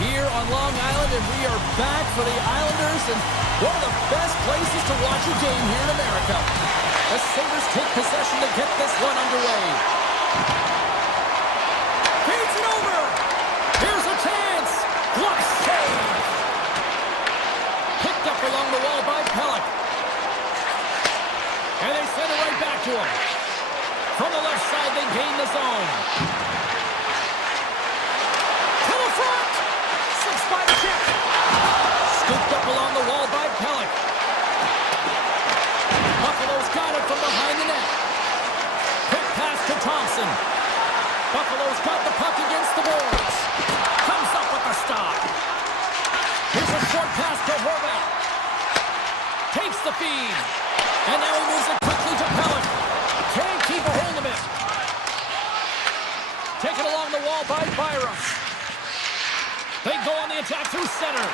here on Long Island, and we are back for the Islanders and one of the best places to watch a game here in America. The Sabres take possession to get this one underway. Feeds it over. Here's a chance. Glove save. Picked up along the wall by Pellick. And they send it right back to him. From the left side, they gain the zone. To the front. 6 by the check. Scooped up along the wall by Pellick. Buffalo's got it from behind the net. Quick pass to Thompson. Buffalo's got the puck against the boards. Comes up with a stop. Here's a short pass to Horvat. Takes the feed. And now he moves it quickly to Pellick. Can't keep a hold of it. Taken along the wall by Byram. They go on the attack through center.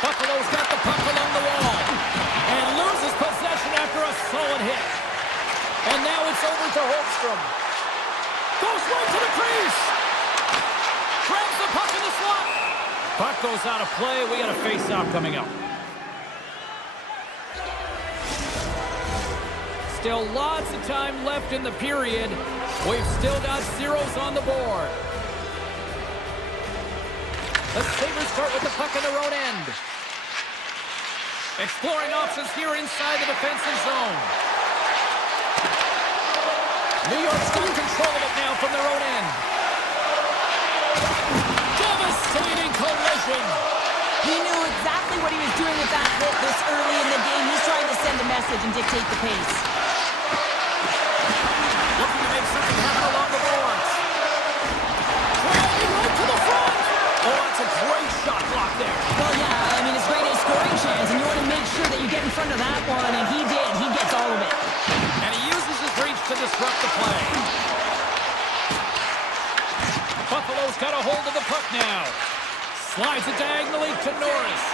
Buffalo's got the puck along the wall. And loses possession after a solid hit. And now it's over to Holmstrom. Goes right to the crease. Grabs the puck in the slot. Puck goes out of play. We got a face-off coming up. Still lots of time left in the period. We've still got zeros on the board. The Sabres start with the puck in their own end. Exploring options here inside the defensive zone. New York's got control of it now from their own end. Devastating collision. He knew exactly what he was doing with that hit this early in the game. He's trying to send a message and dictate the pace. Looking to make something happen along the boards. Driving right to the front. Oh, that's a great shot block there. Well, yeah, I mean, it's great a scoring chance, and you want to make sure that you get in front of that one, and he did. He gets all of it. And he uses his reach to disrupt the play. Buffalo's got a hold of the puck now. Slides it diagonally to Norris.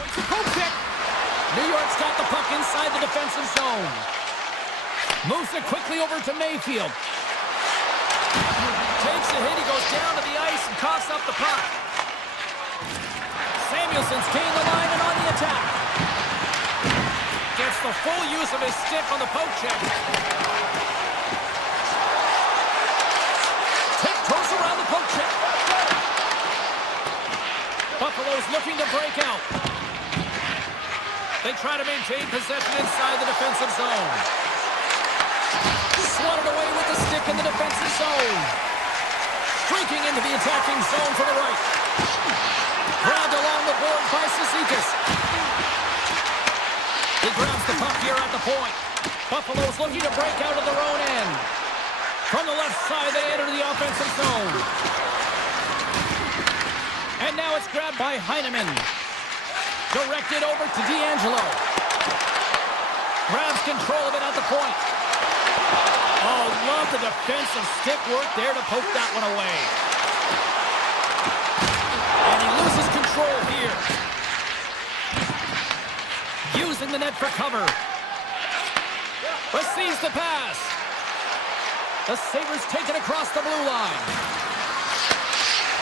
Points a poke check. New York's got the puck inside the defensive zone. Moves it quickly over to Mayfield. Takes the hit, he goes down to the ice and coughs up the puck. Samuelson's gained the line and on the attack. Gets the full use of his stick on the poke check. Tiptoes around the poke check. Buffalo's looking to break out. They try to maintain possession inside the defensive zone. Swatted away with the stick in the defensive zone. Streaking into the attacking zone for the right. Grabbed along the board by Cizikas. He grabs the puck here at the point. Buffalo's looking to break out of their own end. From the left side, they enter the offensive zone. And now it's grabbed by Heineman. Directed over to D'Angelo. Grabs control of it at the point. Oh, love the defensive stick work there to poke that one away. And he loses control here. Using the net for cover. Receives the pass. The Sabres take it across the blue line.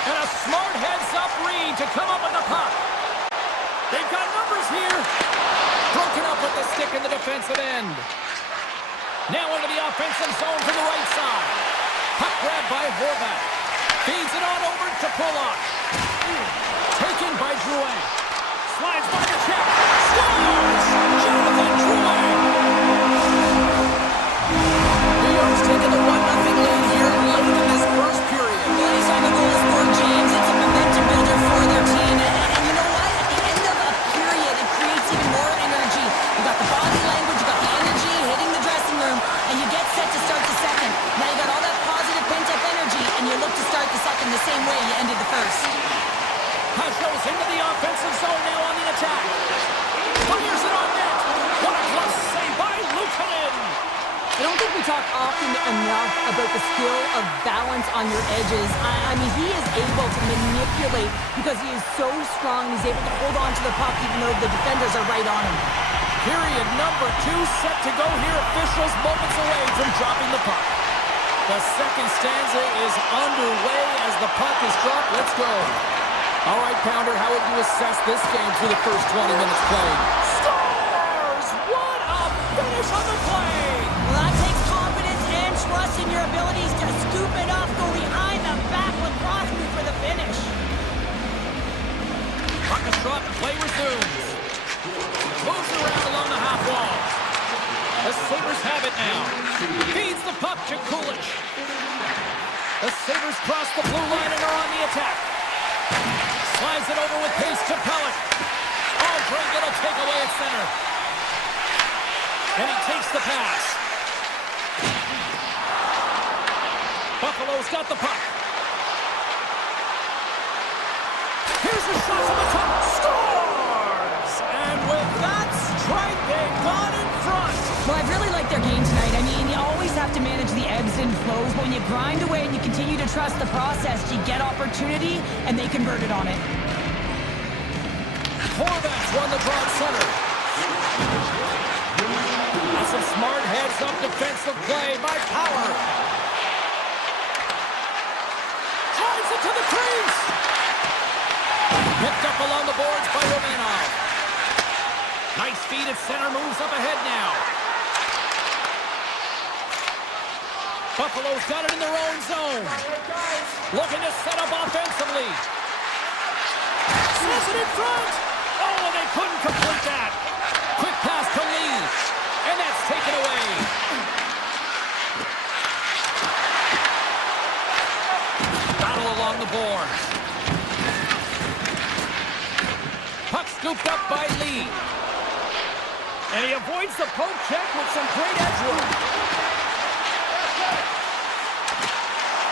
And a smart heads-up read to come up with the puck. They've got numbers here. Broken up with the stick in the defensive end. Now into the offensive zone from the right side. Puck grabbed by Horvath. Feeds it on over to Pulock. Taken by Drouin. Slides by the check. Scores! Jonathan Drouin! New York's taking the 1-0 lead here late in this first period. Well, anytime a goal is scored, James, it's a momentum builder for their team. And you know what? At the end of a period, it creates even more energy. You got the body language, you got the energy hitting the dressing room, and you get set to start the second. Now you got all that positive pent-up energy, and you look to start the second the same way you ended the first. Goes into the offensive zone now on the attack. Fires it on net. What a glove save by Luukkonen. I don't think we talk often enough about the skill of balance on your edges. I mean, he is able to manipulate because he is so strong. He's able to hold on to the puck even though the defenders are right on him. Period number 2 set to go here. Officials moments away from dropping the puck. The second stanza is underway as the puck is dropped. Let's go. All right, Pounder, how would you assess this game through the first 20 minutes played? Scores! What a finish on the play! Well, that takes confidence and trust in your abilities to scoop it up, go behind the back lacrosse move for the finish. Puck is dropped, play resumes. Moves around along the half wall. The Sabres have it now. Feeds the puck to Kulich. The Sabres cross the blue line and are on the attack. Slides it over with pace to Pellick. Oh, great little takeaway at center. And he takes the pass. Buffalo's got the puck. Here's a shot from the top. Scores! And with that strike, they've gone in front. Well, I've really liked their game tonight. I mean, you always have to manage the ebbs and flows, but when you grind away and you continue to trust the process, you get opportunity, and they converted on it. Horvath won the draw at center. That's some smart heads-up defensive play by Power. Drives it to the crease. Picked up along the boards by Romanov. Nice feed at center, moves up ahead now. Buffalo's got it in their own zone. Looking to set up offensively. Slits it in front. Oh, and they couldn't complete that. Quick pass to Lee. And that's taken away. Battle along the boards. Puck scooped up by Lee. And he avoids the poke check with some great edge work.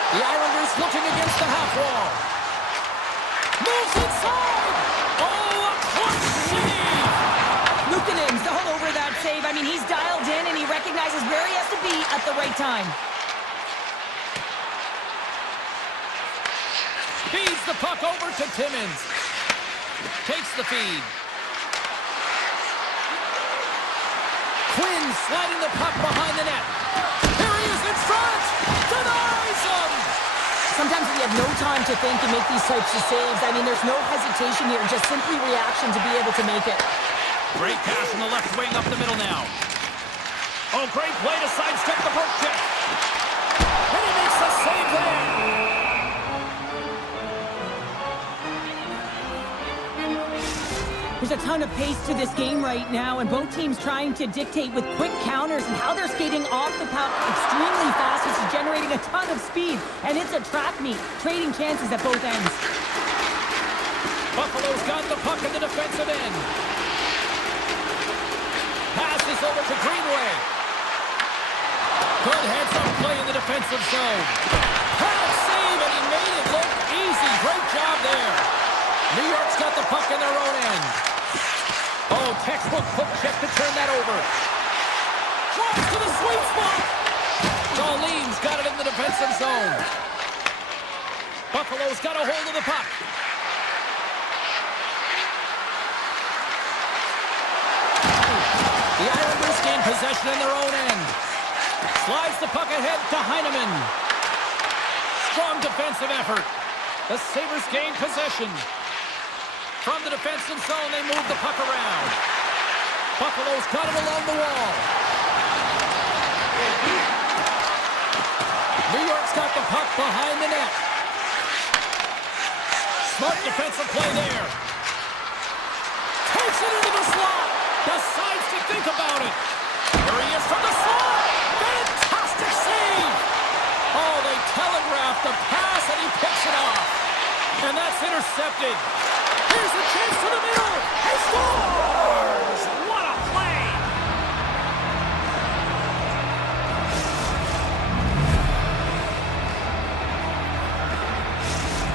The Islanders looking against the half wall. Moves inside. Oh, a clutch save. Luukkonen's all over that save. I mean, he's dialed in and he recognizes where he has to be at the right time. Feeds the puck over to Timmins. Takes the feed. Twins sliding the puck behind the net. Here he is in front. Denies him. Sometimes we have no time to think and make these types of saves. I mean, there's no hesitation here, just simply reaction to be able to make it. Great pass from the left wing up the middle now. Oh, great play to sidestep the poke check. And he makes the save there. There's a ton of pace to this game right now, and both teams trying to dictate with quick counters and how they're skating off the puck extremely fast, which is generating a ton of speed. And it's a track meet, trading chances at both ends. Buffalo's got the puck in the defensive end. Passes over to Greenway. Good heads-up play in the defensive zone. Pad save, and he made it look easy. Great job there. New York's got the puck in their own end. Oh, textbook hook check to turn that over. Drops to the sweet spot. Darlene's got it in the defensive zone. Buffalo's got a hold of the puck. The Islanders gain possession in their own end. Slides the puck ahead to Heineman. Strong defensive effort. The Sabres gain possession. From the defensive zone, they move the puck around. Buffalo's got it along the wall. New York's got the puck behind the net. Smart defensive play there. Takes it into the slot. Decides to think about it. Here he is from the slot. Fantastic save. Oh, they telegraphed the pass, and he picks it off. And that's intercepted. Here's a chance to the middle. He scores! What a play!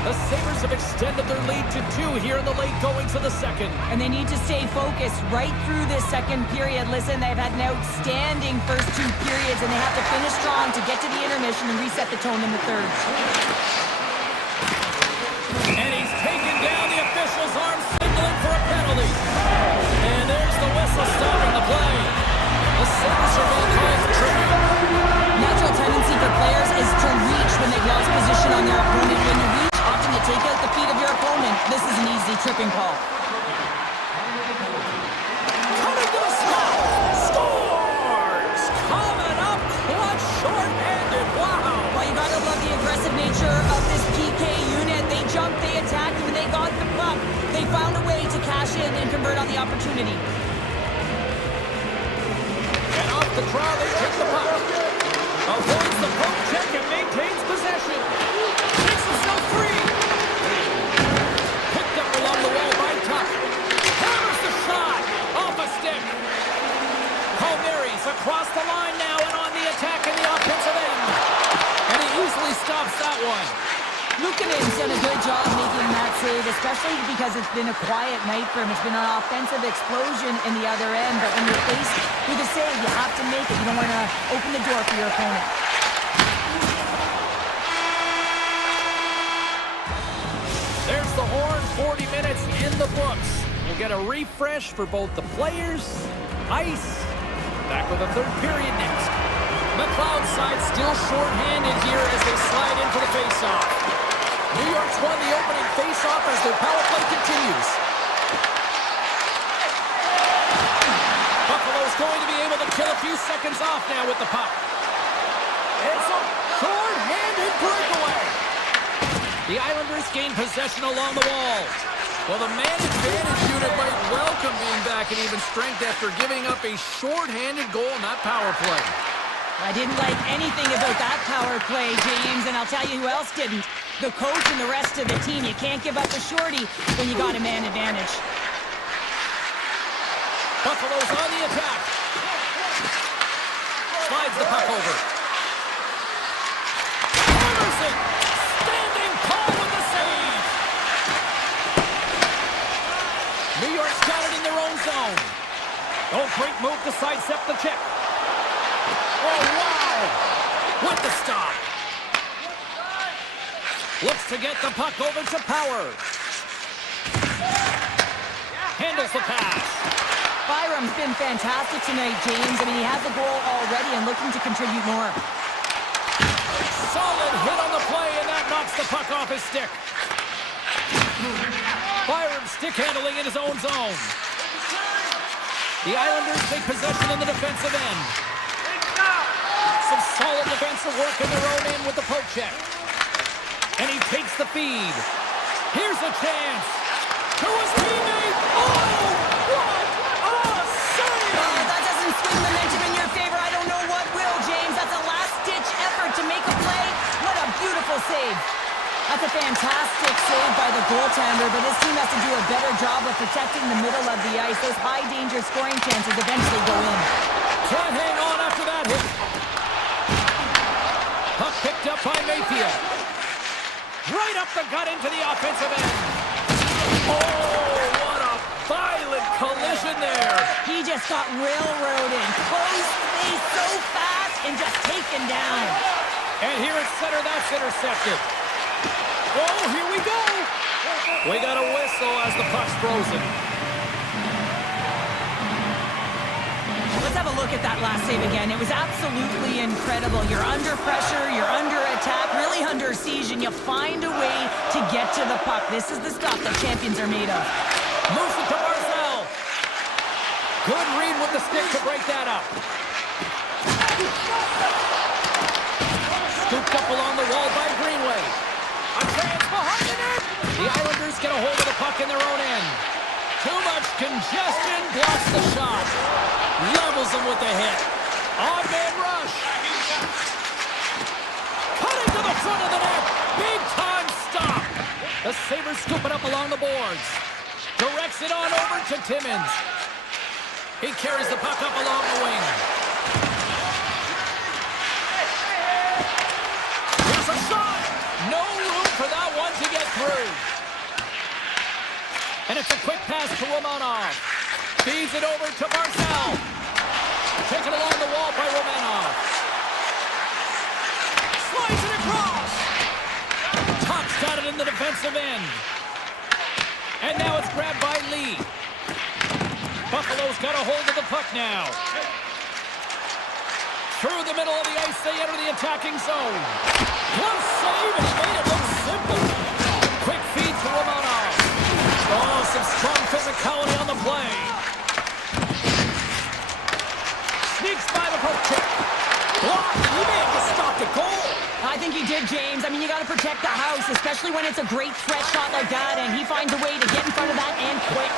The Sabres have extended their lead to 2 here in the late goings of the second. And they need to stay focused right through this second period. Listen, they've had an outstanding first 2 periods, and they have to finish strong to get to the intermission and reset the tone in the third. And he's taken down the official's arm, signaling for a penalty. And there's the whistle stopping the play. The Sabres are being called for tripping. Natural tendency for players is to reach when they've lost position on their opponent. When you reach, often you take out the feet of your opponent. This is an easy tripping call. Coming to the slot. Scores! Coming up clutch, short-handed. Wow! Well, you gotta love the aggressive nature of this PK unit. They jumped, they attacked, and when they got the puck, they found a way to cash in and convert on the opportunity. And off the draw, they take the puck. Avoids the poke check and maintains possession. Makes himself free. Picked up along the wall by Tuck. Hammers the shot. Off a stick. Palmieri's across the line now and on the attack in the offensive end. And he easily stops that one. Luukkonen's done a good job making that save, especially because it's been a quiet night for him. It's been an offensive explosion in the other end, but when you're faced with a save, you have to make it. You don't want to open the door for your opponent. There's the horn, 40 minutes in the books. We'll get a refresh for both the players, ice. Back with the third period next. McLeod's side still short-handed here as they slide in for the face-off. New York's won the opening face-off as their power play continues. Buffalo's going to be able to kill a few seconds off now with the puck. It's a short-handed breakaway. The Islanders gain possession along the wall. Well, the man advantage unit might welcome being back at even strength after giving up a short-handed goal in that power play. I didn't like anything about that power play, James, and I'll tell you who else didn't. The coach and the rest of the team. You can't give up a shorty when you got a man advantage. Buffalo's on the attack. Slides the puck over. Hammers it. Standing tall with the save. New York's got it in their own zone. Oh, great move to sidestep the check. Oh, wow! What the stop! Looks to get the puck over to Power. Handles the pass. Byram's been fantastic tonight, James. I mean, he has a goal already and looking to contribute more. Solid hit on the play, and that knocks the puck off his stick. Byram stick handling in his own zone. The Islanders take possession in the defensive end. Some solid defensive work in their own end with the poke check. And he takes the feed. Here's a chance. To his teammate. Oh, what a save! Oh, that doesn't swing momentum in your favor. I don't know what will, James. That's a last-ditch effort to make a play. What a beautiful save. That's a fantastic save by the goaltender, but his team has to do a better job of protecting the middle of the ice. Those high-danger scoring chances eventually go in. Can't hang on after that hit. Puck picked up by Mayfield. Right up the gut into the offensive end. Oh, what a violent collision there. He just got railroaded. Close space so fast and just taken down. And here at center, that's intercepted. Oh, here we go. We got a whistle as the puck's frozen. Let's have a look at that last save again. It was absolutely incredible. You're under pressure, you're under attack, really under siege, and you find a way to get to the puck. This is the stuff that champions are made of. Moves it to Barzell. Good read with the stick to break that up. Scooped up along the wall by Greenway. A chance behind the net. The Islanders get a hold of the puck in their own end. Too much congestion, blocks the shot. Levels them with the hit. Odd man rush. Cutting to the front of the net. Big time stop. The Sabres scoop it up along the boards. Directs it on over to Timmins. He carries the puck up along the wing. Here's a shot. No room for that one to get through. And it's a quick pass to Romanov. Feeds it over to Barzell. Taken along the wall by Romanov. Slides it across. Tops got it in the defensive end. And now it's grabbed by Lee. Buffalo's got a hold of the puck now. Through the middle of the ice, they enter the attacking zone. Close save, and he made it look simple. Quick feed to Romanov. Oh, some strong physicality on the play. Sneaks by the poke check. Blocked. He may have to stop the goal. I think he did, James. I mean, you got to protect the house, especially when it's a great threat shot like that, and he finds a way to get in front of that and quick.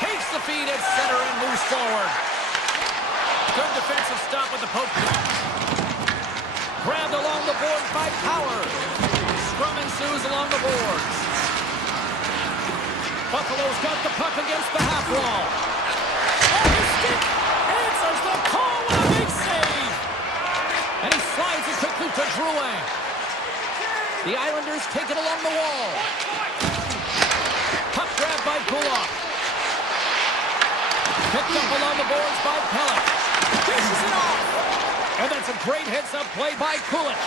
Takes the feed at center and moves forward. Good defensive stop with the poke check. Grabbed along the board by Power. Scrum ensues along the boards. Buffalo's got the puck against the half wall. Oh, his stick answers the call with a big save. And he slides it quickly to Drouin. The Islanders take it along the wall. Puck grabbed by Kulak. Picked up along the boards by Pellet. Dishes it off. And that's a great heads-up play by Kulich.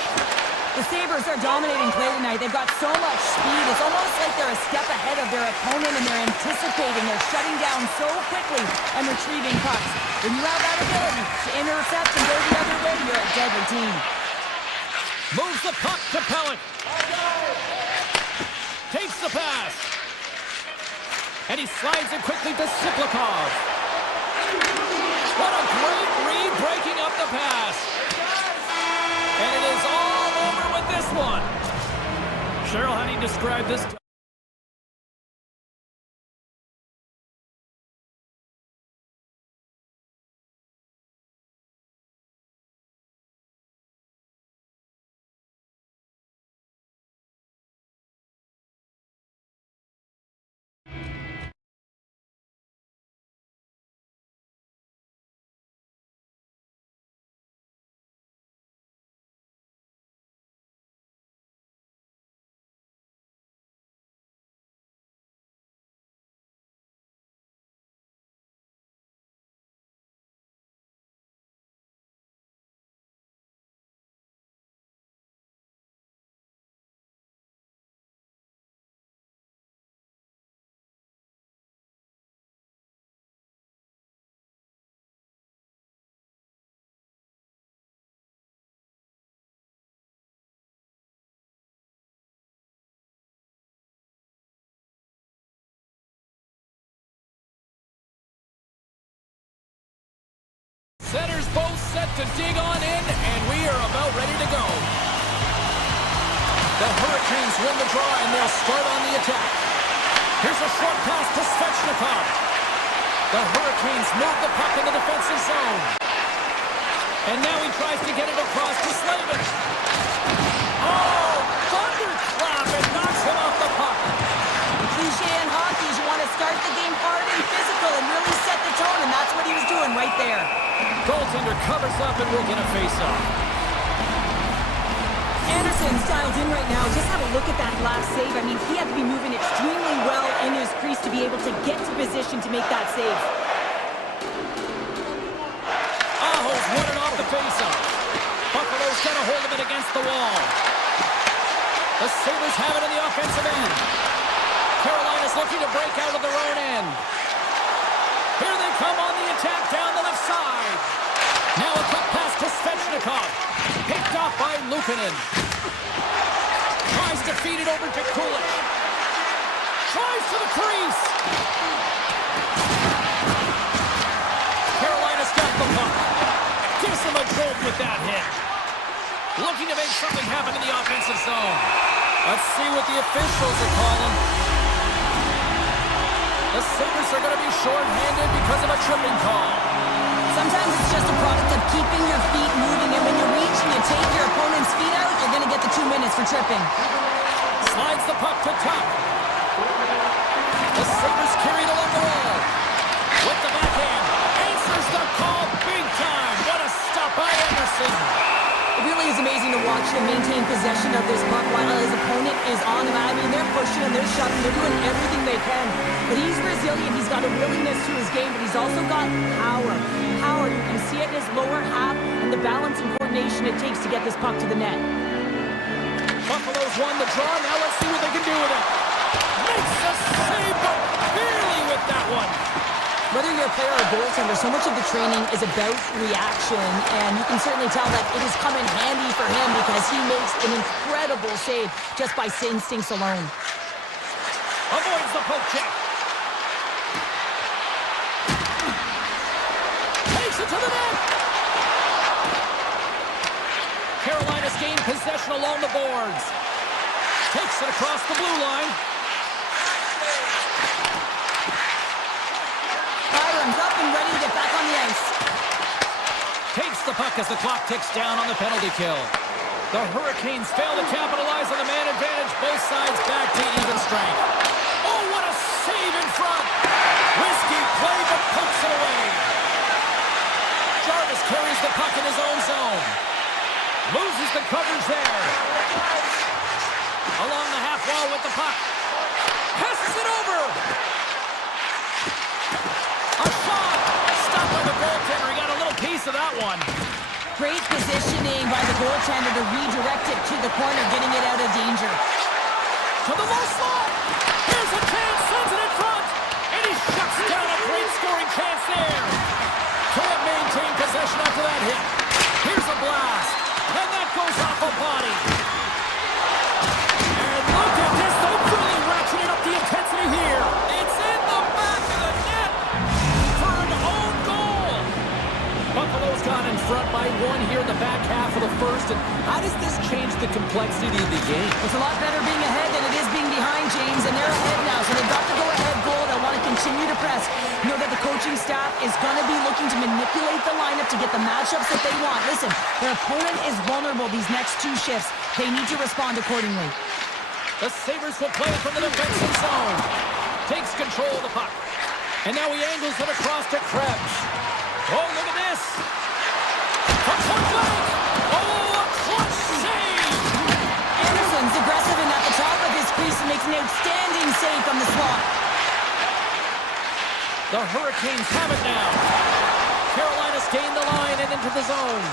The Sabres are dominating play tonight. They've got so much speed. It's almost like they're a step ahead of their opponent, and they're anticipating. They're shutting down so quickly and retrieving pucks. When you have that ability to intercept and go the other way, you're a deadly team. Moves the puck to Pellet. Takes the pass. And he slides it quickly to Siplikov. What a great read breaking up the pass. And it is all over with this one. Cheryl, how do you describe this? Center's both set to dig on in, and we are about ready to go. The Hurricanes win the draw, and they'll start on the attack. Here's a short pass to Svechnikov. The Hurricanes move the puck in the defensive zone. And now he tries to get it across to Slavin. Oh, thunderclap, and knocks him off the puck. Cliche in hockey is you want to start the game hard and physical and really set the tone, and that's what he was doing right there. Goaltender covers up and will get a face-off. Anderson's dialed in right now. Just have a look at that last save. I mean, he had to be moving extremely well in his crease to be able to get to position to make that save. Aho's won it off the face-off. Buffalo's got a hold of it against the wall. The Sabres have it in the offensive end. Carolina's looking to break out of their own end. Here they come on the attack down the left side. Now a quick pass to Svechnikov. Picked off by Luukkonen. Tries to feed it over to Kulich. Tries to the crease. Carolina's got the puck. Gives them a jolt with that hit. Looking to make something happen in the offensive zone. Let's see what the officials are calling. The Sabres are going to be short-handed because of a tripping call. Sometimes it's just a product of keeping your feet moving, and when you reach and you take your opponent's feet out, you're going to get the 2 minutes for tripping. Slides the puck to top. The Sabres carried along the wall. With the backhand. Answers the call big time. What a stop by Anderson. It really is amazing to watch him maintain possession of this puck while his opponent is on him. I mean, they're pushing him, they're shoving, they're doing everything they can. But he's resilient, he's got a willingness to his game, but he's also got power. Power, you can see it in his lower half and the balance and coordination it takes to get this puck to the net. Buffalo's won the draw, now let's see what they can do with it. Makes a save, but barely with that one. Whether you're a player or a goaltender, so much of the training is about reaction, and you can certainly tell that it has come in handy for him because he makes an incredible save just by instincts alone. Avoids the poke check. Takes it to the net. Carolina's gained possession along the boards. Takes it across the blue line. Up and ready to get back on the ice. Takes the puck as the clock ticks down on the penalty kill. The Hurricanes fail to capitalize on the man advantage. Both sides back to even strength. Oh, what a save in front. Risky play, but pokes it away. Jarvis carries the puck in his own zone. Loses the coverage there. Along the half wall with the puck. Passes it over. A shot! Stopped by the goaltender. He got a little piece of that one. Great positioning by the goaltender to redirect it to the corner, getting it out of danger. To the low slot! Here's a chance, sends it in front! And he shuts down a great scoring chance there! Can't maintain possession after that hit. Here's a blast! And that goes off a body! And look at this! They're really ratcheting up the intensity here! It's in the back of the net! For an own goal! Buffalo's gone in front by one here in the back half of the first. And how does this change the complexity of the game? It's a lot better being ahead than it is being behind, James, and they're ahead now, so they've got to go ahead goal. They want to continue to press. Know that the coaching staff is going to be looking to manipulate the lineup to get the matchups that they want. Listen, their opponent is vulnerable these next two shifts. They need to respond accordingly. The Sabres will play from the defensive zone. Takes control of the puck. And now he angles it across to Krebs. Oh, look at this. From point blank. Oh, a clutch save. Anderson's aggressive and at the top of his crease and makes an outstanding save from the slot. The Hurricanes have it now. Carolina's gained the line and into the zone.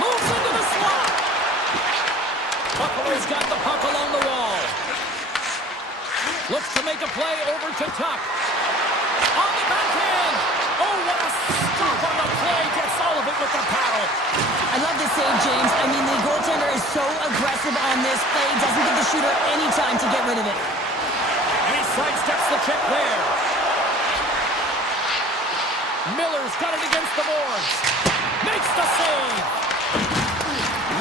Moves into the slot. Buffalo's got the puck along the wall. Looks to make a play over to Tuck. On the backhand. Oh, what a stop on the play. Gets all of it with the paddle. I love this save, James. I mean, the goaltender is so aggressive on this play. Doesn't give the shooter any time to get rid of it. And he sidesteps the check there. Miller's got it against the boards. Makes the save.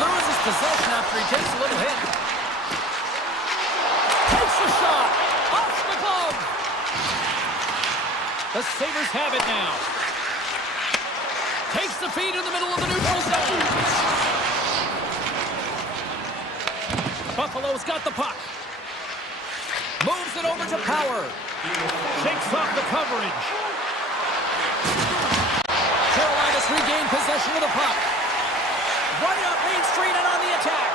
Loses possession after he takes a little hit. Takes a shot. Off the glove. The Sabres have it now. Takes the feed in the middle of the neutral zone. Buffalo's got the puck. Moves it over to Power. Shakes off the coverage. Carolina's regained possession of the puck. Right up Main Street and on the attack.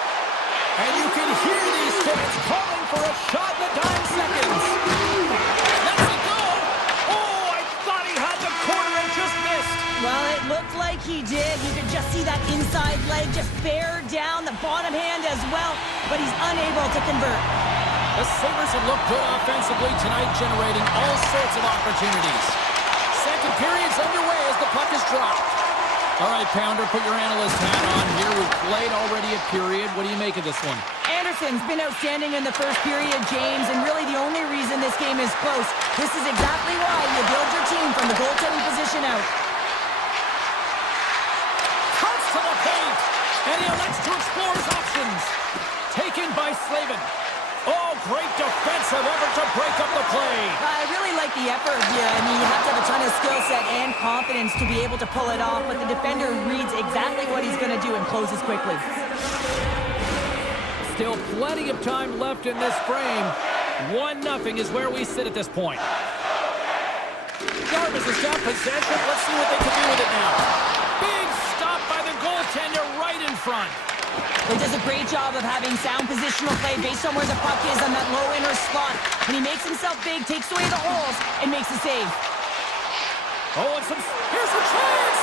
And you can hear these fans calling for a shot in the dying seconds. Let's it go. Oh, I thought he had the corner and just missed. Well, it looked like he did. You could just see that inside leg just bear down the bottom hand as well, but he's unable to convert. The Sabres have looked good offensively tonight, generating all sorts of opportunities. Second period's underway as the puck is dropped. All right, Pounder, put your analyst hat on here. We've played already a period. What do you make of this one? Anderson's been outstanding in the first period, James, and really the only reason this game is close. This is exactly why you build your team from the goaltending position out. Cuts to the paint, and he elects to explore his options. Taken by Slavin. Oh, great defensive effort to break up the play. I really like the effort here. I mean, you have to have a ton of skill set and confidence to be able to pull it off, but the defender reads exactly what he's going to do and closes quickly. Still plenty of time left in this frame. 1-0 is where we sit at this point. Jarvis has got possession. Let's see what they can do with it now. Big stop by the goaltender right in front. He does a great job of having sound positional play based on where the puck is on that low inner slot. And he makes himself big, takes away the holes, and makes a save. Oh, and here's a chance!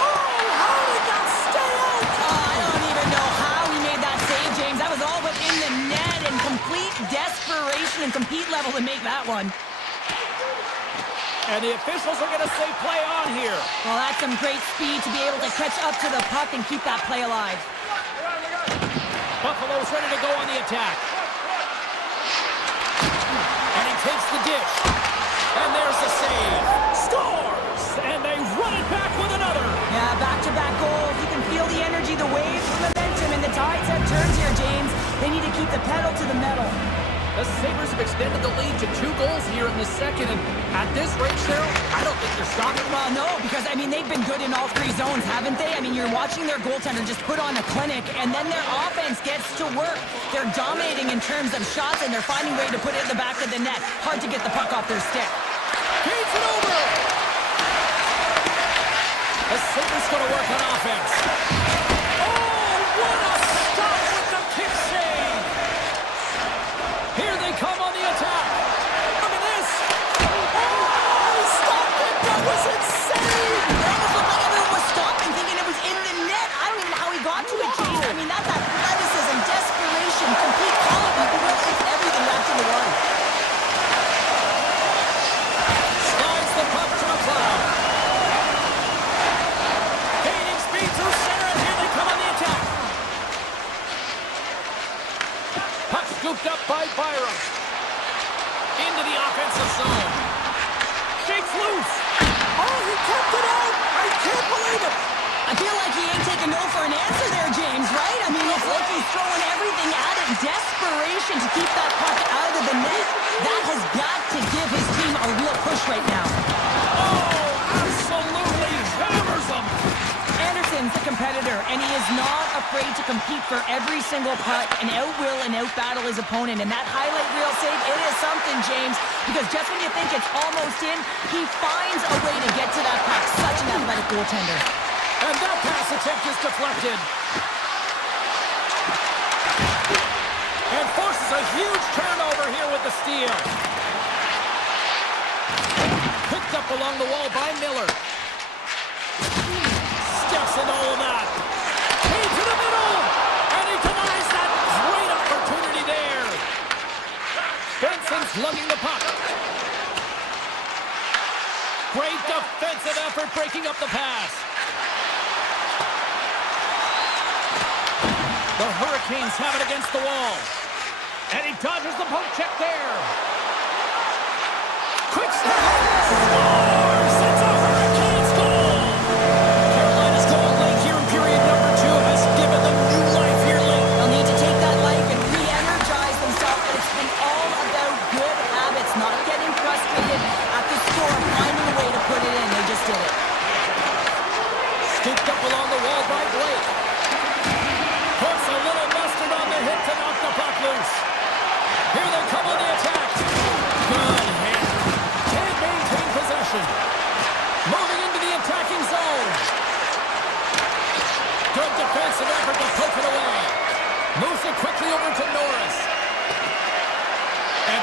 Oh, how did that stay out? Oh, I don't even know how he made that save, James. That was all within the net and complete desperation and compete level to make that one. And the officials are going to say play on here. Well, that's some great speed to be able to catch up to the puck and keep that play alive. Buffalo's ready to go on the attack. And he takes the dish. And there's the save. Scores! And they run it back with another. Yeah, back-to-back goals. You can feel the energy, the waves, the momentum, and the tides have turned here, James. They need to keep the pedal to the metal. The Sabres have extended the lead to 2 goals here in the second, and at this rate, Cheryl, I don't think they're stopping. Well, no, because, I mean, they've been good in all 3 zones, haven't they? I mean, you're watching their goaltender just put on a clinic, and then their offense gets to work. They're dominating in terms of shots, and they're finding a way to put it in the back of the net. Hard to get the puck off their stick. Feeds it over! The Sabres going to work on offense. Oh, what a stop with the kick save! Here they come on the attack. Look at this. Oh, he stopped it. That was insane. It almost looked like everyone was stopping, thinking it was in the net. I don't even know how he got to it, James. I mean, that's athleticism, desperation, complete call-up. But really, it's everything wrapped into one. Slides the puck to McLeod. Gaining speed through center, and here they come on the attack. Puck scooped up by Byram. Into the offensive zone. Shakes loose. Oh, he kept it out. I can't believe it. I feel like he ain't taking no for an answer there, James, right? I mean, it's like he's throwing everything at it. Desperation to keep that puck out of the net. That has got to give his team a real push right now. Oh, absolutely hammers them. Anderson's a competitor, and he is not afraid to compete for every single puck and out-will and out-battle his opponent. And that highlight reel save, it is something, James, because just when you think it's almost in, he finds a way to get to that puck. Such an athletic goaltender. And that pass attempt is deflected. And forces a huge turnover here with the steal. Picked up along the wall by Miller. Steps in all of that. Into the middle. And he denies that great opportunity there. Benson's lugging the puck. Great defensive effort breaking up the pass. The Hurricanes have it against the wall. And he dodges the poke check there. Quick snap. Scores!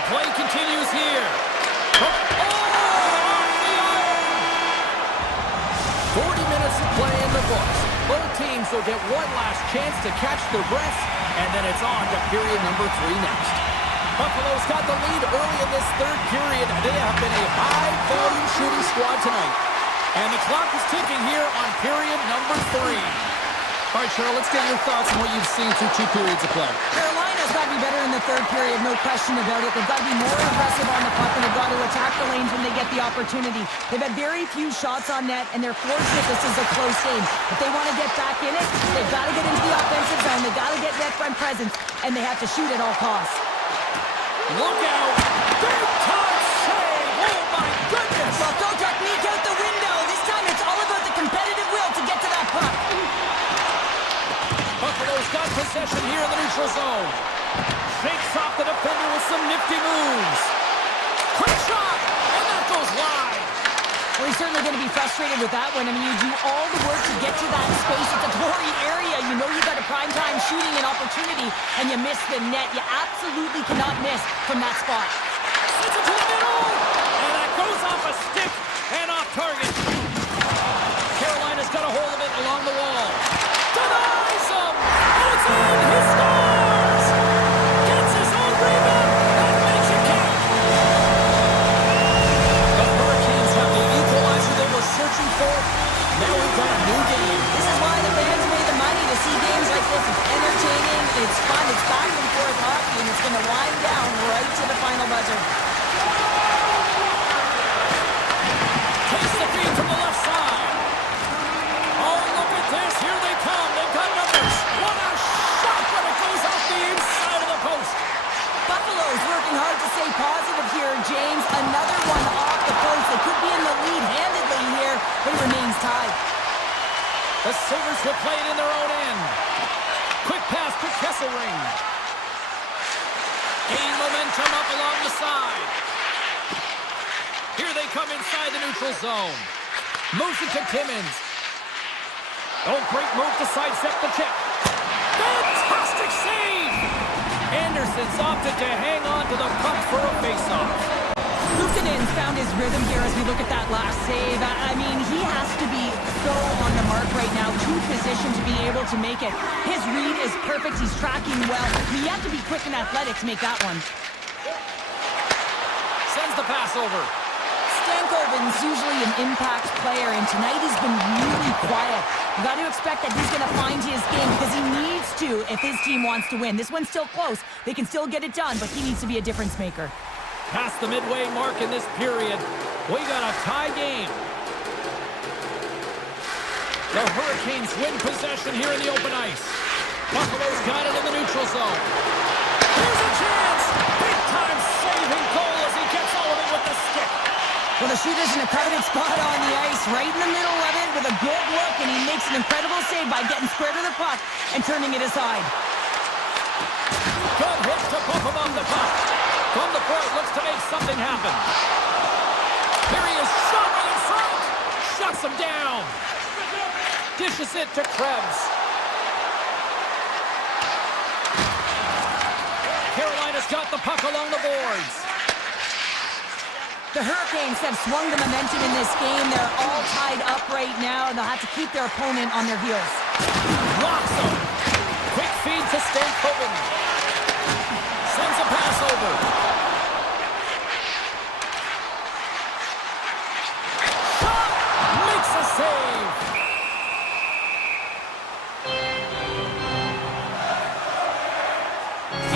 play continues here. Oh, off the iron! 40 minutes of play in the books. Both teams will get one last chance to catch their breaths, and then it's on to period number 3 next. Buffalo's got the lead early in this third period. They have been a high-volume shooting squad tonight. And the clock is ticking here on period number 3. All right, Cheryl, let's get your thoughts on what you've seen through 2 periods of play. Carolina's got to be better in the third period, no question about it. They've got to be more aggressive on the puck, and they've got to attack the lanes when they get the opportunity. They've had very few shots on net, and they're fortunate this is a close game. If they want to get back in it, they've got to get into the offensive zone. They've got to get net front presence, and they have to shoot at all costs. Look out! Big time save! Oh, my goodness! Well, don't technique out the window. This time it's all about the competitive will to get to that puck. Buffalo's got possession here in the neutral zone. Shakes off the defender with some nifty moves. Quick shot! And that goes wide. Well, he's certainly going to be frustrated with that one. I mean, you do all the work to get to that space. It's a gory area. You know you got a prime-time shooting and opportunity, and you miss the net. You absolutely cannot miss from that spot. Sends it to the middle! And that goes off a stick and off target. Carolina's got a hold of it along the wall. Denies him! And it's in! He scores! Gets his own rebound and makes it count! The Hurricanes have the equalizer they were searching for. Now we've got a new game. This is why the fans pay the money to see games like this. It's entertaining, it's fun, it's back and forth hockey, and it's going to wind down right to the final buzzer. Takes the feed from the left side. Oh, look at this. Here they come. They've got numbers. What a shot, but it goes off the inside of the post. Buffalo's working hard to stay positive here, James. Another one off the post. They could be in the lead handedly here, but it remains tied. The Sabres will play it in their own end. Quick pass to Kesselring. Gain momentum up along the side. Here they come inside the neutral zone. Moves it to Timmins. Oh, great move to sidestep the check. Fantastic save! Anderson's opted to hang on to the puck for a faceoff. Luukkonen's found his rhythm here as we look at that last save. I mean, he has to be so on the mark right now, to position to be able to make it. His read is perfect. He's tracking well. You have to be quick and athletic to make that one. Sends the pass over. Stankoven's usually an impact player, and tonight he's been really quiet. You got to expect that he's going to find his game because he needs to if his team wants to win. This one's still close. They can still get it done, but he needs to be a difference maker. Past the midway mark in this period, we got a tie game. The Hurricanes win possession here in the open ice. Buffalo's got it in the neutral zone. Here's a chance! Big-time saving goal as he gets all of it with the stick. Well, the shooter's in a coveted spot on the ice, right in the middle of it with a good look, and he makes an incredible save by getting square to the puck and turning it aside. Good hit to bump him off the puck. From the point, looks to make something happen. Here he is, shot right in front. Shuts him down. Dishes it to Krebs. Carolina's got the puck along the boards. The Hurricanes have swung the momentum in this game. They're all tied up right now, and they'll have to keep their opponent on their heels. Blocks him. Quick feed to Stankoven. Sends a pass over. Shot! Makes a save.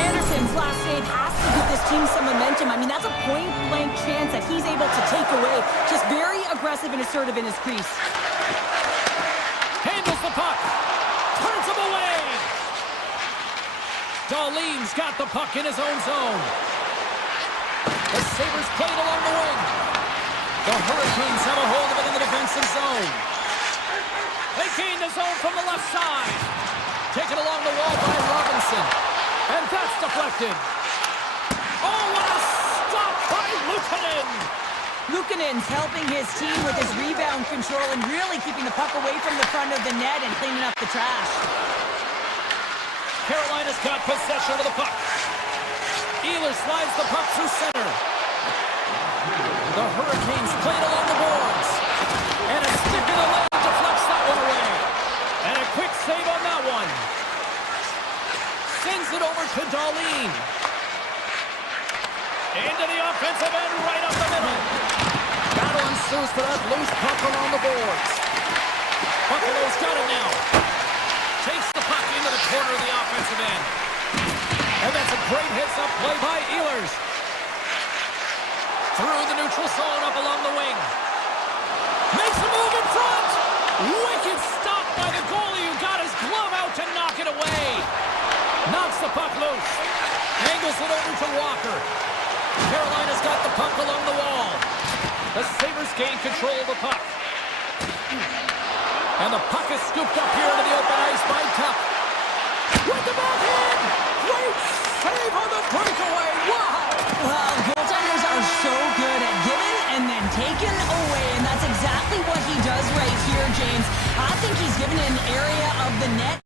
Anderson's last save has to give this team some momentum. I mean, that's a point-blank chance that he's able to take away. Just very aggressive and assertive in his crease. Handles the puck. Turns him away. Darlene's got the puck in his own zone. The Sabres play it along the wing. The Hurricanes have a hold of it in the defensive zone. They gain the zone from the left side. Taken along the wall by Robinson. And that's deflected. Oh, what a stop by Luukkonen. Luukkonen's helping his team with his rebound control and really keeping the puck away from the front of the net and cleaning up the trash. Carolina's got possession of the puck. Wheeler slides the puck through center. The Hurricanes played along the boards. And a stick in the lane deflects that one away. And a quick save on that one. Sends it over to Darlene. Into the offensive end, right up the middle. Battle ensues for that loose puck along the boards. Buffalo's got it now. Takes the puck into the corner of the offensive end. And that's a great heads-up play by Ehlers. Through the neutral zone, up along the wing. Makes a move in front. Wicked stop by the goalie who got his glove out to knock it away. Knocks the puck loose. Angles it over to Walker. Carolina's got the puck along the wall. The Sabres gain control of the puck. And the puck is scooped up here into the open ice by Tuck. With the backhand! Great save on the breakaway! Wow! Well, goaltenders are so good at giving and then taking away, and that's exactly what he does right here, James. I think he's given an area of the net.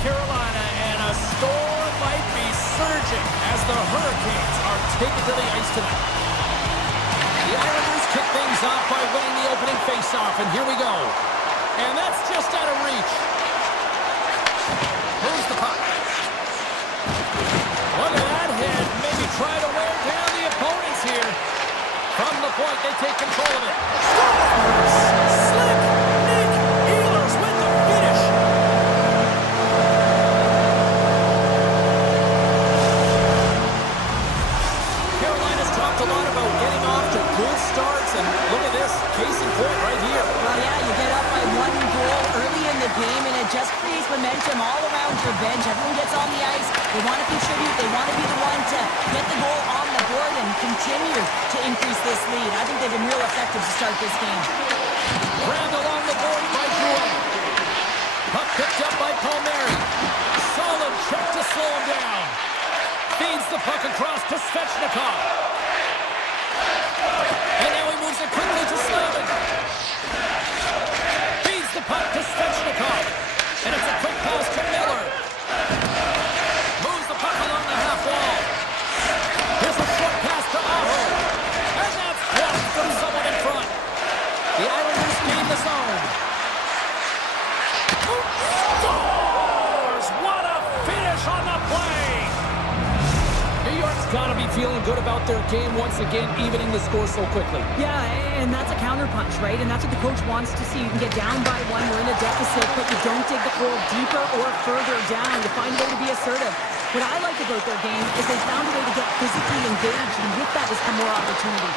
Carolina, and a storm might be surging as the Hurricanes are taken to the ice tonight. The Islanders kick things off by winning the opening faceoff, and here we go. And that's just out of reach. Moves the puck. Look at that hit. Maybe try to wear down the opponents here. From the point, they take control of it. Scores! Slick Nick Ehlers with the finish. A lot about getting off to good starts, and look at this, case in point right here. Well, yeah, you get up by 1 goal early in the game, and it just creates momentum all around your bench. Everyone gets on the ice. They want to contribute. They want to be the one to get the goal on the board and continue to increase this lead. I think they've been real effective to start this game. Grabbed along the board by Drew. Puck picked up by Palmieri. Solid check to slow him down. Feeds the puck across to Svechnikov. And now he moves it quickly to Slavin. Feeds the puck to Svechnikov. And it's a quick pass to Miller. Moves the puck along the half wall. Here's a short pass to Aho. And that's blocked from someone in front. The Islanders gain the zone. Scores! What a finish on the play! New York's got to be feeling good about their game once again, evening the score so quickly. Yeah, and that's a counterpunch, right? And that's what the coach wants to see. You can get down by 1, we're in a deficit, but you don't dig the hole deeper or further down. You find a way to be assertive. What I like about their game is they found a way to get physically engaged, and with that has come more opportunity.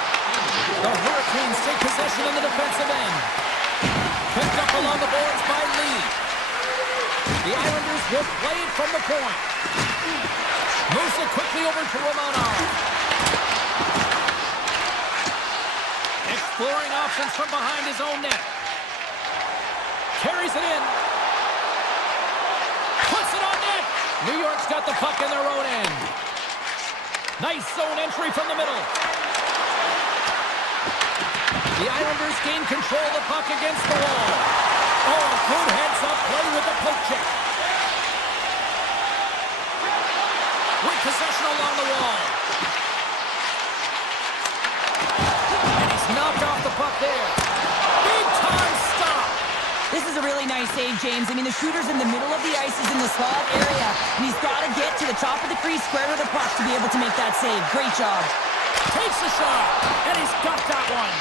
The Hurricanes take possession in the defensive end. Picked up along the boards by Lee. The Islanders will play it from the point. Moves it quickly over to Romanov. Exploring options from behind his own net. Carries it in. Puts it on net. New York's got the puck in their own end. Nice zone entry from the middle. The Islanders gain control of the puck against the wall. Oh, good heads-up play with the poke check. With possession along the wall. And he's knocked off the puck there. Big time stop. This is a really nice save, James. I mean, the shooter's in the middle of the ice. He's in the slot area. And he's got to get to the top of the crease, square to the puck to be able to make that save. Great job. Takes the shot. And he's got that one.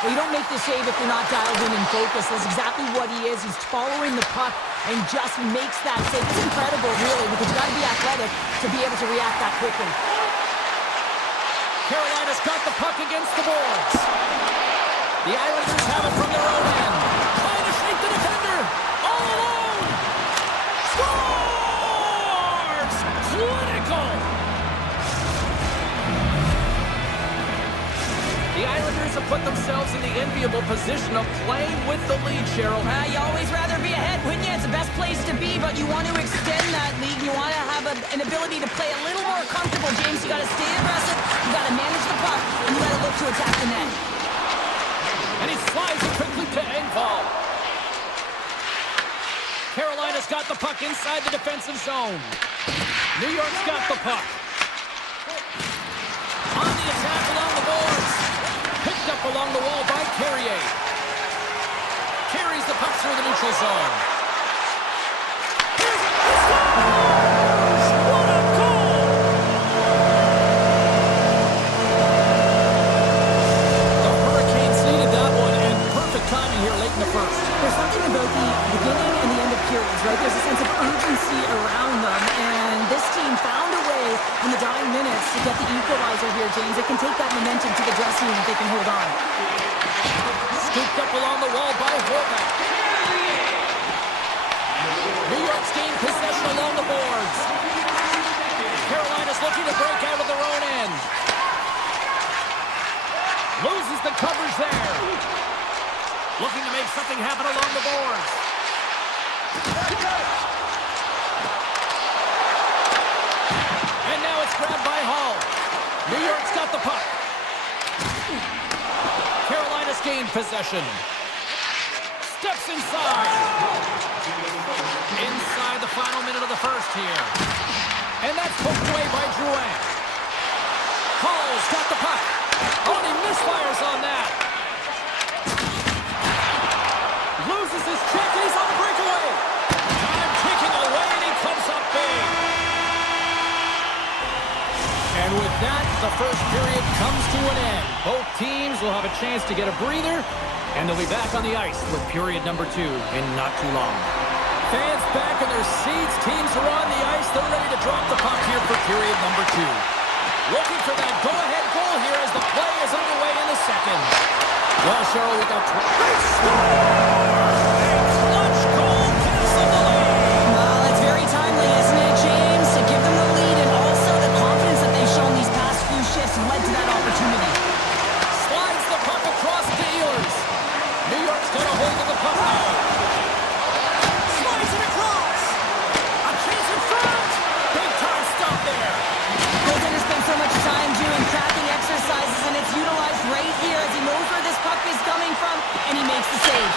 Well, you don't make the save if you're not dialed in and focused. That's exactly what he is. He's following the puck and just makes that save. It's incredible, really, because you got to be athletic to be able to react that quickly. Carolina's got the puck against the boards. The Islanders have it from their own end. Trying to shake the defender. All alone. Scores! Clinical. The Islanders have put themselves in the enviable position of playing with the lead, Cheryl. You always rather be ahead, wouldn't you? It's the best place to be, but you want to extend that lead. You want to have an ability to play a little more comfortable, James. You got to stay aggressive, you got to manage the puck, and you got to look to attack the net. And he slides it quickly to Engvall. Carolina's got the puck inside the defensive zone. New York's got the puck. On the attack along the boards. Picked up along the wall by Carrier. Carries the puck through the neutral zone. Here's it. He scores! What a goal! The Hurricanes needed that one, and perfect timing here late in the first. There's something about the beginning and the end of periods, right? There's a sense of urgency around them, and this team found a way in the dying minutes to get the equalizer here, James. It can take that momentum to the dressing room if they can hold on. Scooped up along the wall by Horvath. New York's gained possession along the boards. Carolina's looking to break out of their own end. Loses the coverage there. Looking to make something happen along the boards. And now it's grabbed by Hall. New York's got the puck. Carolina's gained possession. Steps inside. Inside the final minute of the first here. And that's poked away by Drouin. Hall's got the puck. Oh, and he misfires on that. Loses his check, and he's on the breakaway. Time ticking away, and he comes up big. And with that, the first period comes to an end. Both teams will have a chance to get a breather, and they'll be back on the ice with period number 2 in not too long. Fans back in their seats, teams are on the ice, they're ready to drop the puck here for period number 2. Looking for that go-ahead goal here as the play is underway in the second. Well, Cheryl, we got... They score! A clutch goal gives them the lead! Well, it's very timely, isn't it, James? To give them the lead and also the confidence that they've shown these past few shifts led to that opportunity. Slides the puck across to Ehlers. New York's got a hold of the puck now. Slides it across. A chance in front. Big time stop there. Goaltender spent so much time doing tracking exercises, and it's utilized right here as he knows where this puck is coming from, and he makes the save.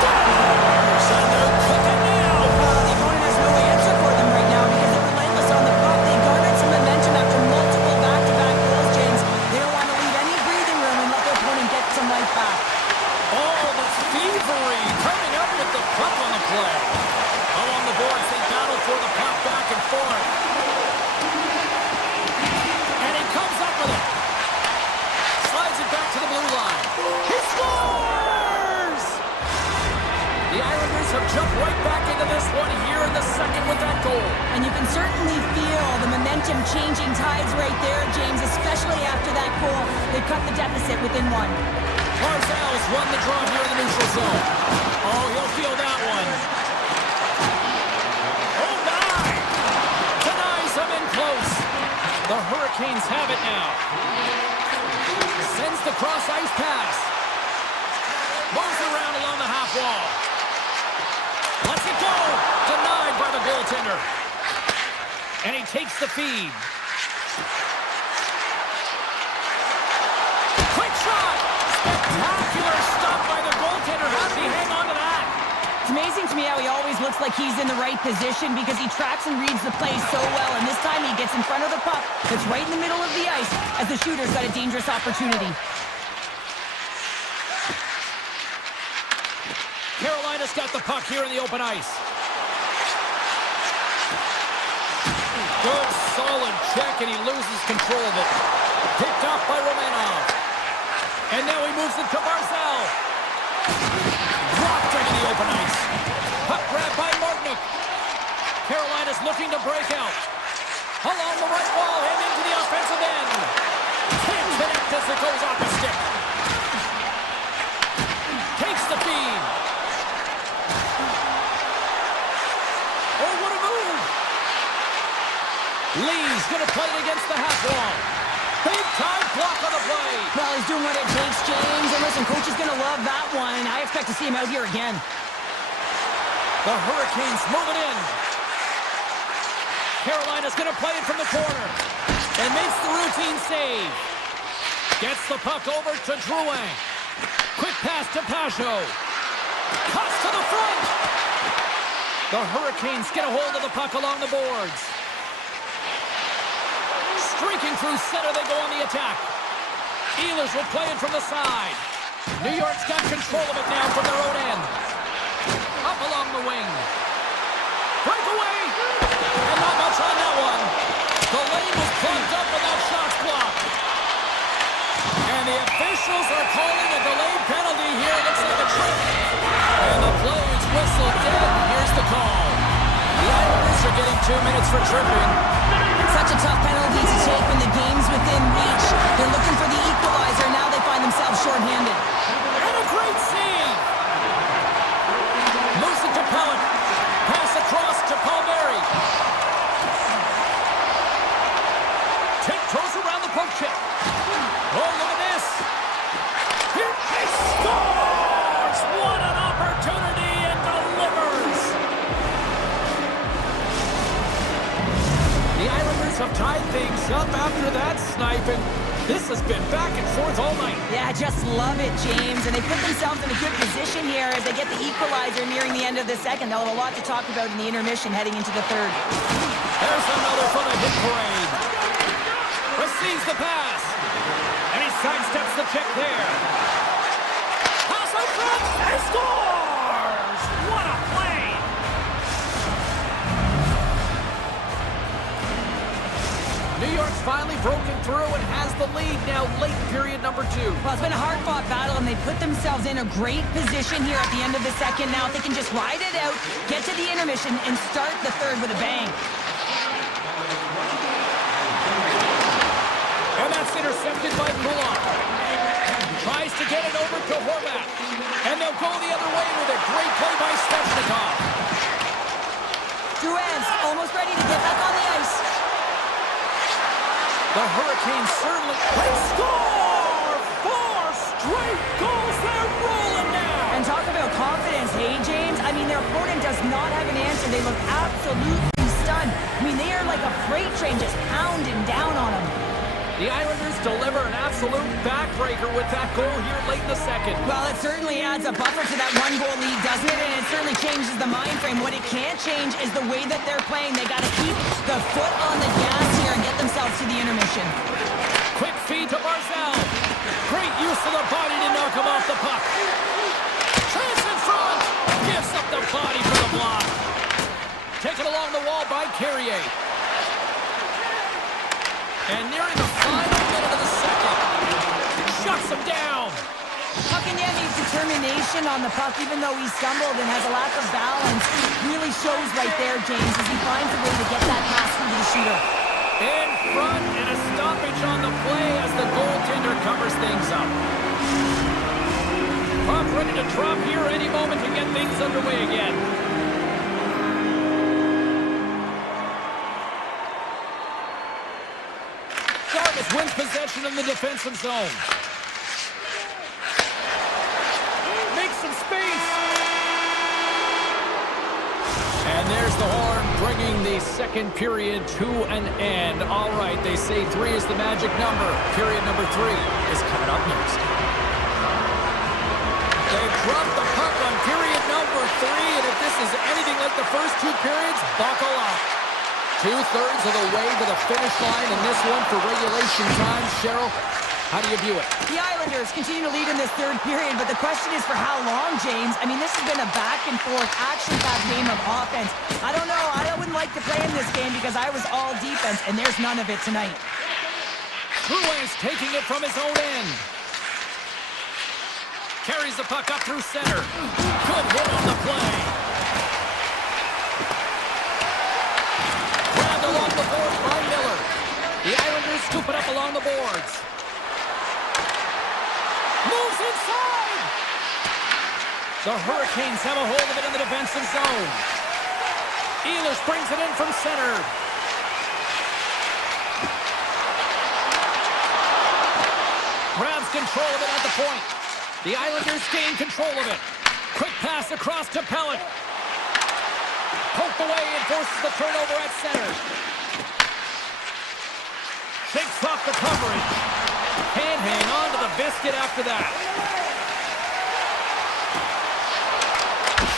Scores! And they're cooking now. The opponent has no answer for them right now because they're relentless on the puck. They garnered some momentum after multiple back-to-back goals, James. They don't want to leave any breathing room and let their opponent get some life back. Oh, that's thievery. Coming up with the puck on the play. Along the boards, they battle for the puck back and forth. And he comes up with it. Slides it back to the blue line. He scores! The Islanders have jumped right back into this one here in the second with that goal. And you can certainly feel the momentum changing tides right there, James, especially after that goal. They cut the deficit within one. Barzal's won the draw here in the neutral zone. Oh, he'll feel that one. Oh, my! Denies him in close. The Hurricanes have it now. Sends the cross-ice pass. Moves around along the half wall. Lets it go. Denied by the goaltender. And he takes the feed. Quick shot. Spectacular stop by the goaltender. How did he hang on to that? It's amazing to me how he always looks like he's in the right position because he tracks and reads the play so well. And this time he gets in front of the puck that's right in the middle of the ice as the shooter's got a dangerous opportunity. Carolina's got the puck here in the open ice. Good, solid check, and he loses control of it. Picked off by Romanov. And now he moves it to Barzell. Blocked into the open ice. Puck grab by Martinook. Carolina's looking to break out. Along the right wall and into the offensive end. Can't connect as it goes off the stick. Takes the feed. Oh, what a move. Lee's going to play it against the half wall. Big time block on the play. Well, he's doing what it takes, James. And listen, coach is going to love that one. I expect to see him out here again. The Hurricanes move it in. Carolina's going to play it from the corner. And makes the routine save. Gets the puck over to Drouin. Quick pass to Pajot. Cuts to the front. The Hurricanes get a hold of the puck along the boards. Streaking through center, they go on the attack. Ehlers will play it from the side. New York's got control of it now from their own end. Up along the wing. Breakaway! And not much on that one. The lane was plugged up and that shot's blocked. And the officials are calling a delayed penalty here. Looks like a trip. And the play is whistled dead. Here's the call. The Islanders are getting 2 minutes for tripping. Such a tough penalty to take when the game's within reach. They're looking for the equalizer. Now they find themselves shorthanded. And a great save. Moves it to Pellet. Pass across to Palmieri. Tiptoes around the poke check. Oh, look at this. Here he scores! What an opportunity and delivers. The Islanders have tied things up after that sniping. This has been back and forth all night. Yeah, just love it, James. And they put themselves in a good position here as they get the equalizer nearing the end of the second. They'll have a lot to talk about in the intermission heading into the third. There's another for the hit parade. Receives the pass. And he sidesteps the check there. Pass out front. And he scores! What a play! New York's finally broken through and has the lead now late period number 2. Well, it's been a hard-fought battle, and they put themselves in a great position here at the end of the second. Now, if they can just ride it out, get to the intermission, and start the third with a bang. And that's intercepted by Kulak. Tries to get it over to Horvath. And they'll go the other way with a great play by Svechnikov. Drouin's almost ready to get back on the ice. The Hurricanes certainly... They score! 4 straight goals! They're rolling now! And talk about confidence, hey, James? I mean, their opponent does not have an answer. They look absolutely stunned. I mean, they are like a freight train just pounding down on them. The Islanders deliver an absolute backbreaker with that goal here late in the second. Well, it certainly adds a buffer to that one-goal lead, doesn't it? And it certainly changes the mind frame. What it can't change is the way that they're playing. They got to keep the foot on the gas here and get themselves to the intermission. Quick feed to Barzell. Great use of the body to knock him off the puck. Chance in front. Gives up the body for the block. Taken along the wall by Carrier. And nearing the final minute of the second. Shuts him down. Puckinyemi's determination on the puck, even though he stumbled and has a lack of balance, really shows right there, James, as he finds a way to get that pass through to the shooter. In front and a stoppage on the play as the goaltender covers things up. Puck ready to drop here any moment to get things underway again. Jarvis wins possession in the defensive zone. Makes some space. And there's the horn, bringing the second period to an end. All right, they say 3 is the magic number. Period number 3 is coming up next. They dropped the puck on period number 3, and if this is anything like the first 2 periods, buckle up. 2/3 of the way to the finish line in this one for regulation time. Cheryl, how do you view it? The Islanders continue to lead in this third period, but the question is for how long, James? I mean, this has been a back-and-forth, action-packed game of offense. I don't know. I wouldn't like to play in this game because I was all defense, and there's none of it tonight. Drouin's taking it from his own end. Carries the puck up through center. Good hit on the play. Grabbed along the boards by Miller. The Islanders scoop it up along the boards. Moves inside! The Hurricanes have a hold of it in the defensive zone. Ehlers brings it in from center. Grabs control of it at the point. The Islanders gain control of it. Quick pass across to Pellet. Poked away and forces the turnover at center. Shakes off the coverage. Can't hang on to the biscuit after that.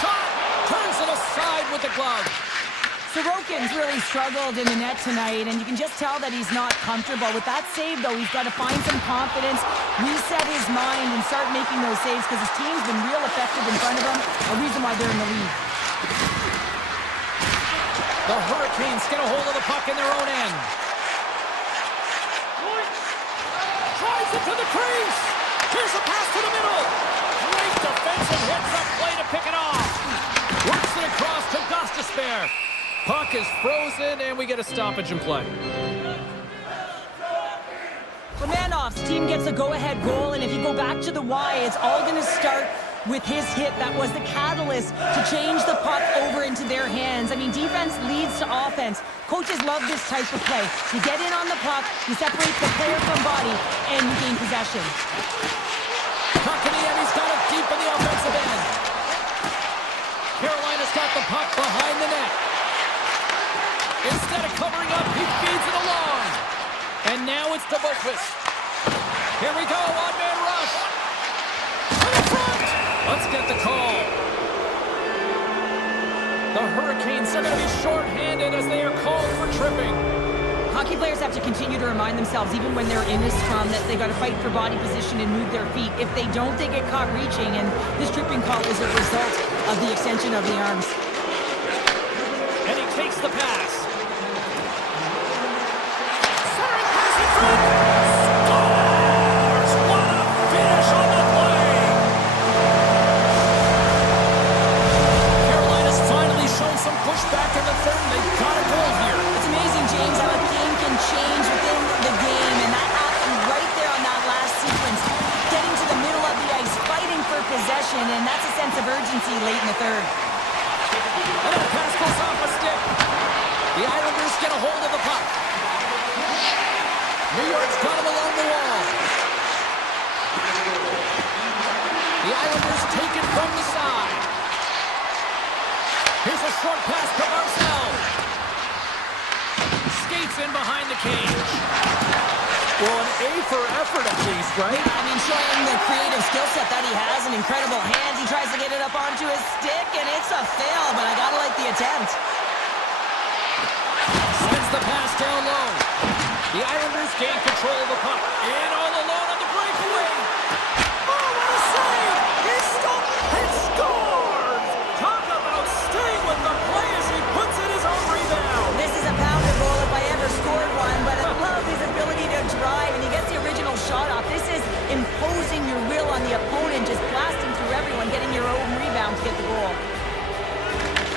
Shot! Turns it aside with the glove. Sorokin's really struggled in the net tonight, and you can just tell that he's not comfortable. With that save, though, he's got to find some confidence, reset his mind, and start making those saves, because his team's been real effective in front of him, a reason why they're in the lead. The Hurricanes get a hold of the puck in their own end. Drives it to the crease. Here's a pass to the middle. Great defensive hits up play to pick it off. Works it across to Gostisbehere. Puck is frozen, and we get a stoppage in play. Romanov's team gets a go-ahead goal, and if you go back to the why, it's all going to start with his hit. That was the catalyst to change the puck over into their hands. I mean, defense leads to offense. Coaches love this type of play. You get in on the puck, you separate the player from body, and you gain possession. Puck in the end, he's got it deep in the offensive end. Carolina's got the puck behind the net. Instead of covering up, he feeds it along. And now it's to Boqvist. Here we go, one-man rush. To the front. Let's get the call. The Hurricanes are going to be shorthanded as they are called for tripping. Hockey players have to continue to remind themselves, even when they're in a scrum, that they got to fight for body position and move their feet. If they don't, they get caught reaching, and this tripping call is a result of the extension of the arms. And he takes the pass. Centering pass in front. Scores! What a finish on the play! Carolina's finally shown some pushback in the third, and they've got a goal here. It's amazing, James, how a game can change within the game, and that happened right there on that last sequence. Getting to the middle of the ice, fighting for possession, and that's a sense of urgency late in the third. And the pass goes off a stick. The Islanders get a hold of the puck. New York's got him along the wall. The Islanders take it from the side. Here's a short pass to Marcel. Skates in behind the cage. Well, an A for effort at least, right? Yeah, I mean, showing the creative skill set that he has and incredible hands. He tries to get it up onto his stick, and it's a fail, but I gotta like the attempt. Sends the pass down low. The Islanders gain control of the puck. In all alone on the breakaway. Oh, what a save! He stopped and scores! Talk about staying with the play as he puts in his own rebound. This is a pounder goal if I ever scored one, but I love his ability to drive, and he gets the original shot off. This is imposing your will on the opponent, just blasting through everyone, getting your own rebound to get the goal.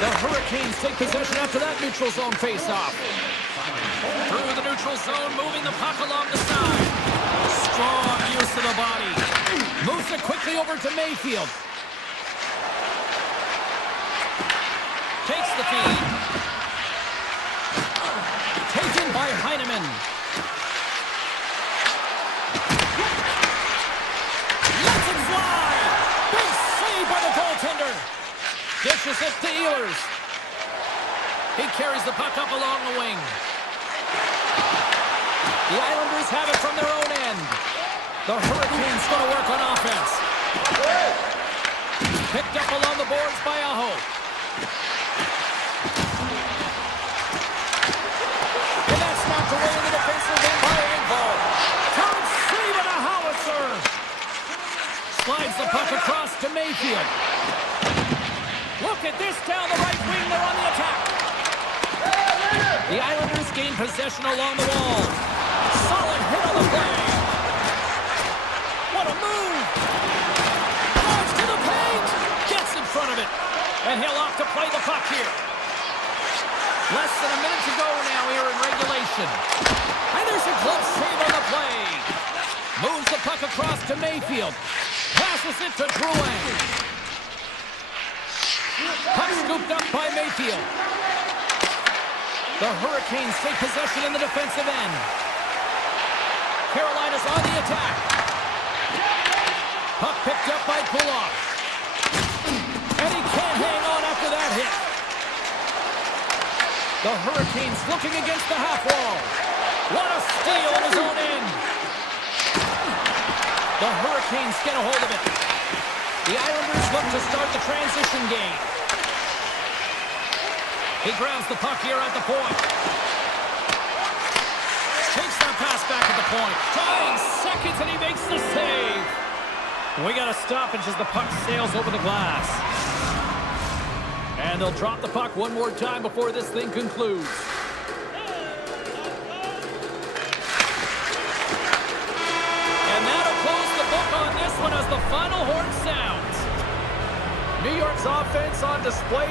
The Hurricanes take possession after that neutral zone face-off. Through the neutral zone, moving the puck along the side. Strong use of the body. Moves it quickly over to Mayfield. Takes the feed. Taken by Heineman. Lets it fly. Big save by the goaltender. Dishes it to Ehlers. He carries the puck up along the wing. The Islanders have it from their own end. The Hurricanes going to work on offense. Picked up along the boards by Aho. And that's knocked away in the defensive end by Engvall. Tom save and a howitzer. Slides the puck across to Mayfield. Look at this down the right wing. They're on the attack. The Islanders gain possession along the wall. Solid hit on the play. What a move. And he'll opt to play the puck here. Less than a minute to go now here in regulation. And there's a glove save on the play. Moves the puck across to Mayfield. Passes it to Drouin. Puck scooped up by Mayfield. The Hurricanes take possession in the defensive end. Carolina's on the attack. Puck picked up by Kulak. And he can't hang on after that hit. The Hurricanes looking against the half wall. What a steal in his own end. The Hurricanes get a hold of it. The Islanders look to start the transition game. He grabs the puck here at the point. Takes that pass back at the point. Dying seconds and he makes the save. We got a stoppage as the puck sails over the glass. And they'll drop the puck one more time before this thing concludes. And that'll close the book on this one as the final horn sounds. New York's offense on display.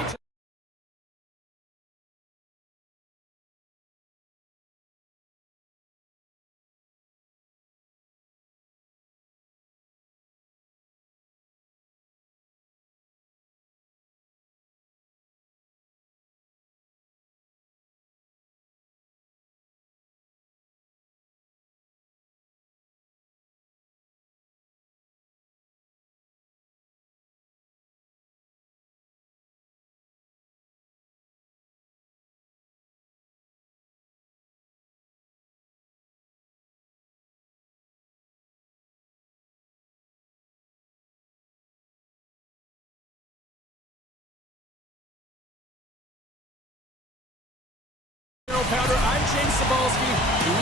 Powder. I'm James Cebulski.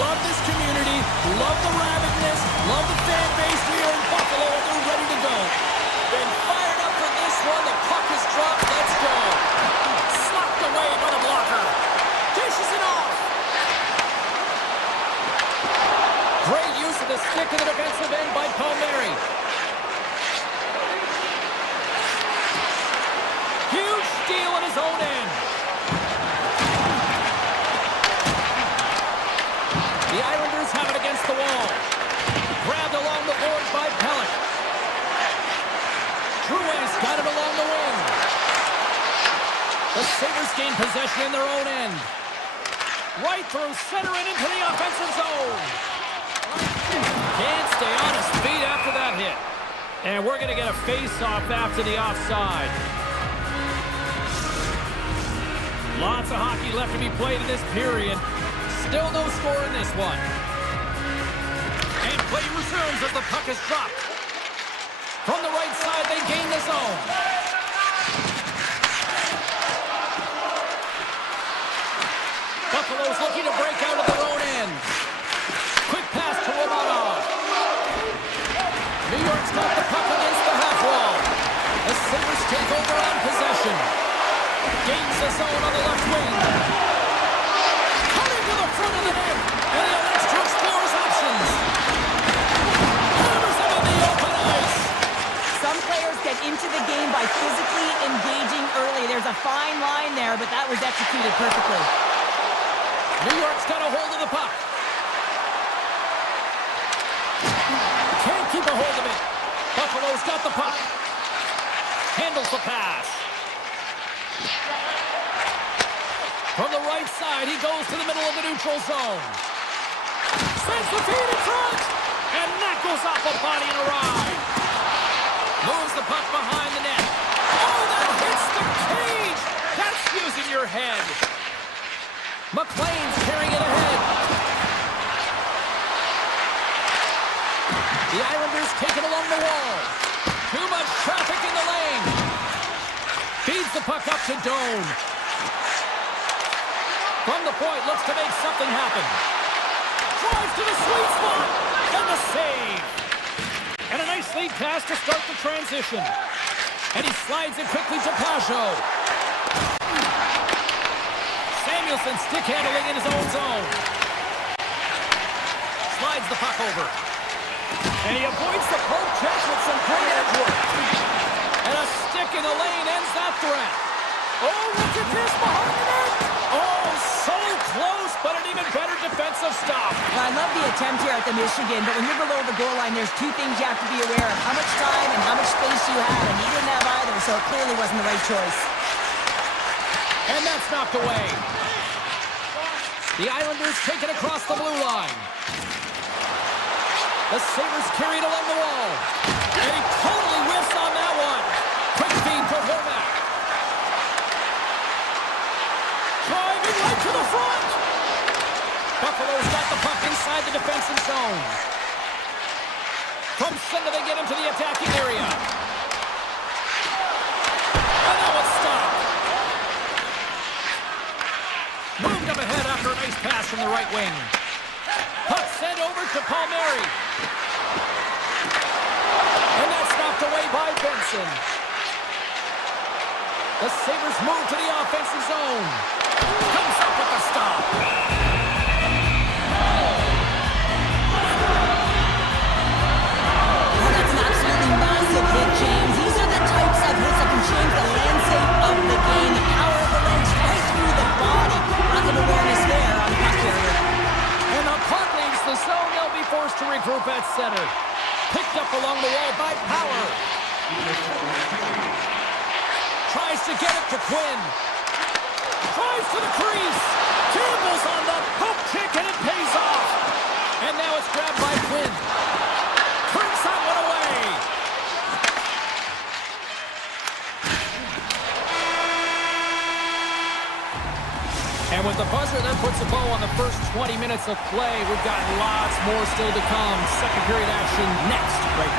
Love this community. Love the rabidness. Love the fan base here in Buffalo. They're ready to go. Been fired up for this one. The puck is dropped. Let's go. Slapped away by the blocker. Dishes it off. Great use of the stick in the defensive end by Palmieri. Huge steal in his own end. The Islanders have it against the wall. Grabbed along the boards by Pellick. Drouin's got it along the wing. The Sabres gain possession in their own end. Right through center and into the offensive zone. Can't stay on his feet after that hit. And we're going to get a face-off after the offside. Lots of hockey left to be played in this period. Still no score in this one. And play resumes as the puck is dropped. From the right side, they gain the zone. Buffalo's looking to break out of their own end. Quick pass to Romanov. New York's got the puck against the half wall. The Sabres take over on possession. Gains the zone on the left wing. Front of the net, and he elects to explore his options. Hammers him in the open ice. Some players get into the game by physically engaging early. There's a fine line there, but that was executed perfectly. New York's got a hold of the puck. Can't keep a hold of it. Buffalo's got the puck. Handles the pass. From the right side, he goes to the middle of the neutral zone. Sends the feed in front. And that goes off a body and a ride. Moves the puck behind the net. Oh, that hits the cage. That's using your head. McLean's carrying it ahead. The Islanders take it along the wall. Too much traffic in the lane. Feeds the puck up to Doan. From the point, looks to make something happen. Drives to the sweet spot, and the save. And a nice lead pass to start the transition. And he slides it quickly to Pajot. Samuelson stick handling in his own zone. Slides the puck over. And he avoids the poke check with some great edge work. And a stick in the lane ends that threat. Oh, look at this behind the net. Oh, so close, but an even better defensive stop. Well, I love the attempt here at the Michigan, but when you're below the goal line, there's two things you have to be aware of. How much time and how much space you have, and he didn't have either, so it clearly wasn't the right choice. And that's knocked away. The Islanders take it across the blue line. The Sabres carry it along the wall. And he totally whiffs on that one. Quick feed to Horvath. Driving right to the front. Buffalo's got the puck inside the defensive zone. From center they get into the attacking area. And that one's stopped. Moved up ahead after a nice pass from the right wing. Puck sent over to Palmieri. And that's knocked away by Benson. The Sabres move to the offensive zone. Comes up with the stop. Oh, that's an absolutely massive hit, James. These are the types of hits that can change the landscape of the game. The power of the legs right through the body. Lots of awareness there on the puck carrier. And the puck leaves the zone. They'll be forced to regroup at center. Picked up along the wall by Power. Tries to get it to Quinn. Drives to the crease. Gambles on the poke kick and it pays off. And now it's grabbed by Quinn. Turns that one away. And with the buzzer, that puts a bow on the first 20 minutes of play. We've got lots more still to come. Second period action next. Right.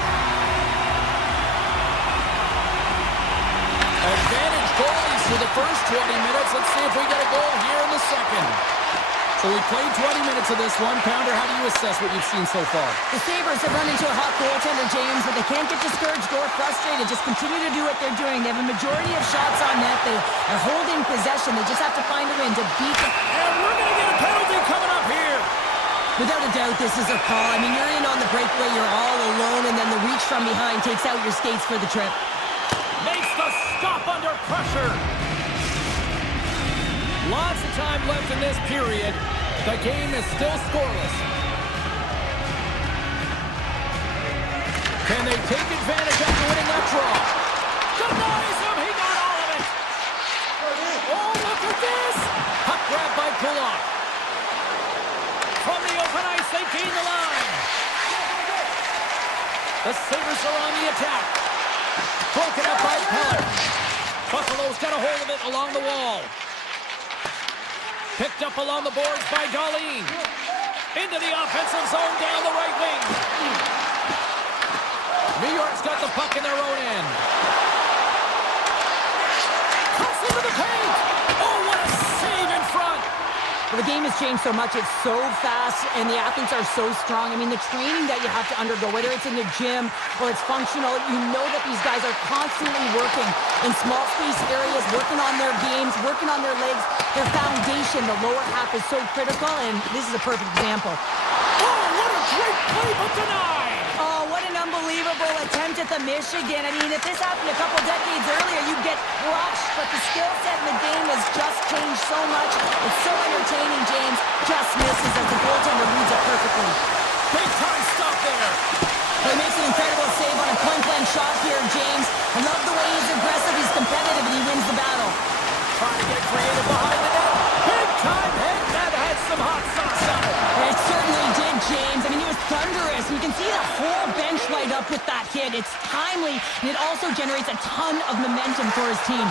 Advantage goalies for the first 20 minutes. Let's see if we get a goal here in the second. So we played 20 minutes of this one. Pounder, how do you assess what you've seen so far? The Sabres have run into a hot goaltender, James, but they can't get discouraged or frustrated. Just continue to do what they're doing. They have a majority of shots on net. They are holding possession. They just have to find a win to beat them. And we're going to get a penalty coming up here. Without a doubt, this is a call. I mean, you're in on the breakaway. You're all alone, and then the reach from behind takes out your skates for the trip. Makes the stop under pressure. Lots of time left in this period. The game is still scoreless. Can they take advantage after winning that draw? Denies him. He got all of it. Oh, look at this. Puck grabbed by Kulak. From the open ice, they gain the line. The Sabres are on the attack. Broken up by Peller. Buffalo's got a hold of it along the wall. Picked up along the boards by Darlene. Into the offensive zone down the right wing. New York's got the puck in their own end. Cuts into the paint. Oh, what a save in front. Well, the game has changed so much. It's so fast, and the athletes are so strong. I mean, the training that you have to undergo, whether it's in the gym or it's functional, you know that these guys are constantly working in small space areas, working on their games, working on their legs. Their foundation, the lower half, is so critical, and this is a perfect example. Oh, what a great play, but denied. Oh, what an unbelievable attempt at the Michigan. I mean, if this happened a couple decades earlier, you'd get crushed, but the skill set in the game has just changed so much. It's so entertaining, James. Just misses as the goaltender reads it perfectly. Big time stop there. He makes an incredible save on a point-blank shot here, James. I love the way he's aggressive, he's competitive, and he wins the battle. Trying to get creative behind the net. Big time hit. That had some hot sauce on it. It certainly did, James. I mean, he was thunderous. You can see the whole bench light up with that hit. It's timely, and it also generates a ton of momentum for his team.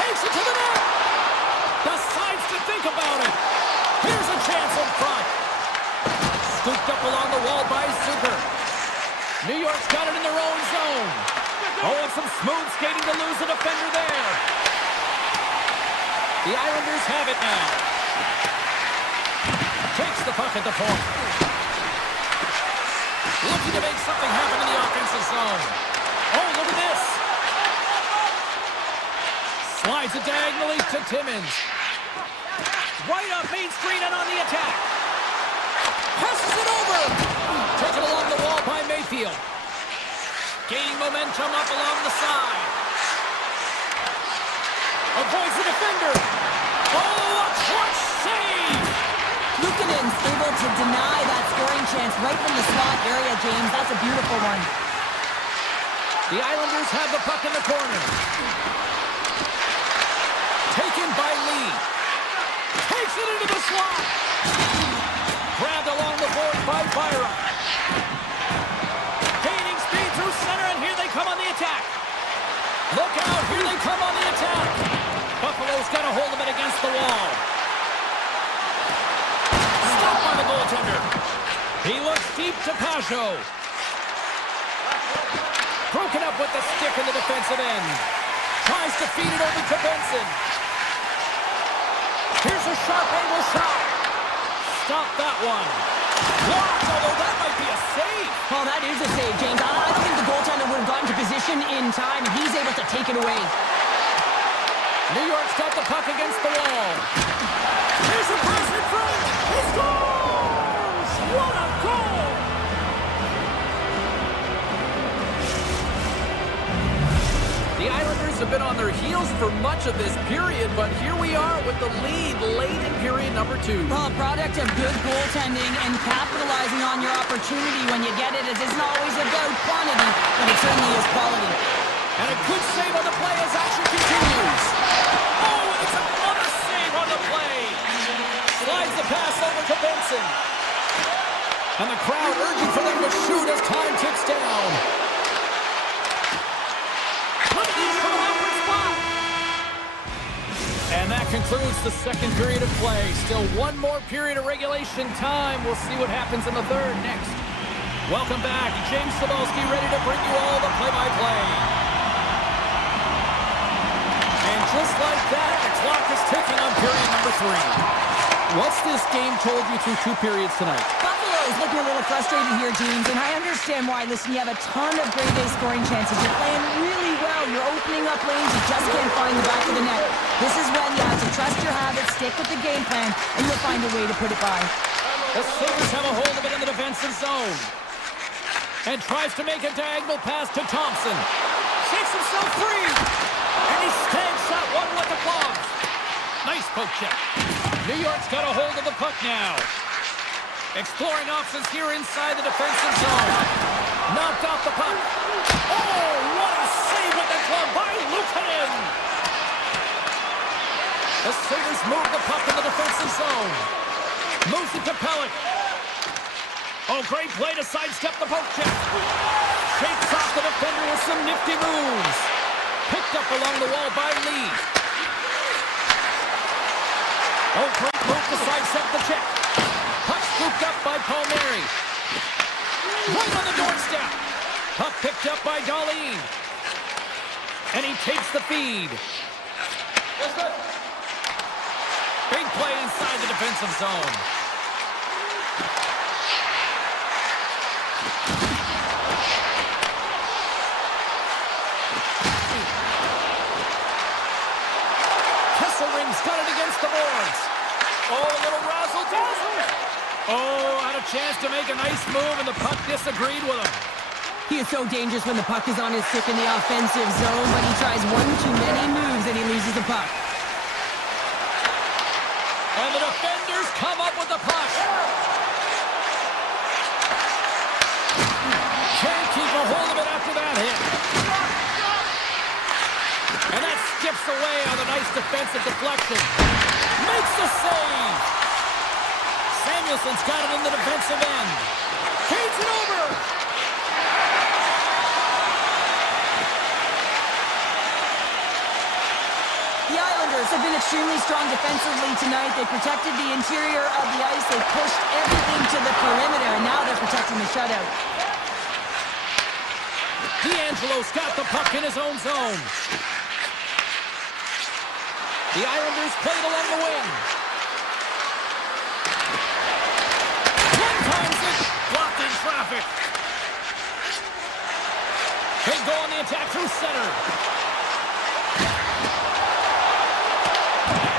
Takes it to the net. Decides to think about it. Here's a chance in front. Scooped up along the wall by Zucker. New York's got it in their own zone. Oh, and some smooth skating to lose the defender there. The Islanders have it now. Takes the puck at the point. Looking to make something happen in the offensive zone. Oh, look at this. Slides it diagonally to Timmins. Right up Main Street and on the attack. Passes it over. Taken along the wall by Mayfield. Gaining momentum up along the side. Avoids the defender. Oh, a clutch save! Luukkonen's able to deny that scoring chance right from the slot area, James. That's a beautiful one. The Islanders have the puck in the corner. Taken by Lee. Takes it into the slot. Grabbed along the board by Byram. Gaining speed through center, and here they come on the attack. Look out, here they come on the attack. Buffalo's got a hold of it against the wall. Stopped by the goaltender. He looks deep to Pajot. Broken up with the stick in the defensive end. Tries to feed it over to Benson. Here's a sharp angle shot. Stop that one. Blocked, although that might be a save. Oh, that is a save, James. I don't think the goaltender would have gotten to position in time, and he's able to take it away. New York's got the puck against the wall. Here's a pass in front. He scores! What a goal! The Islanders have been on their heels for much of this period, but here we are with the lead late in period number 2. Well, a product of good goaltending and capitalizing on your opportunity when you get it. It isn't always about quantity, but it certainly is quality. And a good save on the play as action continues. Oh, and it's another save on the play. Slides the pass over to Benson. And the crowd urging for them to shoot as time ticks down. And that concludes the second period of play. Still one more period of regulation time. We'll see what happens in the third next. Welcome back. James Cebulski ready to bring you all the play-by-play. And just like that, the clock is ticking on period number 3. What's this game told you through 2 periods tonight? Buffalo is looking a little frustrated here, James, and I understand why. Listen, you have a ton of grade A scoring chances. You're playing really well. You're opening up lanes. You just can't find the back of the net. This is when you have to trust your habits, stick with the game plan, and you'll find a way to put it by. The Sabres have a hold of it in the defensive zone. And tries to make a diagonal pass to Thompson. Shakes himself free. And he stabs that one with the glove. Nice poke check. New York's got a hold of the puck now. Exploring options here inside the defensive zone. Knocked off the puck. Oh, what a save with the glove by Luukkonen. The Sabres move the puck in the defensive zone. Moves it to Pellick. Oh, great play to sidestep the poke check. Shakes off the defender with some nifty moves. Picked up along the wall by Lee. Oh, great move to sidestep the check. Puck scooped up by Palmieri. Right on the doorstep. Puck picked up by Dahlin. And he takes the feed. Big play inside the defensive zone. Kesselring's got it against the boards. Oh, a little razzle-dazzle. Oh, had a chance to make a nice move, and the puck disagreed with him. He is so dangerous when the puck is on his stick in the offensive zone, but he tries one too many moves and he loses the puck. And the defenders come up with the puck. Can't keep a hold of it after that hit. And that skips away on a nice defensive deflection. Makes the save. Samuelson's got it in the defensive end. Feeds it over. The Islanders have been extremely strong defensively tonight. They protected the interior of the ice. They pushed everything to the perimeter, and now they're protecting the shutout. D'Angelo's got the puck in his own zone. The Islanders played along the wing. One times it, blocked in traffic. They go on the attack through center.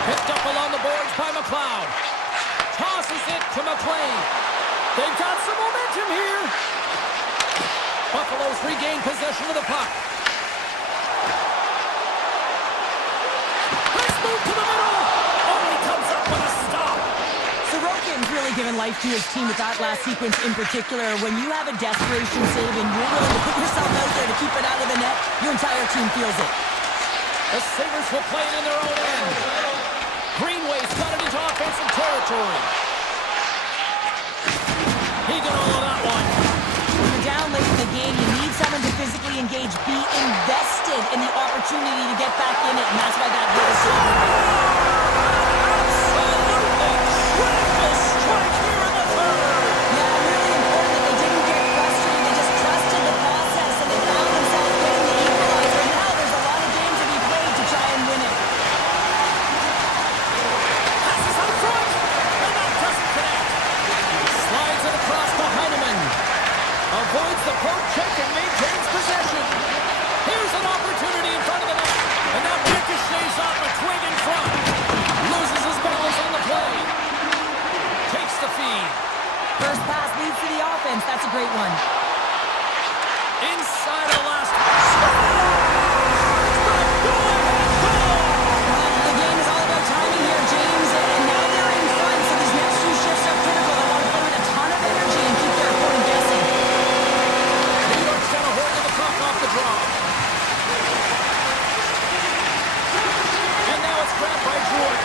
Picked up along the boards by McLeod. Tosses it to McLean. They've got some momentum here. Buffalo's regained possession of the puck. given life to his team with that last sequence in particular. When you have a desperation save and you're willing to put yourself out there to keep it out of the net, your entire team feels it. The Sabres will play it in their own end. Greenway's got it into offensive territory. He got all of that one. When you're down late in the game, you need someone to physically engage, be invested in the opportunity to get back in it, and that's why that hit is so Absolutely critical strike here in the third. Yeah, really important that they didn't get frustrated. They just trusted the process, and they found themselves getting the equalizer. Now there's a lot of games to be played to try and win it. Passes up front, and that doesn't connect. Slides it across to Heineman. Avoids the poke check and maintains possession. Here's an opportunity in front of the net, and that ricochets off a twig in front. Loses his balance on the play. Takes the feed. First pass leads to the offense. That's a great one. Inside the last. The go-ahead goal! The game is all about timing here, James, and now they're in front, so these next few shifts are critical. They want to put in a ton of energy and keep their opponent guessing. New York's got a hold of the puck off the draw. And now it's grabbed by Jordan.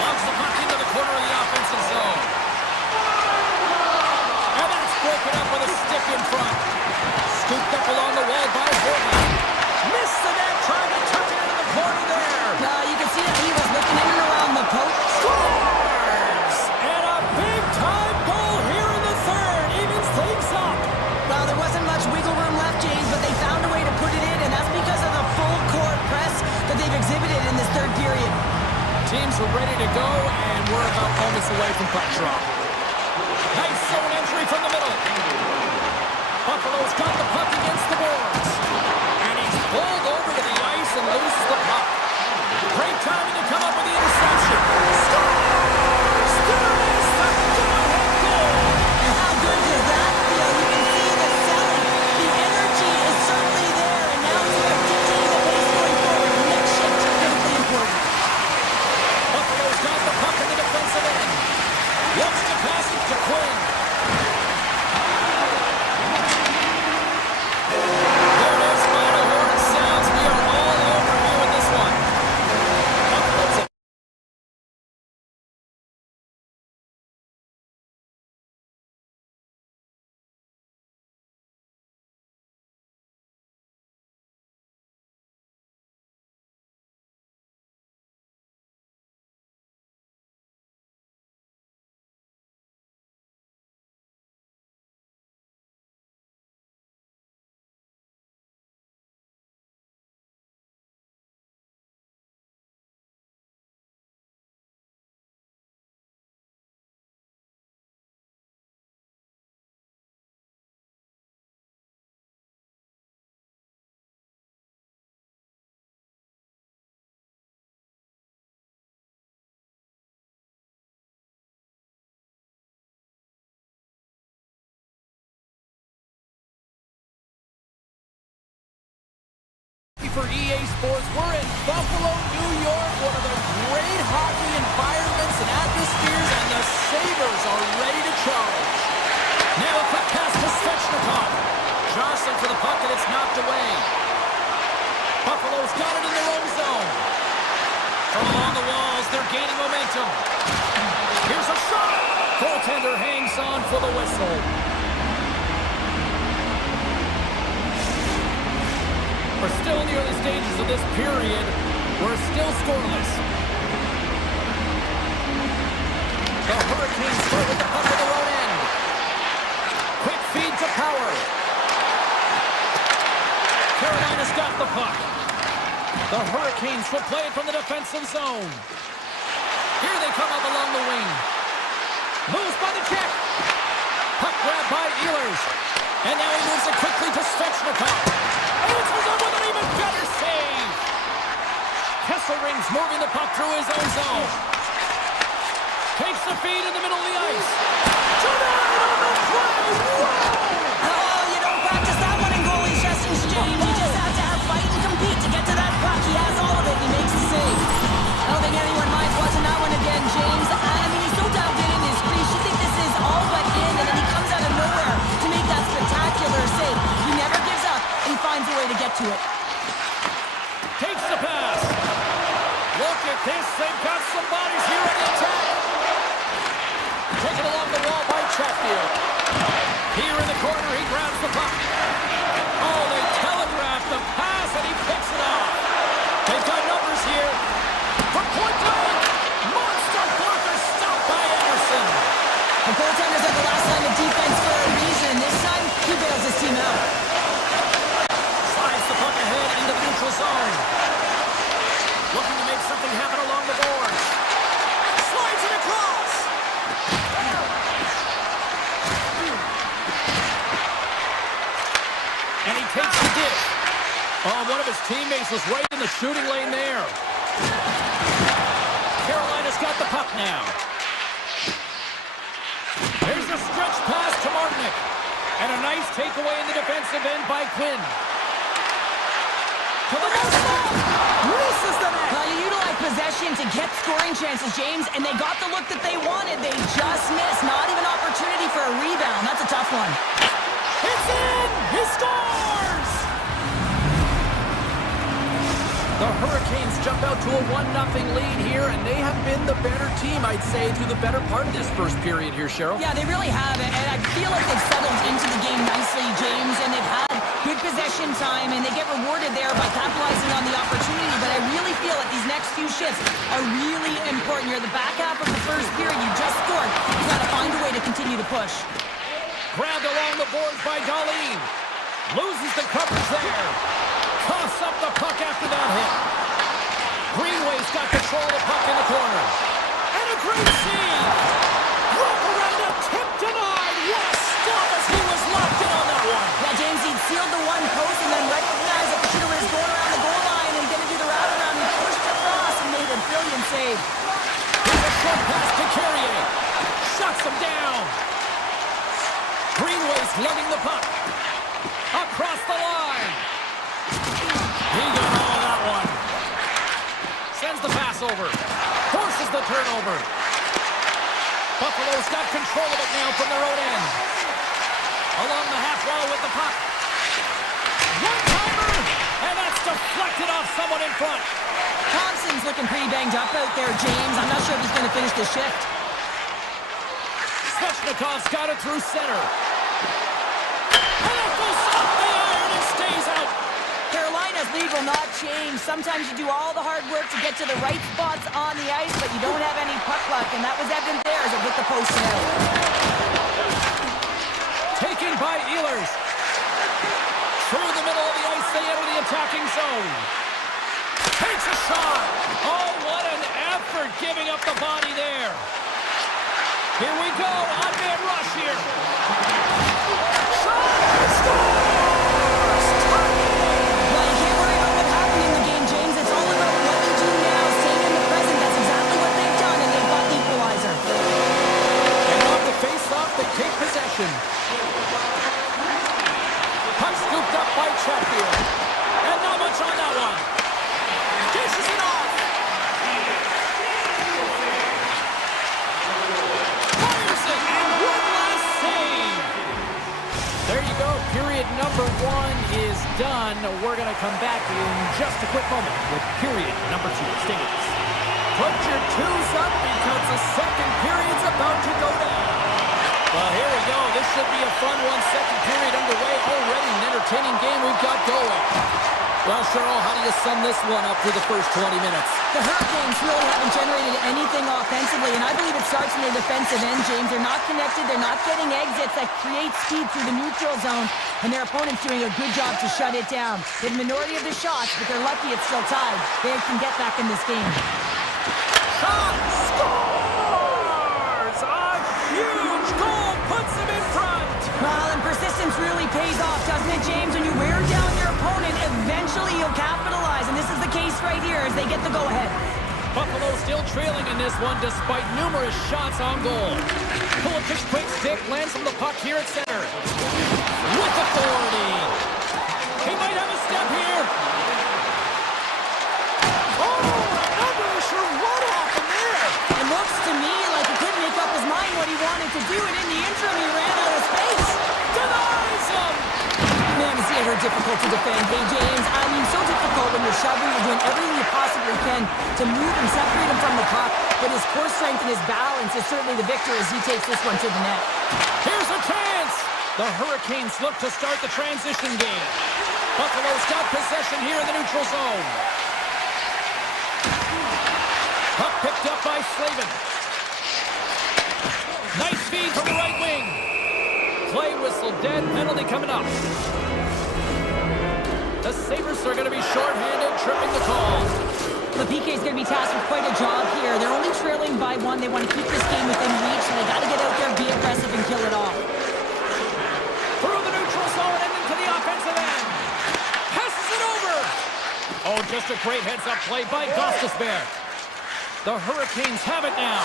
Lobs the puck into the corner of the offensive zone. And that's broken up with a stick in front. Scooped up along the wall by Jordan. Missed the net, trying to tuck it into the corner there. You can see that he was looking in and around the post. Scores! And a big-time goal here in the third. Evens things up. Well, there wasn't much wiggle room left, James, but they found a way to put it in, and that's because of the full court press that they've exhibited in this third period. Teams are ready to go, and we're about moments away from puck drop. Nice zone entry from the middle. Buffalo's got the puck against the boards. And he's pulled over to the ice and loses the puck. Great timing to come up with the interception. Scores! There is the go-ahead goal! And how good does that feel? You can see the selling. The energy is certainly there, and now it's about dictating the pace going forward. The next shift is critically important. Buffalo's got the puck in the defensive end. Looks to pass it to Quinn. There it is, final horn sounds. We are all over here with this one. Buffalo's for EA Sports. We're in Buffalo, New York, one of the great hockey environments and atmospheres, and the Sabres are ready to charge. Now a quick pass to Svechnikov. Jostling for the puck, and it's knocked away. Buffalo's got it in their own zone. From along the walls, they're gaining momentum. Here's a shot. Goaltender hangs on for the whistle. We're still in the early stages of this period. We're still scoreless. The Hurricanes start with the puck at their own end. Quick feed to Power. Carolina's got the puck. The Hurricanes will play it from the defensive zone. Here they come up along the wing. Moves by the check. Puck grab by Ehlers. And now he moves it quickly to Svechnikov. Answers up with an even better save. Kesselring's moving the puck through his own zone. Takes the feed in the middle of the ice. Tonight on the play. Wow! Oh, you don't practice that one in goalie sessions, James. You just have to have fight and compete to get to that puck. He has all of it. He makes the save. I don't think anyone minds watching that one again, James. I mean, he's so down to it. Takes the pass. Look at this. They've got some bodies here on the attack. Taken along the wall by Chatfield. Here in the corner, he grabs the puck. Oh, they telegraph the pass, and he picks it off. They've got numbers here. From point blank. Monster blocker stopped by Anderson. The goaltenders are the last line of defense for a reason. This time, he bails his team out. Slides the puck ahead into the neutral zone. Looking to make something happen along the boards. Slides it across. And he takes the dish. Oh, one of his teammates was right in the shooting lane there. Carolina's got the puck now. There's a stretch pass to Martinick. And a nice takeaway in the defensive end by Quinn. To the next line. Misses the net. Now, you utilize possession to get scoring chances, James, and they got the look that they wanted. They just missed. Not even opportunity for a rebound. That's a tough one. It's in! He scores! The Hurricanes jump out to a 1-0 lead here, and they have been the better team, I'd say, through the better part of this first period here, Cheryl. Yeah, they really have, and I feel like they've settled into the game nicely, James, and they've had good possession time, and they get rewarded there by capitalizing on the opportunity, but I really feel that these next few shifts are really important. You're the back half of the first period. You just scored. You got to find a way to continue to push. Grabbed along the boards by Darlene. Loses the coverage there. Coughs up the puck after that hit. Greenway's got control of the puck in the corner. And a great save. Rope around a tip denied. What a stop as he was locked in on that one. Yeah, James, he'd sealed the one post and then recognized that the shooter was going around the goal line and going to do the wraparound. He pushed across and made a brilliant save. Here's a short pass to Carrier. Shuts him down. Greenway's lugging the puck. Across the line. He got all of that one. Sends the pass over. Forces the turnover. Buffalo's got control of it now from their own end. Along the half wall with the puck. One-timer! And that's deflected off someone in front. Thompson's looking pretty banged up out there, James. I'm not sure if he's going to finish this shift. Svechnikov's got it through center. And it goes off the iron and stays out. Carolina's lead will not change. Sometimes you do all the hard work to get to the right spots on the ice, but you don't have any puck luck, and that was evident there as it hit the post and out. Taken by Ehlers. Through the middle of the ice, they enter the attacking zone. Takes a shot. Oh, what an effort giving up the body there. Here we go. On-man rush here. Shot. Scores! Well, you can't worry about what happened in the game, James. It's all about what you do now. Staying in the present. That's exactly what they've done, and they've got the equalizer. And off the face-off, they take possession. Puck scooped up by Chatfield. And not much on that one. Dishes it off. Fires it. And one last save. There you go. Period number 1 is done. We're going to come back in just a quick moment with period number 2. Stay with us. Put your twos up because the second period's about to go down. Well, here we go. This should be a fun one. Second period underway already. An entertaining game we've got going. Well, Cheryl, how do you sum this one up through the first 20 minutes? The Hurricanes really haven't generated anything offensively, and I believe it starts in their defensive end, James. They're not connected. They're not getting exits that create speed through the neutral zone, and their opponent's doing a good job to shut it down. They have a minority of the shots, but they're lucky it's still tied. They can get back in this game. Shot! Scores! A huge goal puts them in front! Well, and persistence really pays off, doesn't it, James? When you wear down your opponent, eventually you'll capitalize, and this is the case right here as they get the go-ahead. Buffalo still trailing in this one despite numerous shots on goal. Pulisic quick stick lands from the puck here at center. With authority. He might have a step here. Oh, another sure what happened there. It looks to me like he couldn't make up his mind what he wanted to do, and in the interim he ran out of space. Denies him. Man, is he ever difficult difficult to defend. Hey, James, I mean, so difficult when you're shoving, you're doing everything you possibly can to move and separate him from the puck. But his core strength and his balance is certainly the victor as he takes this one to the net. Here's a chance! The Hurricanes look to start the transition game. Buffalo's got possession here in the neutral zone. Puck picked up by Slavin. Nice feed from the right wing. Play whistle dead, penalty coming up. The Sabres are going to be shorthanded, tripping the call. The PK is going to be tasked with quite a job here. They're only trailing by one. They want to keep this game within reach, and they got to get out there, be aggressive, and kill it off. Through the neutral zone and into the offensive end. Passes it over. Oh, just a great heads-up play by Gostisbehere. The Hurricanes have it now.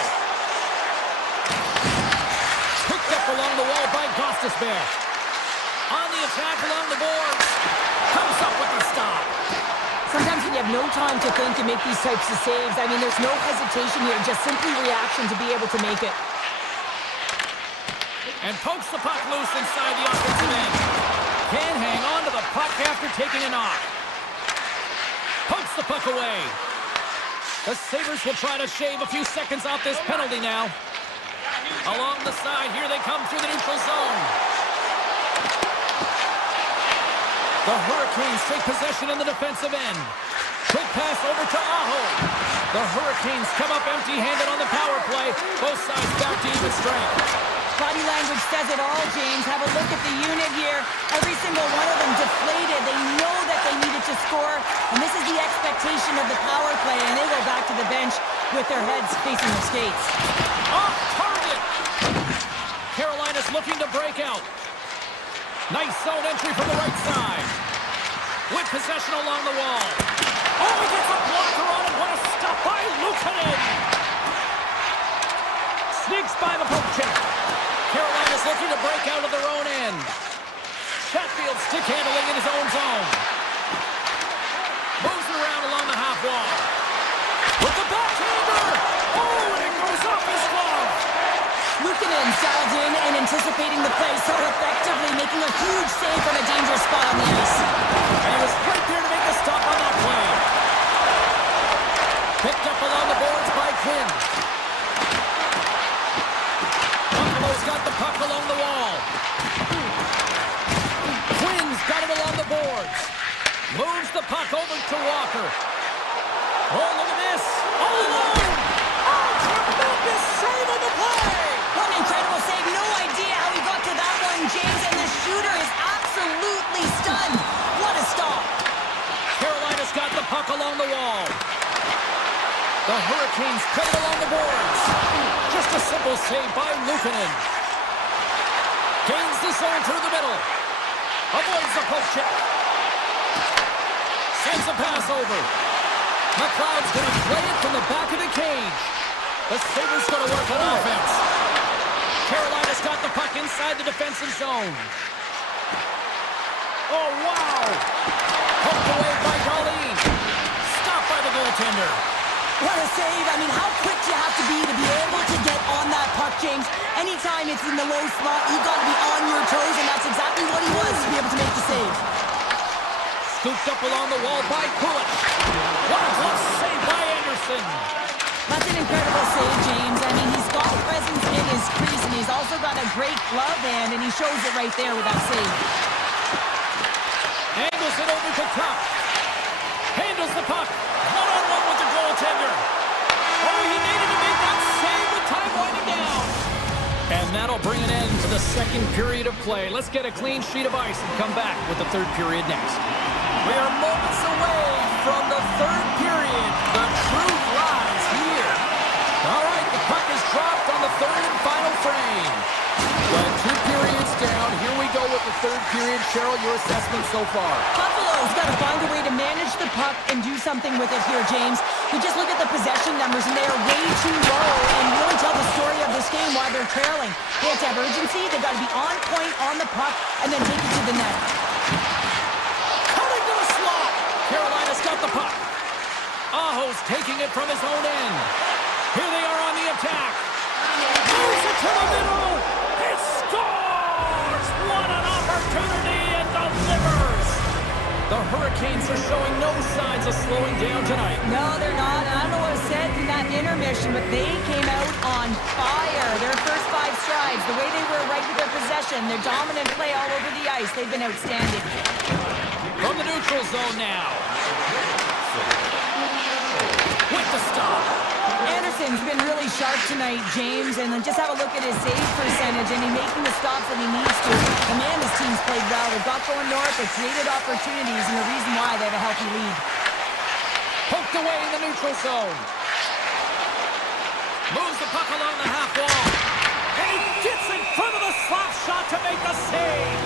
Picked up along the wall by Gostisbehere. On the attack along the boards. Comes up with the stop. Sometimes when you have no time to think and make these types of saves, I mean, there's no hesitation here, just simply reaction to be able to make it. And pokes the puck loose inside the offensive end. Can't hang on to the puck after taking a knock. Pokes the puck away. The Sabres will try to shave a few seconds off this penalty now. Along the side, here they come through the neutral zone. The Hurricanes take possession in the defensive end. Quick pass over to Aho. The Hurricanes come up empty-handed on the power play. Both sides back to even strength. Body language says it all, James. Have a look at the unit here. Every single one of them deflated. They know that they needed to score, and this is the expectation of the power play, and they go back to the bench with their heads facing their skates. Off target! Carolina's looking to break out. Nice zone entry from the right side. With possession along the wall. Oh, he gets a blocker on it. What a stop by Luukkonen! Sneaks by the poke check. Carolina's looking to break out of their own end. Chatfield stick handling in his own zone. Moves it around along the half wall. With the backhander! Oh, and it goes off his glove! Luukkonen dialed in and anticipating the play so effectively, making a huge save from a dangerous spot on the ice. And he was right there to make the stop on that play. Picked up along the boards by Quinn. Buffalo's got the puck along the wall. Quinn's got it along the boards. Moves the puck over to Walker. Oh, look at this. All alone. Oh, tremendous save on the play. What an incredible save. No idea how he got to that one, James, and the shooter is absolutely stunned. What a stop. Carolina's got the puck along the wall. The Hurricanes cut it along the boards. Just a simple save by Luukkonen. Gains the zone through the middle. Avoids the poke check. Sends a pass over. McLeod's going to play it from the back of the cage. The Sabres going to work on offense. Carolina's got the puck inside the defensive zone. Oh, wow! Poked away by Darlene. Stopped by the goaltender. What a save. I mean, how quick do you have to be able to get on that puck, James? Anytime it's in the low slot, you've got to be on your toes, and that's exactly what he was to be able to make the save. Scooped up along the wall by Kulich. What a close save by Anderson. That's an incredible save, James. I mean, he's got presence in his crease, and he's also got a great glove hand, and he shows it right there with that save. Angles it over to Tuck. Handles the puck. One-on-one with the goaltender. Oh, he needed to make that save with time winding down. And that'll bring an end to the second period of play. Let's get a clean sheet of ice and come back with the third period next. We are moments away from the third period. The truth lies here. All right, the puck is dropped on the third and final frame. Well, 2 periods down. Here we go with the third period. Cheryl, your assessment so far? Buffalo's got to find a way to manage the puck and do something with it here, James. You just look at the possession numbers, and they are way too low, and really tell the story of this game while they're trailing. They have to have urgency. They've got to be on point on the puck and then take it to the net. Coming to the slot. Carolina's got the puck. Aho's taking it from his own end. Here they are on the attack. Moves it to the middle. He scores! What an opportunity and delivers! The Hurricanes are showing no signs of slowing down tonight. No, they're not. I don't know what was said in that intermission, but they came out on fire. Their first 5 strides, the way they were right with their possession, their dominant play all over the ice, they've been outstanding. From the neutral zone now. With the stop. Anderson's been really sharp tonight, James, and then just have a look at his save percentage, and he's making the stops that he needs to. The man, his team's played well. They've got going north, they've created opportunities, and the reason why they have a healthy lead. Poked away in the neutral zone. Moves the puck along the half wall. And he gets in front of the slap shot to make the save.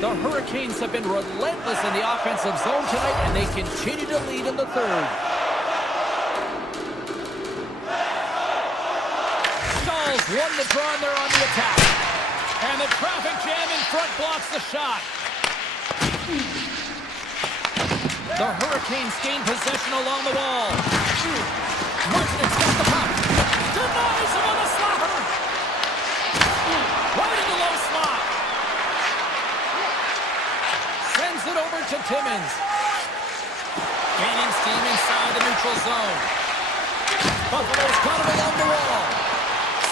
The Hurricanes have been relentless in the offensive zone tonight, and they continue to lead in the third. Stalls won the draw, and they're on the attack. And the traffic jam in front blocks the shot. The Hurricanes gain possession along the wall. Martinez got the puck. Denies him on the slapper. Right in the low slot. Sends it over to Timmins. Gaining steam inside the neutral zone. Buffalo's got him along the wall.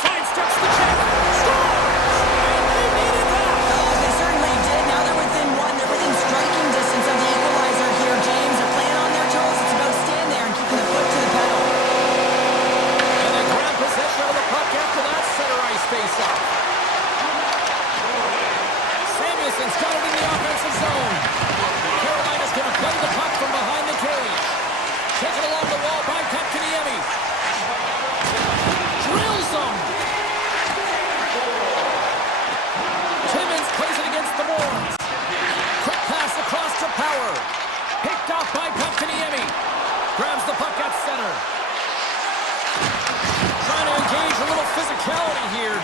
Sidesteps the check. Scores! And they needed that. Oh, they certainly did. Now they're within 1. They're within striking distance of the equalizer here, James. They're playing on their toes. It's about staying there and keeping the foot to the pedal. And they grab possession of the puck after that center ice face-off. Samuelson's got it in the offensive zone. Carolina's going to play the puck from behind the cage. Taken along the wall by Kotkaniemi. Drills them. Timmins plays it against the boards. Quick pass across to Power. Picked off by Kotkaniemi. Grabs the puck at center. Trying to engage a little physicality here.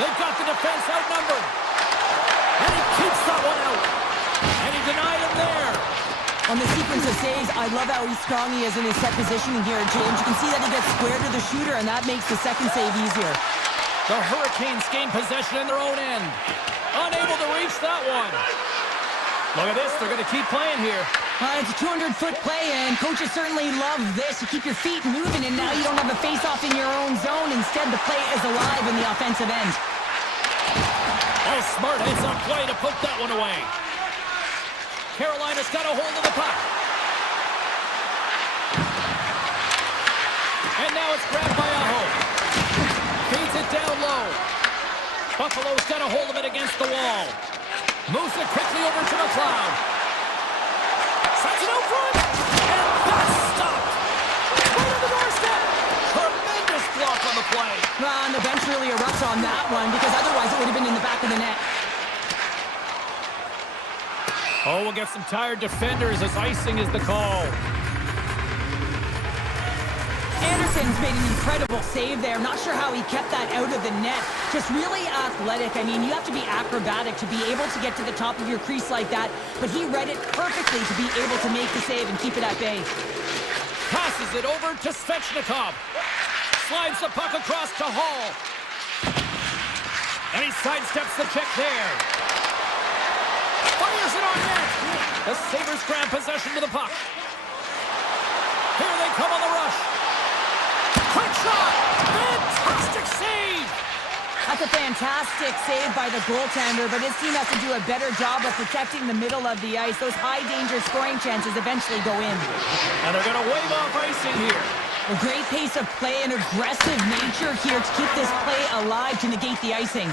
They've got the defense outnumbered. And he keeps that one out. And he denied him there. On the sequence of saves, I love how strong he is in his set positioning here, James. You can see that he gets square to the shooter, and that makes the second save easier. The Hurricanes gain possession in their own end. Unable to reach that one. Look at this. They're going to keep playing here. It's a 200-foot play, and coaches certainly love this. You keep your feet moving, and now you don't have a face-off in your own zone. Instead, the play is alive in the offensive end. Oh, smart heads-up play to put that one away. Carolina's got a hold of the puck. And now it's grabbed by Aho. Feeds it down low. Buffalo's got a hold of it against the wall. Moves it quickly over to McLeod. Sends it out front. And that's stopped. Right on the doorstep. Tremendous block on the play. Well, and the bench really erupts on that one, because otherwise it would have been in the back of the net. Oh, we'll get some tired defenders as icing is the call. Anderson's made an incredible save there. Not sure how he kept that out of the net. Just really athletic. I mean, you have to be acrobatic to be able to get to the top of your crease like that, but he read it perfectly to be able to make the save and keep it at bay. Passes it over to Svechnikov. Slides the puck across to Hall. And he sidesteps the check there. Fires it on net. The Sabres grab possession to the puck. Here they come on the rush. Quick shot. Fantastic save. That's a fantastic save by the goaltender, but his team has to do a better job of protecting the middle of the ice. Those high-danger scoring chances eventually go in. And they're going to wave off icing here. A great pace of play and aggressive nature here to keep this play alive to negate the icing.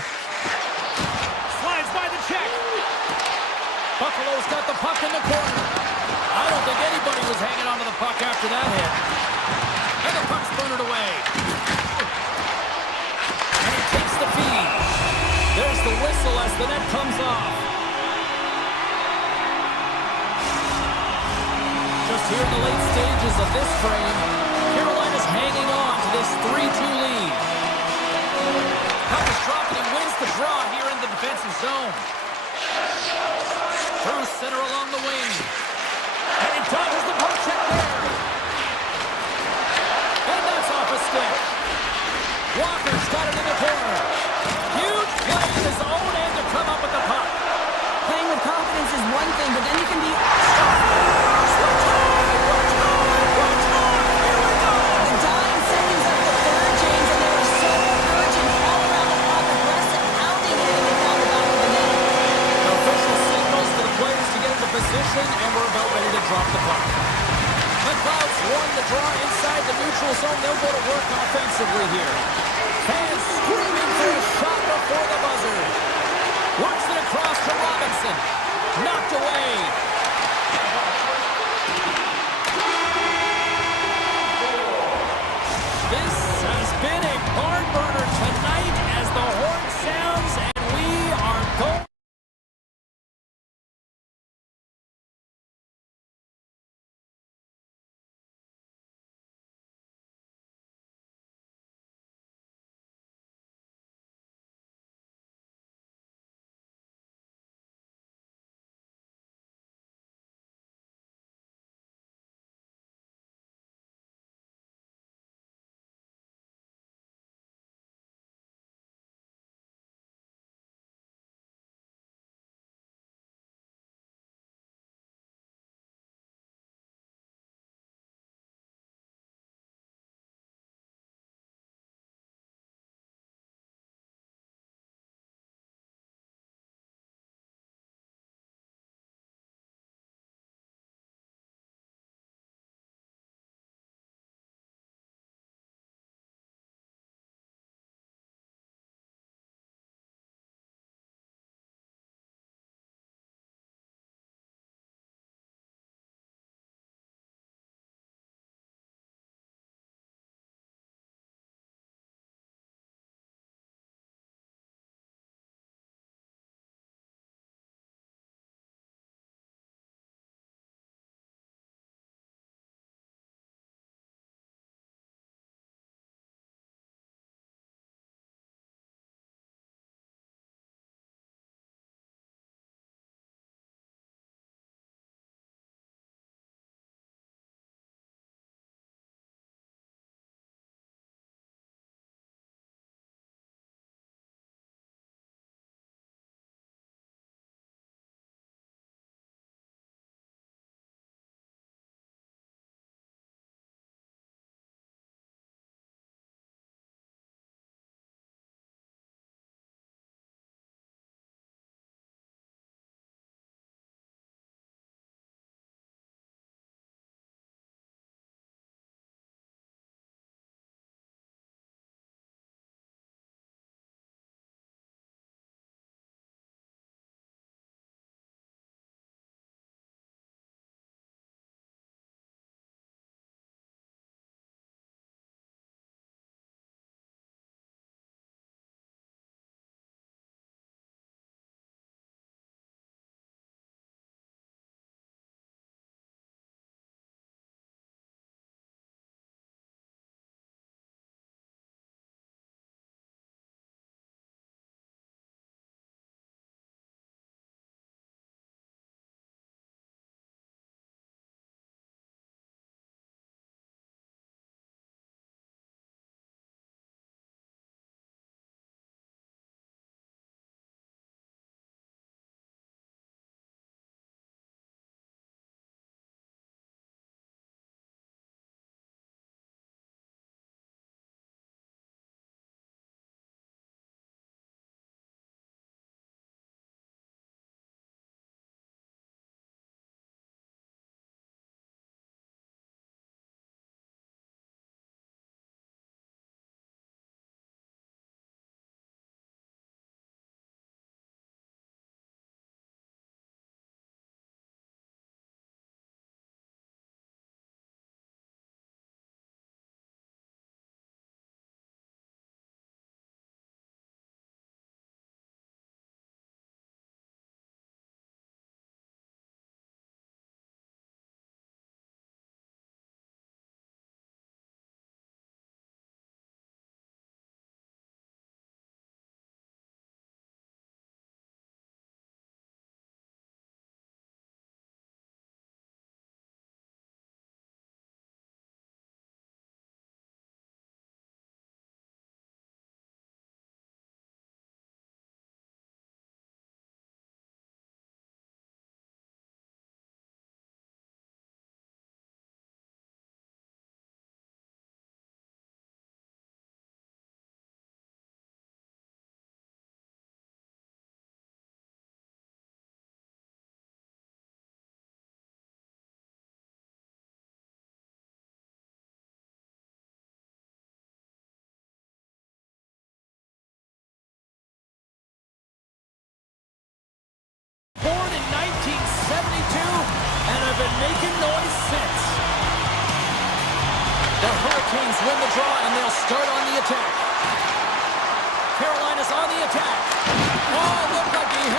Slides by the check. Buffalo's got the puck in the corner. I don't think anybody was hanging onto the puck after that hit. And the puck's bunted away. And he takes the feed. There's the whistle as the net comes off. Just here in the late stages of this frame, Carolina's hanging on to this 3-2 lead. Puck is dropped and he wins the draw here in the defensive zone. Through center along the wing. And he dodges the poke check there. And that's off a stick. Walker's got it in the corner. Huge play in his own end off the puck. The Clouds won the draw inside the neutral zone. They'll go to work offensively here. Fans screaming for a shot before the buzzer. Works it across to Robinson. Knocked away. This has been a barn burner tonight as the horn sounds and we are going.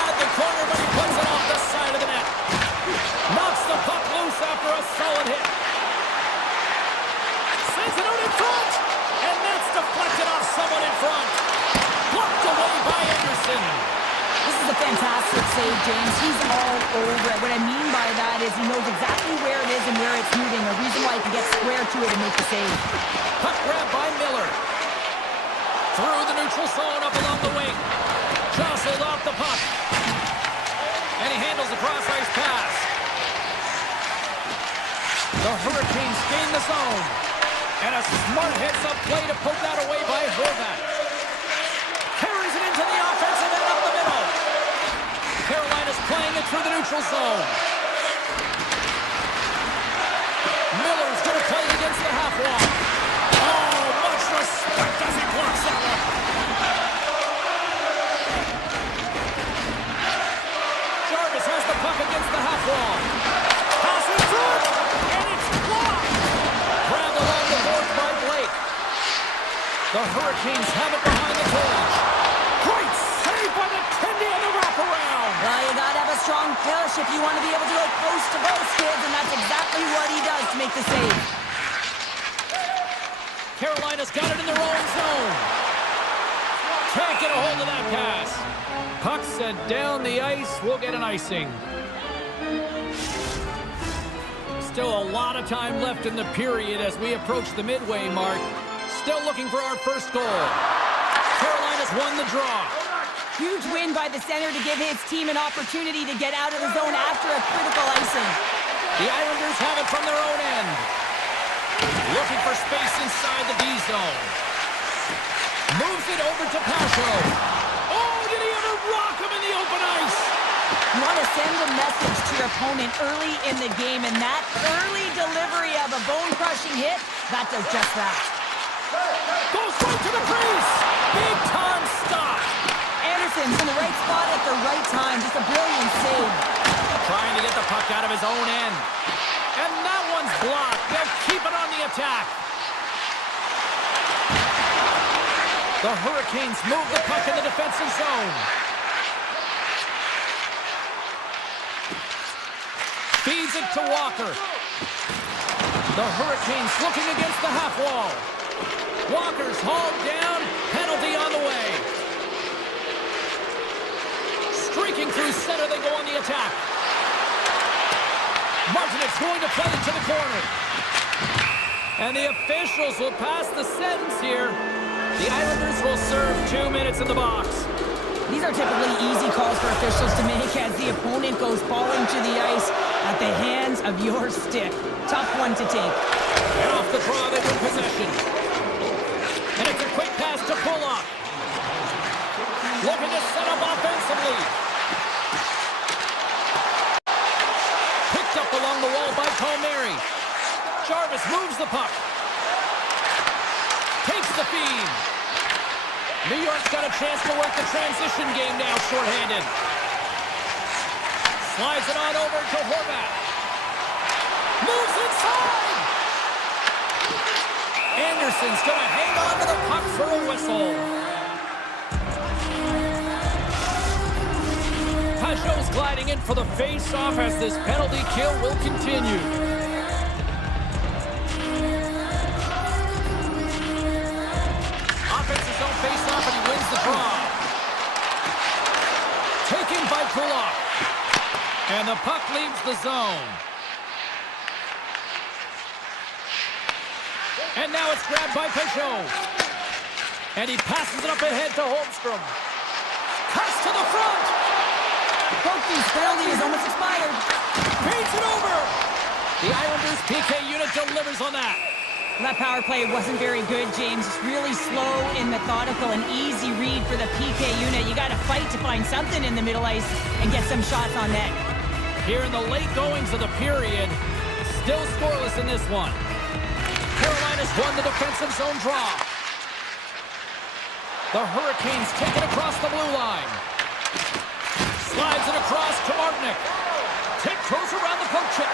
had the corner, but he puts it off the side of the net. Knocks the puck loose after a solid hit. Sends it out in front, and that's deflected off someone in front. Blocked away by Anderson. This is a fantastic save, James. He's all over it. What I mean by that is he knows exactly where it is and where it's moving. A reason why he can get square to it and make the save. Puck grab by Miller. Through the neutral zone, up along the wing. Jostled off the puck. And he handles the cross-ice pass. The Hurricanes gain the zone. And a smart heads-up play to poke that away by Horvat. Carries it into the offensive end up the middle. Carolina's playing it through the neutral zone. Miller's going to play against the half wall. Oh, much respect as he blocks that one. Jarvis has the puck against the half wall. Pass in front, and it's blocked. Grabbed along the boards by Blake. The Hurricanes have it behind the cage. Great save by the Kendi on the wraparound. Well, you gotta have a strong push if you want to be able to go post to post, kids, and that's exactly what he does to make the save. Carolina's got it in their own zone. Can't get a hold of that pass. Puck sent down the ice. We'll get an icing. Still a lot of time left in the period as we approach the midway mark. Still looking for our first goal. Carolina's won the draw. Huge win by the center to give his team an opportunity to get out of the zone after a critical icing. The Islanders have it from their own end. Looking for space inside the D zone. Moves it over to Pasho. Oh, did he ever rock him in the open ice? You want to send a message to your opponent early in the game, and that early delivery of a bone-crushing hit, that does just that. Goes right to the crease. Big time stop. Anderson's in the right spot at the right time. Just a brilliant save. Trying to get the puck out of his own end. And that one's blocked. They'll keep it on the attack. The Hurricanes move the puck in the defensive zone. Feeds it to Walker. The Hurricanes looking against the half wall. Walker's hauled down. Penalty on the way. Streaking through center, they go on the attack. Martinez going to play it to the corner. And the officials will pass the sentence here. The Islanders will serve 2 minutes in the box. These are typically easy calls for officials to make as the opponent goes falling to the ice at the hands of your stick. Tough one to take. And off the draw, they win possession. And it's a quick pass to Pulock. Looking to set up offensively. Picked up along the wall by Palmieri. Jarvis moves the puck. Takes the feed. New York's got a chance to work the transition game now, shorthanded. Slides it on over to Horvat. Moves inside! Anderson's going to hang on to the puck for a whistle. Pajot's gliding in for the face-off as this penalty kill will continue. Offensive zone face-off and he wins the draw. Taken by Pulock. And the puck leaves the zone. And now it's grabbed by Pajot. And he passes it up ahead to Holmstrom. Cuts to the front. Hokies' penalty is almost expired. Feeds it over. The Islanders PK unit delivers on that. That power play wasn't very good, James. It's really slow and methodical, an easy read for the PK unit. You got to fight to find something in the middle ice and get some shots on net. Here in the late goings of the period, still scoreless in this one. Carolina's won the defensive zone draw. The Hurricanes take it across the blue line. Slides it across to Martinick. Tiptoes around the poke check.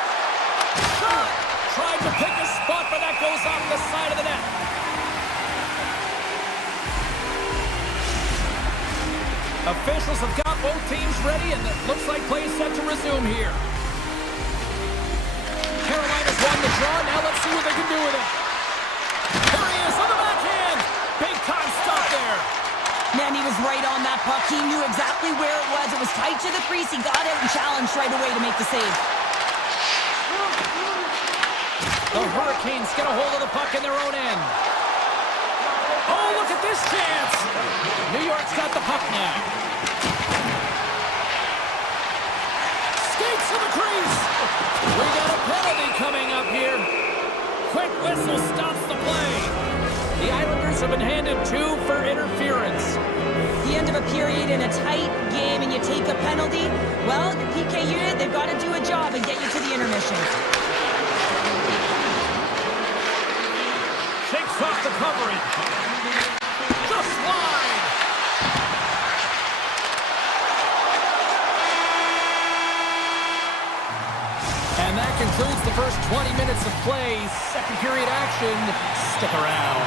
Shot! Tried to pick a spot, but that goes off the side of the net. Officials have got both teams ready, and it looks like play is set to resume here. Carolina's won the draw. Now let's see what they can do with it. There he is on the backhand. Big time stop there. Man, he was right on that puck. He knew exactly where it was. It was tight to the crease. He got out and challenged right away to make the save. The Hurricanes get a hold of the puck in their own end. Oh, look at this chance. New York's got the puck now. Skates to the crease. We got a penalty coming up here. Quick whistle stops the play. The Islanders have been handed 2 for interference. The end of a period in a tight game and you take a penalty, well, the PK unit, they've got to do a job and get you to the intermission. Shakes off the coverage. Just wide. And that concludes the first 20 minutes of play. Second period action. Stick around.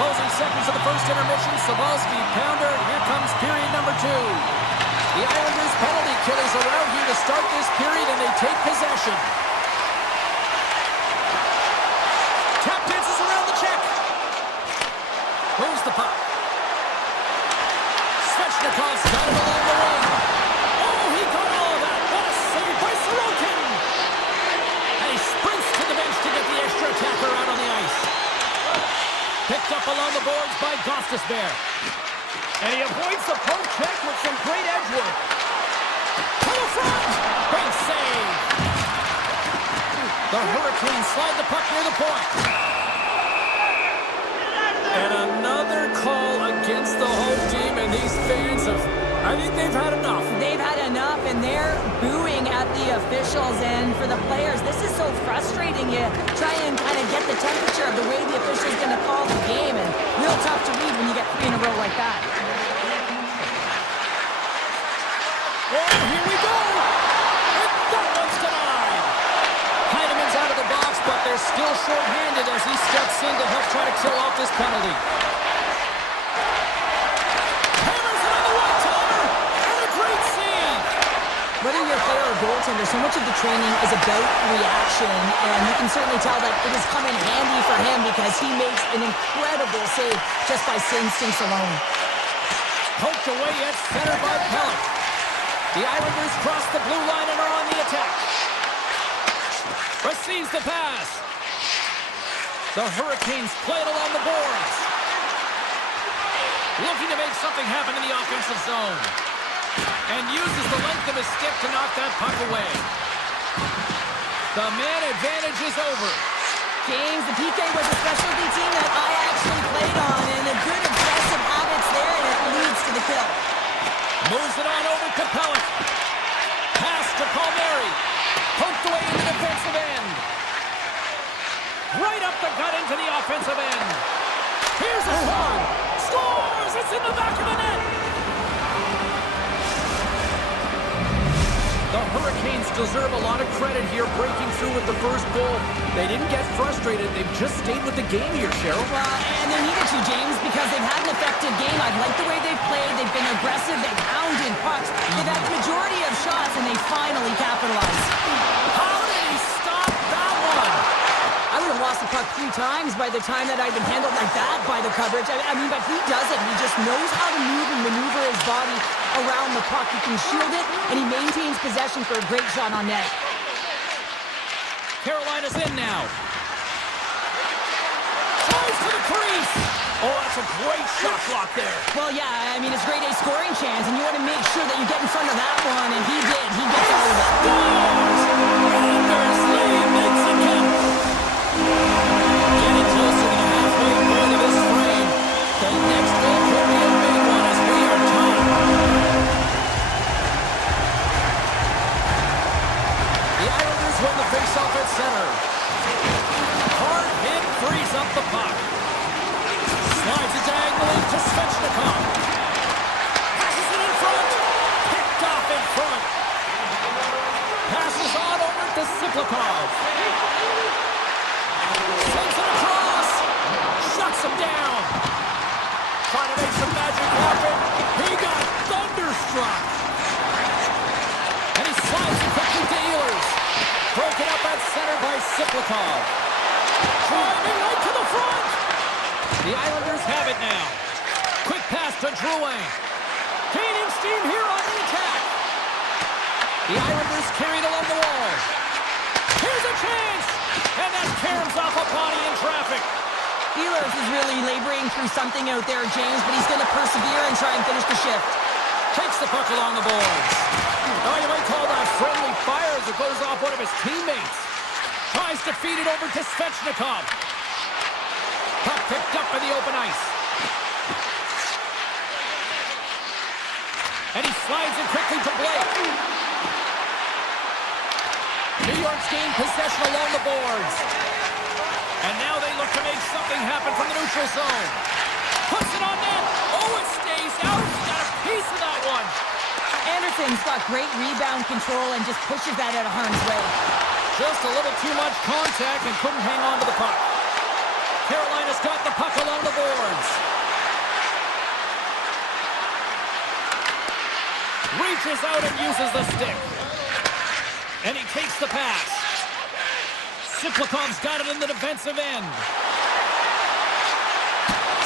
Closing seconds of the first intermission. Sabalski, pounder. Here comes period number 2. The Islanders penalty killers are out here to start this period, and they take possession. Tap dances around the check. Moves the puck. Svechnikov's got it along the wing. Oh, he got all of that. What a save by Sorokin. And he sprints to the bench to get the extra attacker out on the ice. Picked up along the boards by Gostisbehere. And he avoids the poke check with some great edge work. To the front. Big save. The Hurricanes slide the puck near the point. And another call against the home team, and these fans have, I think they've had enough. They've had enough, and they're booing at the officials. And for the players, this is so frustrating. You try and kind of get the temperature of the way the official's going to call the game, and real tough to read when you get 3 in a row like that. Oh, here we go! And that one's denied! Heineman's out of the box, but they're still short-handed as he steps in to help try to kill off this penalty. Hammers it on the one-timer! And a great save! Whether you're a player or goaltender, so much of the training is about reaction, and you can certainly tell that it has come in handy for him because he makes an incredible save just by instincts alone. Poked away at center by Pelech. The Islanders cross the blue line and are on the attack. Receives the pass. The Hurricanes play it along the boards. Looking to make something happen in the offensive zone. And uses the length of his stick to knock that puck away. The man advantage is over. James, the PK was a specialty team that I actually played on, and a good aggressive habits there, and it leads to the kill. Moves it on over to Pelech. Pass to Palmieri. Poked away in the defensive end. Right up the gut into the offensive end. Here's a shot. Scores! It's in the back of the net. The Hurricanes deserve a lot of credit here, breaking through with the first goal. They didn't get frustrated. They've just stayed with the game here, Cheryl. Well, and they needed to, James, because they've had an effective game. I've liked the way they've played. They've been aggressive. They've hounded pucks. They've had the majority of shots, and they finally capitalized. How did he stop that one? I would have lost the puck 3 times by the time that I'd been handled like that by the coverage. I mean, but he does it. He just knows how to move and maneuver his body around the puck. He can shield it, and he maintains possession for a great shot on net. Carolina's in now. Tries to the crease. Oh, that's a great shot block there. Well, yeah, I mean, it's grade A scoring chance, and you want to make sure that you get in front of that one, and he did. He gets out of it. Andersley makes it count. Getting closer to the halfway point of this frame. The next goal could be a big one as we are tied. The Islanders win the faceoff at center. Hard hit frees up the puck. Slides it diagonally to Svechnikov. Passes it in front. Picked off in front. Passes on over to Siplikov. Sends it across. Shuts him down. Trying to make some magic happen. He got thunderstruck. Siplikov. Driving right to the front. The Islanders have it now. Quick pass to Drouin. Gaining steam here on the attack. The Islanders carried along the wall. Here's a chance. And that caroms off a body in traffic. Ehlers is really laboring through something out there, James, but he's going to persevere and try and finish the shift. Takes the puck along the boards. Oh, you might call that friendly fire as it goes off one of his teammates. Tries to feed it over to Svechnikov. Puck picked up by the open ice. And he slides it quickly to Blake. New York's gained possession along the boards. And now they look to make something happen from the neutral zone. Puts it on net. Oh, it stays out. Got a piece of that one. Anderson's got great rebound control and just pushes that out of harm's way. Just a little too much contact and couldn't hang on to the puck. Carolina's got the puck along the boards. Reaches out and uses the stick. And he takes the pass. Siplikov's got it in the defensive end.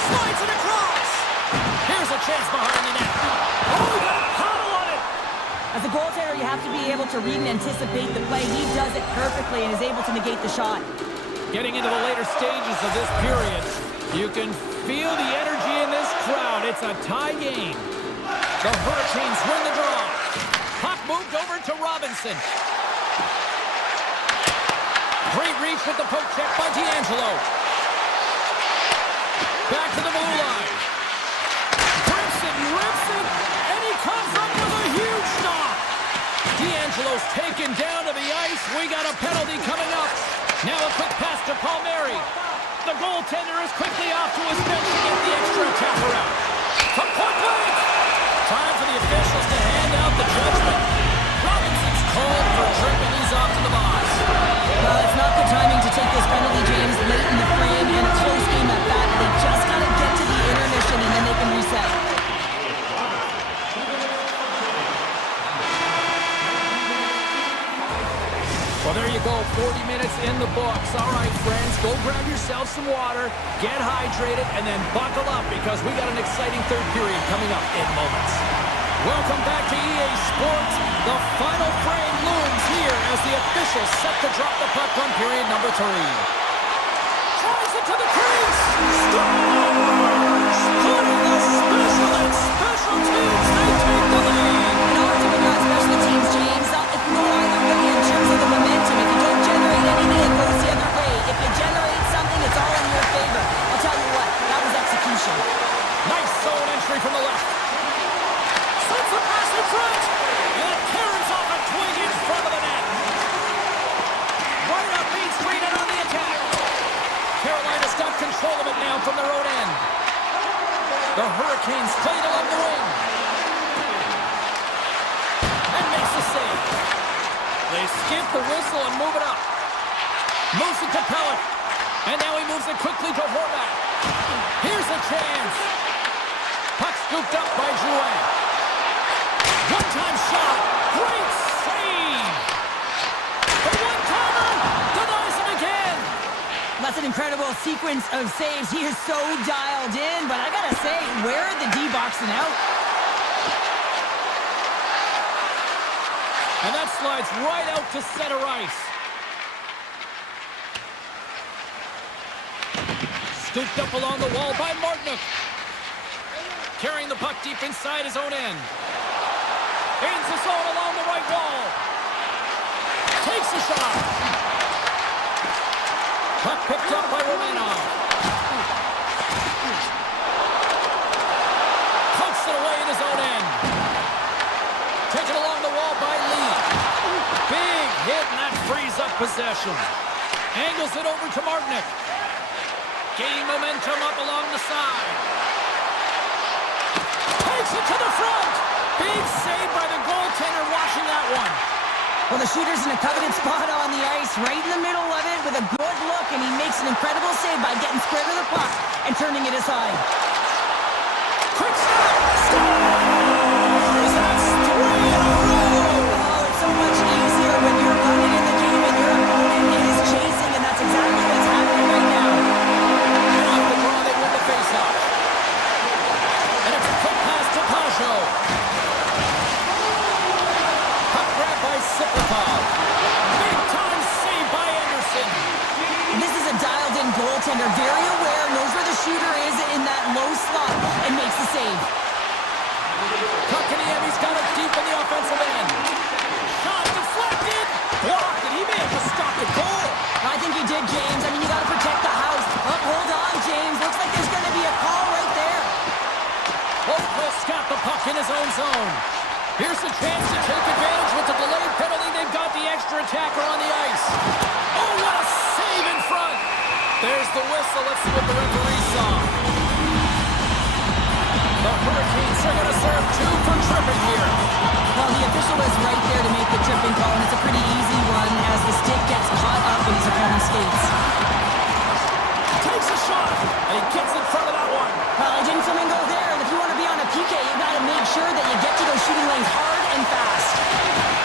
Slides it across. Here's a chance behind the net. Oh, he got a paddle on it. As a goaltender, you have to be able to read and anticipate the play. He does it perfectly and is able to negate the shot. Getting into the later stages of this period, you can feel the energy in this crowd. It's a tie game. The Hurricanes win the draw. Puck moved over to Robinson. Great reach with the poke check by D'Angelo. Back to the blue line. Grips it, rips it, and he comes up with a huge stop. D'Angelo's taken down to the ice. We got a penalty coming up. Now a quick pass to Palmieri. The goaltender is quickly off to his bench to get the extra attacker out. From point blank. Time for the officials to hand out the judgment. Robinson's called for tripping. He's off to the box. Well, it's not good timing to take this penalty, James, late in the frame and a close game at that. They just got to get to the intermission and then they can reset. Well, there you go, 40 minutes in the books. All right, friends, go grab yourself some water, get hydrated, and then buckle up because we got an exciting third period coming up in moments. Welcome back to EA Sports. The final frame looms here as the officials set to drop the puck on period number 3. Tries it to the crease. Scores! Putting the special and special teams, they take the lead. And always when you're on special teams, James, ignore either way in terms of the momentum. If you don't generate anything, it goes the other way. If you generate something, it's all in your favor. I'll tell you what, that was execution. Nice zone entry from the left. Sends a pass in front. And it carries off a twig in front of the net. Right up Main Street and on the attack. Carolina's got control of it now from their own end. The Hurricanes play it along the wing. And makes the save. They skip the whistle and move it up. Moves it to Pellick. And now he moves it quickly to Horvat. Here's a chance. Puck scooped up by Drouin. One-time shot. Great save. The one-timer denies him again. That's an incredible sequence of saves. He is so dialed in, but I gotta say, where are the D-boxing out? And that slides right out to center ice. Scooped up along the wall by Martinook. Carrying the puck deep inside his own end. Gains the zone along the right wall. Takes a shot. Puck picked up by Romanov. Pokes it away in his own end. Taken along the wall by Lee. Big hit, and that frees up possession. Angles it over to Martinook. Gaining momentum up along the side. Takes it to the front. Big save by the goaltender watching that one. Well, the shooter's in a coveted spot on the ice, right in the middle of it with a good look, and he makes an incredible save by getting square to the puck and turning it aside. Quick shot! Scores! That's 3 in a row! Oh, it's so much easier when you're running in the game and your opponent is chasing defender, very aware, knows where the shooter is in that low slot, and makes the save. Puck in the end, he's got it deep in the offensive end. Shot deflected. Blocked, and he may have just stopped the goal. I think he did, James. I mean, you got to protect the house. Oh, hold on, James. Looks like there's going to be a call right there. Oakville's got the puck in his own zone. Here's the chance to take advantage with the delayed penalty. They've got the extra attacker on the ice. Oh, what a save in front. There's the whistle. Let's see what the referee saw. The Hurricanes are going to serve 2 for tripping here. Well, the official was right there to make the tripping call, and it's a pretty easy one as the stick gets caught up in his opponent's skates. Takes a shot, and he gets in front of that one. Well, he didn't flamingo there, and if you want to be on a PK, you got to make sure that you get to those shooting lanes hard and fast.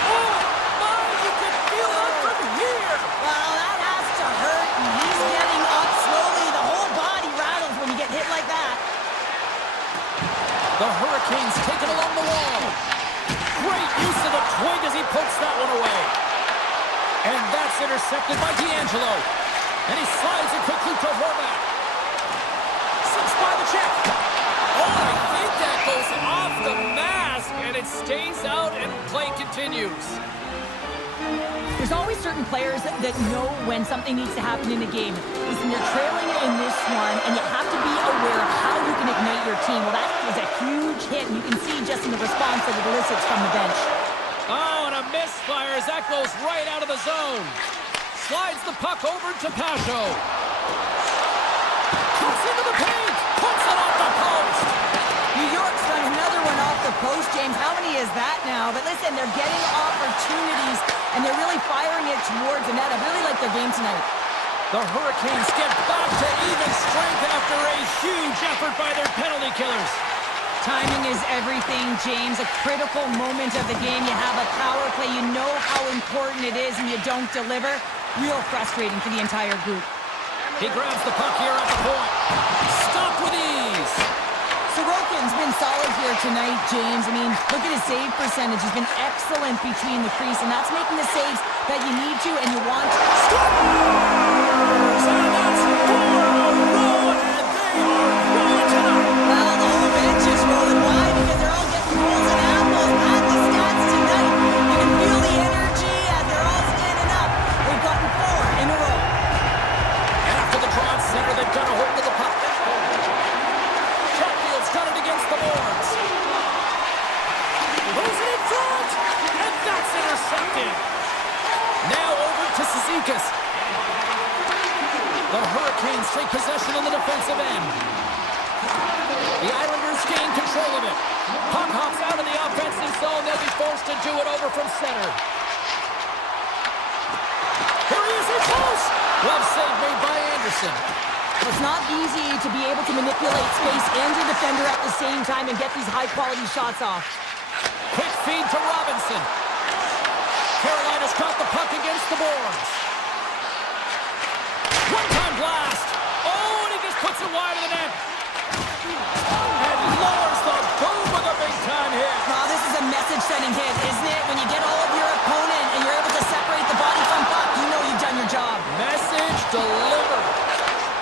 Oh, my, you can feel it from here. Well, that has to hurt, and he's getting up slowly. The whole body rattles when you get hit like that. The Hurricanes take it along the wall. Great use of the twig as he puts that one away. And that's intercepted by D'Angelo. And he slides it quickly to Horvath. Slips by the check. Oh, I think that goes off the mask, and it stays out, and play continues. There's always certain players that know when something needs to happen in a game. Listen, they're trailing in this one, and you have to be aware of how you can ignite your team. Well, that is a huge hit, and you can see just in the response that it elicits from the bench. Oh, and a misfire as that goes right out of the zone. Slides the puck over to Pacho. Cuts into the paint. Puts it off the post. New York's run another one off the post, James. How many is that now? But listen, they're getting opportunities, and they're really firing it towards the net. I really like their game tonight. The Hurricanes get back to even strength after a huge effort by their penalty killers. Timing is everything, James. A critical moment of the game. You have a power play. You know how important it is, and you don't deliver. Real frustrating for the entire group. He grabs the puck here at the point. Stopped with ease. Sorokin's been solid here tonight, James. I mean, look at his save percentage. He's been excellent between the crease, and that's making the saves that you need to and you want. Scores! And that's 4 in a row, and they are rolling tonight. Well, the whole bench is rolling wide because they're all getting goals and apples. Add the stats tonight. You can feel the energy as they're all standing up. They've gotten 4 in a row. And after the draw at center, they've got a hold of the puck. Chatfield's got it against the boards. Moves it in front, and that's intercepted. Now over to Cizikas. The Hurricanes take possession in the defensive end. The Islanders gain control of it. Puck hops out of the offensive zone. They'll be forced to do it over from center. Here he is in close. Glove save made by Anderson. It's not easy to be able to manipulate space and your defender at the same time and get these high-quality shots off. Quick feed to Robinson. Carolina's got the puck against the boards. One-time blast. Oh, and he just puts it wide of the net. And lowers the boom with a big-time hit. Wow, this is a message-sending hit, isn't it? When you get all of your opponent and you're able to separate the body from puck, you know you've done your job. Message delivered.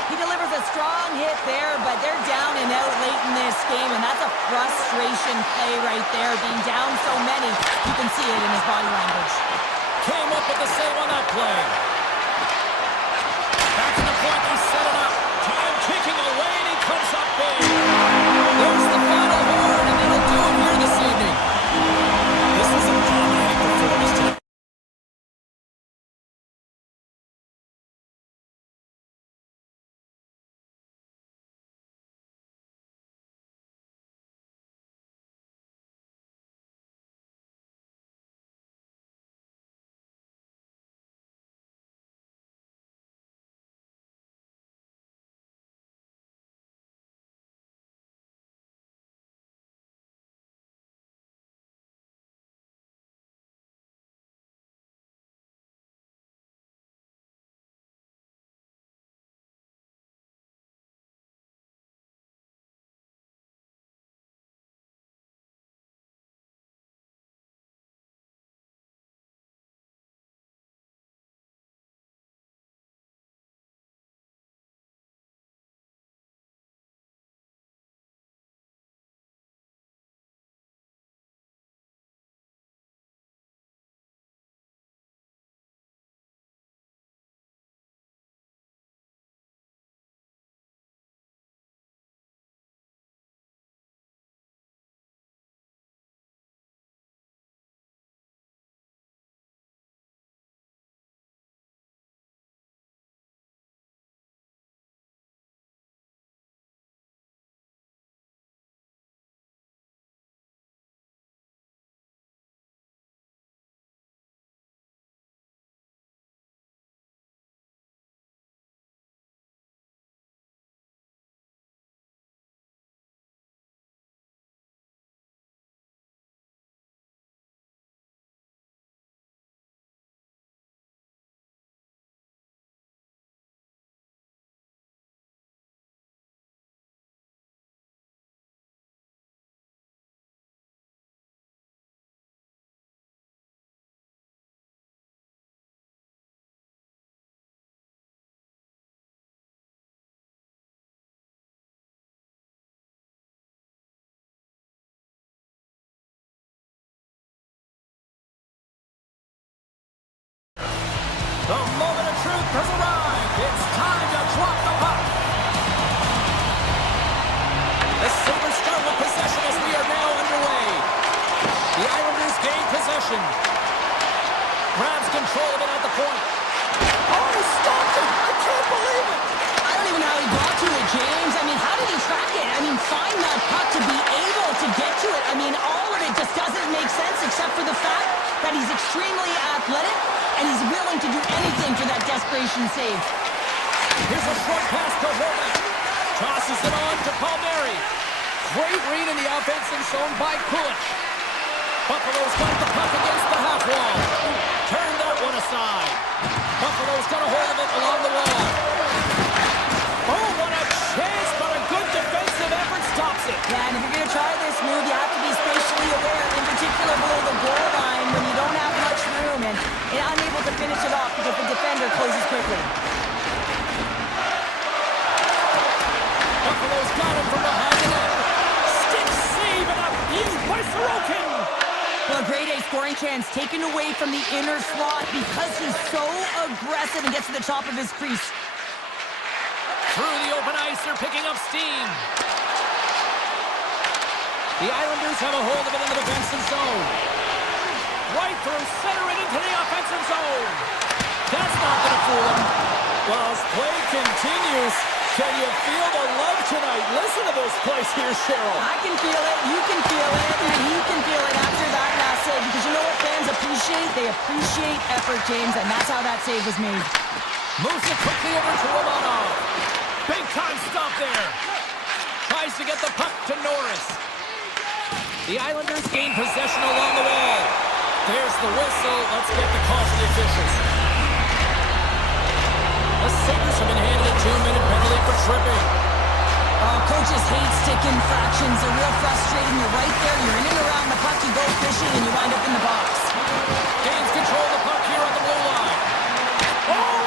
He delivers a strong hit there, but they're down and out late in this game, and that's a frustration play right there. Being down so many, you can see it in his body language. Came up with the save on that play. Back to the point, they set it up. Time kicking away, and he comes up big. There's the final horn, and it'll do it here this evening. This was a dominating performance tonight. It's time to drop the puck. The Sabres start with possession as we are now underway. The Islanders gain possession. Grabs control of it at the point. Oh, he stopped it! I can't believe it! I don't even know how he got to it, James. I mean, how did he track it? I mean, find that puck to be able to get to it. I mean, all of it just doesn't make sense except for the fact that he's extremely athletic and he's willing to do anything for that desperation save. Here's a short pass to Horvath. Tosses it on to Palmieri. Great read in the offensive zone by Kulich. Buffalo's got the puck against the half wall. Turn that one aside. Buffalo's got a hold of it along the wall. Oh, what a chance, but a good defensive effort stops it. Yeah, and if you're going to try this move, you have to be spatially aware, in particular below the goal line when you don't have much room and unable to finish it off because the defender closes quickly. Buffalo's got him from behind the net. Stick save and a huge by Sorokin. Well, a grade A scoring chance taken away from the inner slot because he's so aggressive and gets to the top of his crease. Through the open ice, they're picking up steam. The Islanders have a hold of it in the defensive zone. Right through center and into the offensive zone. That's not going to fool him. Well, as play continues, can you feel the love tonight? Listen to this place here, Cheryl. I can feel it, you can feel it, and he can feel it after that last save. Because you know what fans appreciate? They appreciate effort, James, and that's how that save was made. Moves it quickly over to Romanov. Big time stop there. Tries to get the puck to Norris. The Islanders gain possession along the wall. There's the whistle. Let's get the call from the officials. The Sabres have been handed a 2-minute penalty for tripping. Coaches hate stick infractions. They're real frustrating. You're right there. You're in and around the puck. You go fishing, and you wind up in the box. Gains control of the puck here on the blue line. Oh,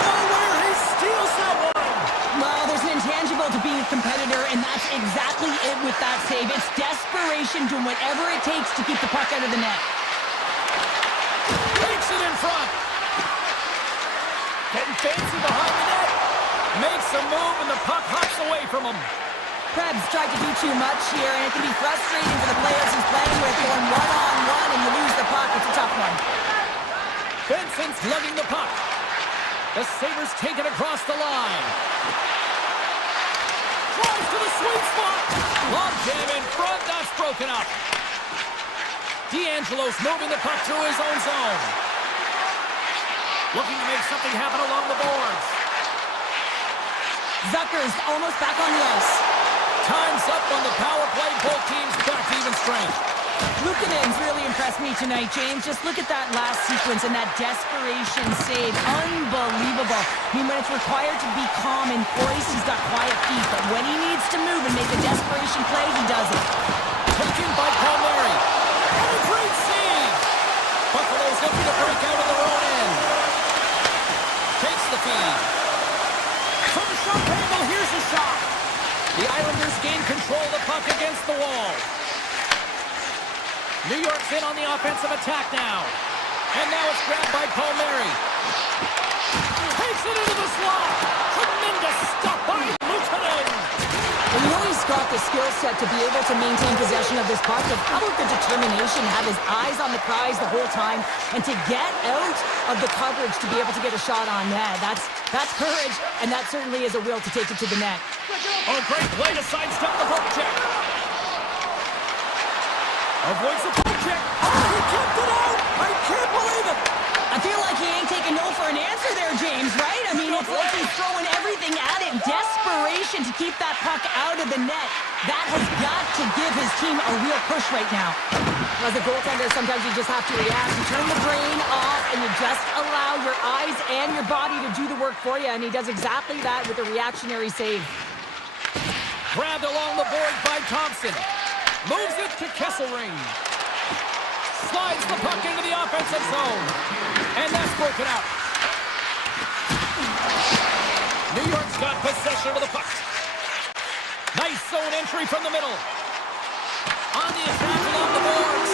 out of nowhere, he steals that one. Well, there's an intangible to being a competitor, and that's exactly it with that save. It's desperation, doing whatever it takes to keep the puck out of the net. Takes it in front. Getting fancy behind the net. Makes a move, and the puck hops away from him. Krebs tried to do too much here, and it can be frustrating for the players he's playing with, going one-on-one, and you lose the puck. It's a tough one. Benson's lugging the puck. The Sabres take it across the line. Drives to the sweet spot. Long jam in front. That's broken up. D'Angelo's moving the puck through his own zone. Looking to make something happen along the boards. Zucker's almost back on the ice. Time's up on the power play. Both teams back to even strength. Luukkonen's really impressed me tonight, James. Just look at that last sequence and that desperation save. Unbelievable. I mean, when it's required to be calm and poised, he's got quiet feet. But when he needs to move and make a desperation play, he does it. Taken by Palmieri. And a great save. Buffalo's looking to break out of their own end. Takes the feed. From the shot angle, here's a shot. The Islanders gain control of the puck against the wall. New York's in on the offensive attack now. And now it's grabbed by Palmieri. Takes it into the slot. Tremendous stop by Luukkonen. Well, you know he's got the skill set to be able to maintain possession of this puck, but how about the determination to have his eyes on the prize the whole time and to get out of the coverage to be able to get a shot on net? That's courage, and that certainly is a will to take it to the net. Oh, great play to sidestep the poke check. Avoids the poke check. Oh, he kept it out. I can't believe it. I feel like he ain't taking no for an answer there, James, right? I mean, it's like he's throwing everything at it. Desperation to keep that puck out of the net. That has got to give his team a real push right now. As a goaltender, sometimes you just have to react. You turn the brain off, and you just allow your eyes and your body to do the work for you, and he does exactly that with a reactionary save. Grabbed along the board by Thompson. Moves it to Kesselring. Slides the puck into the offensive zone. And that's broken out. New York's got possession of the puck. Nice zone entry from the middle. On the attack along the boards.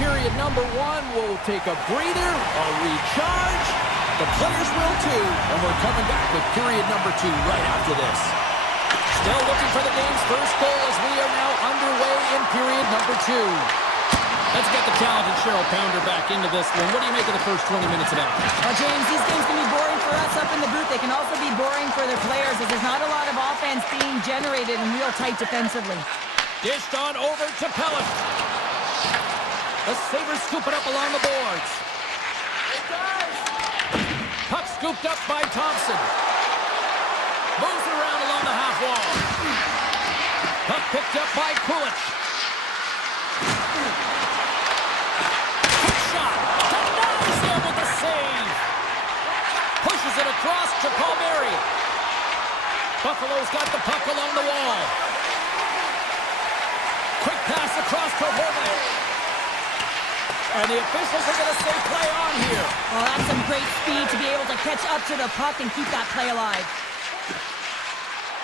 period number one. We'll take a breather, a recharge. The players will too, and we're coming back with period number two right after this. Still looking for the game's first goal as we are now underway in period number two. Let's get the talented Cheryl Pounder back into this one. What do you make of the first 20 minutes of action? Well, James, these games can be boring for us up in the booth. They can also be boring for their players as there's not a lot of offense being generated and real tight defensively. Dished on over to Pellet. The Sabres scoop it up along the boards. Puck scooped up by Thompson. Moves it around along the half wall. Puck picked up by Kulich. Quick shot. Denies him with the save. Pushes it across to Palmieri. Buffalo's got the puck along the wall. Quick pass across to Horvath. And the officials are going to say play on here. Well, that's some great speed to be able to catch up to the puck and keep that play alive.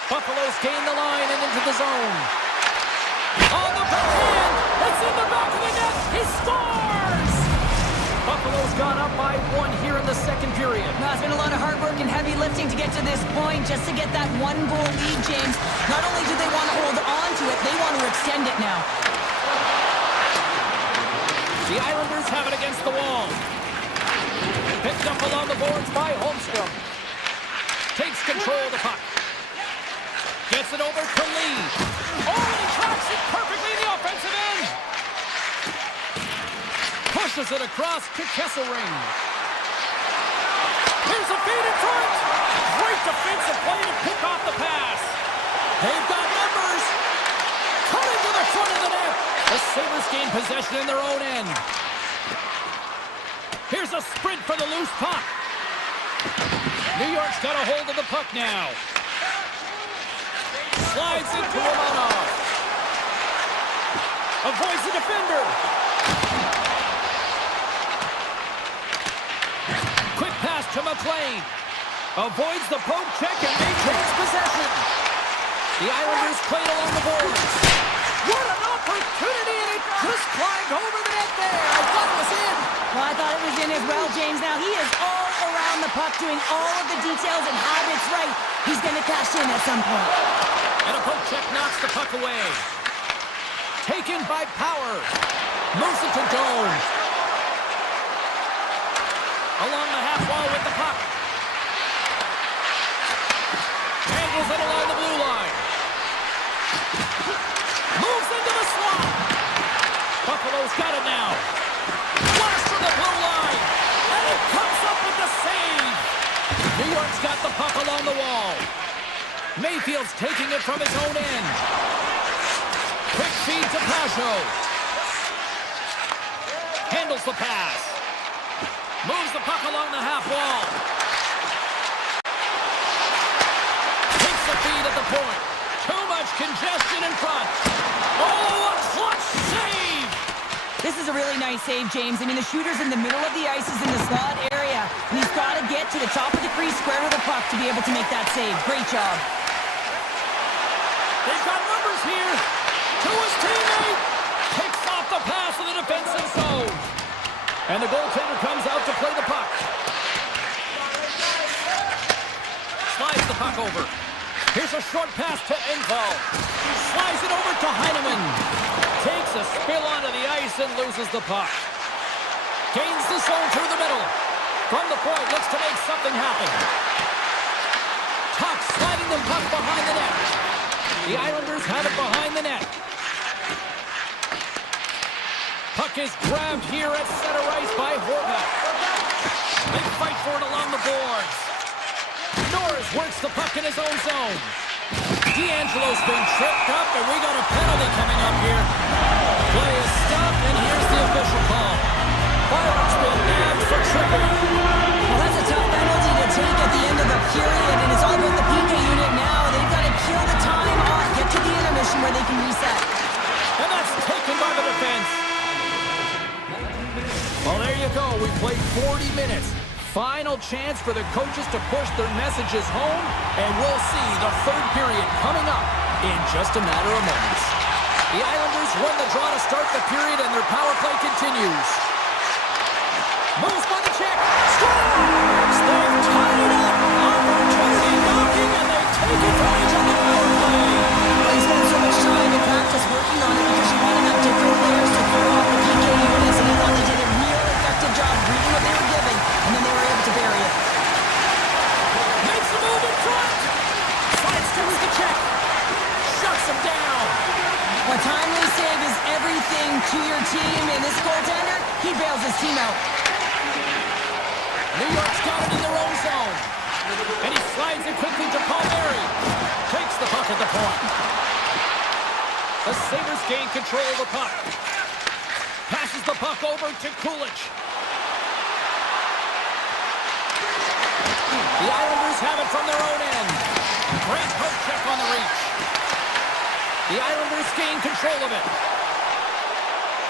Buffalo's gained the line and into the zone. On the backhand! It's in the back of the net! He scores! Buffalo's gone up by one here in the second period. Now, it's been a lot of hard work and heavy lifting to get to this point just to get that one-goal lead, James. Not only do they want to hold on to it, they want to extend it now. The Islanders have it against the wall. Picked up along the boards by Holmstrom. Takes control of the puck. Gets it over to Lee. Oh, and he tracks it perfectly in the offensive end. Pushes it across to Kesselring. Here's a feed in front. Great defensive play to pick off the pass. They've got numbers. Coming to the front of the net. The Sabres gain possession in their own end. Here's a sprint for the loose puck. New York's got a hold of the puck now. Slides into Romanov. Avoids the defender. Quick pass to McLean. Avoids the poke check and maintains possession. The Islanders played along the boards. What an opportunity, and it just climbed over the net there. I thought it was in. Well, I thought it was in as well, James. Now, he is all around the puck, doing all of the details and habits right. He's going to cash in at some point. And a poke check knocks the puck away. Taken by Power. Moves it to Doan. Along the half wall with the puck. Angles it along the blue line. Moves into the slot. Buffalo's got it now. Flash from the blue line. And it comes up with the save. New York's got the puck along the wall. Mayfield's taking it from his own end. Quick feed to Pajot. Handles the pass. Moves the puck along the half wall. Takes the feed at the point. Too much congestion in front. Oh, a clutch save! This is a really nice save, James. I mean, the shooter's in the middle of the ice, is in the slot area, and he's got to get to the top of the crease, square to the puck to be able to make that save. Great job. They've got numbers here. To his teammate. Picks off the pass in the defensive zone. And the goaltender comes out to play the puck. Slides the puck over. Here's a short pass to Engvall. Slides it over to Heineman. Takes a spill onto the ice and loses the puck. Gains the zone through the middle. From the point, looks to make something happen. Tuck sliding the puck behind the net. The Islanders have it behind the net. Puck is grabbed here at center ice by Horvath. They fight for it along the boards. Norris works the puck in his own zone. D'Angelo's been tripped up, and we got a penalty coming up here. Play is stopped, and here's the official call. Byron's been nabbed for tripping. Well, that's a tough penalty to take at the end of the period, and it's all about the PK unit now. They've got to kill the time off, get to the intermission where they can reset. And that's taken by the defense. Well, there you go. We played 40 minutes. Final chance for the coaches to push their messages home, and we'll see the third period coming up in just a matter of moments. The Islanders win the draw to start the period, and their power play continues. Moves by the check. Scores! They've tied it up. Opportunity knocking, and they take advantage of the power play. Well, he spent so much time in practice working on it because you want to have different players to throw off the PK units, and he thought they did a real effective job reading what they were given, and then they were able to bury it. Makes a move in front. Sidesteps the check. Shuts him down. When timely save is everything to your team, and this goaltender, he bails his team out. New York's got it in their own zone. And he slides it quickly to Palmieri. Takes the puck at the point. The Sabres gain control of the puck. Passes the puck over to Kulich. The Islanders have it from their own end. Great poke check on the reach. The Islanders gain control of it.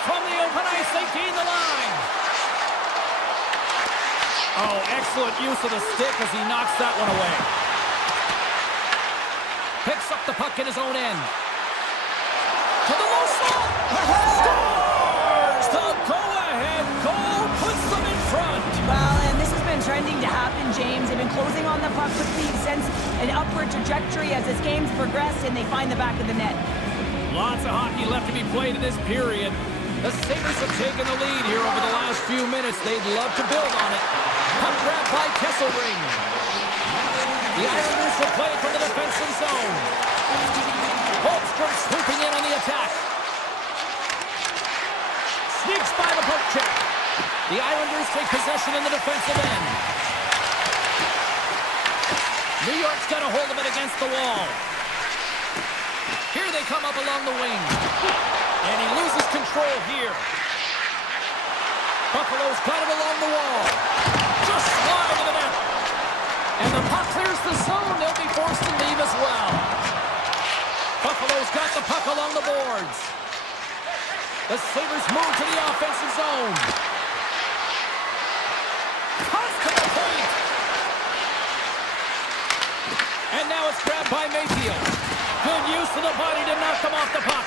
From the open ice, they gain the line. Oh, excellent use of the stick as he knocks that one away. Picks up the puck in his own end. To the low slot. Scores! The go-ahead goal puts them in front. Well, and this has been trending to happen, James. They've been closing on the puck quickly since an upward trajectory as this game's progressed, and they find the back of the net. Lots of hockey left to be played in this period. The Sabres have taken the lead here over the last few minutes. They'd love to build on it. Puck grab by Kesselring. The Islanders will play from the defensive zone. Holmstrom swooping in on the attack. Sneaks by the poke check. The Islanders take possession in the defensive end. New York's got a hold of it against the wall. Here they come up along the wing. And he loses control here. Buffalo's got it along the wall. Just slide to the net. And the puck clears the zone. They'll be forced to leave as well. Buffalo's got the puck along the boards. The Sabres move to the offensive zone. Toss to the paint. And now it's grabbed by Mayfield. Good use of the body to knock them off the puck.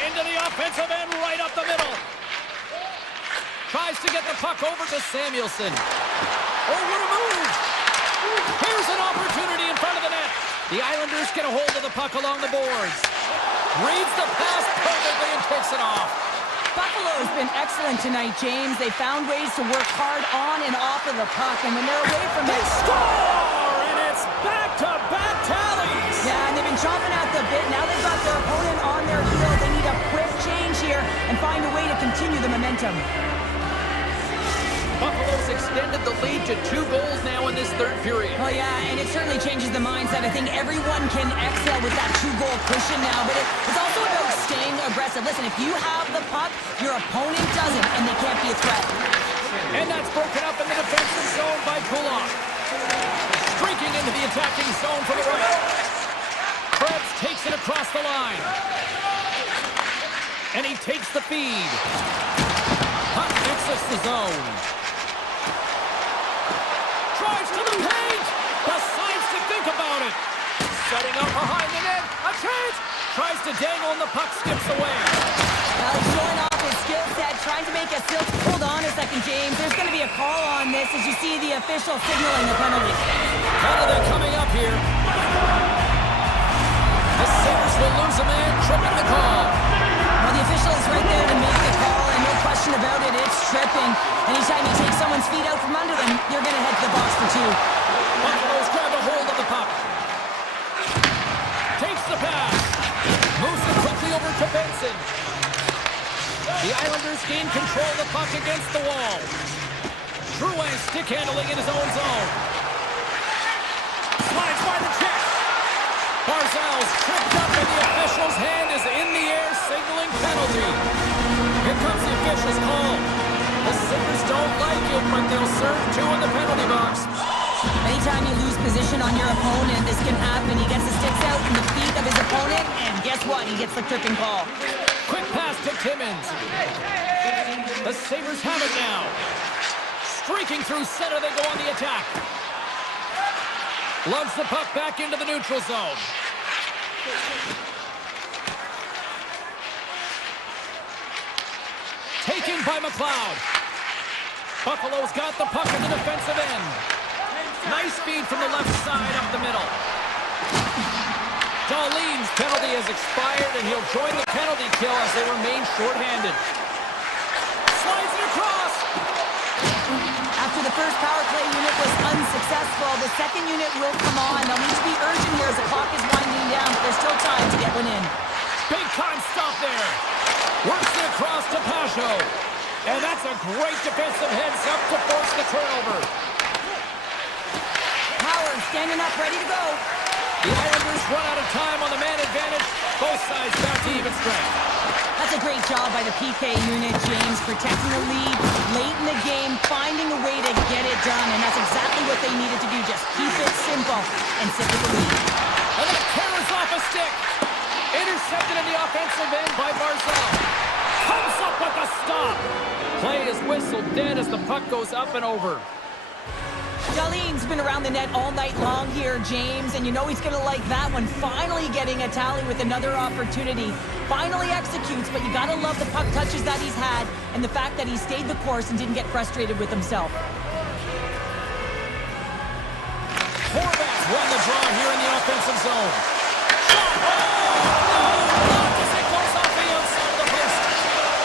Into the offensive end, right up the middle. Tries to get the puck over to Samuelson. Oh, what a move! Here's an opportunity in front of the net. The Islanders get a hold of the puck along the boards. Reads the pass perfectly and takes it off. Buffalo's been excellent tonight, James. They found ways to work hard on and off of the puck, and when they're away from it... Score! And it's back-to-back tallies! Yeah, and they've been chomping at the bit. Now they've got their opponent on their heels. They need a quick change here and find a way to continue the momentum. Buffalo's extended the lead to 2 goals now in this third period. Oh, yeah, and it certainly changes the mindset. I think everyone can excel with that 2-goal cushion now, but it's also about staying aggressive. Listen, if you have the puck, your opponent doesn't, and they can't be a threat. And that's broken up in the defensive zone by Kulak. Streaking into the attacking zone for the right. Krebs takes it across the line. And he takes the feed. Puck exits the zone. Drives to the paint. Decides to think about it. Setting up behind the net. A chance. Tries to dangle and the puck skips away. Well, he's showing off his skill set, trying to make a still. Hold on a second, James. There's going to be a call on this as you see the official signaling the penalty. Penalty coming up here. The Sabres will lose a man, tripping the call. Well, the official is right there to make the call, and no question about it, it's tripping. Anytime you take someone's feet out from under them, you're going to head to the box for 2. Buffalo's grab a hold of the puck. Takes the pass. Moves it quickly over to Benson. The Islanders gain control of the puck against the wall. Drouin stick handling in his own zone. Slides by the check. Barzal's tripped up and the official's hand is in the air signaling penalty. Here comes the official's call. The Sabres don't like it, but they'll serve 2 in the penalty box. Anytime you lose position on your opponent, this can happen. He gets the sticks out in the feet of his opponent, and guess what? He gets the tripping call. Quick pass to Timmins. The Sabres have it now. Streaking through center, they go on the attack. Lugs the puck back into the neutral zone. Taken by McLeod. Buffalo's got the puck in the defensive end. Nice feed from the left side up the middle. Darlene's penalty has expired, and he'll join the penalty kill as they remain shorthanded. Slides it across. After the first power play unit was unsuccessful, the second unit will come on. They'll need to be urgent here as the clock is winding down, but there's still time to get one in. Big time stop there. Works it across to Pasho. And that's a great defensive heads up to force the turnover. Howard standing up, ready to go. The Islanders run out of time on the man advantage. Both sides back to even strength. That's a great job by the PK unit, James, protecting the lead late in the game, finding a way to get it done, and that's exactly what they needed to do. Just keep it simple and sit with the lead. And then carries off a stick. Intercepted in the offensive end by Barzal. Comes up with a stop. Play is whistled dead as the puck goes up and over. Darlene's been around the net all night long here, James, and you know he's going to like that one. Finally getting a tally with another opportunity. Finally executes, but you got to love the puck touches that he's had and the fact that he stayed the course and didn't get frustrated with himself. Horvath's won the draw here in the offensive zone. Shot! Oh! Blocked as it goes off the outside of the post.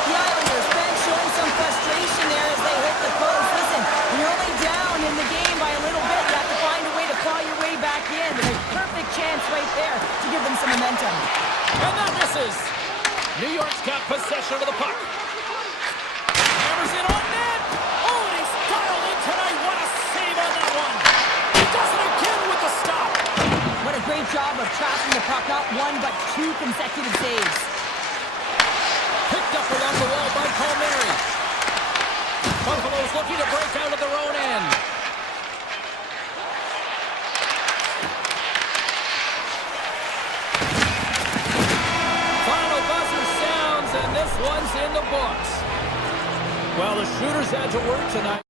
The Islanders bench showing some frustration there as they hit the post. Listen, when you're only down in the game by a little bit, you have to find a way to claw your way back in. There's a perfect chance right there to give them some momentum. And that misses. New York's got possession of the puck. Hammers it on net. Oh, and he's dialed in tonight. What a save on that one. He does it again with the stop. What a great job of trapping the puck. Not one, but two consecutive saves. Picked up along the wall by Palmieri. Buffalo's looking to break out of their own end. Final buzzer sounds, and this one's in the books. Well, the shooters had to work tonight.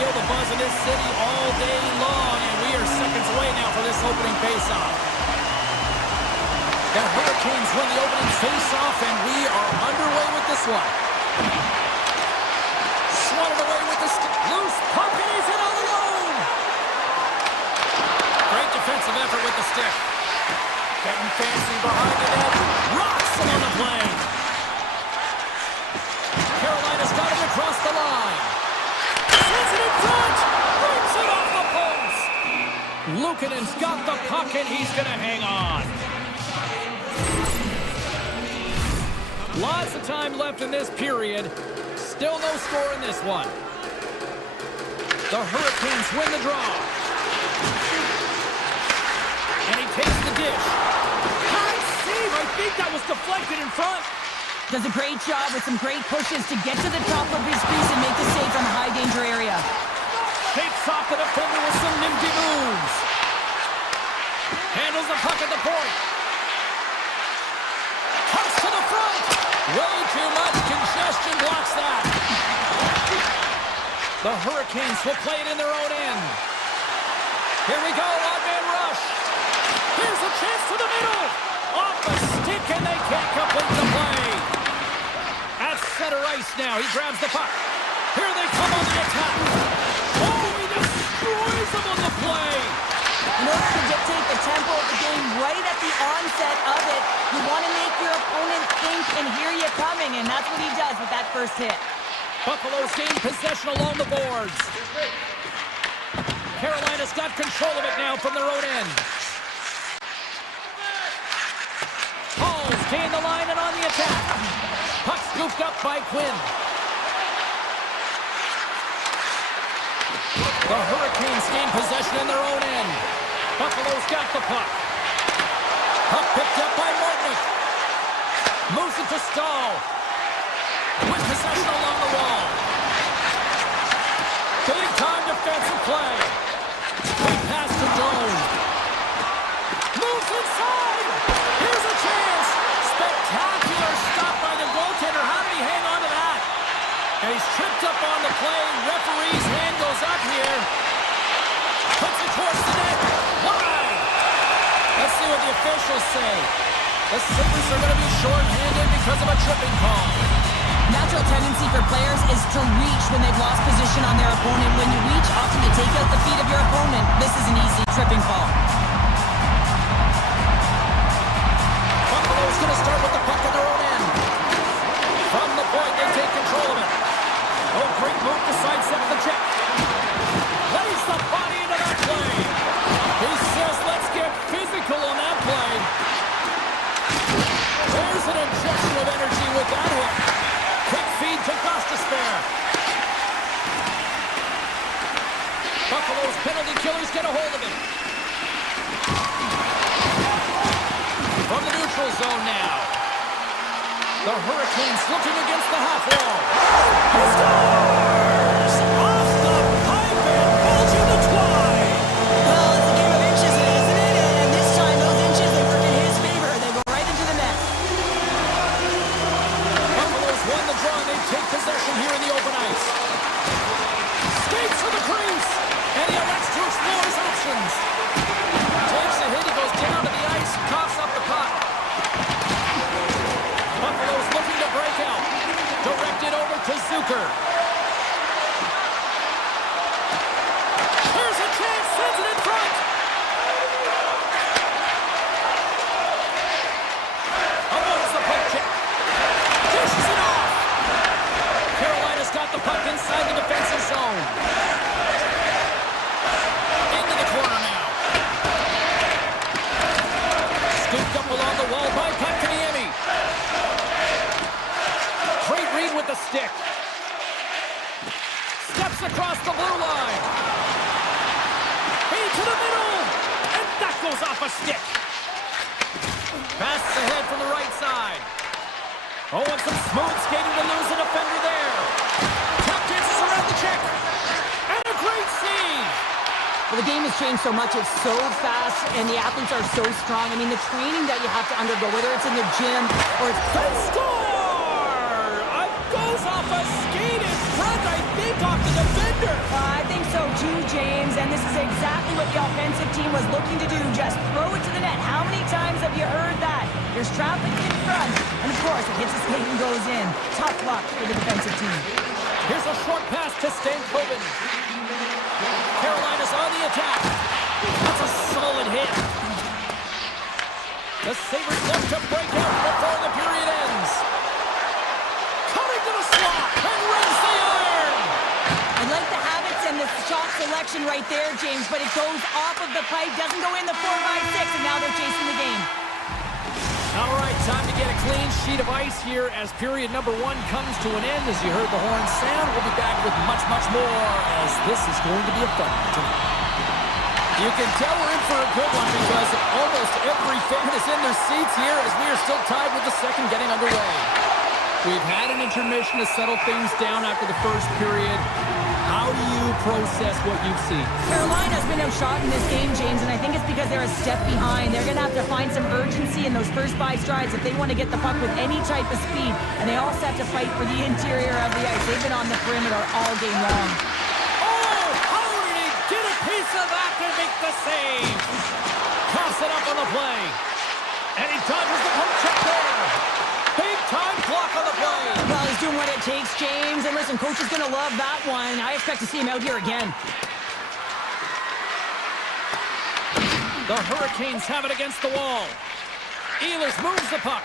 feel the buzz in this city all day long, and we are seconds away now for this opening face-off. The Hurricanes win the opening face-off, and we are underway with this one. Swatted away with the loose puck, and he's in all alone. Great defensive effort with the stick. Getting fancy behind the net. Rocks him on the play. Carolina's got him across the line. Sends it in front. Brings it off the post. Luukkonen's got the puck, and he's going to hang on. Lots of time left in this period. Still no score in this one. The Hurricanes win the draw. And he takes the dish. High save! I think that was deflected in front. Does a great job with some great pushes to get to the top of his crease and make the save from a high danger area. Takes off the defender with some nifty moves. Handles the puck at the point. Cuts to the front. Way too much congestion blocks that. The Hurricanes will play it in their own end. Here we go, odd-man rush. Here's a chance to the middle. Off the stick, and they can't complete the play. At center ice now, he grabs the puck. Here they come on the attack. Oh, he destroys them on the play. In order to dictate the tempo of the game right at the onset of it, you want to make your opponent think and hear you coming, and that's what he does with that first hit. Buffalo's gained possession along the boards. Carolina's got control of it now from their own end. Halls gain the line and on the attack. Puck scooped up by Quinn. The Hurricanes gain possession in their own end. Buffalo's got the puck. Puck picked up by Mortnick. Moves it to Stahl. With possession along the wall. Big time defensive play. Quick pass to Jones. Moves inside. Here's a chance. Spectacular stop by the goaltender. How did he hang on to that? And he's tripped up on the play. Referee's hand goes up here. Puts it towards the net. Wide. Let's see what the officials say. The Sabres are going to be short-handed because of a tripping call. Natural tendency for players is to reach when they've lost position on their opponent. When you reach, often you take out the feet of your opponent. This is an easy tripping call. Buffalo's going to start with the puck on their own end. From the point, they take control of it. Oh, great move to sidestep the check. Lays the body into that play. He says, let's get physical on that play. There's an injection of energy with that hit. Quick feed to Gostisbehere. Buffalo's penalty killers get a hold of it. From the neutral zone now. The Hurricanes looking against the half wall. He scores! Off the pipe and bulging the twine. Well, it's a game of inches, isn't it? And this time, those inches, they work in his favor. They go right into the net. Buffalo's won the draw, and they take possession here in the open ice. Skates for the crease, and he elects to explore his options. Takes a hit, he goes down to the ice, coughs up the puck. Buffalo's looking to break out. Directed over to Zucker. Here's a chance, sends it in front. Avoids the poke check. Dishes it off. Carolina's got the puck inside the defensive zone. Into the corner now. Scooped up along the wall by Kotkaniemi. Great read with the stick. Steps across the blue line. Into the middle. And that goes off a stick. Passes ahead from the right side. Oh, and some smooth skating to lose a defender there. Tap dances around the check. And a great save. Well, the game has changed so much. It's so fast, and the athletes are so strong. I mean, the training that you have to undergo, whether it's in the gym or it's... They score! Goes off a skate in front, I think, off the defender. I think 2, James, and this is exactly what the offensive team was looking to do. Just throw it to the net. How many times have you heard that? There's traffic in front, and of course, it hits the skate and goes in. Tough luck for the defensive team. Here's a short pass to Stankoven. Carolina's on the attack. That's a solid hit. The Sabres look to break out before the period ends. Cutting to the slot and rings the iron. I like the habits and the shot selection right there, James, but it goes off of the pipe, doesn't go in the 4-by-6, and now they're chasing the game. All right, time to get a clean sheet of ice here as period number 1 comes to an end. As you heard the horn sound, we'll be back with much, much more as this is going to be a fun one tonight. You can tell we're in for a good one because almost every fan is in their seats here as we are still tied with the second getting underway. We've had an intermission to settle things down after the first period. How do you process what you've seen? Carolina's been outshot in this game, James, and I think it's because they're a step behind. They're going to have to find some urgency in those first 5 strides if they want to get the puck with any type of speed, and they also have to fight for the interior of the ice. They've been on the perimeter all game long. Oh, how did he get a piece of that to make the save? Toss it up on the play, and he dodges the poke check there. Big-time block on the play. Well, he's doing what it takes, James. And listen, coach is going to love that one. I expect to see him out here again. The Hurricanes have it against the wall. Ehlers moves the puck.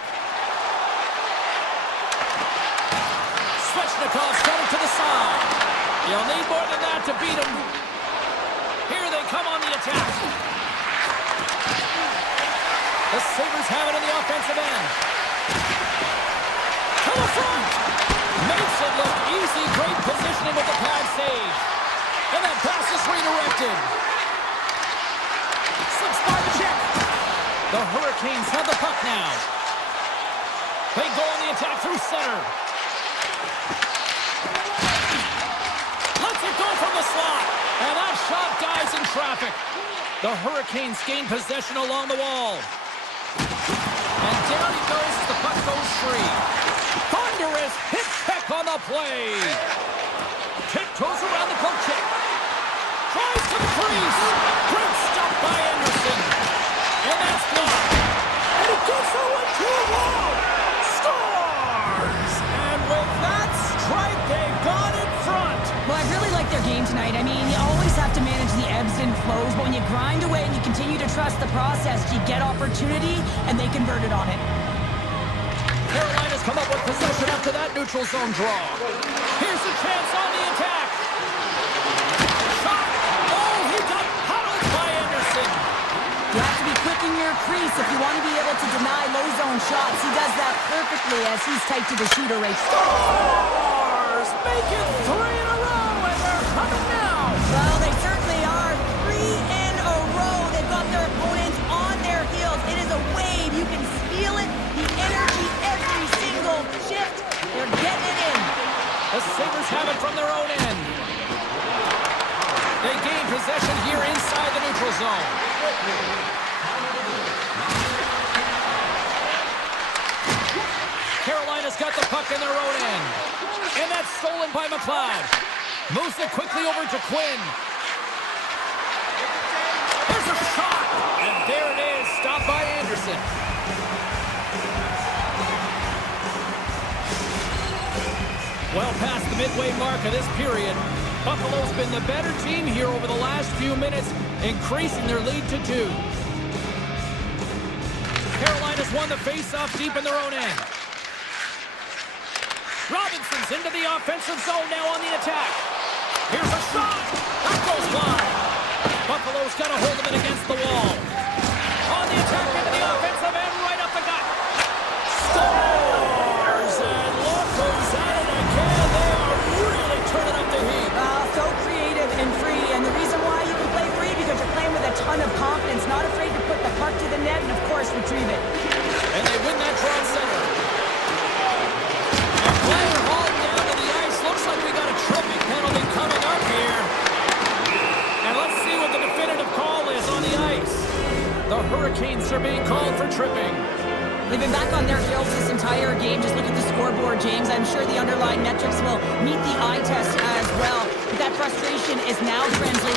Svechnikov's got it to the side. You'll need more than that to beat him. Here they come on the attack. The Sabres have it in the offensive end. To the front. Makes it look easy. Great positioning with the pad save. And that pass is redirected. Slips by the check. The Hurricanes have the puck now. They go on the attack through center. Lets it go from the slot. And that shot dies in traffic. The Hurricanes gain possession along the wall. And down he goes as the puck goes free. Thunderous hit check on the play. Tiptoes around the poke check. Tries to the crease. Great stop by Anderson. And that's blocked. And it gets away to a wall. Scores! And with that strike, they've gone in front. Well, I really like their game tonight. I mean, you always have to manage the ebbs and flows, but when you grind away and you continue to trust the process, you get opportunity, and they converted on it. Carolina's come up with possession after that neutral zone draw. Here's a chance on the attack. Shot! Oh, he got huddled by Anderson. You have to be quick in your crease if you want to be able to deny low zone shots. He does that perfectly as he's tight to the shooter right. Scores! Make it 3 in a row, and they're coming now. Well, they certainly are. 3 in a row. They've got their opponents on their heels. It is a wave. You can feel it. The energy every single shift. They're getting it in. The Sabres have it from their own end. They gain possession here inside the neutral zone. Carolina's got the puck in their own end. And that's stolen by McLeod. Moves it quickly over to Quinn. There's a shot. And there it is. Stopped by Anderson. Well past the midway mark of this period, Buffalo's been the better team here over the last few minutes, increasing their lead to 2. Carolina's won the face-off deep in their own end. Robinson's into the offensive zone now on the attack. Here's a shot. That goes wide. Buffalo's got to hold him in against the wall. On the attack into the offensive end, right up the gut. Scores! And look who's at it again. They are really turning up the heat. So creative and free. And the reason why you can play free because you're playing with a ton of confidence, not afraid to put the puck to the net and, of course, retrieve it. And they win that draw center. And player hauled down to the ice. Looks like we got a tripping penalty coming up here. And let's see what the definitive call is on the ice. The Hurricanes are being called for tripping. They've been back on their heels this entire game. Just look at the scoreboard, James. I'm sure the underlying metrics will meet the eye test as well. But that frustration is now translating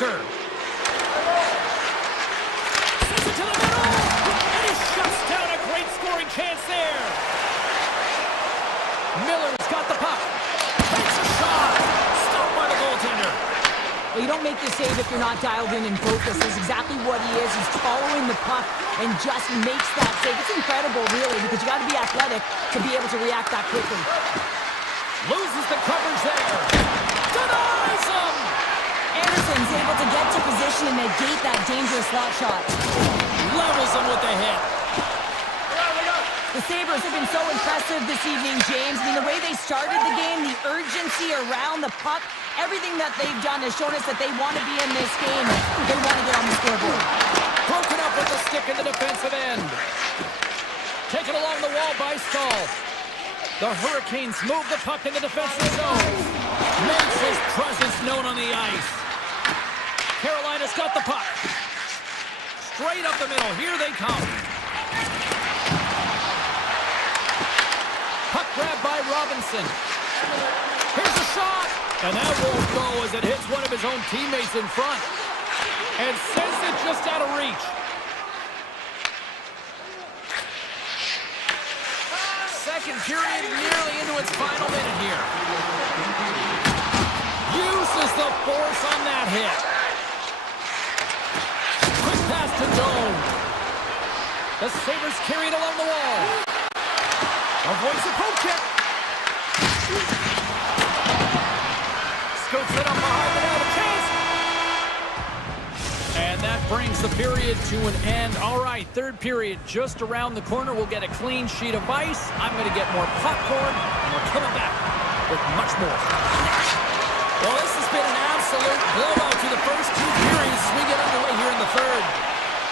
bunker. Sends it to the middle. And he shuts down a great scoring chance there. Miller's got the puck. Takes a shot. Stopped by the goaltender. Well, you don't make the save if you're not dialed in and focused. That's exactly what he is. He's following the puck and just makes that save. It's incredible, really, because you got to be athletic to be able to react that quickly. Loses the coverage there. Denies him. Anderson's able to get to position and negate that dangerous slot shot. Levels him with the hit. The Sabres have been so impressive this evening, James. I mean, the way they started the game, the urgency around the puck, everything that they've done has shown us that they want to be in this game. They want to get on the scoreboard. Broken up with the stick in the defensive end. Taken along the wall by Stahl. The Hurricanes move the puck in the defensive zone. Makes his presence known on the ice. Carolina's got the puck. Straight up the middle. Here they come. Puck grabbed by Robinson. Here's a shot. And that won't go as it hits one of his own teammates in front. And sends it just out of reach. Second period nearly into its final minute here. Uses the force on that hit. Quick pass to Doan. The Sabres carry it along the wall. Avoids a poke check. Scoops it up behind the net. A chance. And that brings the period to an end. All right, third period just around the corner. We'll get a clean sheet of ice. I'm going to get more popcorn, and we're coming back with much more. Well, this has been an absolute blowout to the first two periods. We get underway here in the third.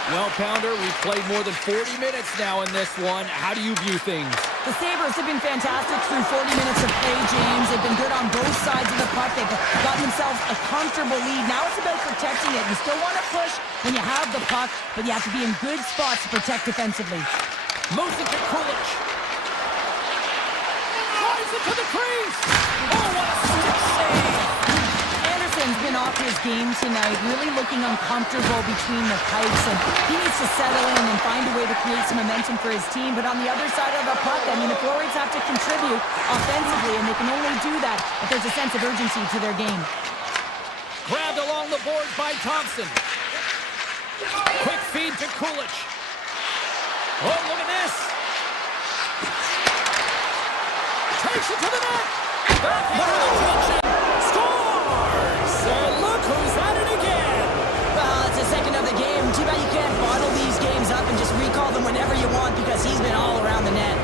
Well, Pounder, we've played more than 40 minutes now in this one. How do you view things? The Sabres have been fantastic through 40 minutes of play, James. They've been good on both sides of the puck. They've gotten themselves a comfortable lead. Now it's about protecting it. You still want to push when you have the puck, but you have to be in good spots to protect defensively. Moves it to Kulich. Drives it to the crease. Oh, what a stick save. Anderson's been off his game tonight, really looking uncomfortable between the pipes, and he needs to settle in and find a way to create some momentum for his team. But on the other side of the puck, I mean, the forwards have to contribute offensively, and they can only do that if there's a sense of urgency to their game. Grabbed along the boards by Thompson. Quick feed to Kulich. Oh, look at this. Takes it to the net. Backhand attention. Scores! And look who's at it again. Well, it's the second of the game. Too bad you can't bottle these games up and just recall them whenever you want, because he's been all around the net.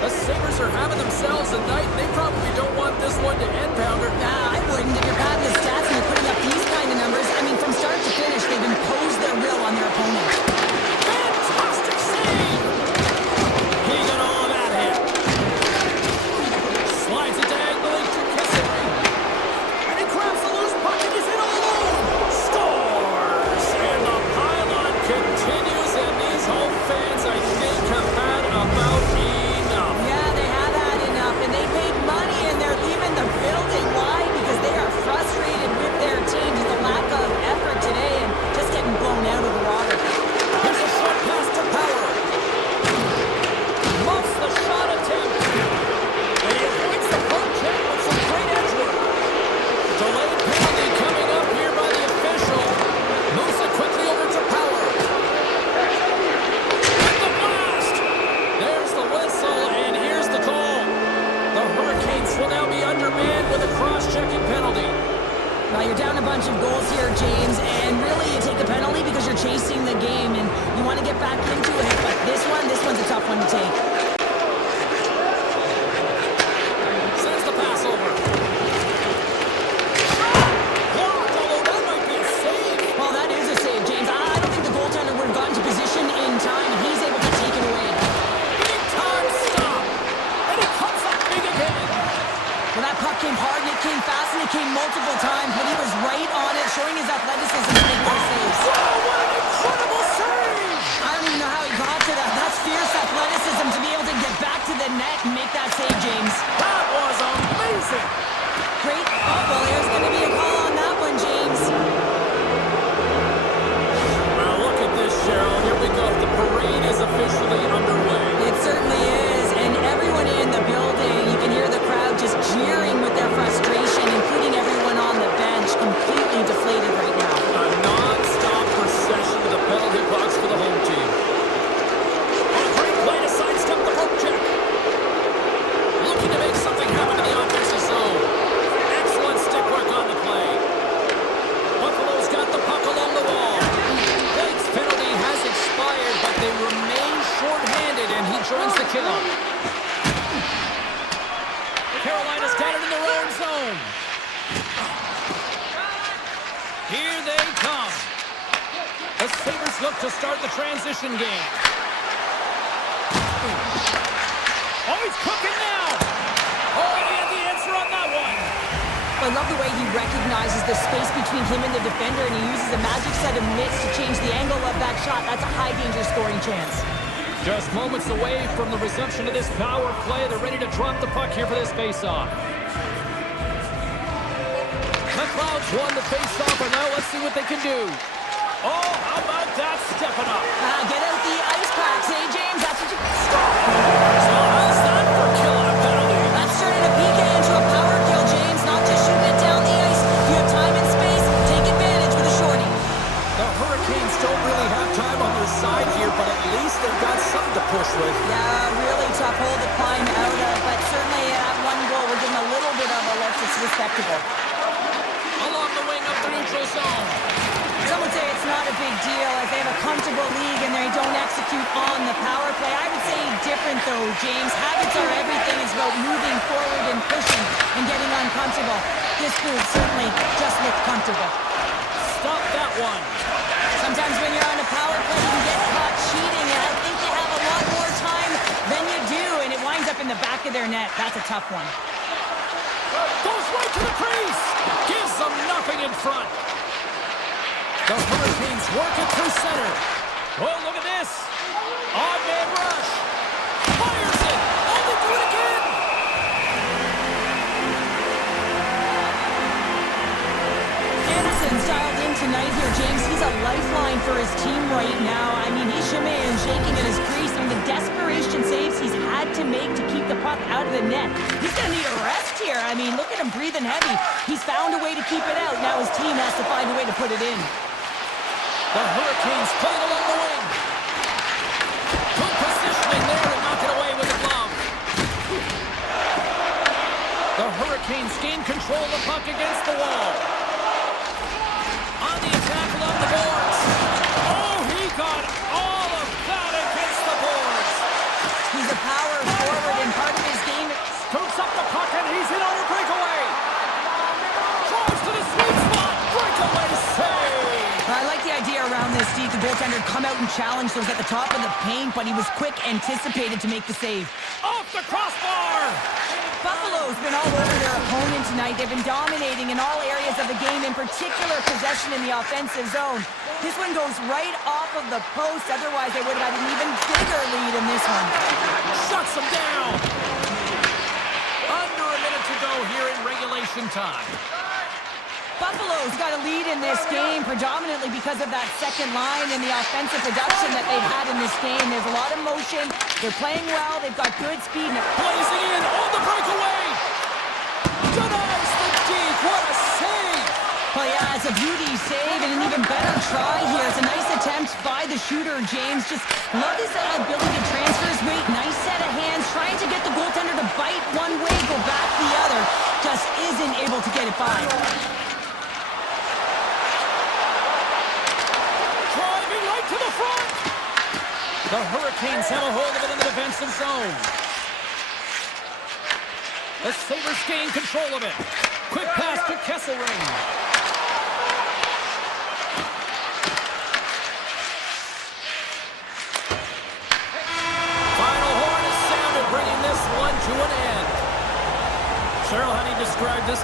The Sabres are having themselves a night. They probably don't want this one to end, Pounder. Nah, I wouldn't. If you're padding the stats and you're putting up these kind of numbers, I mean, from start to finish, they've imposed their will on their opponent. Fantastic save! He got all of that hit. Slides it diagonally to Kissinger. And he grabs the loose puck and he's in all alone. Scores! And the pylon continues, and these home fans, I think, have had about enough. Yeah, they have had enough, and they paid money, and they're leaving the building. Why? Because they are frustrated with their team, with the lack of effort today, and just getting blown out of the water. Here's a short pass to Power. Muffs the shot attempt. And he avoids the poke check with some great edge work. Delayed penalty coming up here by the official. Moves it quickly over to Power. And the blast. There's the whistle, and here's the call. The Hurricanes will now be undermanned with a cross-checking penalty. Well, you're down a bunch of goals here, James, and really you take the penalty because you're chasing the game, and you want to get back into it, but this one's a tough one to take. Sends the pass over. Blocked, although that might be a save. Well, that is a save, James. I don't think the goaltender would have gotten to position in time, and he's able to take it away. Big time stop. And it comes up big again. Well, that puck came hard, and it came fast, and it came multiple times, but he was right on it, showing his athleticism The Sabres look to start the transition game. Oh, he's cooking now. Oh, he had the answer on that one. I love the way he recognizes the space between him and the defender, and he uses a magic set of mitts to change the angle of that shot. That's a high-danger scoring chance. Just moments away from the resumption of this power play. They're ready to drop the puck here for this face-off. The Clouds won the face-off, and now let's see what they can do. Oh, how about that stepping up? Get out the ice packs, hey, James? That's what you... Stop! So how's that for killing a penalty? That's turning a PK into a power kill, James. Not just shooting it down the ice. If you have time and space, take advantage with a shorty. The Hurricanes don't really have time on their side here, but at least they've got something to push with. Yeah, really tough hole to climb out of, but certainly that one goal will give them a little bit of a lift. It's respectable. Along the wing of the neutral zone. Some would say it's not a big deal if they have a comfortable league and they don't execute on the power play. I would say different though, James. Habits are everything. It's about moving forward and pushing and getting uncomfortable. This group certainly just looked comfortable. Stop that one. Sometimes when you're on a power play, you can get caught cheating, and I think they have a lot more time than you do, and it winds up in the back of their net. That's a tough one. Goes right to the crease. Gives them nothing in front. The Hurricanes work it through center. Oh, look at this. Odd man rush. Fires it. Oh, they do it again. Anderson's dialed in tonight here, James. He's a lifeline for his team right now. I mean, he's shimmying and shaking at his crease. I mean, the desperation saves he's had to make to keep the puck out of the net. He's going to need a rest here. I mean, look at him breathing heavy. He's found a way to keep it out. Now his team has to find a way to put it in. The Hurricanes play it along the wing. Good positioning there and knock it away with a glove. The Hurricanes gain control of the puck against the wall. On the attack along the boards. Oh, he got all of that against the boards. He's a power forward, and part of his game... Scoops up the puck, and he's in on a breakaway. Drives to the sweet spot. Breakaway save. I like the idea around this, Steve. The goaltender come out and challenge those at the top of the paint, but he was quick, anticipated to make the save. Off the crossbar. Buffalo's been all over their opponent tonight. They've been dominating in all areas of the game, in particular possession in the offensive zone. This one goes right off of the post. Otherwise, they would have had an even bigger lead in this one. Shuts them down. Under a minute to go here in regulation time. Buffalo's got a lead in this game predominantly because of that second line and the offensive production that they've had in this game. There's a lot of motion. They're playing well. They've got good speed. Blazing in on the breakaway. Denies the deep. What a save. Well, yeah, it's a beauty save and an even better try here. It's a nice attempt by the shooter, James. Just love his ability to transfer his weight. Nice set of hands. Trying to get the goaltender to bite one way, go back the other. Just isn't able to get it by. To the front. The Hurricanes have a hold of it in the defensive zone. The Sabres gain control of it. Quick pass to Kesselring. Final horn is sounded, bringing this one to an end. Cheryl, how do you describe this?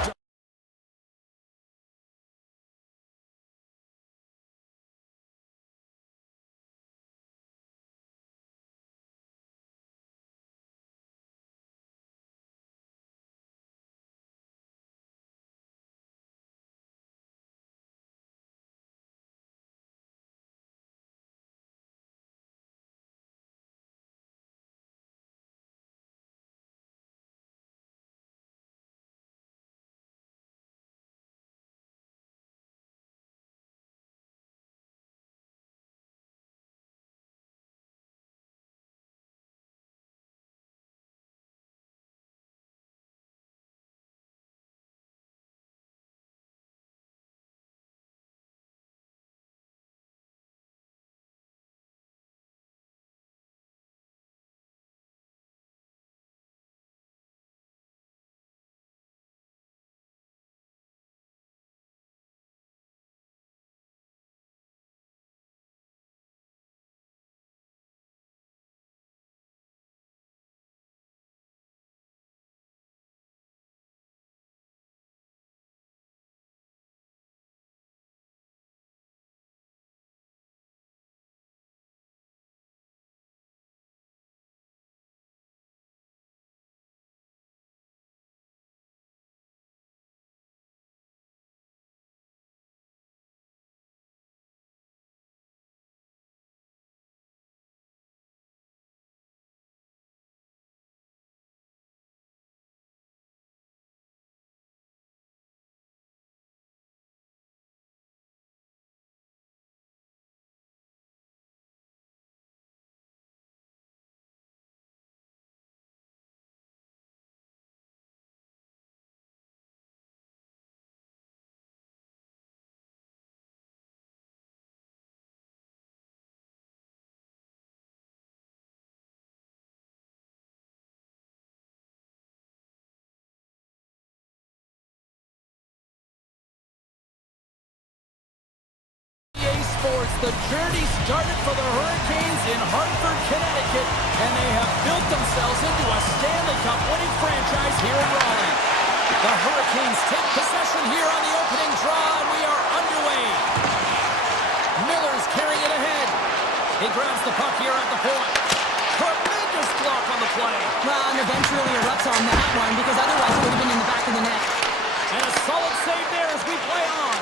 sports, the journey started for the Hurricanes in Hartford, Connecticut, and they have built themselves into a Stanley Cup winning franchise here in Raleigh. The Hurricanes take possession here on the opening draw, and we are underway. Miller's carrying it ahead. He grabs the puck here at the point. Tremendous block on the play. Well, and the bench really erupts on that one because otherwise it would have been in the back of the net. And a solid save there as we play on.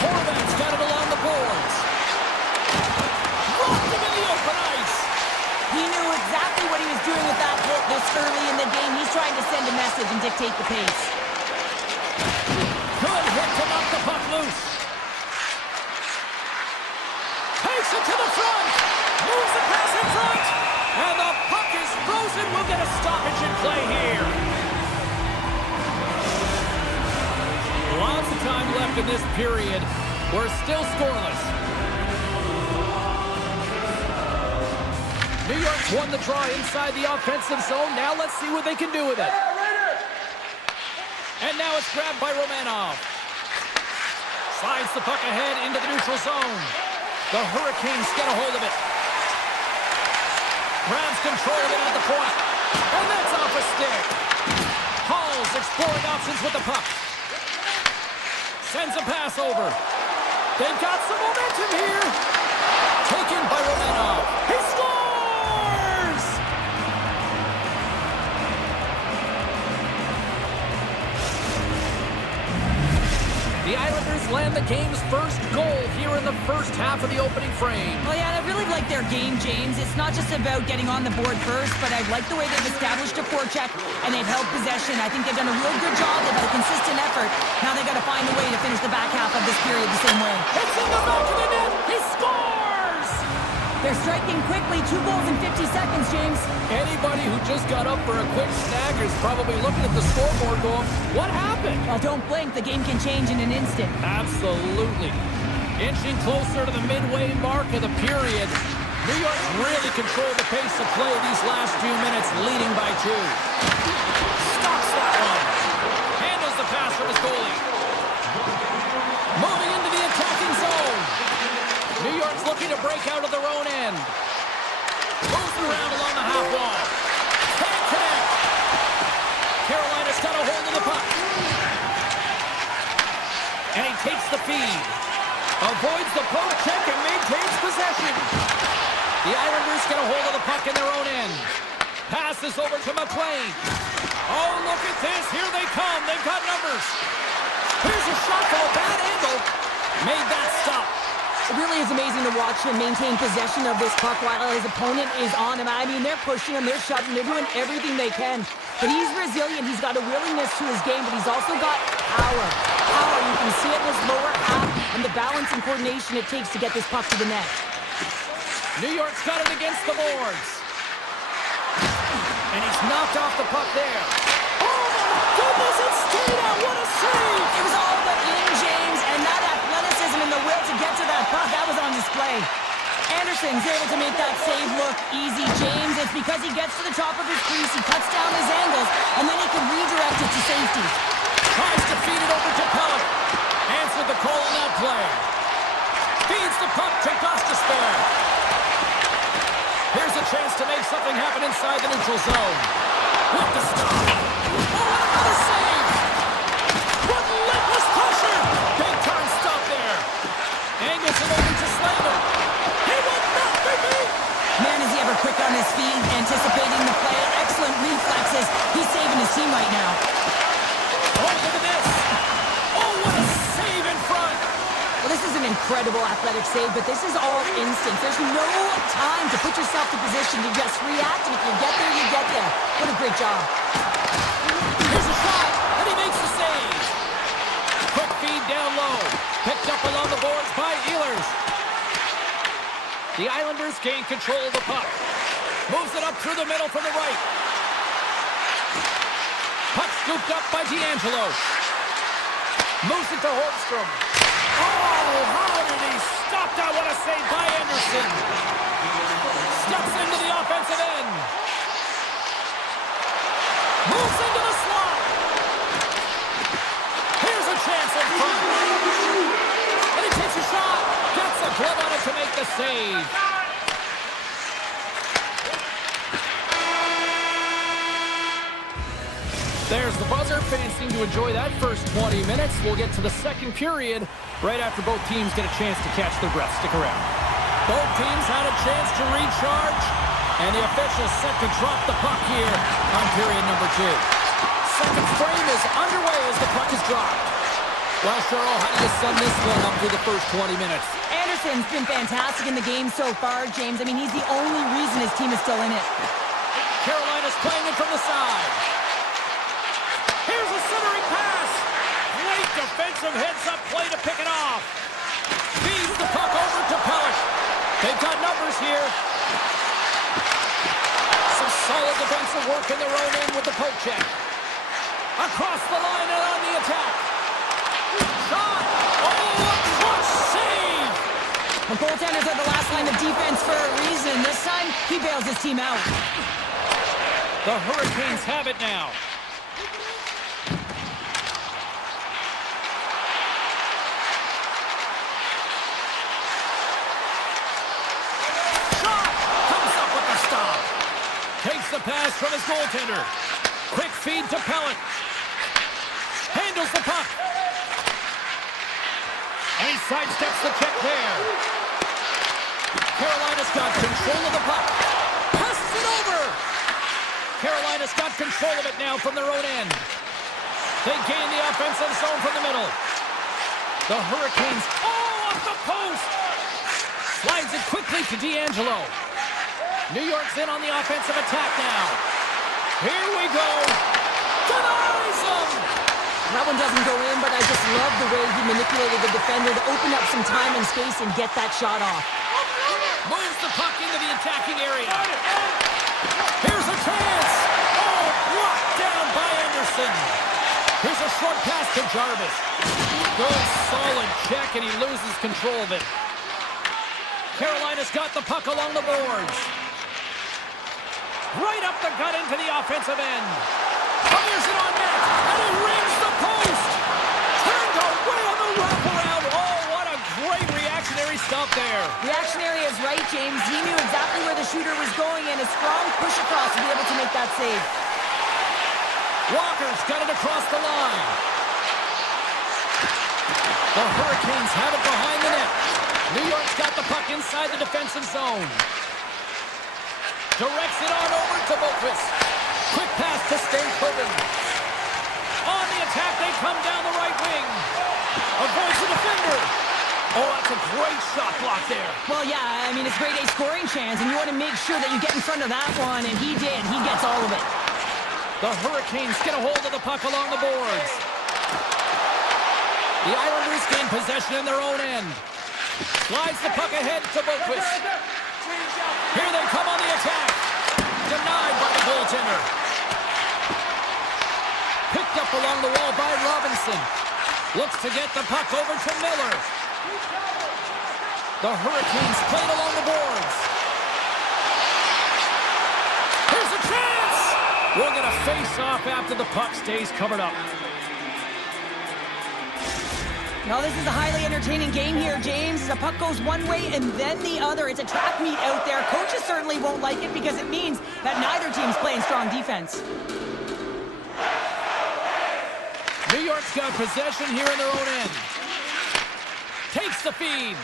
Horvat's got it along the boards. Rocked him in the open ice. He knew exactly what he was doing with that hit this early in the game. He's trying to send a message and dictate the pace. Good hit to knock the puck loose. Takes it to the front. Moves the pass in front. And the puck is frozen. We'll get a stoppage in play here. Lots of time left in this period. We're still scoreless. New York's won the draw inside the offensive zone. Now let's see what they can do with it. And now it's grabbed by Romanov. Slides the puck ahead into the neutral zone. The Hurricanes get a hold of it. Grabs control of it at the point. And that's off a stick. Hall's exploring options with the puck. Sends a pass over. They've got some momentum here. Taken by Romanov. He scores! The Islanders land the game's first goal here in the first half of the opening frame. Well, yeah, I really like their game, James. It's not just about getting on the board first, but I like the way they've established a forecheck and they've held possession. I think they've done a real good job. They've had a consistent effort. Now they've got to find a way to finish the back half of this period the same way. It's in the back of the net. He scores! They're striking quickly. 2 goals in 50 seconds, James. Anybody who just got up for a quick snag is probably looking at the scoreboard going, what happened? Well, don't blink. The game can change in an instant. Absolutely. Inching closer to the midway mark of the period. New York's really controlled the pace of play these last few minutes, leading by 2. Stops that one. Handles the pass from his goalie. Moving into the attacking zone. New York's looking to break out of their own end. Moves around along the half wall. Can't connect. Carolina's got a hold of the puck. And he takes the feed. Avoids the poke check and maintains possession. The Islanders get a hold of the puck in their own end. Passes over to McLean. Oh, look at this. Here they come. They've got numbers. Here's a shot from a bad angle. Made that stop. It really is amazing to watch him maintain possession of this puck while his opponent is on him. I mean, they're pushing him, they're shoving, they're doing everything they can. But he's resilient. He's got a willingness to his game, but he's also got power. Power. You can see it in his lower half and the balance and coordination it takes to get this puck to the net. New York's got it against the boards. And he's knocked off the puck there. Oh, my goodness, it stayed out. What a save. It was all but in, James, and that athleticism and the will to get to that puck, that was on display. Anderson's able to make that save look easy, James. It's because he gets to the top of his crease, he cuts down his angles, and then he can redirect it to safety. Tries to feed it over to Pellet. Answered the call on that play. Feeds the puck to Gostisbehere. Here's a chance to make something happen inside the neutral zone. With the stop. Oh, another save! Relentless pressure! Big time stop there. Angles it over to Slater. He will not be beat! Man, is he ever quick on his feet, anticipating the play. Excellent reflexes. He's saving his team right now. Oh, look at this! Oh, what a save in front! Well, this is an incredible athletic save, but this is all instinct. There's no time to put yourself to position. You just react, and if you get there, you get there. What a great job. Here's a shot, and he makes the save. Quick feed down low. Picked up along the boards by Ehlers. The Islanders gain control of the puck. Moves it up through the middle from the right. Puck scooped up by D'Angelo. Moves it to Holmstrom. Oh, how did he stop that? What a save by Anderson. Steps into the offensive end. Moves into the slot. Here's a chance in front. And he takes a shot. able to make the save. There's the buzzer. Fans seem to enjoy that first 20 minutes. We'll get to the second period right after both teams get a chance to catch their breath. Stick around. Both teams had a chance to recharge, and the officials set to drop the puck here on period number 2. Second frame is underway as the puck is dropped. Well, Cheryl, how do you sum this one up through the first 20 minutes? Anderson's been fantastic in the game so far, James. I mean, he's the only reason his team is still in it. Carolina's playing it from the side. Here's a centering pass. Great defensive heads-up play to pick it off. Feeds the puck over to Pellick. They've got numbers here. Some solid defensive work in their own end with the poke check. Across the line and on the attack. Shot. Oh, a clutch save. The goaltenders are the last line of defense for a reason. This time, he bails his team out. The Hurricanes have it now. Takes the pass from his goaltender. Quick feed to Pellick. Handles the puck. And he sidesteps the check there. Carolina's got control of the puck. Passes it over. Carolina's got control of it now from their own end. They gain the offensive zone from the middle. The Hurricanes, off the post. Slides it quickly to D'Angelo. New York's in on the offensive attack now. Here we go. Denies him. That one doesn't go in, but I just love the way he manipulated the defender to open up some time and space and get that shot off. Moves the puck into the attacking area. Here's a chance. Oh, blocked down by Anderson. Here's a short pass to Jarvis. Good, solid check, and he loses control of it. Carolina's got the puck along the boards. Right up the gut into the offensive end. Fires it on net, and he rings the post. Turned away on the wraparound. Oh, what a great reactionary stop there. Reactionary is right, James. He knew exactly where the shooter was going, and a strong push across to be able to make that save. Walker's got it across the line. The Hurricanes have it behind the net. New York's got the puck inside the defensive zone. Directs it on over to Boquist. Quick pass to Stankoven. On the attack, they come down the right wing. Avoids the defender. Oh, that's a great shot block there. Well, yeah, I mean, it's grade A scoring chance, and you want to make sure that you get in front of that one, and he did. He gets all of it. The Hurricanes get a hold of the puck along the boards. The Islanders gain possession in their own end. Slides the puck ahead to Boquist. Here they come on the attack. Denied by the goaltender. Picked up along the wall by Robinson. Looks to get the puck over to Miller. The Hurricanes played along the boards. Here's a chance! We're going to face off after the puck stays covered up. Now, this is a highly entertaining game here, James. The puck goes one way and then the other. It's a track meet out there. Coaches certainly won't like it because it means that neither team's playing strong defense. New York's got possession here in their own end. Takes the feed.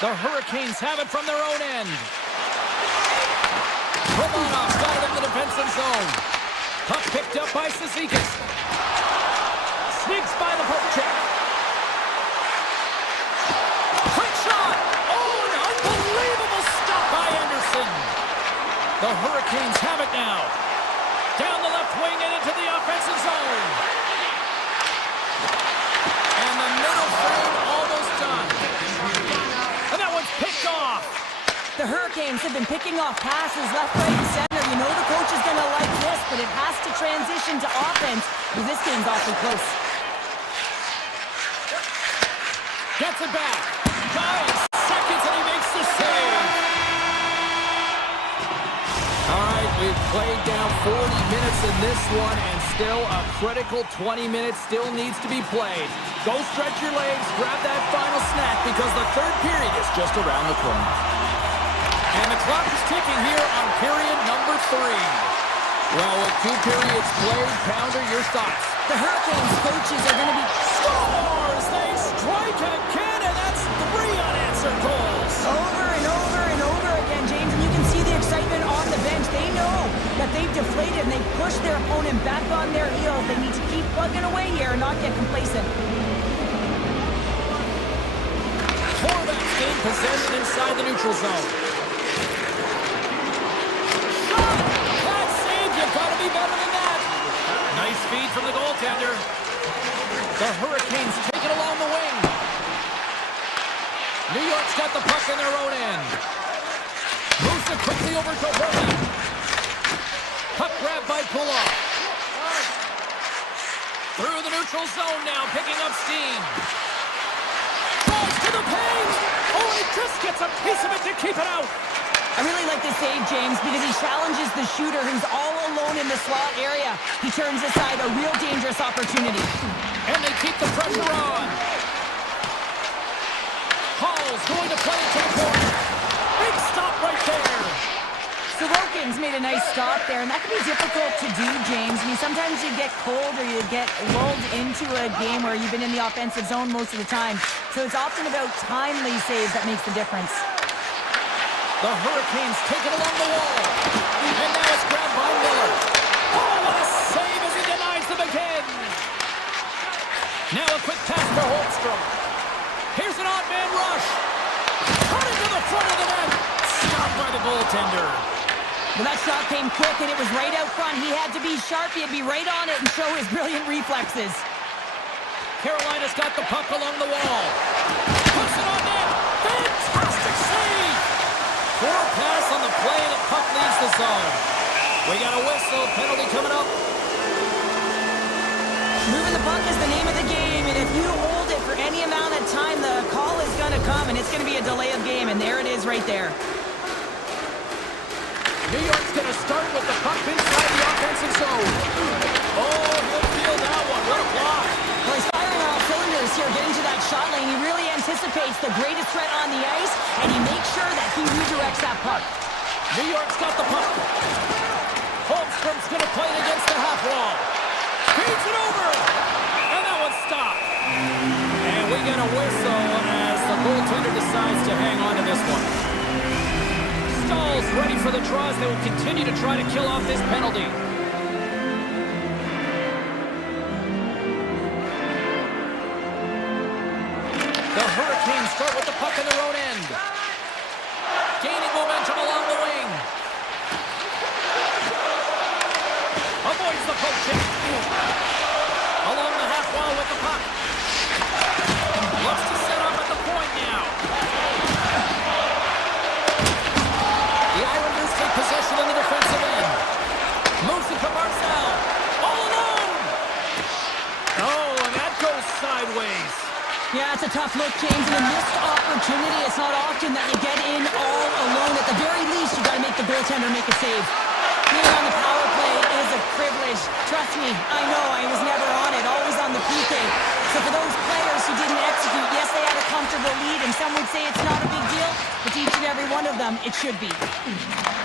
The Hurricanes have it from their own end. Romanov's got it in the defensive zone. Puck picked up by Cizikas. Sneaks by the poke check. Quick shot. Oh, an unbelievable stop by Anderson. The Hurricanes have it now. Down the left wing and into the offensive zone. And the middle frame almost done. And that one's picked off. The Hurricanes have been picking off passes left, right, and center. You know the coach is going to like this, but it has to transition to offense because this game's awfully close. Gets it back. 9 seconds and he makes the save. All right, we've played down 40 minutes in this one, and still a critical 20 minutes still needs to be played. Go stretch your legs, grab that final snack, because the third period is just around the corner. And the clock is ticking here on period number 3. Well, with 2 periods played, Pounder, your thoughts? The Hurricanes coaches are going to be... Scores! They strike again, and that's 3 unanswered goals. Over and over and over again, James, and you can see the excitement on the bench. They know that they've deflated and they've pushed their opponent back on their heels. They need to keep plugging away here and not get complacent. Forwards gain possession inside the neutral zone. Shot! That save! You've got to be better than that. Nice feed from the goaltender. The Hurricanes take it along the wing. New York's got the puck in their own end. Moves it quickly over to Hurley. Puck grab by Pulloff. Through the neutral zone now, picking up steam. Drives to the paint. Oh, and he just gets a piece of it to keep it out. I really like this save, James, because he challenges the shooter who's all alone in the slot area. He turns aside a real dangerous opportunity. And they keep the pressure on. Hall's going to play it to the corner. Big stop right there. Sorokin's made a nice stop there, and that can be difficult to do, James. I mean, sometimes you get cold or you get lulled into a game where you've been in the offensive zone most of the time. So it's often about timely saves that makes the difference. The Hurricanes take it along the wall. And now it's grabbed by Miller. Oh, what a save as he denies them again. Now a quick pass for Holmstrom. Here's an odd man rush. Cut into the front of the net. Stopped by the goaltender. Well, that shot came quick, and it was right out front. He had to be sharp. He had to be right on it and show his brilliant reflexes. Carolina's got the puck along the wall. Puts it on net. Fantastic save. Poor pass on the play, and the puck leaves the zone. We got a whistle. Penalty coming up. Moving the puck is the name of the game, and if you hold it for any amount of time, the call is going to come, and it's going to be a delay of game, and there it is right there. New York's going to start with the puck inside the offensive zone. Oh, he'll feel that one. What a block. Well, he's firing on all cylinders here, getting to that shot lane. He really anticipates the greatest threat on the ice, and he makes sure that he redirects that puck. New York's got the puck. Holmstrom's going to play it against the half wall. Feeds it over. And that one's stopped. And we get a whistle as the goaltender decides to hang on to this one. Stahl's ready for the draws. They will continue to try to kill off this penalty. The Hurricanes start with the puck in their own end. Gaining momentum along the wing. Avoids the poke check. Along the half wall with the puck. Looks to set up at the point now. The Islanders take possession in the defensive end. Moves it to Barzal. All alone. Oh, and that goes sideways. Yeah, it's a tough look, James, and a missed opportunity. It's not often that you get in all alone. At the very least, you got to make the goaltender make a save. Being on the power play is a privilege. Trust me, I know I was never on it, always on the PK. So for those players who didn't execute, yes, they had a comfortable lead, and some would say it's not a big deal, but to each and every one of them, it should be.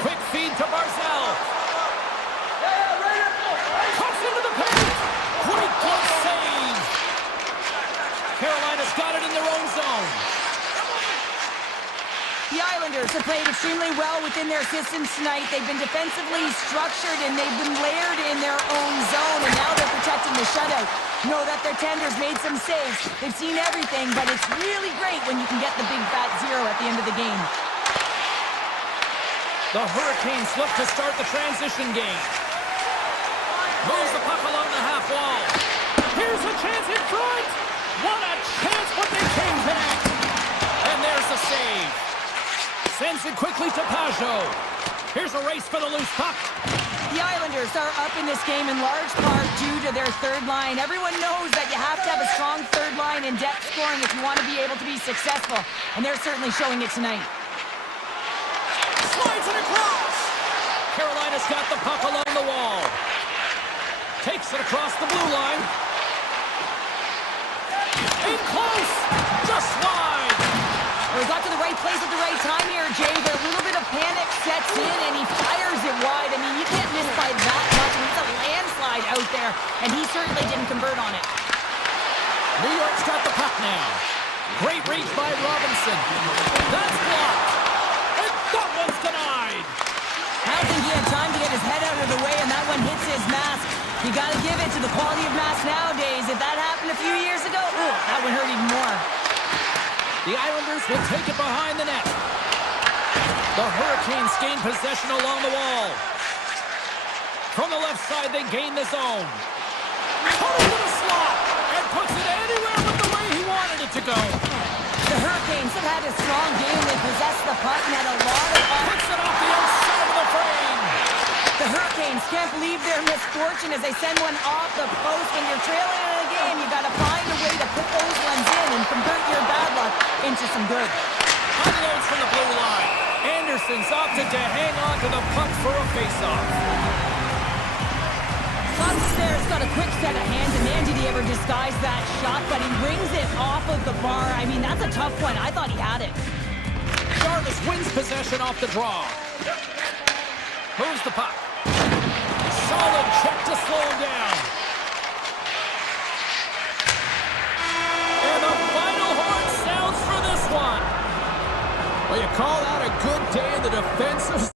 Quick feed to Barzal. Cuts into the paint. Great glove save. Carolina's got it in their own zone. The Islanders have played extremely well within their systems tonight. They've been defensively structured, and they've been layered in their own zone, and now they're protecting the shutout. Know that their tenders made some saves. They've seen everything, but it's really great when you can get the big fat zero at the end of the game. The Hurricanes look to start the transition game. Moves the puck along the half wall. Here's a chance in front. What a chance, but they came back. And there's the save. Sends it quickly to Pajot. Here's a race for the loose puck. The Islanders are up in this game in large part due to their third line. Everyone knows that you have to have a strong third line in depth scoring if you want to be able to be successful. And they're certainly showing it tonight. Slides it across. Carolina's got the puck along the wall. Takes it across the blue line. In close. Just wide. plays at the right time here, James. A little bit of panic sets in, and he fires it wide. I mean, you can't miss by that much. I mean, it's a landslide out there, and he certainly didn't convert on it. New York's got the puck now. Great reach by Robinson. That's blocked. And that one's denied. I don't think he had time to get his head out of the way, and that one hits his mask. You got to give it to the quality of mask nowadays. If that happened a few years ago, ooh, that would hurt even more. The Islanders will take it behind the net. The Hurricanes gain possession along the wall. From the left side, they gain the zone. Cutting to the slot and puts it anywhere but the way he wanted it to go. The Hurricanes have had a strong game. They possessed the puck and had a lot of... Puts it off the outside of the frame. The Hurricanes can't believe their misfortune as they send one off the post. When you're trailing in a game, you got to find a way to put those ones in and convert your bad luck into some good. Unloads from the blue line. Anderson's opted to hang on to the puck for a face-off. There's got a quick set of hands, and man, did he ever disguise that shot, but he rings it off of the bar. I mean, that's a tough one. I thought he had it. Jarvis wins possession off the draw. Moves the puck. Solid check to slow him down. And the final horn sounds for this one. Well, you call that a good day in the defensive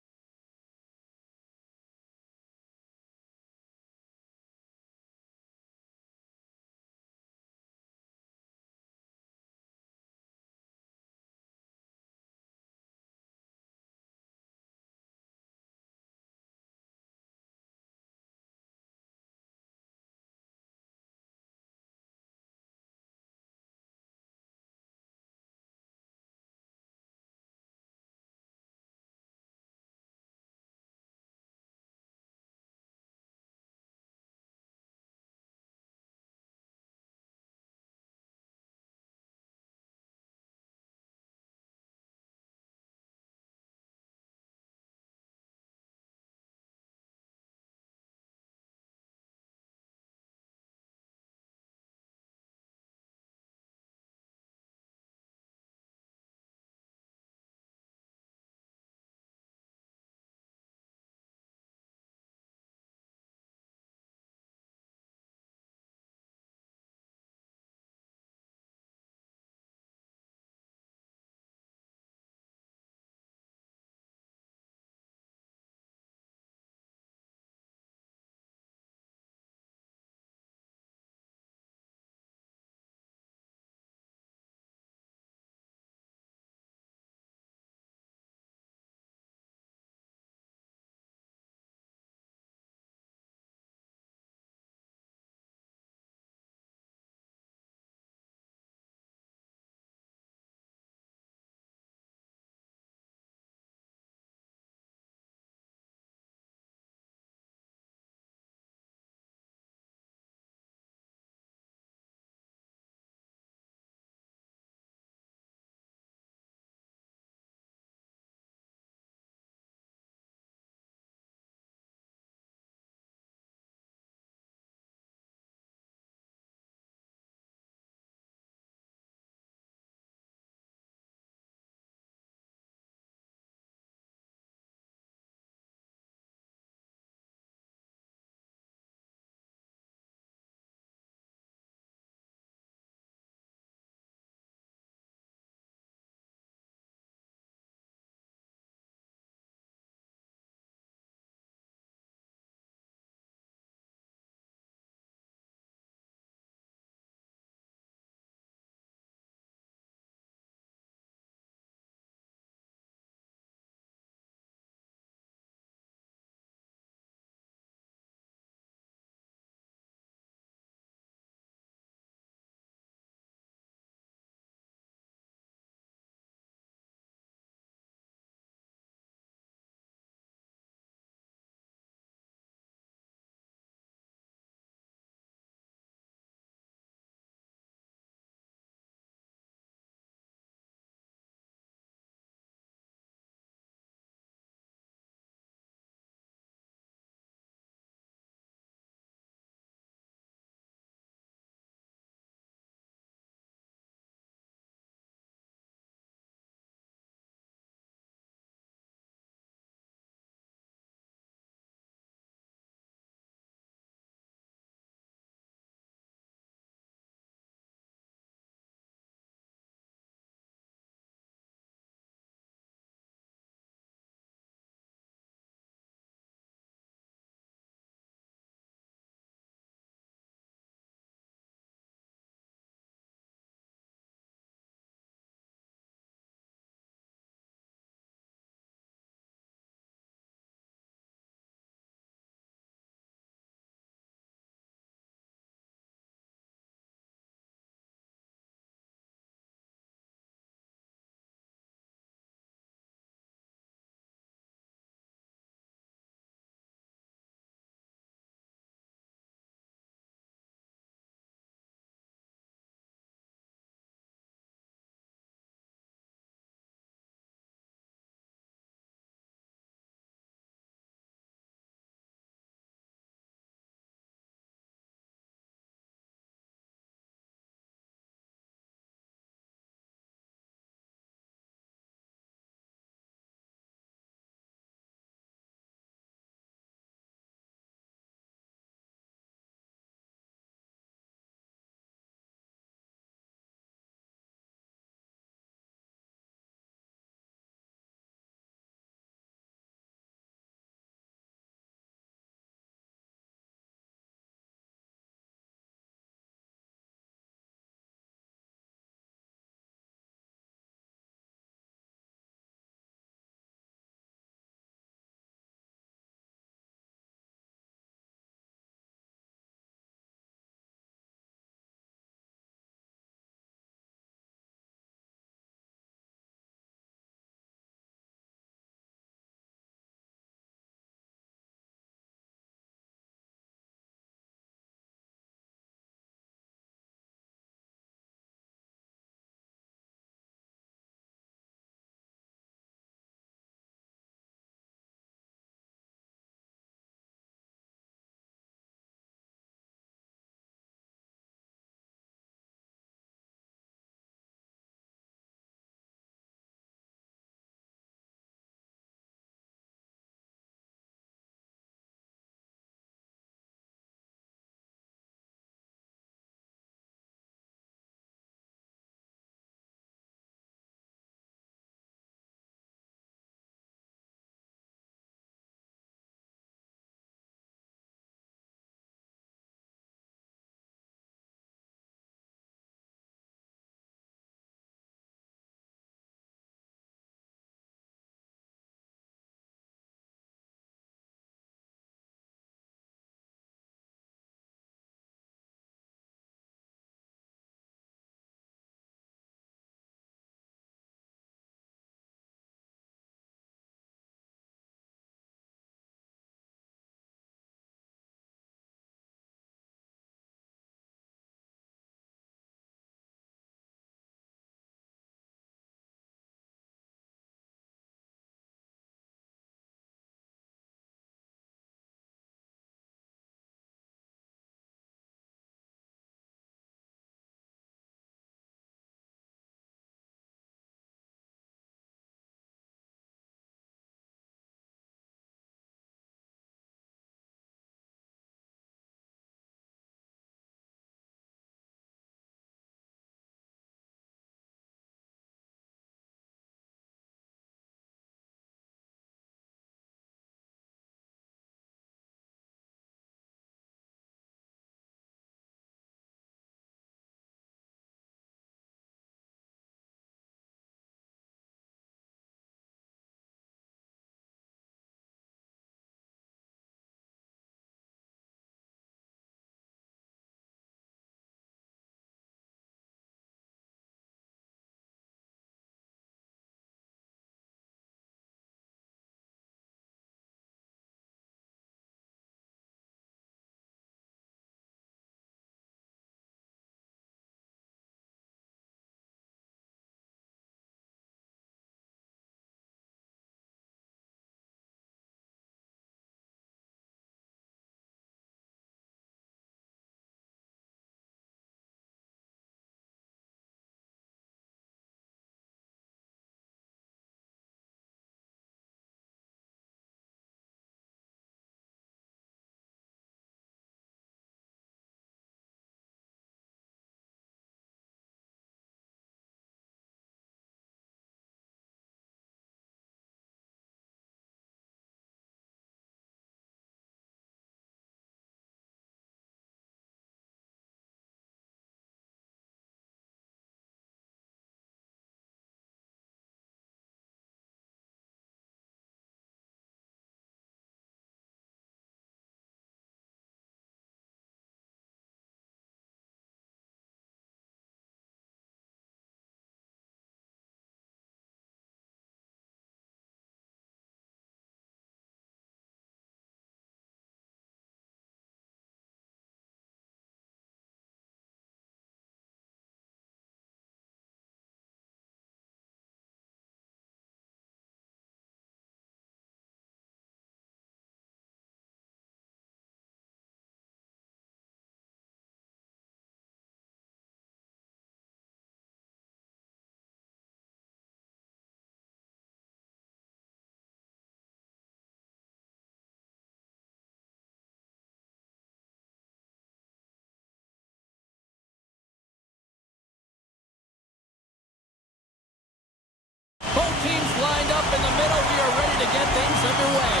to get things underway.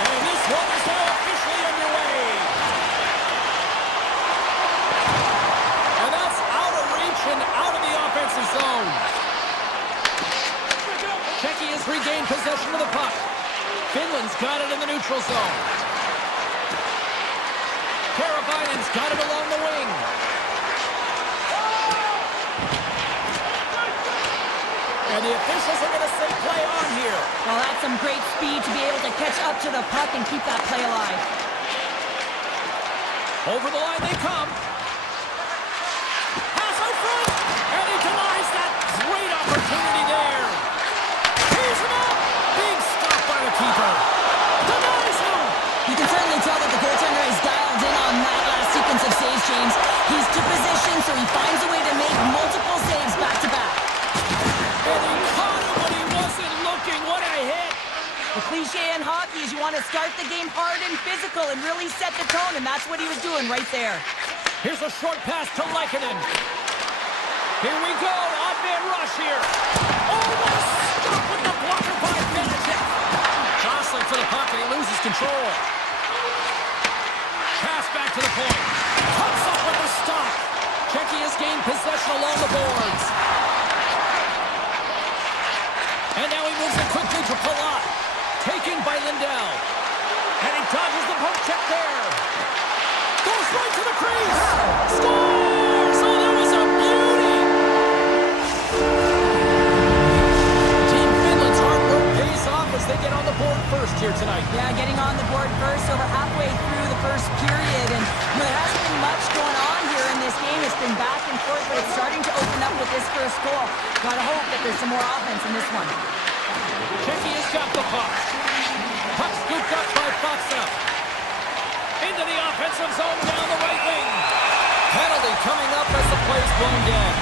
And this one is now officially underway. And that's out of reach and out of the offensive zone. Czechia has regained possession of the puck. Finland's got it in the neutral zone. Karabainen's got it along the wing. And the officials are going to say play on here. Well, that's some great speed to be able to catch up to the puck and keep that play alive. Over the line they come. Pass out front. And he denies that great opportunity there. He's him up. Big stop by the keeper. Denies him. You can certainly tell that the goaltender is dialed in on that last sequence of saves, James. He's to position, so he finds a way to make multiple saves back-to-back. And he caught him when he wasn't looking. What a hit. The cliche in hockey is you want to start the game hard and physical and really set the tone, and that's what he was doing right there. Here's a short pass to Lehkonen. Here we go. Odd man rush here. Oh, what a stop with the blocker by Benedict. Jostling for the puck, and he loses control. Pass back to the point. Cuts up with the stop. Czechia's gained possession along the boards. And now he moves it quickly to Palat. Taken by Lindell. And he dodges the poke check there. Goes right to the crease. Scores! Oh, that was a beauty! Team Finland's hard work pays off as they get on the board first here tonight. Yeah, getting on the board first over halfway through the first period. And there hasn't been much going on here in this game. It's been back and forth, but it's starting to open up with this first goal. Gotta hope that there's some more offense in this one. Czechia's got the puck. Puck scooped up by Faksa. Into the offensive zone down the right wing. Penalty coming up as the play's blown dead.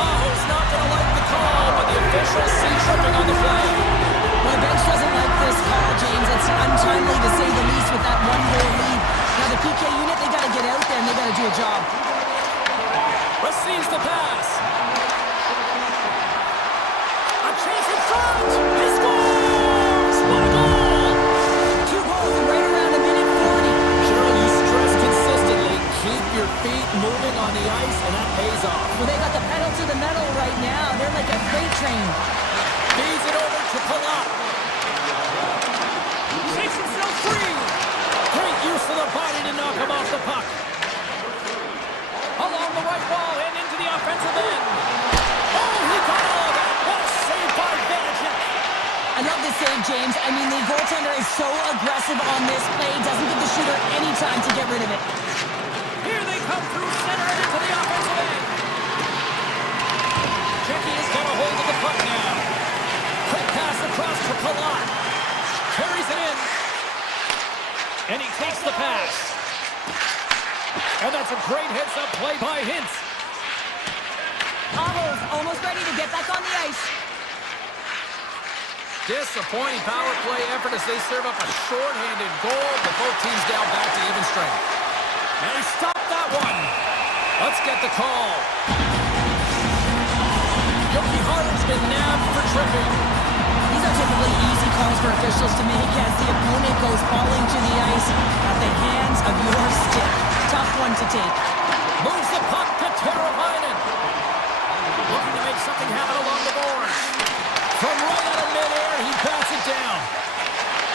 Aho's not going to like the call, but the officials see something on the flag. Well, the bench doesn't like this call, James. It's untimely to say the least with that one-goal lead. Now the PK unit, they got to get out there and they got to do a job. Receives the pass. A chance in front. He scores! What a goal! 2 goals in right around a minute 40. Cheryl, you stress consistently. Keep your feet moving on the ice, and that pays off. Well, they got the pedal to the metal right now. They're like a freight train. Feeds it over to Palat. Shakes himself free. Great use of the body to knock him off the puck. Along the right wall and into the offensive end. Oh, he got all of that. What a save by Benedict. I love this save, James. I mean, the goaltender is so aggressive on this play. Doesn't give the shooter any time to get rid of it. Here they come through center and into the offensive end. Czechia's got a hold of the puck now. Quick pass across to Palat. Carries it in. And he takes the pass. And that's a great heads-up play by Hintz. Aho's almost ready to get back on the ice. Disappointing power play effort as they serve up a short-handed goal, but both teams down back to even strength. And he stopped that one. Let's get the call. Yoki Haru's been nabbed for tripping. These are typically easy calls for officials to make as the opponent goes falling to the ice at the hands of your stick. Tough one to take. Moves the puck to Teravainen. Looking to make something happen along the boards. From right out of midair, he bats it down.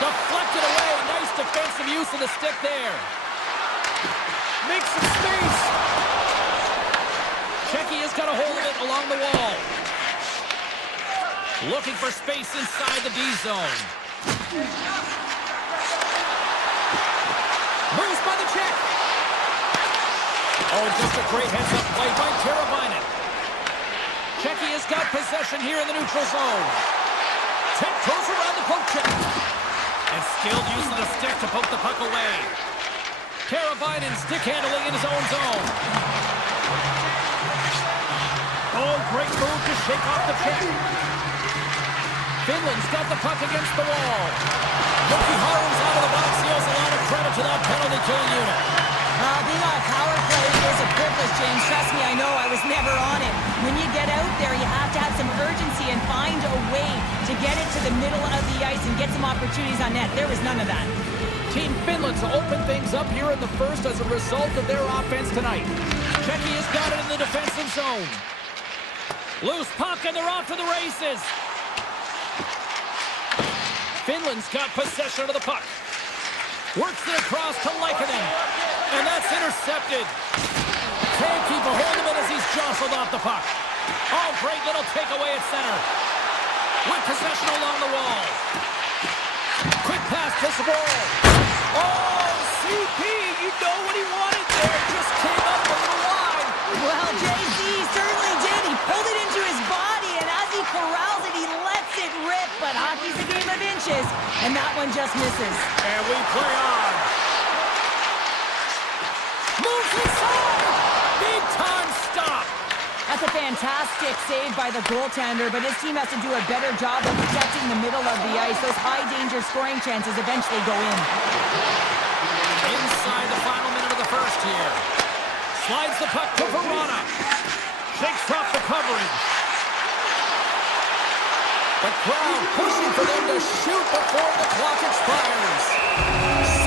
Deflected away. Nice defensive use of the stick there. Makes some space. Czechia's got a hold of it along the wall. Looking for space inside the D zone. Moves by the Czech. Oh, just a great heads-up play by Teravainen. Czechia's got possession here in the neutral zone. Tiptoes around the poke check. And skilled use of the stick to poke the puck away. Teravainen stick handling in his own zone. Oh, great move to shake off the Czech. Finland's got the puck against the wall. Yoki Haru's out of the box. He owes a lot of credit to that penalty killing unit. Being on a power play is a privilege, James. Trust me, I know. I was never on it. When you get out there, you have to have some urgency and find a way to get it to the middle of the ice and get some opportunities on net. There was none of that. Team Finland to open things up here in the first as a result of their offense tonight. Czechia has got it in the defensive zone. Loose puck and they're off to the races. Finland's got possession of the puck. Works it across to Lankinen. And that's intercepted. Can't keep a hold of it as he's jostled off the puck. Oh, great little takeaway at center. With possession along the wall. Quick pass to Sabor. Oh, CP, you know what he wanted there. Just came up a little wide. Well, JC certainly did. He pulled it into his body, and as he corrals it, he lets it rip. But hockey's a game of inches, and that one just misses. And we play on. Moves inside. Big time stop. That's a fantastic save by the goaltender, but his team has to do a better job of protecting the middle of the ice. Those high-danger scoring chances eventually go in. Inside the final minute of the first here. Slides the puck to Verona. Shakes off the coverage. The crowd pushing for them to shoot before the clock expires.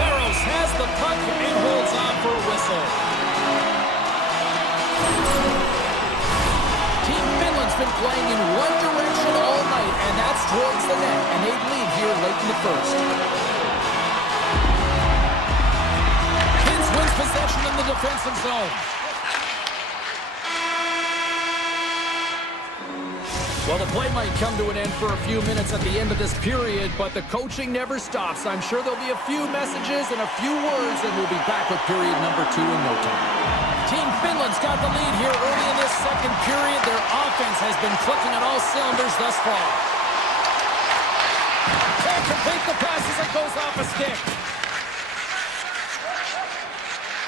Saros has the puck and holds on for a whistle. Team Finland's been playing in one direction all night, and that's towards the net, and they lead here late in the first. Finns wins possession in the defensive zone. Well, the play might come to an end for a few minutes at the end of this period, but the coaching never stops. I'm sure there'll be a few messages and a few words, and we'll be back with period number 2 in no time. Team Finland's got the lead here early in this second period. Their offense has been clicking on all cylinders thus far. Can't complete the pass as it goes off a stick.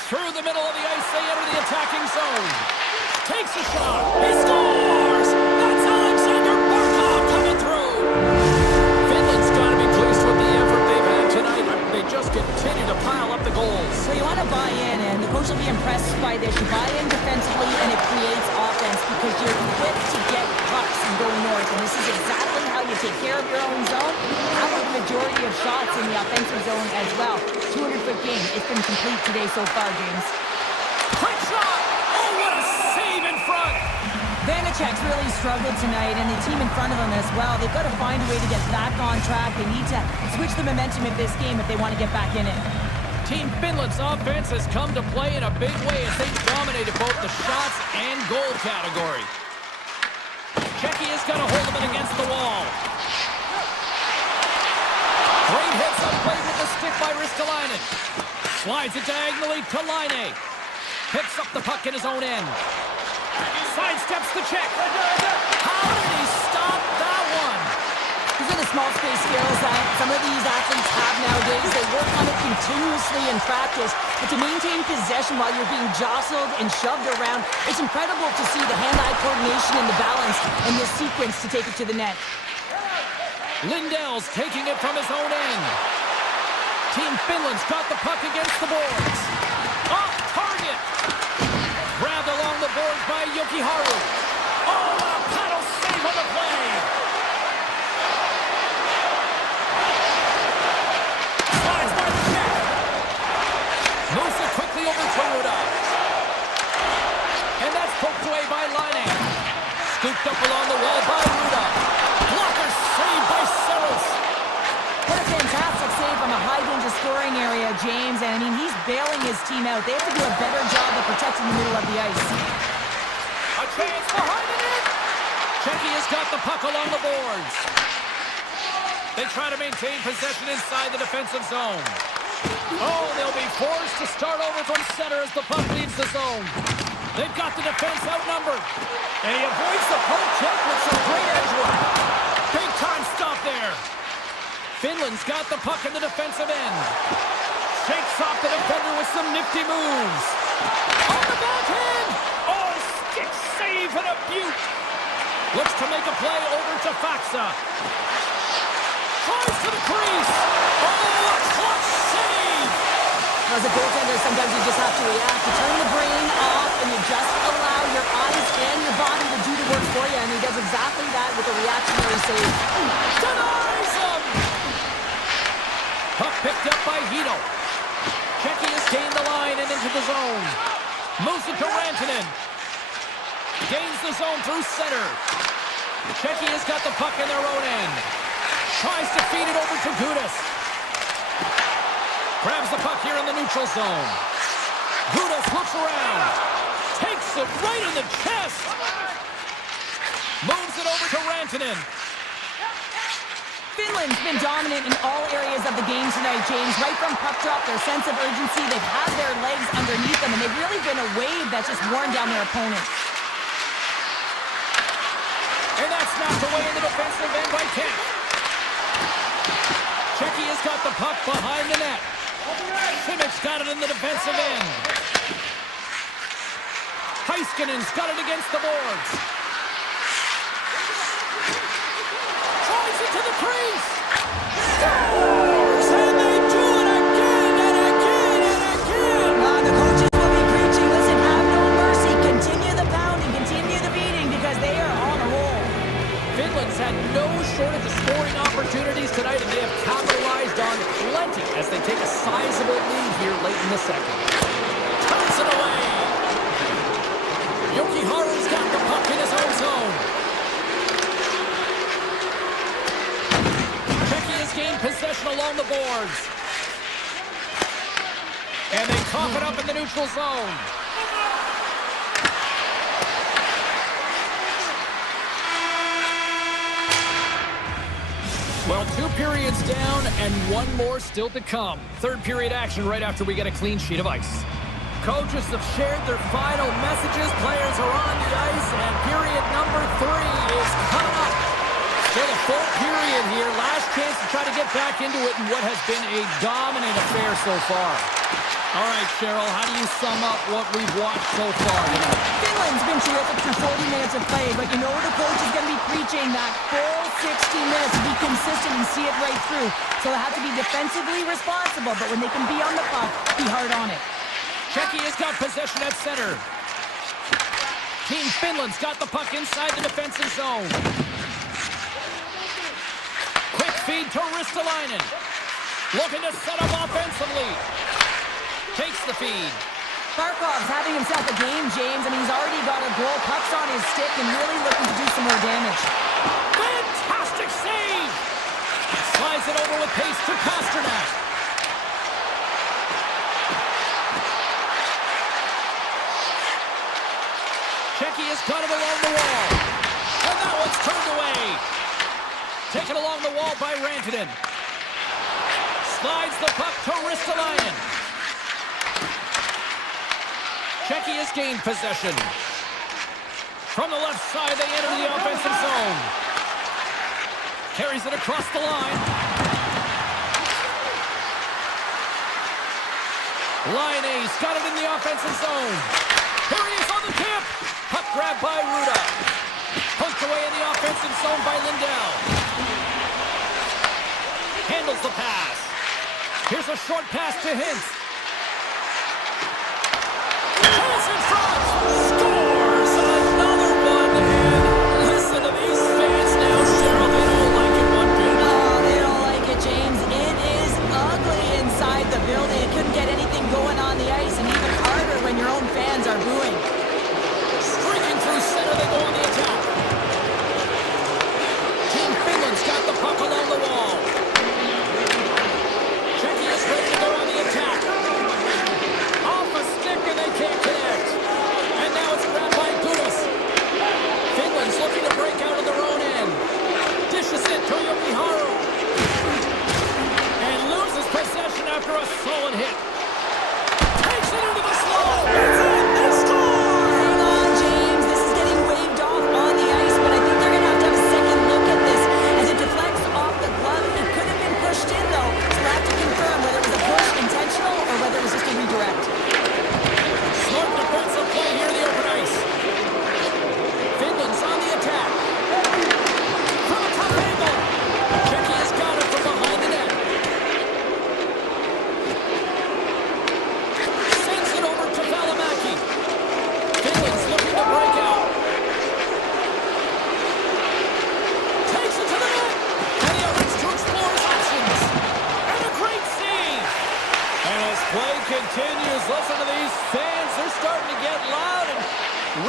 Through the middle of the ice, they enter the attacking zone. Takes a shot. He scores! That's Alexander Barkov coming through. Finland's got to be pleased with the effort they've had tonight. They just continue to pile up the goals. So you want to buy in, and the coach will be impressed by this. You buy in defensively, and it creates offense because you're equipped to get pucks and go north. And this is exactly how you take care of your own zone. Have a majority of shots in the offensive zone as well. 200-foot game. It's been complete today so far, James. Quick shot! Oh, what a save in front! Vanacek's really struggled tonight, and the team in front of him as well. They've got to find a way to get back on track. They need to switch the momentum of this game if they want to get back in it. Team Finland's offense has come to play in a big way as they dominated both the shots and goal category. Czechia's got a hold of it against the wall. Great hits up play with the stick by Ristolainen. Slides it diagonally to Laine. Picks up the puck in his own end. Sidesteps the check. How did he stop that one? These are the small space skills that some of these athletes have nowadays. They work on it continuously in practice, but to maintain possession while you're being jostled and shoved around, it's incredible to see the hand-eye coordination and the balance in this sequence to take it to the net. Lindell's taking it from his own end. Team Finland's got the puck against the boards. Off target. Grabbed along the boards by Jokiharju. Oh, a paddle save on the play. Slides by the check. Moves it quickly over to Ruda. And that's poked away by Laine. Scooped up along the wall by Ruda. Blocker saved by Saros. What a fantastic save from a high-danger scoring area, James. And, I mean, he's bailing his team out. They have to do a better job of protecting the middle of the ice. A chance behind the net. Czechia's got the puck along the boards. They try to maintain possession inside the defensive zone. Oh, they'll be forced to start over from center as the puck leaves the zone. They've got the defense outnumbered. And he avoids the poke check with some great edge work. Big time stop there. Finland's got the puck in the defensive end. Shakes off the defender with some nifty moves. On the backhand! Oh, stick save and a beaut. Looks to make a play over to Faxa. Tries to the crease. Oh, a clutch save! As a goaltender, sometimes you just have to react. You turn the brain off, and you just allow your eyes and your body to do save. Denies him! Puck picked up by Hito. Shecky has gained the line and into the zone. Moves it to Rantanen. Gains the zone through center. Shecky has got the puck in their own end. Tries to feed it over to Gudas. Grabs the puck here in the neutral zone. Gudas looks around. Takes it right in the chest. Moves it over to Rantanen. Finland's been dominant in all areas of the game tonight, James. Right from puck drop, their sense of urgency, they've had their legs underneath them, and they've really been a wave that's just worn down their opponent. And that's knocked away in the defensive end by Kent. Shecky has got the puck behind the net. Simic's got it in the defensive end. Heiskanen's got it against the boards. Tries it to the crease. Scores! And they do it again and again and again. The coaches will be preaching, listen, have no mercy. Continue the pounding, continue the beating, because they are on a roll. Finland's had no shortage of scoring opportunities tonight, and they have capitalized on plenty as they take a sizable lead here late in the second. Turns it away. Yokiharu's got the puck in his own zone. Shecky has gained possession along the boards. And they cough it up in the neutral zone. Well, 2 periods down and 1 more still to come. Third period action right after we get a clean sheet of ice. Coaches have shared their final messages. Players are on the ice, and period number 3 is coming up. Still a full period here. Last chance to try to get back into it in what has been a dominant affair so far. All right, Cheryl, how do you sum up what we've watched so far tonight? Finland's been terrific through 40 minutes of play, but you know the coach is going to be preaching that full 60 minutes to be consistent and see it right through. So they have to be defensively responsible, but when they can be on the puck, be hard on it. Shecky has got possession at center. Team Finland's got the puck inside the defensive zone. Quick feed to Ristolainen. Looking to set up offensively. Takes the feed. Barkov's having himself a game, James, and he's already got a goal. Puck's on his stick and really looking to do some more damage. Fantastic save! Slides it over with pace to Pasternak. Shecky has got it along the wall. And that one's turned away. Taken along the wall by Rantanen. Slides the puck to Ristolainen. Shecky has gained possession. From the left side, they enter the offensive zone. Carries it across the line. Laine's got it in the offensive zone. Here he is on the tip. Puck grabbed by Ruda. Punked away in the offensive zone by Lindell. Handles the pass. Here's a short pass to Hintz. Chance in front. Scores another one. And listen to these fans now, Cheryl. They don't like it one bit. Oh, they don't like it, James. It is ugly inside the building. It couldn't get anything going on the ice, and even harder when your own fans are booing. Streaking through center, they go on the attack. Team Finland's got the puck along the wall. Shecky is ready to go on the attack.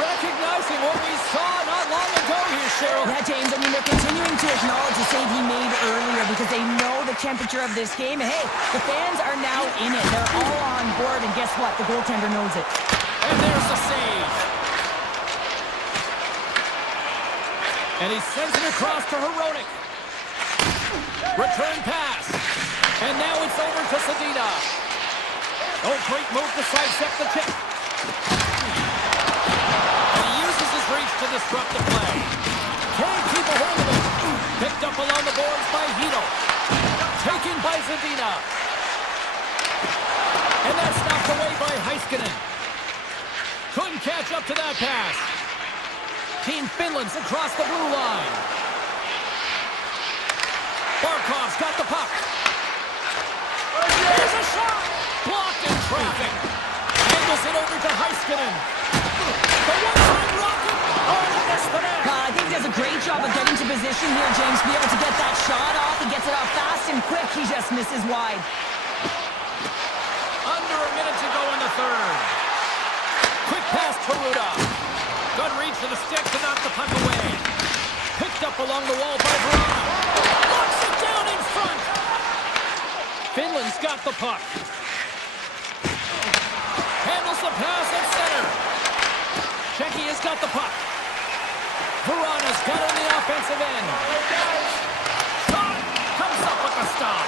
recognizing what we saw not long ago here, Cheryl. Yeah, James, I mean, they're continuing to acknowledge the save he made earlier because they know the temperature of this game. And hey, the fans are now in it. They're all on board, and guess what? The goaltender knows it. And there's the save. And he sends it across to Heronic. Return pass. And now it's over to Sedina. Oh, great move to sidestep the check. And he uses his reach to disrupt the play. Can't keep a hold of it. Picked up along the boards by Hito. Taken by Sedina. And that's knocked away by Heiskanen. Couldn't catch up to that pass. Team Finland's across the blue line. Barkov's got the puck. Here's a shot! Blocked in traffic. Angles it over to Heiskanen. The one-time rocket. Oh, he missed the net. I think he does a great job of getting to position here, James, to be able to get that shot off. He gets it off fast and quick. He just misses wide. Under a minute to go in the third. Quick pass to Ruda. Good reach to the stick to knock the puck away. Picked up along the wall by Verona. Locks it down in front. Finland's got the puck. Handles the pass at center. Shecky has got the puck. Verona's got it on the offensive end. Shot comes up with the stop.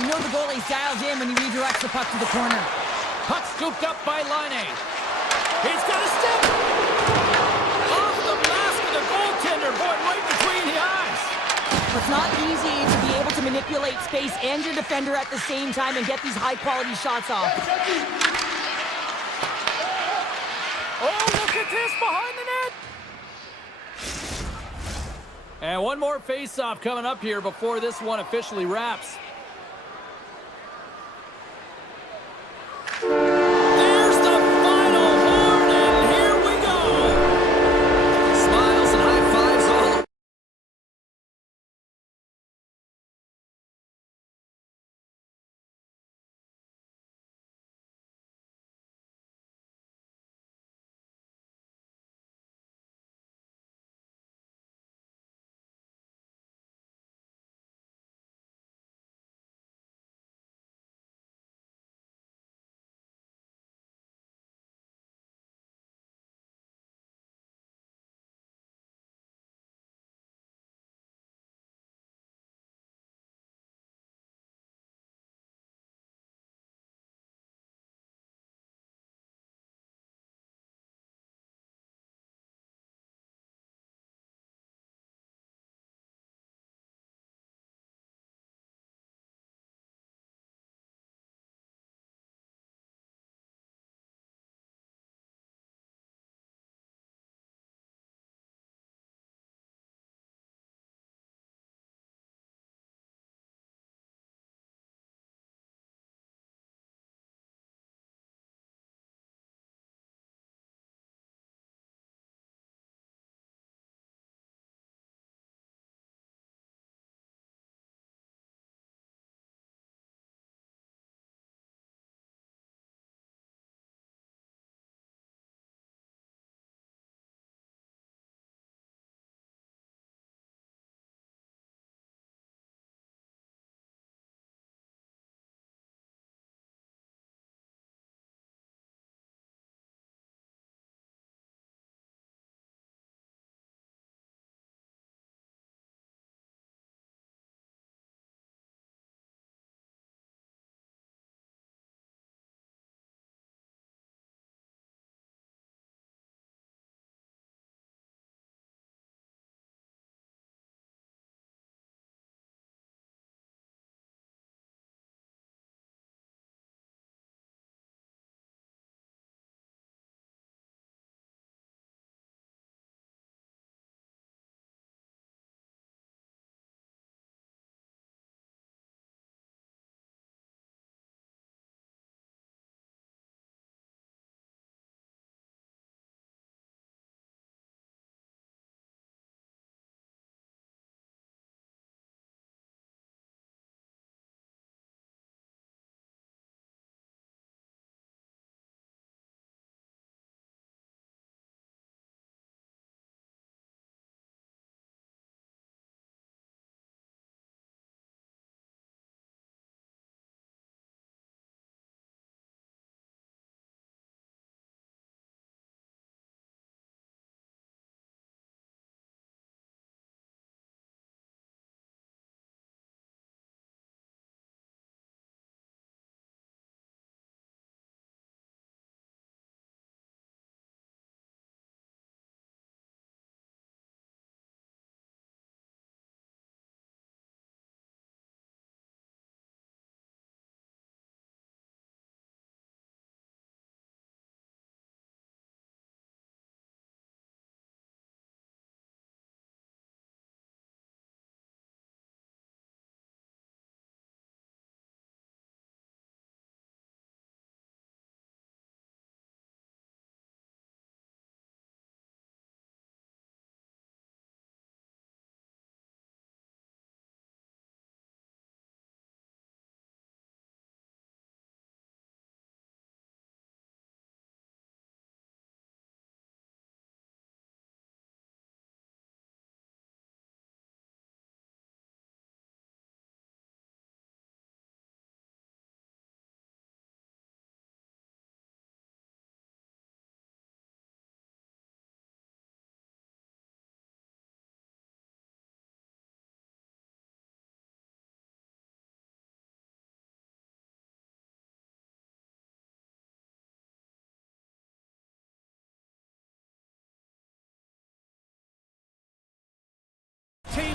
You know the goalie's dialed in when he redirects the puck to the corner. Puck scooped up by Laine. He's got a stick. Off the mask of the goaltender, boy, right between the eyes. It's not easy to be able to manipulate space and your defender at the same time and get these high-quality shots off. Oh, look at this behind the net. And one more face-off coming up here before this one officially wraps.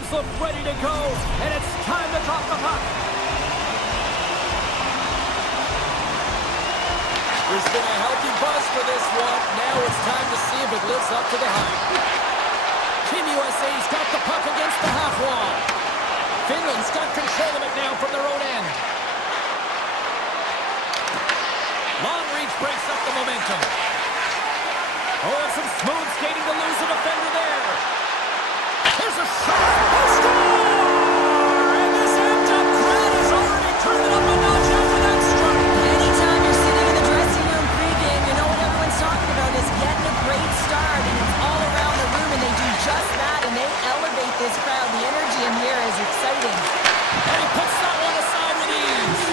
arms look ready to go, and it's time to drop the puck. There's been a healthy buzz for this one. Now it's time to see if it lives up to the hype. Team USA's got the puck against the half wall. Finland's got control of it now from their own end. Long reach breaks up the momentum. Oh, and some smooth skating to lose a defender there. There's a shot. A score! And this amped-up crowd has already turned it up a notch after that strike. Anytime you're sitting in the dressing room pregame, you know what everyone's talking about is getting a great start, and it's all around the room, and they do just that, and they elevate this crowd. The energy in here is exciting. And he puts that one aside with ease.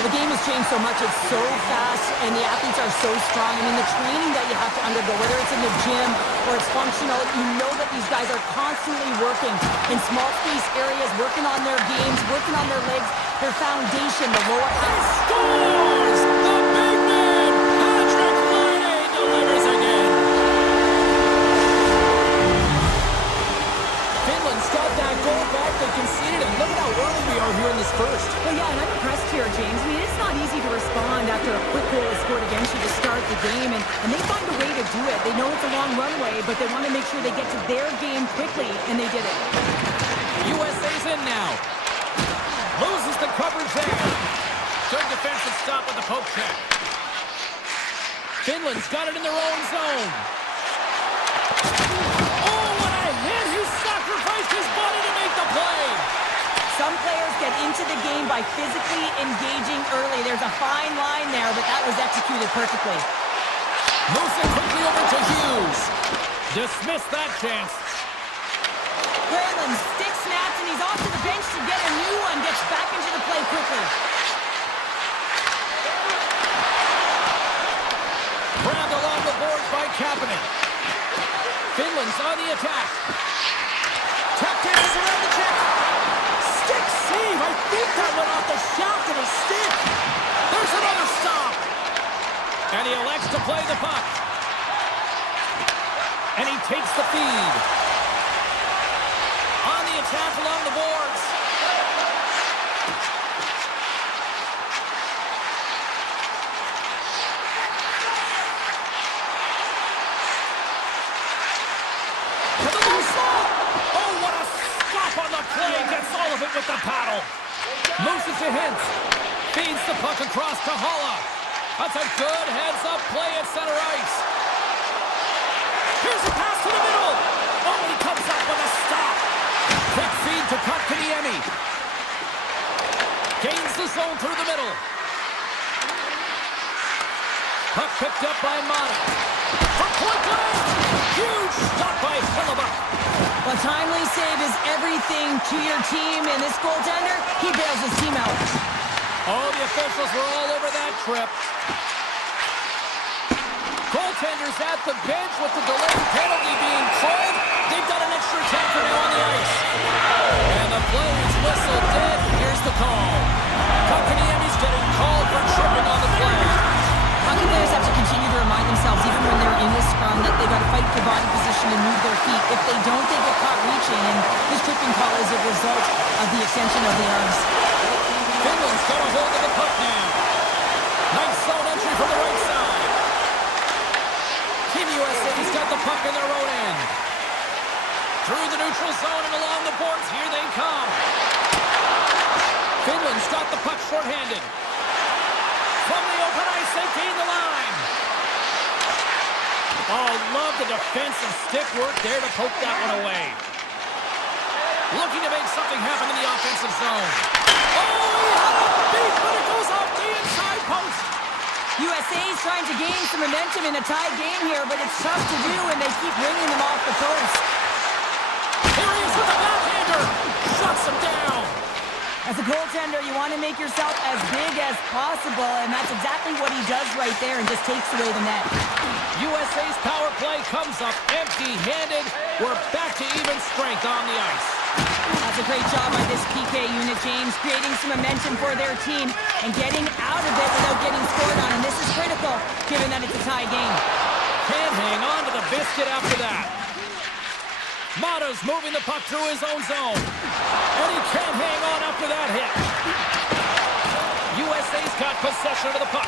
The game has changed so much. It's so fast, and the athletes are so strong. I mean, the training that you have to undergo, whether it's in the gym or it's functional, you know that these guys are constantly working in small space areas, working on their games, working on their legs, their foundation, the lower half. Scores! The big man, Patrick Laine, delivers again. Finland's got that goal back. They conceded, and look at how early we are here in this first. Well, yeah, and I'm impressed here, James. I mean, it's not easy to respond after a quick goal is scored against you to start the game, and they find a way to do it. They know it's a long runway, but they want to make sure they get to their game quickly, and they did it. USA's in now. Loses the coverage there. Good defensive stop with the poke check. Finland's got it in their own zone. Oh, what a hit! He sacrificed his body to make the play. Some players get into the game by physically engaging early. There's a fine line there, but that was executed perfectly. Moves it quickly over to Hughes. Dismissed that chance. Granlund stick snaps, and he's off to the bench to get a new one. Gets back into the play quickly. Grabbed along the boards by Kapanen. Finland's on the attack. Tap dances around the check. Stick save. I think that went off the shaft of his stick. There's another stop. And he elects to play the puck. And he takes the feed. On the attack along the boards. To the loose ball. Oh, what a stop on the play. Gets all of it with the paddle. Moves it to Hintz. Feeds the puck across to Holla. That's a good heads-up play at center ice. Here's a pass to the middle. Oh, he comes up with a stop. Quick feed to Kotkaniemi. Gains the zone through the middle. Puck picked up by Mata. For point blank. Huge stop by Hellebuyck. A timely save is everything to your team, and this goaltender, he bails his team out. Oh, the officials were all over that trip. Goaltenders at the bench with the delayed penalty being called. They've got an extra attacker now on the ice. And the play is whistled dead. Here's the call. Kotkaniemi's getting called for tripping on the play. Hockey players have to continue to remind themselves, even when they're in the scrum, that they've got to fight for body position and move their feet. If they don't, they get caught reaching, and this tripping call is a result of the extension of the arms. Finland's got a hold of the puck now. Nice zone entry from the right side. Team USA's got the puck in their own end. Through the neutral zone and along the boards, here they come. Finland's got the puck shorthanded. From the open ice, they gain the line. Oh, love the defensive stick work there to poke that one away. Looking to make something happen in the offensive zone. Oh, he had the beat, but it goes off the inside post. USA's trying to gain some momentum in a tied game here, but it's tough to do when they keep ringing them off the post. Here he is with a backhander. Shuts him down. As a goaltender, you want to make yourself as big as possible, and that's exactly what he does right there and just takes away the net. USA's power play comes up empty-handed. We're back to even strength on the ice. That's a great job by this PK unit, James, creating some momentum for their team and getting out of it without getting scored on. And this is critical, given that it's a tie game. Can't hang on to the biscuit after that. Mata's moving the puck through his own zone. And he can't hang on after that hit. USA's got possession of the puck.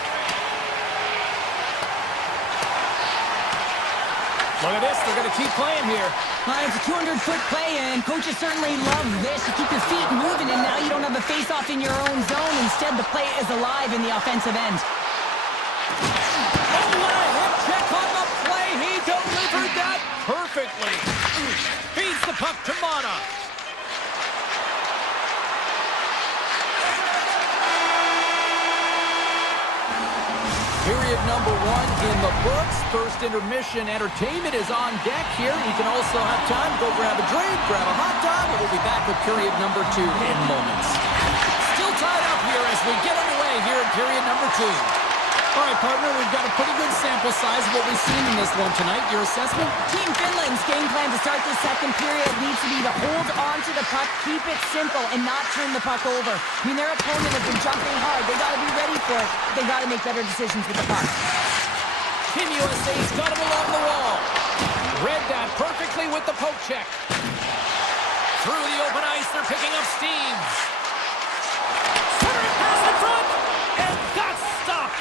Look at this, they're going to keep playing here. It's a 200-foot play, and coaches certainly love this. You keep your feet moving, and now you don't have a face-off in your own zone. Instead, the play is alive in the offensive end. Oh, what a hip check on the play. He delivered that perfectly. Feeds the puck to Mata. Period number 1 in the books. First intermission entertainment is on deck here. You can also have time to go grab a drink, grab a hot dog, and we'll be back with period number 2 in moments. Still tied up here as we get underway here in period number 2. All right, partner, we've got a pretty good sample size of what we've seen in this one tonight. Your assessment? Team Finland's game plan to start this second period needs to be to hold on to the puck, keep it simple, and not turn the puck over. I mean, their opponent has been jumping hard. They got to be ready for it. They got to make better decisions with the puck. Team USA's got him along the wall. Read that perfectly with the poke check. Through the open ice, they're picking up steam. Centering pass in front, and got stopped.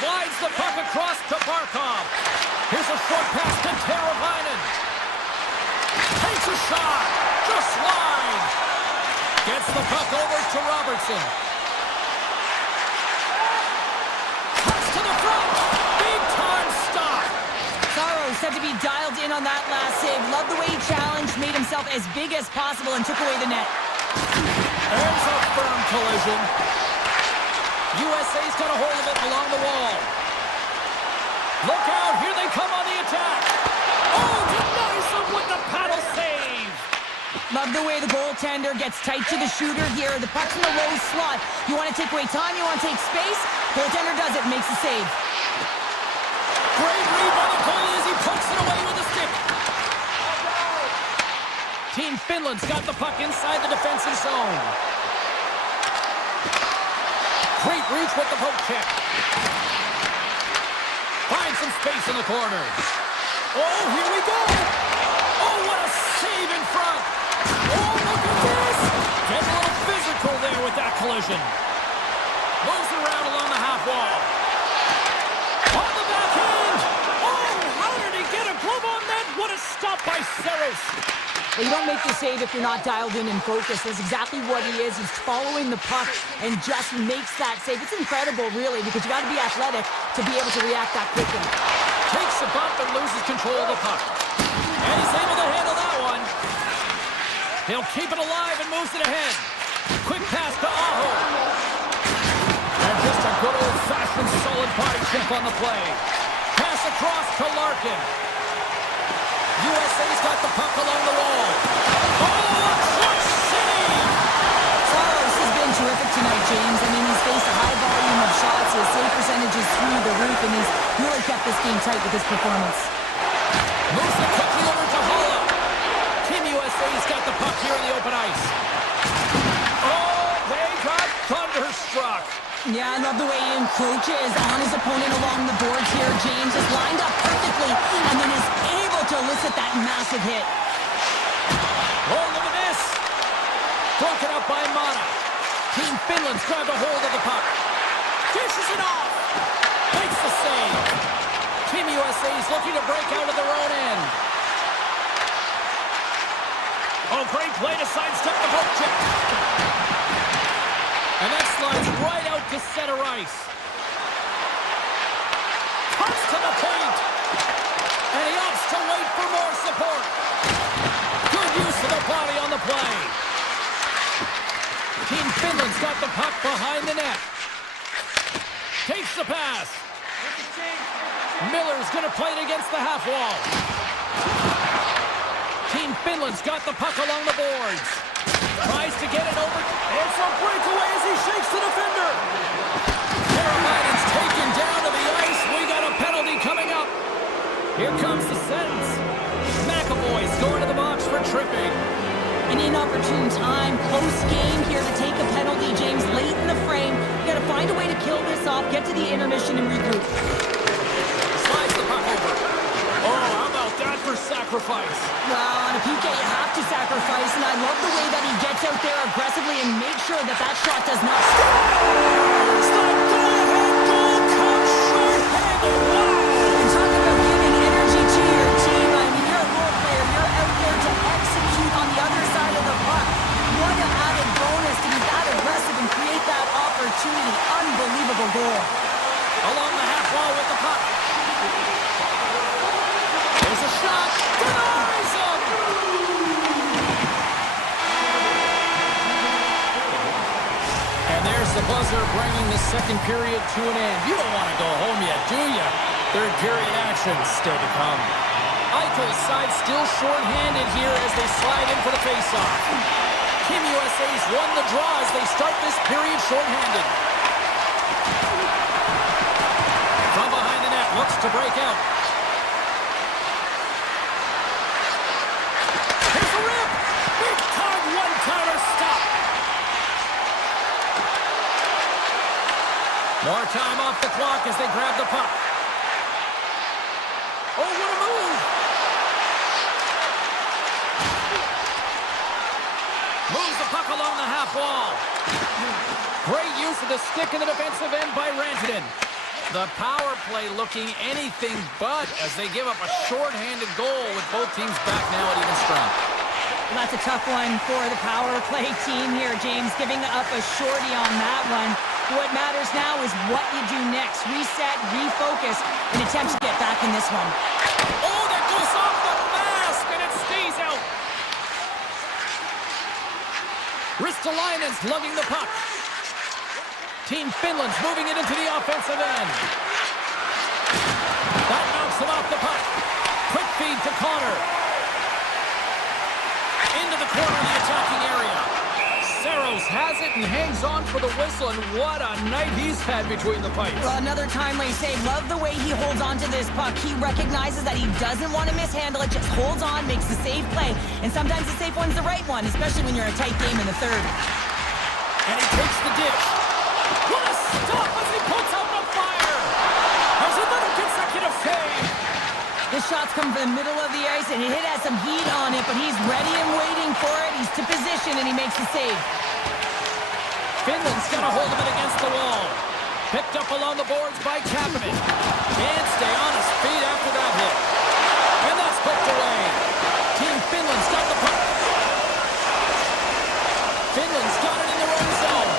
Slides the puck across to Barkov. Here's a short pass to Teravainen. Takes a shot. Just wide. Gets the puck over to Robertson. Cuts to the front. Big time stop. Saros had to be dialed in on that last save. Loved the way he challenged, made himself as big as possible, and took away the net. There's a firm collision. USA's got a hold of it along the wall. Look out, here they come on the attack. Oh, denies them with the paddle save. Love the way the goaltender gets tight to the shooter here. The puck's in the low slot. You want to take away time, you want to take space. Goaltender does it, makes the save. Great read by the goalie as he pokes it away with a stick. Team Finland's got the puck inside the defensive zone. Great reach with the poke check. Finds some space in the corner. Oh, here we go. Oh, what a save in front. Oh, look at this. Getting a little physical there with that collision. Moves it around along the half wall. On the backhand. Oh, how did he get a glove on that? What a stop by Saros. Well, you don't make the save if you're not dialed in and focused. That's exactly what he is. He's following the puck and just makes that save. It's incredible, really, because you got to be athletic to be able to react that quickly. Takes a bump and loses control of the puck. And he's able to handle that one. He'll keep it alive and moves it ahead. Quick pass to Aho. And just a good old-fashioned solid body check on the play. Pass across to Larkin. USA's got the puck along the wall. Oh, a clutch save! Saros has been terrific tonight, James. I mean, he's faced a high volume of shots. His save percentage is through the roof, and he's really kept this game tight with his performance. Moves it quickly over to Holla. Team USA's got the puck here in the open ice. Oh, they got thunderstruck. Yeah, I love the way he encroaches on his opponent along the boards here. James is lined up perfectly and then is able to elicit that massive hit. Oh, look at this. Broken up by Mata. Team Finland's grabbed a hold of the puck. Dishes it off. Makes the save. Team USA's looking to break out of their own end. Oh, great play to sidestep the poke check. And that slides right out to center ice. Cuts to the paint. And he opts to wait for more support. Good use of the body on the play. Team Finland's got the puck behind the net. Takes the pass. Miller's going to play it against the half wall. Team Finland's got the puck along the boards. Tries to get it over. It's a breakaway as he shakes the defender. Teravainen's taken down to the ice. We got a penalty coming up. Here comes the sentence. McAvoy's going to the box for tripping. An inopportune time, close game here to take a penalty, James, late in the frame. You got to find a way to kill this off, get to the intermission and regroup. Slides the puck over. Oh, how about that for sacrifice? sacrifice. Well, on a PK, you have to sacrifice, and I love the way that he gets out there aggressively and makes sure that that shot does not stop. Scores! The go-ahead goal comes short-handed. Wow! And talk about giving energy to your team. I mean, you're a role player. You're out there to execute on the other side of the puck. What an added bonus to be that aggressive and create that opportunity. Unbelievable goal. Along the half wall with the puck. There's a shot. Denies him! And there's the buzzer bringing the second period to an end. You don't want to go home yet, do you? Third period action still to come. Eichel's side still short-handed here as they slide in for the face-off. Team USA's won the draw as they start this period short-handed. From behind the net, looks to break out. Here's the rip! Big time one-timer stop! More time off the clock as they grab the puck. Oh, what a move! Moves the puck along the half wall. Great use of the stick in the defensive end by Rantanen. The power play looking anything but as they give up a short-handed goal with both teams back now at even strength. Well, that's a tough one for the power play team here, James, giving up a shorty on that one. What matters now is what you do next. Reset, refocus, and attempt to get back in this one. Oh, that goes off the mask, and it stays out. Ristolainen's lugging the puck. Team Finland's moving it into the offensive end. That knocks him off the puck. Quick feed to Connor. Into the corner of the attacking area. Saros has it and hangs on for the whistle, and what a night he's had between the pipes. Well, another timely save. Love the way he holds on to this puck. He recognizes that he doesn't want to mishandle it, just holds on, makes the safe play. And sometimes the safe one's the right one, especially when you're in a tight game in the third. And he takes the dish. What a stop as he puts out the fire! There's another consecutive save! This shot's come from the middle of the ice, and it has some heat on it, but he's ready and waiting for it. He's to position, and he makes the save. Finland's got a hold of it against the wall. Picked up along the boards by Kapanen. Can't stay on his feet after that hit. And that's picked away. Team Finland's got the puck. Finland's got it in their own zone.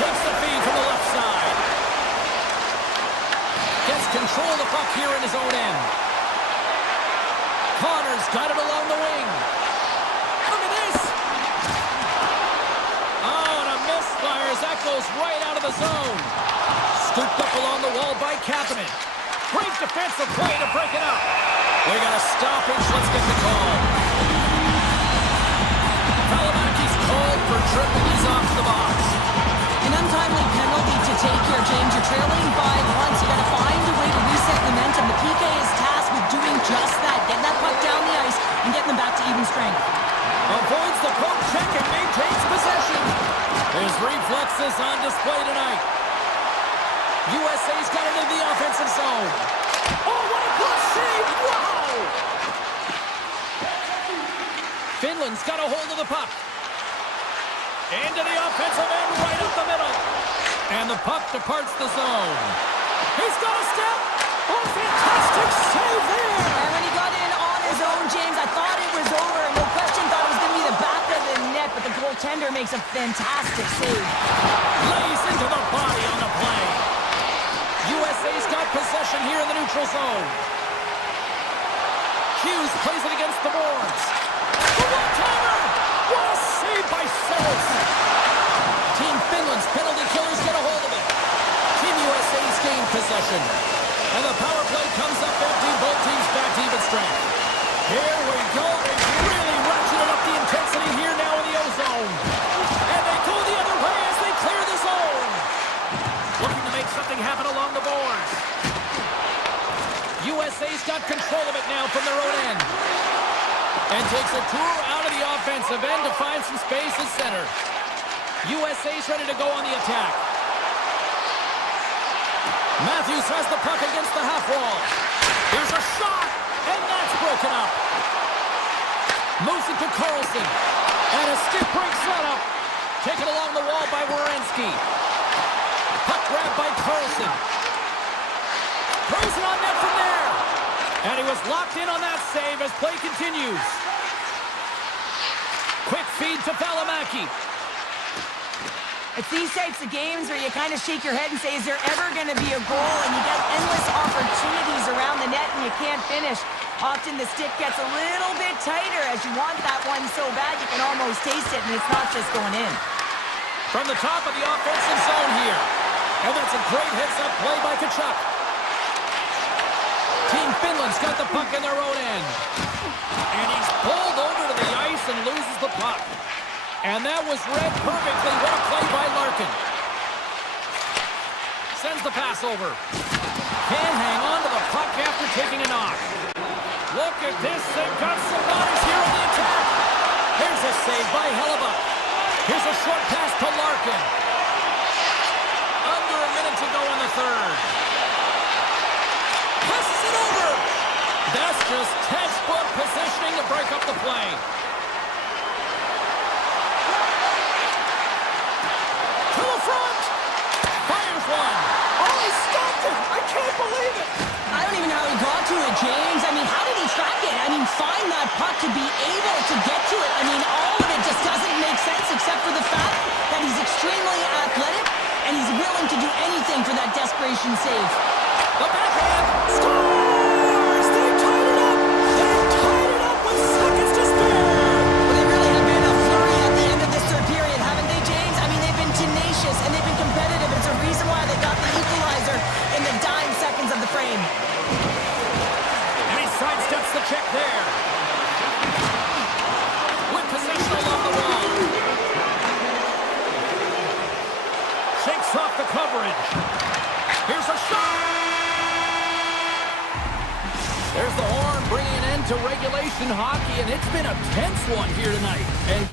Takes the feed from the left side. Gets control of the puck here in his own end. Connor's got it along the wing. Look at this! Oh, and a misfire as that goes right out of the zone. Scooped up along the wall by Kapanen. Great defensive play to break it up. We got a stoppage. Let's get the call. Kalamaki's called for tripping. He's off the box. An untimely penalty to take here, James. You're trailing by once. You got to find a way to reset momentum. The PK is tasked with doing just that. Getting that puck down the ice and getting them back to even strength. Avoids the poke check and maintains possession. His reflexes on display tonight. USA's got it in the offensive zone. Oh, what a good save! Wow! Finland's got a hold of the puck. Into the offensive end, right up the middle. And the puck departs the zone. He's got a step. Oh, fantastic save there! And when he got in on his own, James, I thought it was over. No question, thought it was going to be the back of the net, but the goaltender makes a fantastic save. Lays into the body on the play. USA's got possession here in the neutral zone. Hughes plays it against the boards. The one-timer! What a save by Saros! Team Finland's penalty killers get a hold of it. Team USA's gained possession. And the power play comes up empty. Both teams back to even strength. Here we go. They've really ratcheted up the intensity here now in the O-zone. And they go the other way as they clear the zone. Looking to make something happen along the boards. USA's got control of it now from their own end. And takes a tour out of the offensive end to find some space at center. USA's ready to go on the attack. Matthews has the puck against the half wall. There's a shot, and that's broken up. Moves it to Carlson. And a stick break setup. Taken along the wall by Werenski. Puck grabbed by Carlson. Throws it on net from there. And he was locked in on that save as play continues. Quick feed to Valimaki. It's these types of games where you kind of shake your head and say, is there ever going to be a goal? And you get endless opportunities around the net and you can't finish. Often the stick gets a little bit tighter as you want that one so bad you can almost taste it, and it's not just going in. From the top of the offensive zone here. And that's a great heads-up play by Tkachuk. Team Finland's got the puck in their own end. And he's pulled over to the ice and loses the puck. And that was read perfectly. What a play by Larkin. Sends the pass over. Can't hang on to the puck after taking a knock. Look at this. They've got some bodies here on the attack. Here's a save by Hellebuck. Here's a short pass to Larkin. Under a minute to go in the third. Passes it over. That's just textbook positioning to break up the play. To the front. Fires one. Oh, he stopped it. I can't believe it. I don't even know how he got to it, James. I mean, how did he track it? I mean, find that puck to be able to get to it. I mean, all of it just doesn't make sense except for the fact that he's extremely athletic and he's willing to do anything for that desperation save. The backhand scores! They tied it up! They tied it up with seconds to spare! Well, they really have been a flurry at the end of this third period, haven't they, James? I mean, they've been tenacious and they've been competitive. It's a reason why they got the equalizer in the dying seconds of the frame. And he sidesteps the check there. With possession along the wall. Shakes off the coverage. Here's a shot! There's the horn bringing an end to regulation hockey, and it's been a tense one here tonight. And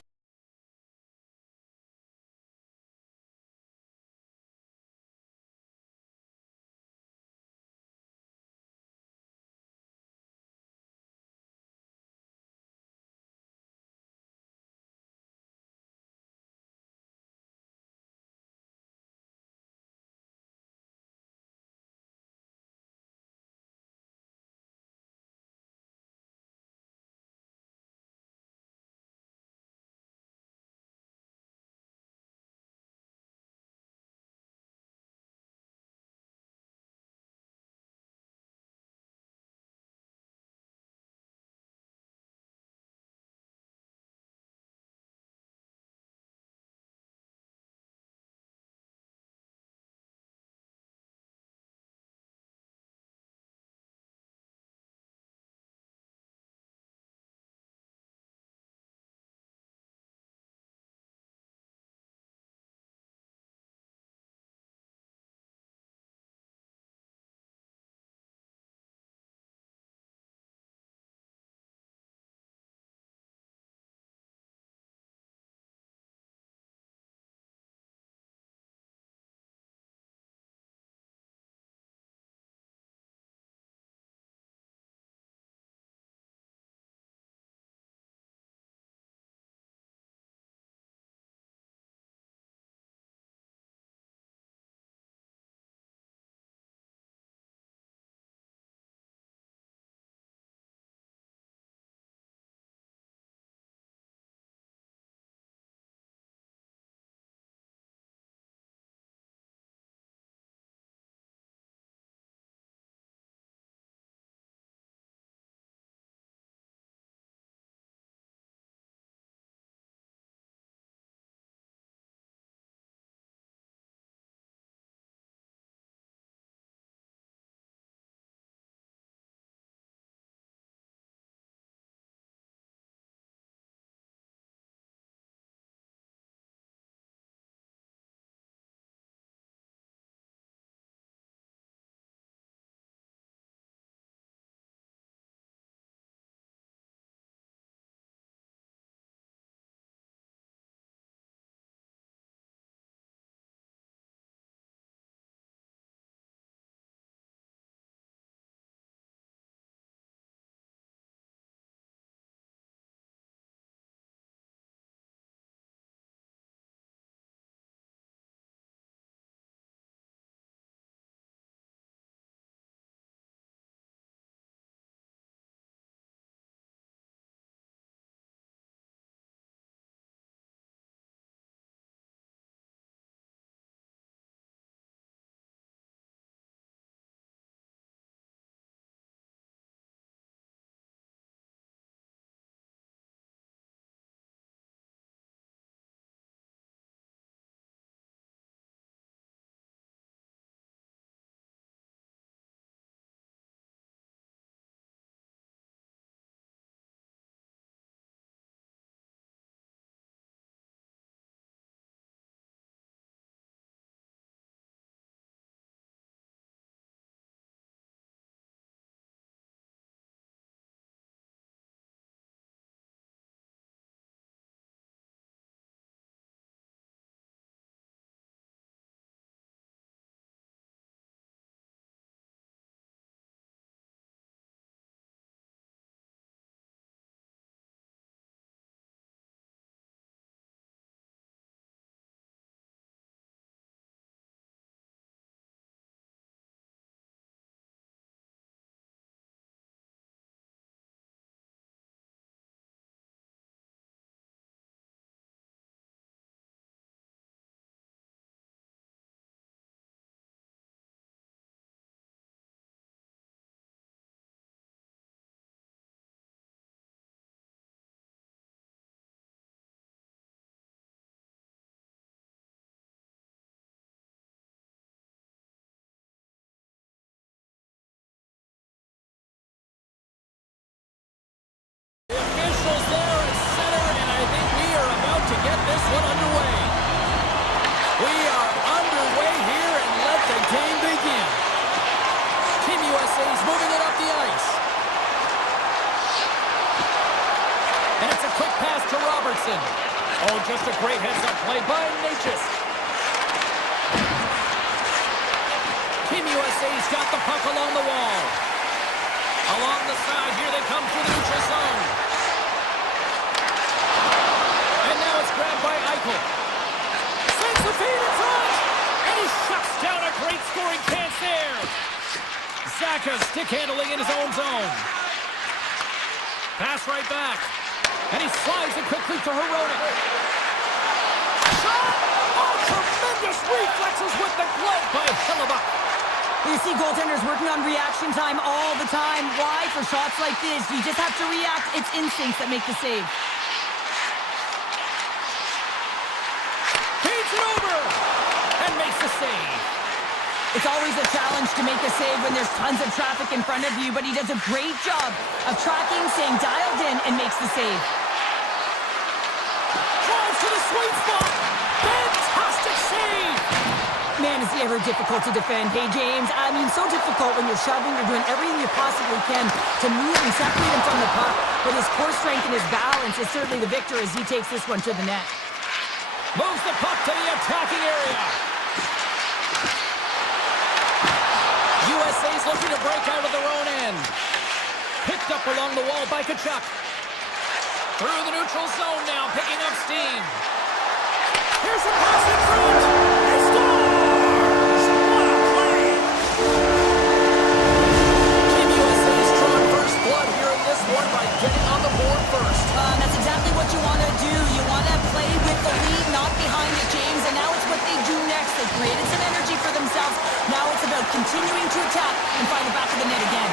one underway. We are underway here, and let the game begin. Team USA is moving it up the ice. And it's a quick pass to Robertson. Oh, just a great heads-up play by Natchez. Team USA's got the puck along the wall. Along the side, here they come through the neutral zone. And now it's grabbed by Eichel. Sends the feed in front. And he shuts down a great scoring chance there. Zaka stick handling in his own zone. Pass right back. And he slides it quickly to Herodic. Shot! Oh, tremendous reflexes with the glove by Hellebuyck. You see goaltenders working on reaction time all the time. Why? For shots like this, you just have to react. It's instincts that make the save. Feeds it over and makes the save. It's always a challenge to make a save when there's tons of traffic in front of you, but he does a great job of tracking, staying dialed in, and makes the save. Drives to the sweet spot. Fantastic save. Man, is he ever difficult to defend. Hey, James, I mean, so difficult when you're shoving, you're doing everything you possibly can to move and separate him from the puck, but his core strength and his balance is certainly the victor as he takes this one to the net. Moves the puck to the attacking area. USA's looking to break out of their own end. Picked up along the wall by Tkachuk. Through the neutral zone now, picking up steam. Here's a pass in front. He scores! What a play! Team USA's drawn first blood here in this one by getting on the board first. That's exactly what you want to do. You want to play with the lead, not behind it, James. And now it's what they do next. They created some energy for themselves. Now it's about continuing to attack and find the back of the net again.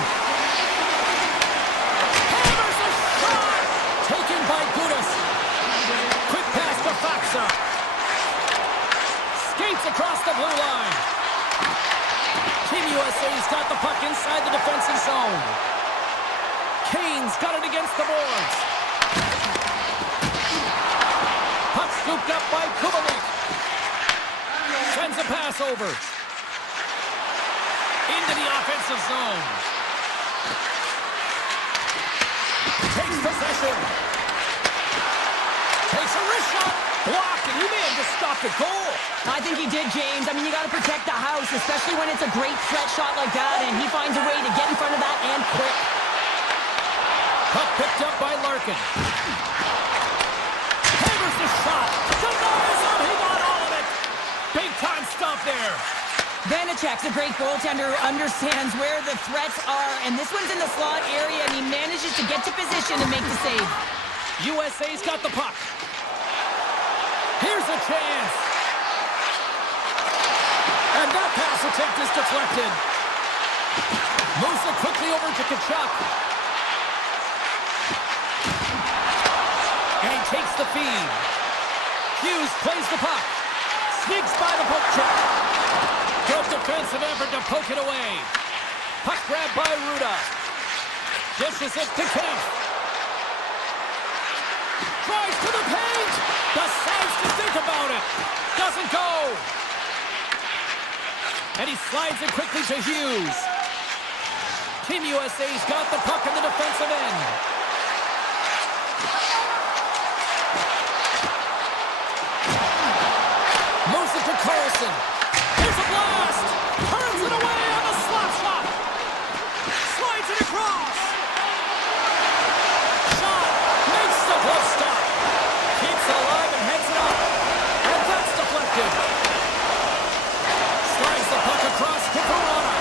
Hammers a shot! Taken by Gudas. Quick pass to Faksa. Skates across the blue line. Team USA's got the puck inside the defensive zone. Kane's got it against the boards. Puck scooped up by Kubalik. Sends a pass over. Into the offensive zone. Takes possession. Takes a wrist shot. Blocked, and he may have just stopped the goal. I think he did, James. I mean, you got to protect the house, especially when it's a great threat shot like that, and he finds a way to get in front of that and quick. Puck picked up by Larkin. Hammers the shot. Denies him. He got all of it. Big time stop there. Vanacek's a great goaltender who understands where the threats are, and this one's in the slot area, and he manages to get to position and make the save. USA's got the puck. Here's a chance. And that pass attempt is deflected. Moves it quickly over to Tkachuk. And he takes the feed. Hughes plays the puck. Sneaks by the poke check. Good defensive effort to poke it away. Puck grabbed by Ruda. Dishes it to Kemp. Tries to the paint. Decides to think about it. Doesn't go. And he slides it quickly to Hughes. Team USA's got the puck in the defensive end. Moves it to Carlson. Here's a blast. Turns it away on the slap shot. Slides it across. Shot. Makes the glove stop. Keeps it alive and heads it up. And that's deflected. Slides the puck across to Verona.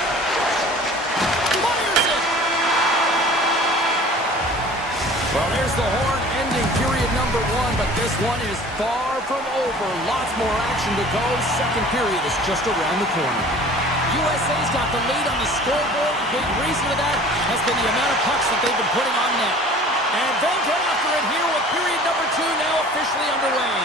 Fires it. Well, there's the horn ending period number one, but this one is far from over. Lots more action to go. Second period is just around the corner. USA's got the lead on the scoreboard. A big reason for that has been the amount of pucks that they've been putting on net. And they'll get after it here with period number two now officially underway.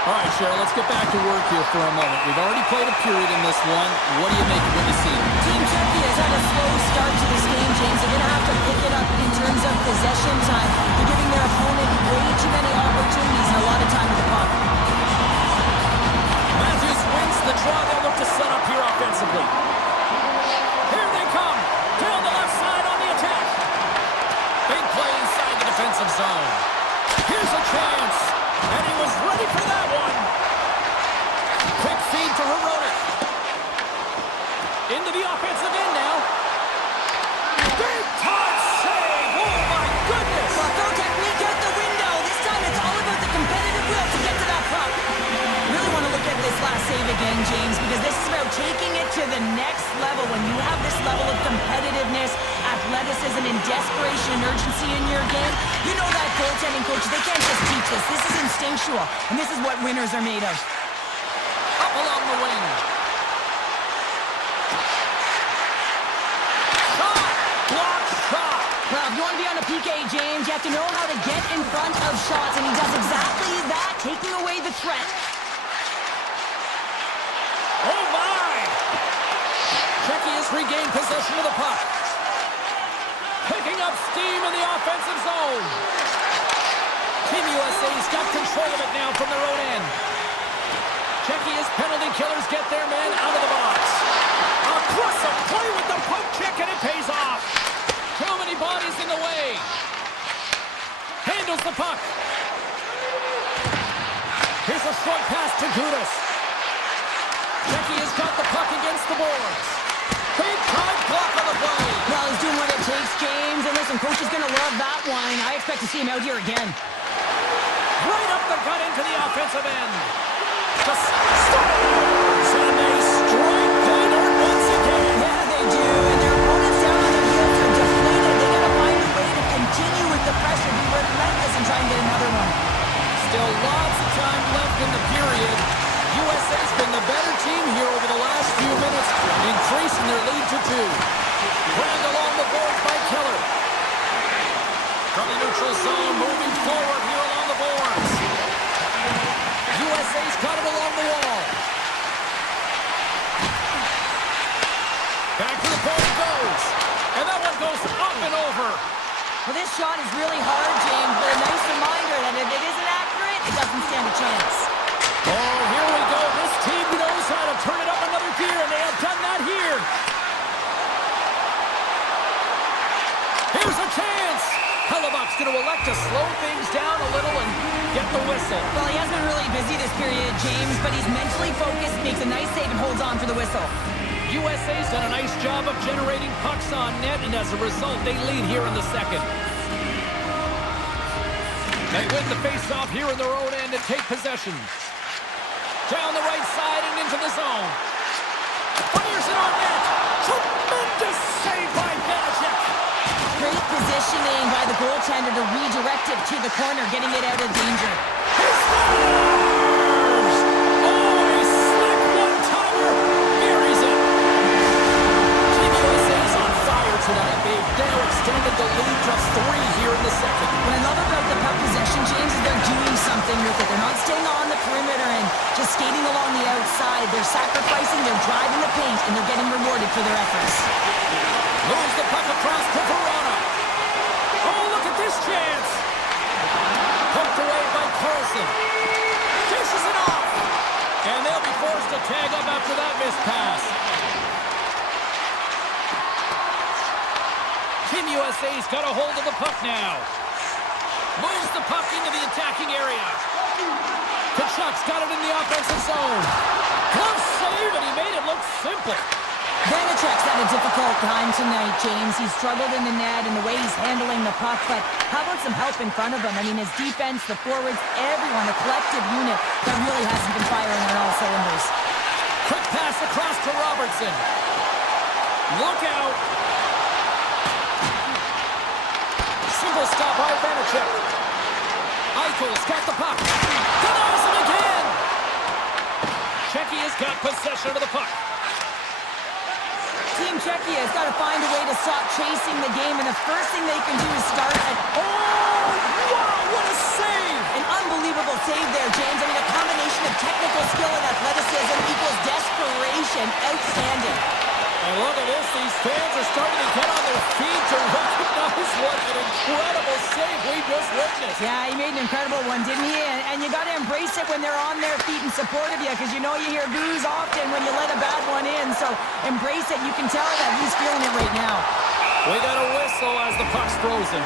All right, Cheryl, let's get back to work here for a moment. We've already played a period in this one. What do you make of what you see? Team Turkey has had a slow start to this game, James. They're going to have to pick it up in terms of possession time. They're giving their opponent way too many opportunities and a lot of time with the puck. offensive zone. Here's a chance. And he was ready for that one. Quick feed to Herodic. Into the offensive end now. Big time save. Oh, my goodness. Well, throw technique out the window. This time it's all about the competitive will to get to that puck. Really want to look at this last save again, James, because this is about taking it to the next level. When you have this level of competitiveness, athleticism, and desperation and urgency in your game, you know that goaltending coaches, they can't just teach this. This is instinctual, and this is what winners are made of. Up along the wing. Shot! Block shot! Well, if you want to be on a PK, James, you have to know how to get in front of shots, and he does exactly that, taking away the threat. Oh, my! Czechia has regained possession of the puck. Picking up steam in the offensive zone. Team USA's got control of it now from their own end. Czechia's penalty killers get their man out of the box. Aggressive play with the poke check, and it pays off. Too many bodies in the way. Handles the puck. Here's a short pass to Gudas. Czechia's got the puck against the boards. Big time block on the play. Well, he's doing what it takes, James. And listen, coach is going to love that one. I expect to see him out here again. Right up the gut into the offensive end. The Stars, and they strike the dirt once again. Yeah, they do. And their opponents down on their heels are deflated. They got to find a way to continue with the pressure, be relentless, and try and get another one. Still lots of time left in the period. USA's been the better team here over the last few minutes, increasing their lead to 2. Grabbed along the boards by Keller. From the neutral zone, moving forward here along the boards. USA's got it along the wall. Back to the point it goes. And that one goes up and over. Well, this shot is really hard, James, but a nice reminder that if it isn't accurate, it doesn't stand a chance. Oh, here we go. This team knows how to turn it up another gear, and they have done that here. Here's a chance. Hellebuck's going to elect to slow things down a little and get the whistle. Well, he has been really busy this period, James, but he's mentally focused, makes a nice save, and holds on for the whistle. USA's done a nice job of generating pucks on net, and as a result, they lead here in the second. They win the face-off here in their own end and take possession. Down the right side and into the zone. Fires it on net. Tremendous save by Vanacek. Great positioning by the goaltender to redirect it to the corner, getting it out of danger. He scores! Oh, he slick one-timer. Buries it. Team USA's on fire tonight. They've now extended the lead to 3 here in the second. What I love about the puck possession, James, is they're doing something with it. They're not staying on the perimeter and just skating along the outside. They're sacrificing, they're driving the paint, and they're getting rewarded for their efforts. Moves the puck across to Verona. Oh, look at this chance. Poked away by Carlson. Dishes it off. And they'll be forced to tag up after that missed pass. Team USA's got a hold of the puck now. Moves the puck into the attacking area. Kachuk's got it in the offensive zone. Close save, and he made it look simple. Vanacek's had a difficult time tonight, James. He's struggled in the net and the way he's handling the puck, but how about some help in front of him? I mean, his defense, the forwards, everyone, a collective unit that really hasn't been firing on all cylinders. Quick pass across to Robertson. Look out. Single stop by Vanacek. Eichel's got the puck. Denies him again. Czechia's got possession of the puck. Team Czechia has got to find a way to stop chasing the game, and the first thing they can do is start at... Oh, wow, what a save! An unbelievable save there, James. I mean, a combination of technical skill and athleticism equals desperation. Outstanding. And look at this. These fans are starting to get on their feet to recognize what an incredible save we just witnessed. Yeah, he made an incredible one, didn't he? And you got to embrace it when they're on their feet in support of you, because you know you hear boos often when you let a bad one in. So embrace it. You can tell that he's feeling it right now. We got a whistle as the puck's frozen.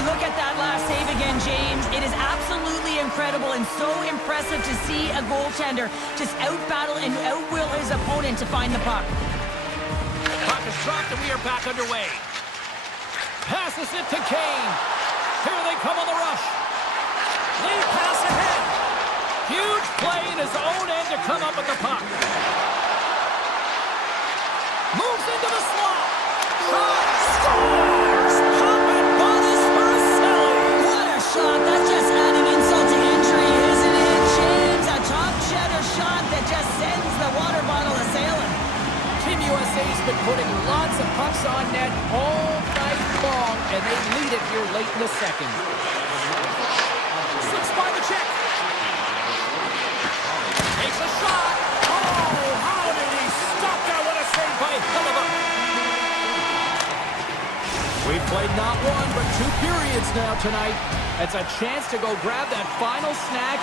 mean, look at that last save again, James. It is absolutely incredible and so impressive to see a goaltender just out-battle and out-will his opponent to find the puck. Puck is dropped and we are back underway. Passes it to Kane. Here they come on the rush. Lead pass ahead. Huge play in his own end to come up with the puck. Moves into the slot. Shot. Scores. Pop and bonus for a Selly. What a shot. That's just adding insult to injury, isn't it, James? A top cheddar shot that just sends the water bottle a-sailing. Team USA's been putting lots of pucks on net all night long, and they lead it here late in the second. Slips by the check. Takes a shot. Oh, how did he stop that? What a save by Hellebuyck. We've played not one, but 2 periods now tonight. It's a chance to go grab that final snack.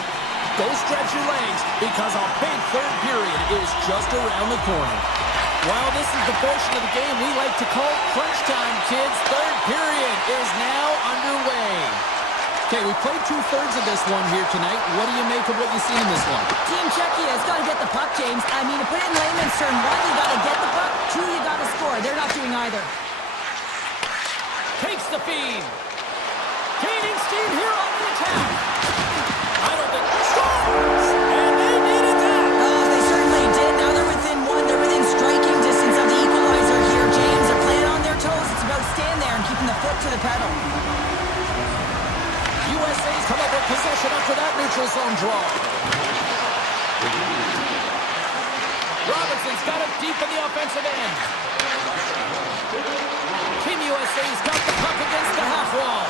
Go stretch your legs, because a big third period is just around the corner. Well, this is the portion of the game we like to call crunch time, kids. Third period is now underway. Okay, we played 2/3 of this one here tonight. What do you make of what you see in this one? Team Czechia has got to get the puck, James. I mean, to put it in layman's term, 1, you got to get the puck. 2, you got to score. They're not doing either. Takes the feed. Gaining steam here on the attack. I don't think... Scores! And they needed that. Oh, they certainly did. Now they're within 1. They're within striking distance of the equalizer here, James. They're playing on their toes. It's about staying there and keeping the foot to the pedal. USA's come up with possession after that neutral zone draw. Robinson's got it deep in the offensive end. Team USA's got the puck against the half wall.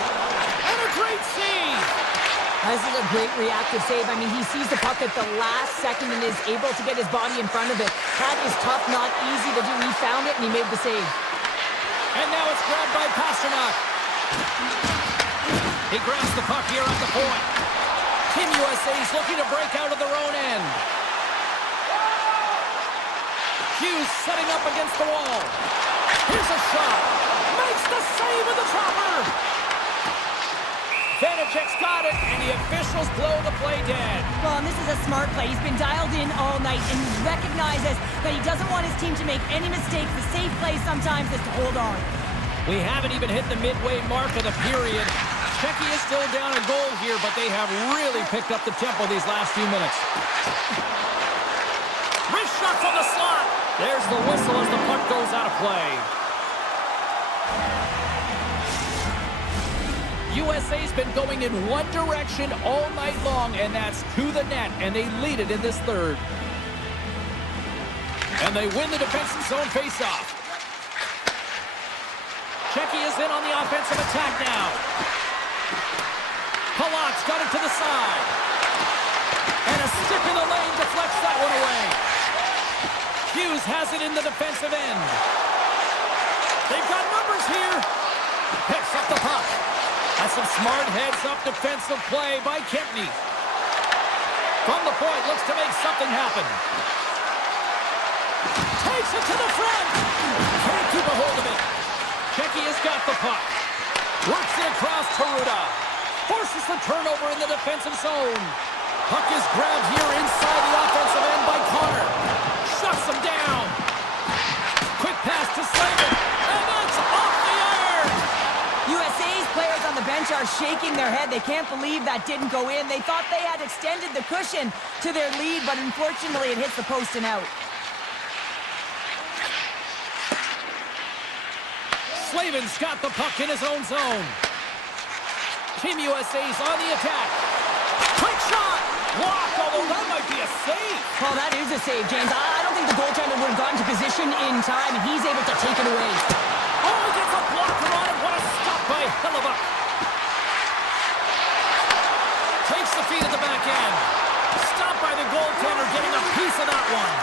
And a great save. This is a great reactive save. I mean, he sees the puck at the last second and is able to get his body in front of it. That is tough, not easy to do. He found it and he made the save. And now it's grabbed by Pasternak. He grabs the puck here at the point. Team USA's looking to break out of their own end. Hughes setting up against the wall. Here's a shot. Makes the save with the chopper. Vanacek's got it, and the officials blow the play dead. Well, and this is a smart play. He's been dialed in all night and recognizes that he doesn't want his team to make any mistakes. The safe play sometimes is to hold on. We haven't even hit the midway mark of the period. Czechia is still down a goal here, but they have really picked up the tempo these last few minutes. Wrist shot from the slot. There's the whistle as the puck goes out of play. USA's been going in one direction all night long, and that's to the net, and they lead it in this third. And they win the defensive zone faceoff. Czechia's in on the offensive attack now. Palat's got it to the side. And a stick in the lane deflects that one away. Hughes has it in the defensive end. They've got numbers here. Picks up the puck. That's some smart heads-up defensive play by Kempney. From the point, looks to make something happen. Takes it to the front. Can't keep a hold of it. Czechia's got the puck. Works it across to Ruda. Forces the turnover in the defensive zone. Puck is grabbed here inside the offensive end by Connor. Shuts him down. Quick pass to Slavin. And that's off the iron. USA's players on the bench are shaking their head. They can't believe that didn't go in. They thought they had extended the cushion to their lead, but unfortunately it hits the post and out. Slavin's got the puck in his own zone. Team USA's on the attack. Quick shot! Blocked, although that might be a save. Well, that is a save, James. I don't think the goaltender would have gotten to position in time, and he's able to take it away. Oh, he gets a blocker on him. What a stop by Hellebuyck. Takes the feed at the back end. Stopped by the goaltender, getting a piece of that one.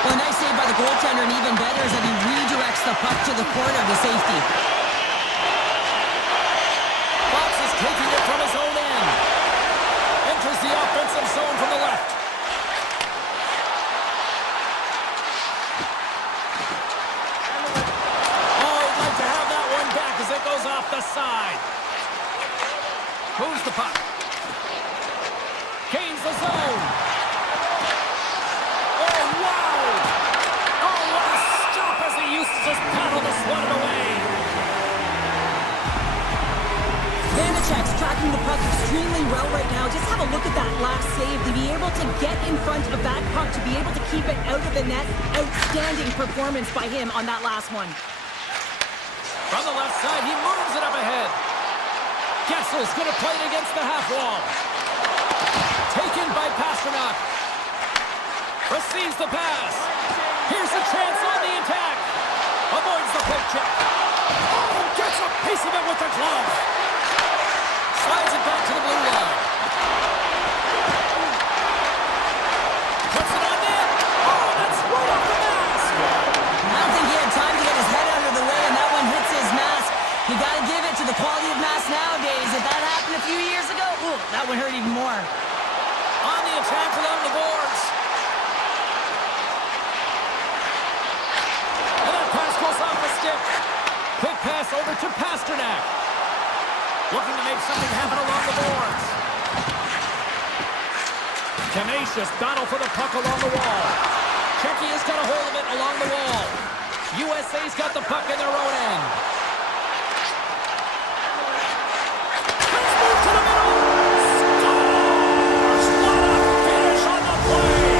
Well, a nice save by the goaltender, and even better is that he redirects the puck to the corner to safety. Fox is taking it from his own end. Enters the offensive zone from the left. Oh, he'd like to have that one back as it goes off the side. Moves the puck. Gains the zone. Oh, wow! Oh, what a stop as he uses his paddle to swat it away. Vanacek's tracking the puck extremely well right now. Just have a look at that last save. To be able to get in front of that puck, to be able to keep it out of the net. Outstanding performance by him on that last one. From the left side, he moves it up ahead. Gessel's going to play it against the half wall. Taken by Pasternak. Receives the pass. Here's a chance on the attack. Avoids the poke check. Oh, gets a piece of it with the glove. Slides it back to the blue line. Puts it on net. Oh, that's right off the mask. I don't think he had time to get his head out of the way, and that one hits his mask. You got to give it to the quality of mask nowadays. If that happened a few years ago, ooh, that would hurt even more. On the attack along the boards. And that pass goes off the stick. Quick pass over to Pasternak. Looking to make something happen along the boards. Tenacious battle for the puck along the wall. Czechia's got a hold of it along the wall. USA's got the puck in their own end. Let's move to the middle. Scores! What a finish on the play!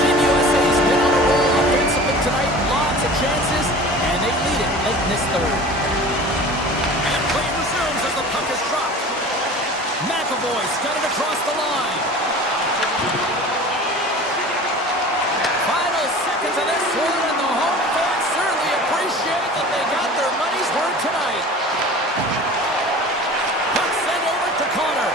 Team USA's been on a roll offensively tonight. Lots of chances, and they lead it late in this third. And play resumes as the puck is dropped. McAvoy's got it across the line. Final seconds of this one, and the home fans certainly appreciate that they got their money's worth tonight. Puck sent over to Connor.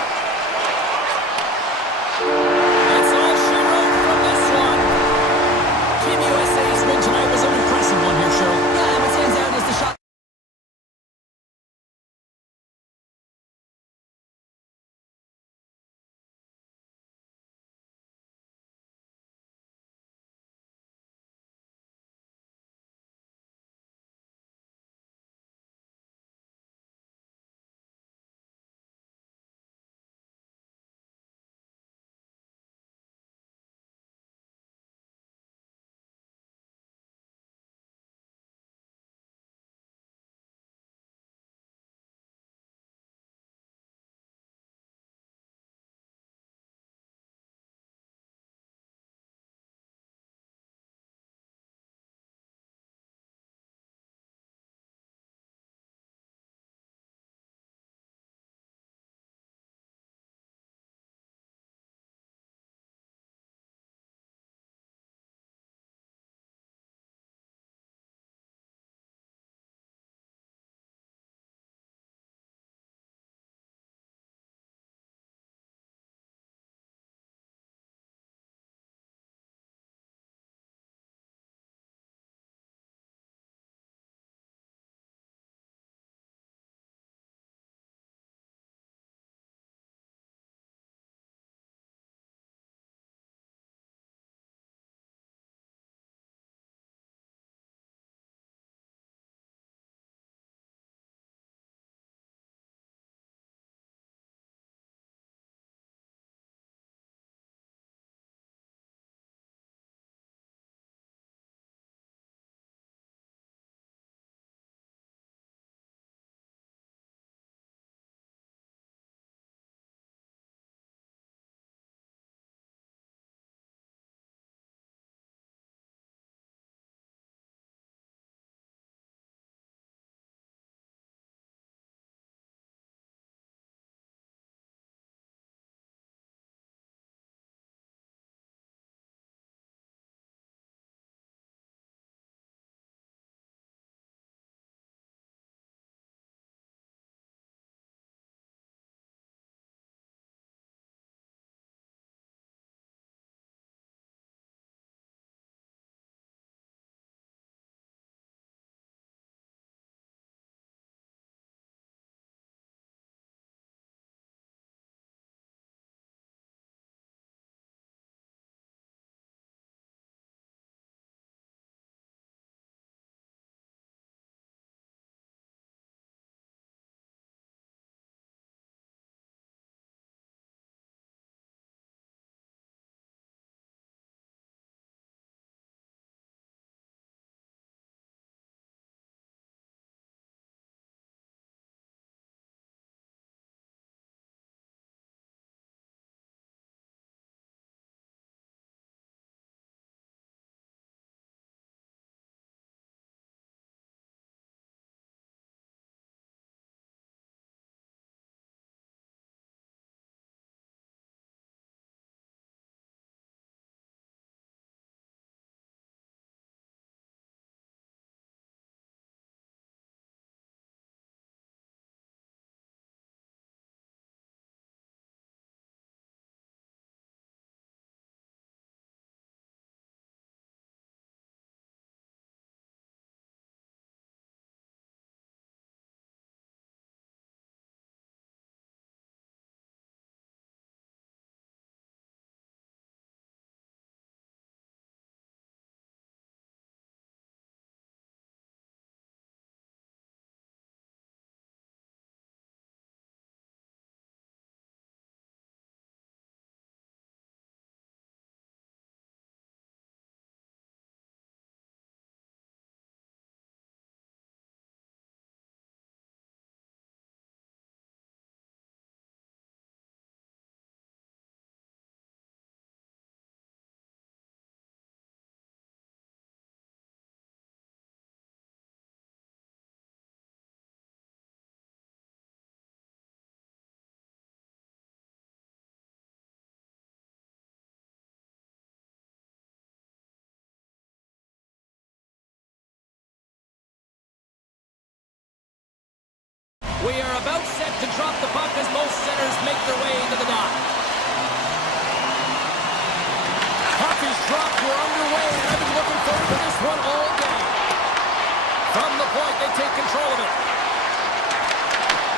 they take control of it.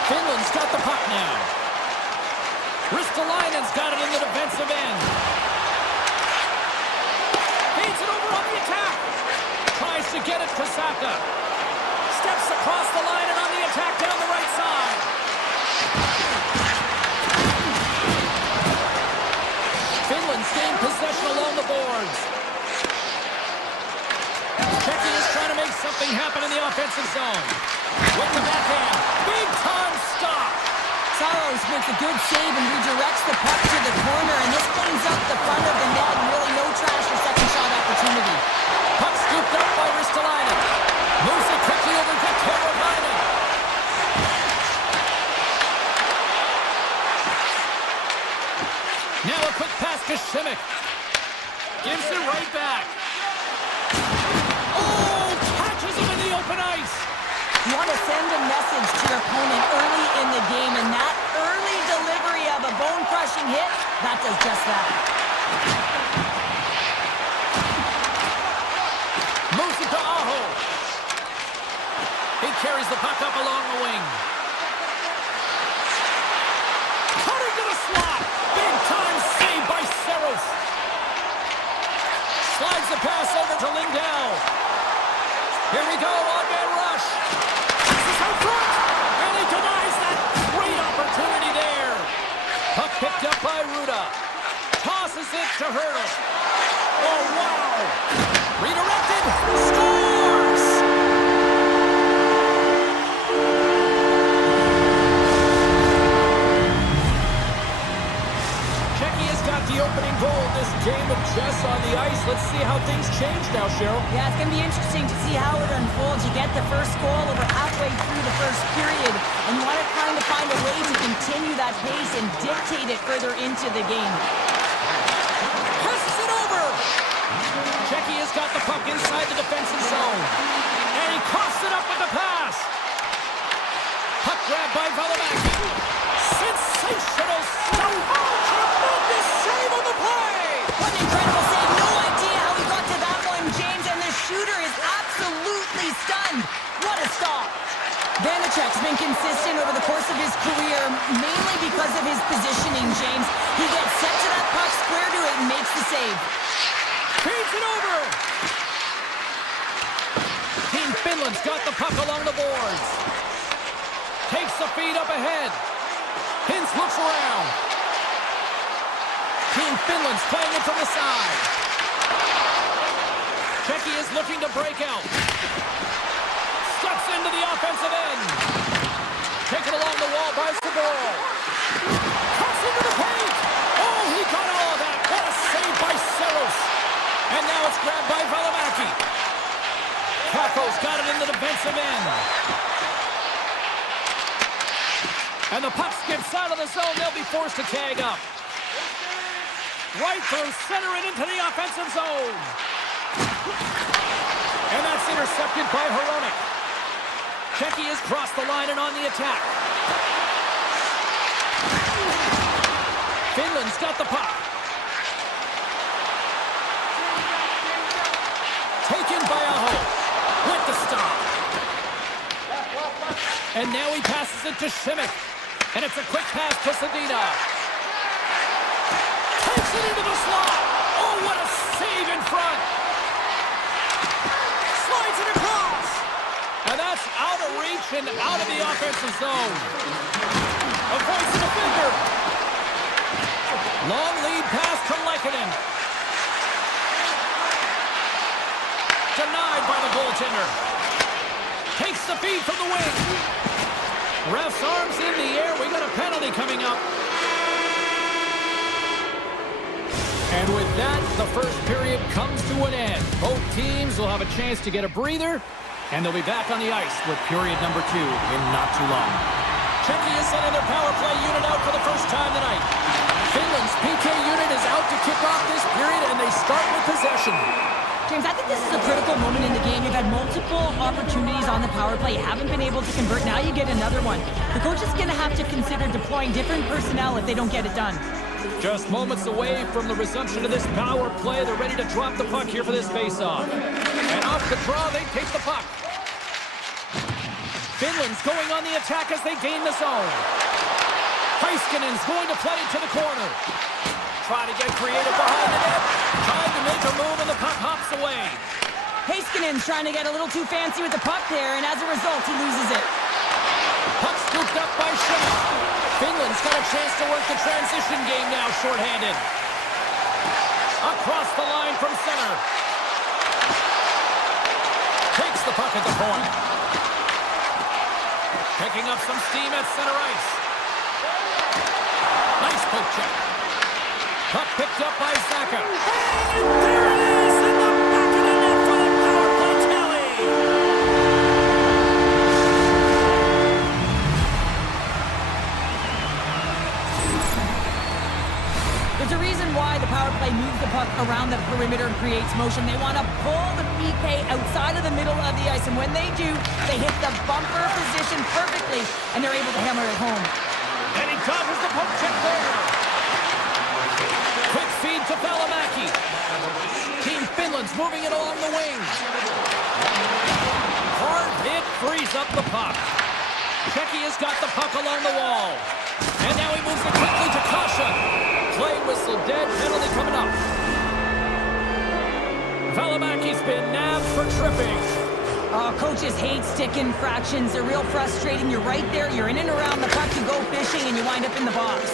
Finland's got the puck now. Ristolainen's got it in the defensive end. Feeds it over on the attack. Tries to get it to Saka. Steps across the line and on the attack down the right side. Finland's gained possession along the boards. Czechia is trying to make something happen in the offensive zone. With the backhand. Big time stop. Saros makes a good save and redirects the puck to the corner, and this cleans up the front of the net and really no trash for second shot opportunity. Puck scooped up by Ristolainen. Moves it quickly over to Teravainen. Now a quick pass to Šimik. Gives it right back. Oh, catches him in the open ice. You want to send a message to your opponent early in the game, and that early delivery of a bone-crushing hit, that does just that. Moves it to Aho. He carries the puck up along the wing. Cutting to the slot. Big time save by Saros. Slides the pass over to Lindell. Here we go, on-man rush. Passes out front. And he denies that great opportunity there. Puck picked up by Ruda. Tosses it to Hurdle. Oh, wow. Redirected. Scores! Czechia's got the opening goal of this game with Jess on the ice. Let's see how things change now, Cheryl. Yeah, it's going to be interesting to see how it unfolds. You get the first goal over halfway through the first period, and you want to kind of find a way to continue that pace and dictate it further into the game. Passes it over! Czechia's got the puck inside the defensive zone. And he coughs it up with the pass. Puck grab by Valimaki. Sensational stop! Tremendous save on the play! What an incredible save. No idea how he got to that one, James, and the shooter is absolutely stunned. What a stop. Vanacek's been consistent over the course of his career, mainly because of his positioning, James. He gets set to that puck, square to it, and makes the save. Feeds it over! Team Finland's got the puck along the boards. Takes the feed up ahead. Hintz looks around. Team Finland's playing it from the side. Czechia's looking to break out. Steps into the offensive end. Taken along the wall by Saboro. Cuts into the paint. Oh, he got all of that. What a save by Saros. And now it's grabbed by Valimaki. Kako's got it in the defensive end. And the puck skips out of the zone. They'll be forced to tag up. Right through center and into the offensive zone. And that's intercepted by Hronek. Czechia's crossed the line and on the attack. Finland's got the puck. Taken by Aho. With the stop. And now he passes it to Šimik. And it's a quick pass to Sedina. Takes it into the slot. Oh, what a save in front. Slides it across. And that's out of reach and out of the offensive zone. Avoids the defender. Long lead pass to Lehkonen. Denied by the goaltender. Takes the feed from the wing. Ref's arms in the air. We got a penalty coming up. And with that, the first period comes to an end. Both teams will have a chance to get a breather, and they'll be back on the ice with period number 2 in not too long. Czechia is sending their power play unit out for the first time tonight. Finland's PK unit is out to kick off this period, and they start with possession. James, I think this is a critical moment in the game. You've had multiple opportunities on the power play. You haven't been able to convert. Now you get another one. The coach is going to have to consider deploying different personnel if they don't get it done. Just moments away from the resumption of this power play. They're ready to drop the puck here for this face-off. And off the draw, they take the puck. Finland's going on the attack as they gain the zone. Heiskanen's going to play it to the corner. Trying to get creative behind the net. Trying to make a move and the puck hops away. Heiskanen's trying to get a little too fancy with the puck there, and as a result, he loses it. Puck scooped up by Schmidt. Finland's got a chance to work the transition game now, shorthanded. Across the line from center. Takes the puck at the point. Picking up some steam at center ice. Nice poke check. Puck picked up by Saka. And there it is in the back of the net for the power play tally. There's a reason why the power play moves the puck around the perimeter and creates motion. They want to pull the PK outside of the middle of the ice, and when they do, they hit the bumper position perfectly, and they're able to hammer it home. And he dodges the poke check there. Quick feed to Välimäki. Team Finland's moving it along the wing. Hard hit frees up the puck. Czechia has got the puck along the wall. And now he moves it quickly to Kasha. Play whistle dead, penalty coming up. Välimäki's been nabbed for tripping. Coaches hate stick infractions. They're real frustrating. You're right there. You're in and around the puck. You go fishing, and you wind up in the box.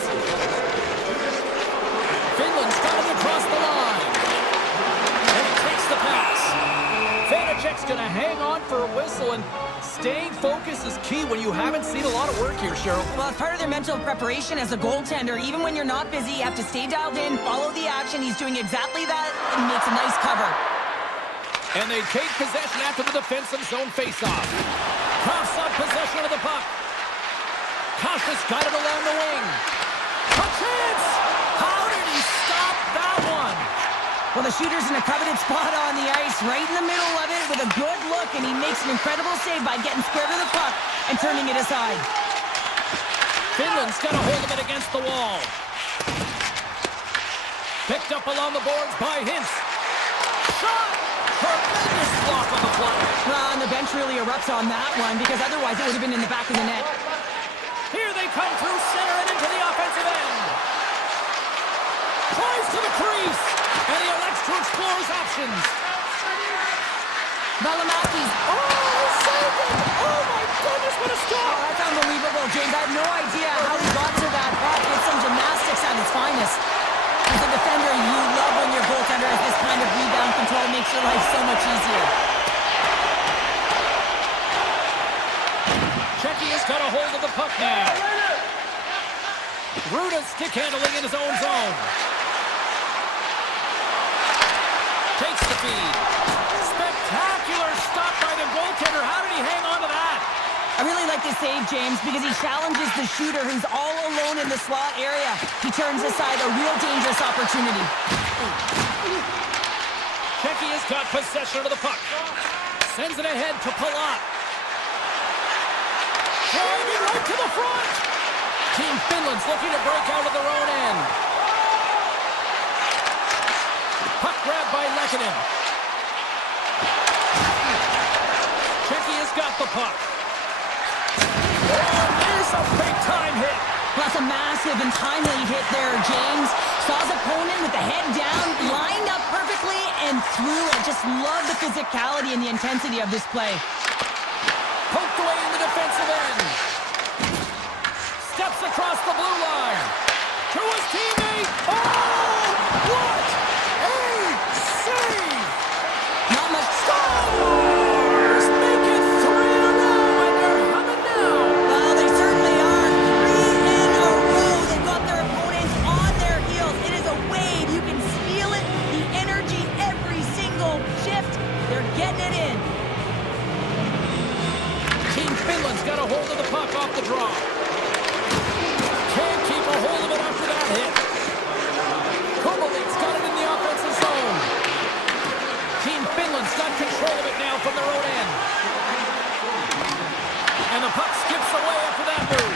Finland's got it across the line. And he takes the pass. Vanacek's going to hang on for a whistle, and staying focused is key when you haven't seen a lot of work here, Cheryl. Well, it's part of their mental preparation as a goaltender. Even when you're not busy, you have to stay dialed in, follow the action. He's doing exactly that, and makes a nice cover. And they take possession after the defensive zone faceoff. Cross on possession of the puck. Kasha's got it along the wing. A chance! How did he stop that one? Well, the shooter's in a coveted spot on the ice, right in the middle of it with a good look, and he makes an incredible save by getting square to the puck and turning it aside. Finland's got a hold of it against the wall. Picked up along the boards by Hintz. Shot! Tremendous block on the play. And the bench really erupts on that one, because otherwise it would have been in the back of the net. Here they come through center and into the offensive end. Tries to the crease, and he elects to explore his options. Välimäki's, Saved it! Oh my goodness, what a stop! that's unbelievable, James. I have no idea how he got to that puck. It's some gymnastics at its finest. As a defender, you love when your goaltender has this kind of rebound control. Makes your life so much easier. Czechia's got a hold of the puck now. Ruda's stick handling in his own zone. Takes the feed. Spectacular stop by the goaltender. How did he hang on to that? I really like this save, James, because he challenges the shooter who's all alone in the slot area. He turns aside a real dangerous opportunity. Czechia's got possession of the puck. Sends it ahead to Palat. Driving right to the front. Team Finland's looking to break out of their own end. Puck grab by Lehkonen. Czechia's got the puck. Oh, there's a big-time hit. That's a massive and timely hit there, James. Saw his opponent with the head down, lined up perfectly, and threw it. Just love the physicality and the intensity of this play. Poked away in the defensive end. Steps across the blue line. To his teammate. Oh, what a save! Not much. Stars make it 3 in a row, and they're humming now. Well, they certainly are. 3 in a row. They've got their opponents on their heels. It is a wave. You can feel it. The energy every single shift. They're getting it in. Team Finland's got a hold of the puck off the draw. Can't keep a hold of it after that hit. Kumalik's got it in the offensive zone. Team Finland's got control of it now from their own end. And the puck skips away after that move.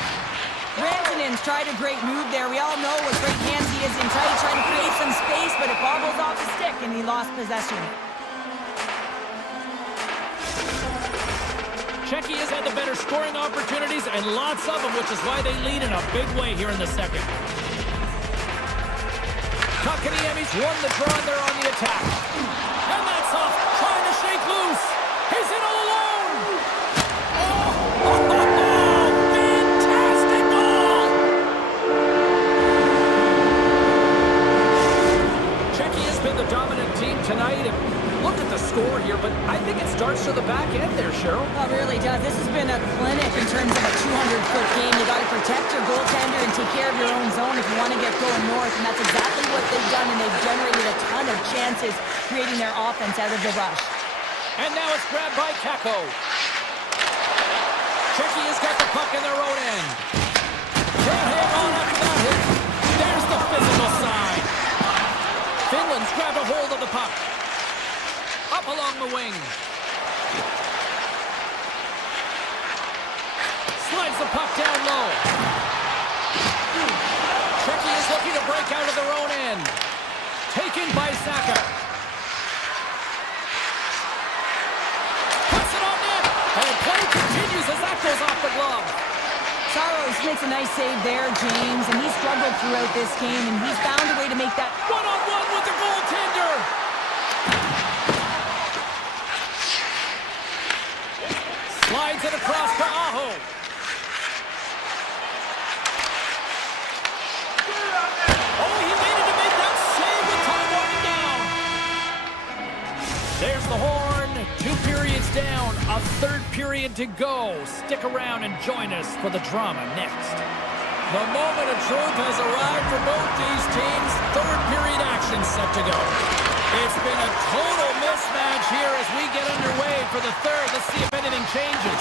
Rantanen's tried a great move there. We all know what great hands he is in tight, trying to create some space, but it bobbles off the stick, and he lost possession. Czechia has had the better scoring opportunities, and lots of them, which is why they lead in a big way here in the second. Kotkaniemi's won the draw, and they're on the attack. And that's off, trying to shake loose. He's in all alone. Oh, fantastic goal! Czechia's been the dominant team tonight, and look at the score here, but I think it starts to the back end there, Cheryl. Well, it really does. This has been a clinic in terms of a 200-foot game. You got to protect your goaltender and take care of your own zone if you want to get going north, and that's exactly what they've done, and they've generated a ton of chances creating their offense out of the rush. And now it's grabbed by Kako. Czechia's got the puck in their own end. Can't hang on after that hit. There's the physical side. Finland's grabbed a hold of the puck. Up along the wing. Slides the puck down low. Czechia's looking to break out of their own end. Taken by Saka. Puts it on net. And play continues as that goes off the glove. Saros makes a nice save there, James, and he struggled throughout this game, and he's found a way to make that one-on-one with the goaltender. Slides it across to Aho. Oh, he made it to make that save with time winding down. There's the horn. 2 periods down. A third period to go. Stick around and join us for the drama next. The moment of truth has arrived for both these teams. Third period action set to go. It's been a total mismatch here as we get underway for the third. Let's see if anything changes.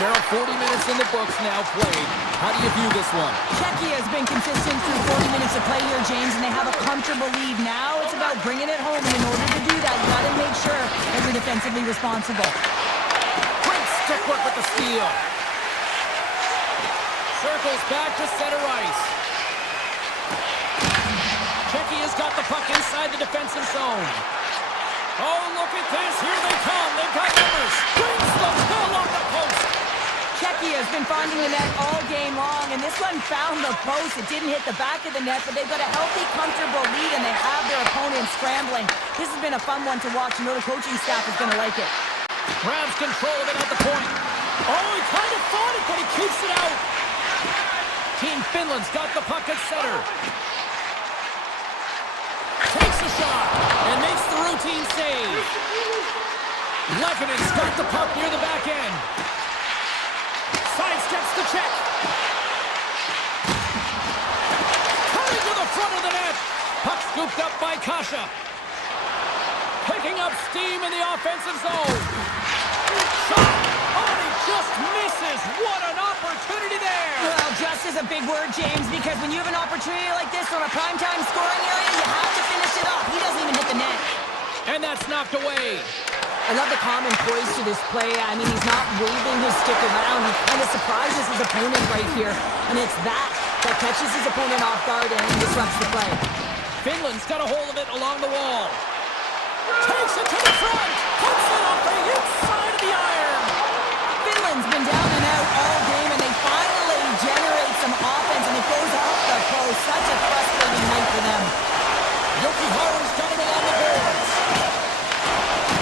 Cheryl, 40 minutes in the books now played. How do you view this one? Czechia has been consistent through 40 minutes of play here, James, and they have a comfortable lead. Now it's about bringing it home, and in order to do that, you got to make sure that you're defensively responsible. Great stick work with the steal. Circles back to center ice. Czechia's got the puck inside the defensive zone. Oh, look at this. Here they come. They've got numbers. Brings the pull on the post. Czechia has been finding the net all game long, and this one found the post. It didn't hit the back of the net, but they've got a healthy, comfortable lead, and they have their opponent scrambling. This has been a fun one to watch. You know the coaching staff is going to like it. Grabs control of it at the point. Oh, he kind of fought it, but he keeps it out. Team Finland's got the puck at center. Takes a shot and makes the routine save. Levinen's got the puck near the back end. Sidesteps the check. Coming to the front of the net. Puck scooped up by Kasha. Picking up steam in the offensive zone. Shot. Oh, he just misses. What an opportunity there. Well, just is a big word, James, because when you have an opportunity like this from a primetime scoring area, you have to finish it off. He doesn't even hit the net. And that's knocked away. I love the common poise to this play. I mean, he's not waving his stick around. He kind of surprises his opponent right here. And it's that catches his opponent off guard and disrupts the play. Finland's got a hold of it along the wall. Takes it to the front. Puts it off the inside of the iron. Finland's been down and out all game, and they finally generate some offense, and it goes off the post. Such a frustrating night for them. Jokiharju's got it along the boards.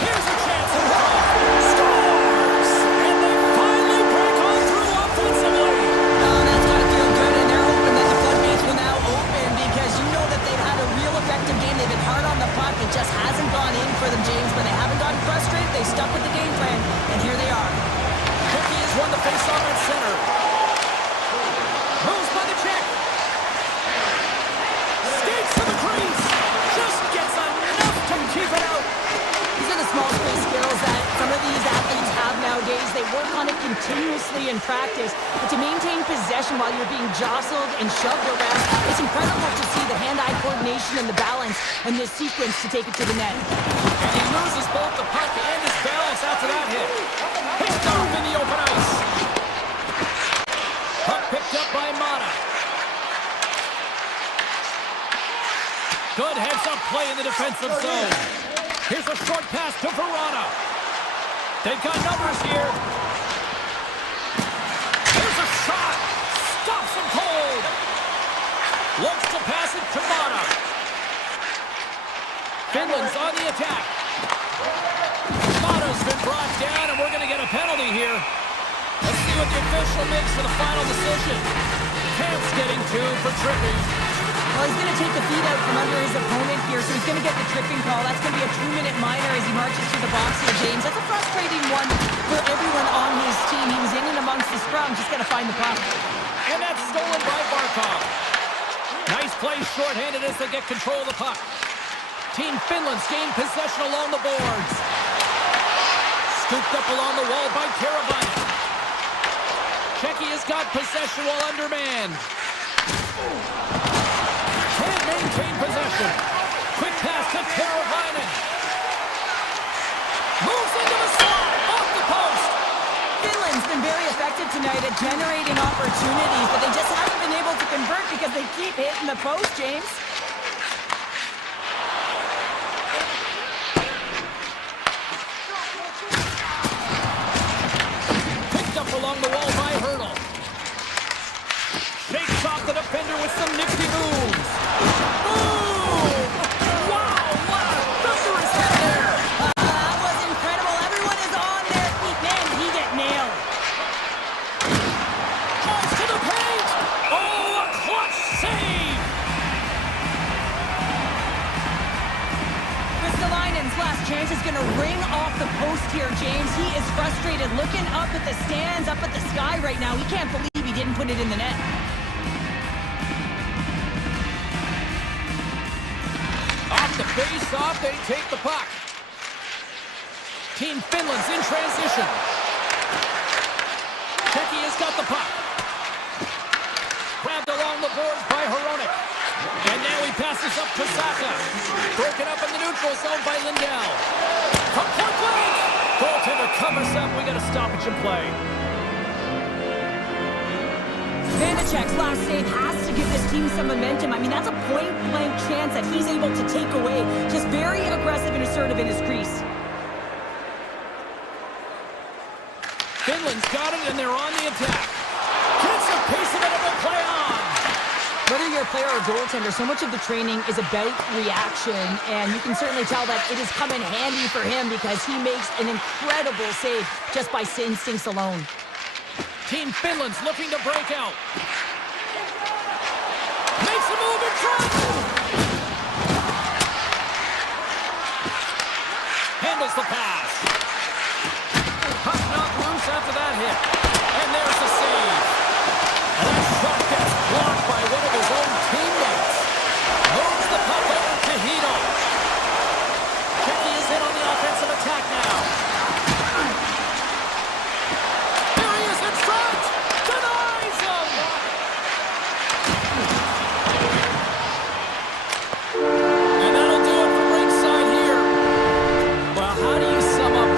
Here's a chance in front. Scores! And they finally break on through offensively. Oh, that's got to feel good, and they're hoping that the floodgates will now open because you know that they've had a real effective game. They've been hard on the puck. It just hasn't gone in for them, James, but they haven't gotten frustrated. They stuck with the game plan, and here they are. Cookie has won the faceoff at center. Moves by the check. Skates to the crease. Just gets enough to keep it out. These are the small space skills that some of these athletes have nowadays. They work on it continuously in practice, but to maintain possession while you're being jostled and shoved around, it's incredible to see the hand-eye coordination and the balance in this sequence to take it to the net. And he loses both the puck and his balance after that hit. Picked off in the open ice. Puck picked up by Mata. Good heads-up play in the defensive zone. Here's a short pass to Verona. They've got numbers here. Finland's on the attack. Motto's been brought down, and we're going to get a penalty here. Let's see what the official makes for the final decision. Camp's getting 2 for tripping. Well, he's going to take the feet out from under his opponent here, so he's going to get the tripping call. That's going to be a 2-minute minor as he marches through the box here, James. That's a frustrating one for everyone on his team. He was in and amongst the scrum, just got to find the puck. And that's stolen by Barkov. Nice play shorthanded as they get control of the puck. Team Finland's gained possession along the boards. Scooped up along the wall by Karavainen. Czechia has got possession while undermanned. Can't maintain possession. Quick pass to Karavainen. Moves into the slot, off the post. Finland's been very effective tonight at generating opportunities, but they just haven't been able to convert because they keep hitting the post, James. Picked up along the wall by Hurdle. Shakes off the defender with some nifty moves. Boom! Wow, what a thunderous hit there! That was incredible. Everyone is on their feet. Man, did he get nailed. Goes to the paint! Oh, a clutch save! Ristolainen's last chance is going to ring off the post here, James. He is frustrated, looking up at the stands, up at the sky right now. He can't believe he didn't put it in the net. Off the face-off, they take the puck. Team Finland's in transition. Czechia's got the puck. Grabbed along the boards by Hronek. And now he passes up to Saka. Broken up in the neutral zone by Lindell. From point blank! Goaltender covers up. We got a stoppage in play. Vanacek's last save has to give this team some momentum. I mean, that's a point-blank chance that he's able to take away. Just very aggressive and assertive in his crease. Finland's got it, and they're on the attack. Gets a piece of it, and will play on. Whether you're a player or goaltender, so much of the training is about reaction, and you can certainly tell that it has come in handy for him because he makes an incredible save just by instincts alone. Team Finland's looking to break out. Makes a move in front. Handles the pass. Puck knocked loose after that hit. And there's the save. And that shot gets blocked by one of his own teammates. Moves the puck over to Hito. Czechia is in on the offensive attack now. There he is in front. Denies him. And that'll do it from ringside here. Well, how do you sum up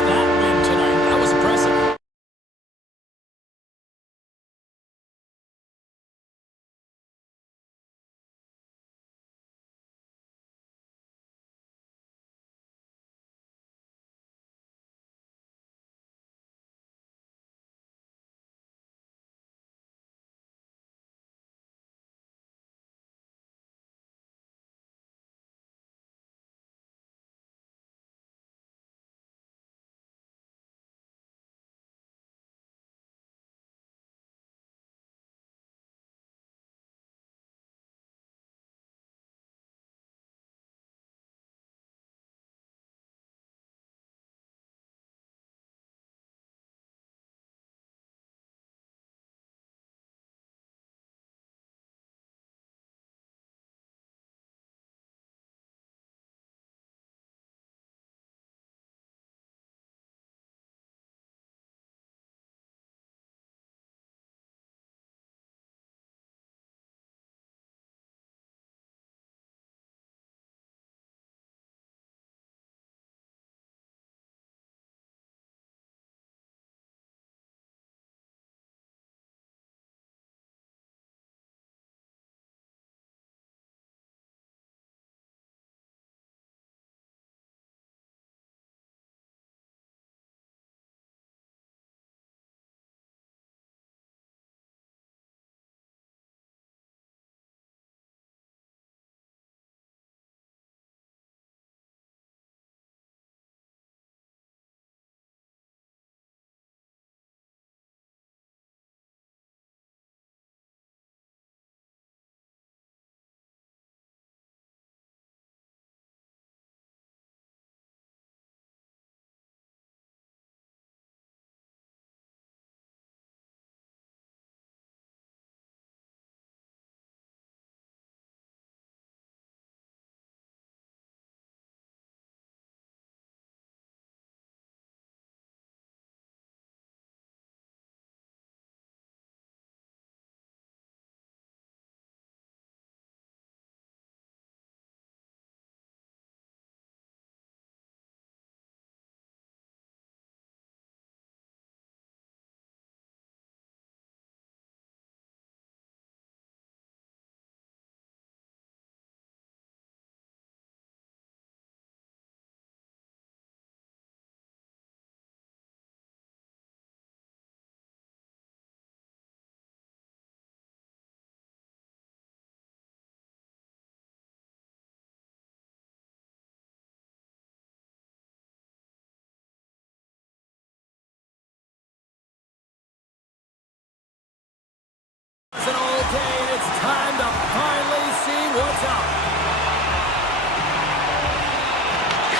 is up.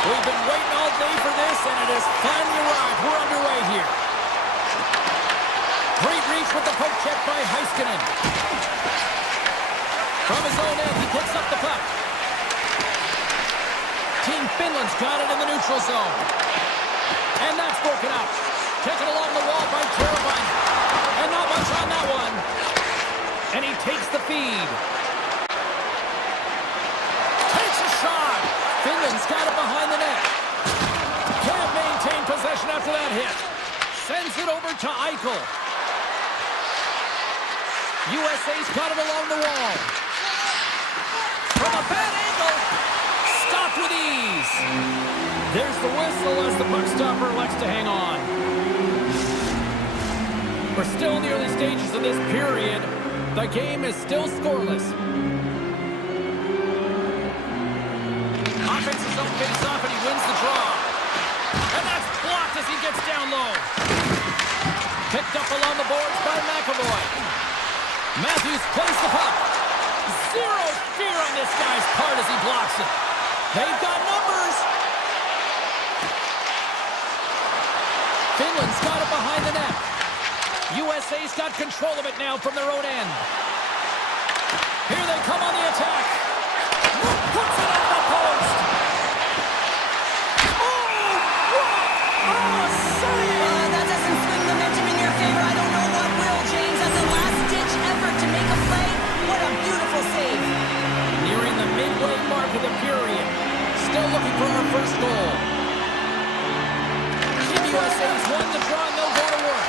We've been waiting all day for this, and it has finally arrived. We're underway here. Great reach with the poke check by Heiskanen. From his own end, he picks up the puck. Team Finland's got it in the neutral zone. And that's broken up. Taken along the wall by Teravainen. And not much on that one. And he takes the feed. Takes a shot. Finland's got it behind the net. Can't maintain possession after that hit. Sends it over to Eichel. USA's got it along the wall. From a bad angle. Stopped with ease. There's the whistle as the puck stopper elects to hang on. We're still in the early stages of this period. The game is still scoreless. Offensive zone face-off, and he wins the draw. And that's blocked as he gets down low. Picked up along the boards by McAvoy. Matthews plays the puck. Zero fear on this guy's part as he blocks it. They've got numbers. Finland's got it behind the net. USA's got control of it now from their own end. Here they come on the attack. Puts it on the post. Oh, what a save! That doesn't swing the momentum in your favor. I don't know what will, James. That's a last-ditch effort to make a play. What a beautiful save. Nearing the midway mark of the period. Still looking for our first goal. Team USA's won the draw and they'll go to work.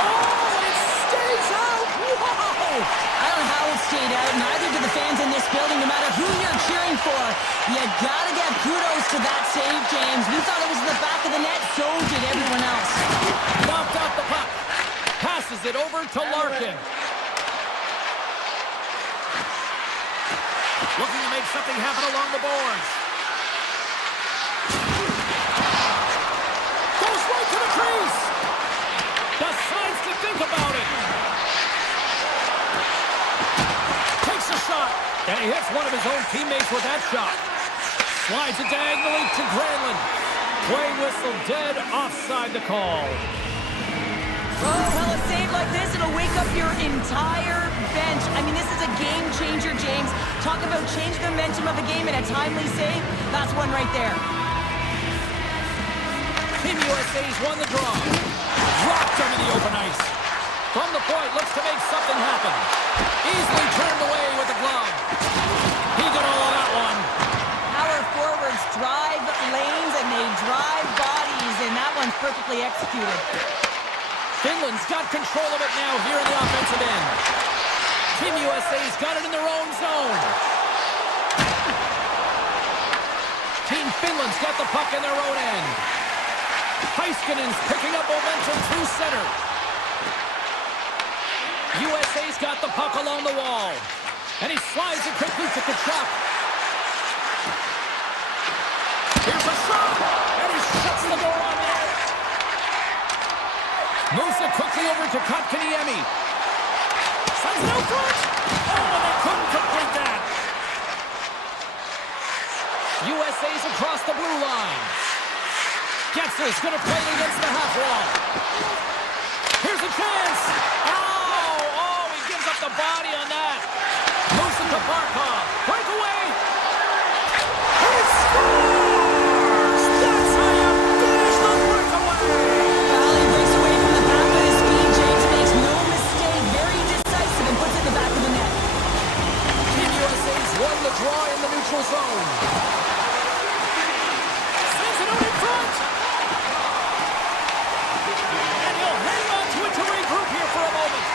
Oh, it stays out! Whoa! I don't know how it stayed out. Neither do the fans in this building, no matter who you're cheering for. You gotta give kudos to that save, James. We thought it was in the back of the net, so did everyone else. Knocked out the puck. Passes it over to Larkin. Looking to make something happen along the boards. Goes right to the crease. Decides to think about it. Takes a shot. And he hits one of his own teammates with that shot. Slides it diagonally to Granlund. Play whistle dead, offside the call. Oh, well, a save like this, it'll wake up your entire bench. I mean, this is a game changer, James. Talk about changing the momentum of a game in a timely save. That's one right there. Team USA's won the draw. Dropped him in the open ice. From the point, looks to make something happen. Easily turned away with the glove. He got all of that one. Our forwards drive lanes and they drive bodies, and that one's perfectly executed. Finland's got control of it now here in the offensive end. Team USA's got it in their own zone. Team Finland's got the puck in their own end. Heiskanen's picking up momentum through center. USA's got the puck along the wall. And he slides it quickly to Kachuk. Here's a shot. And he shuts the door on net. Moves it quickly over to Kotkaniemi. Sends it out front. Oh, and they couldn't complete that. USA's across the blue line. Getzler's going to play it against the half wall. Here's a chance. Oh, he gives up the body on that. Moves it to Barkov. Breakaway. He scores! That's how you finish the breakaway. Well, he breaks away from the back of his speed. James makes no mistake. Very decisive and puts it in the back of the net. Team USA's won the draw in the neutral zone. Sends it out in front. And he'll hang on to it to regroup here for a moment.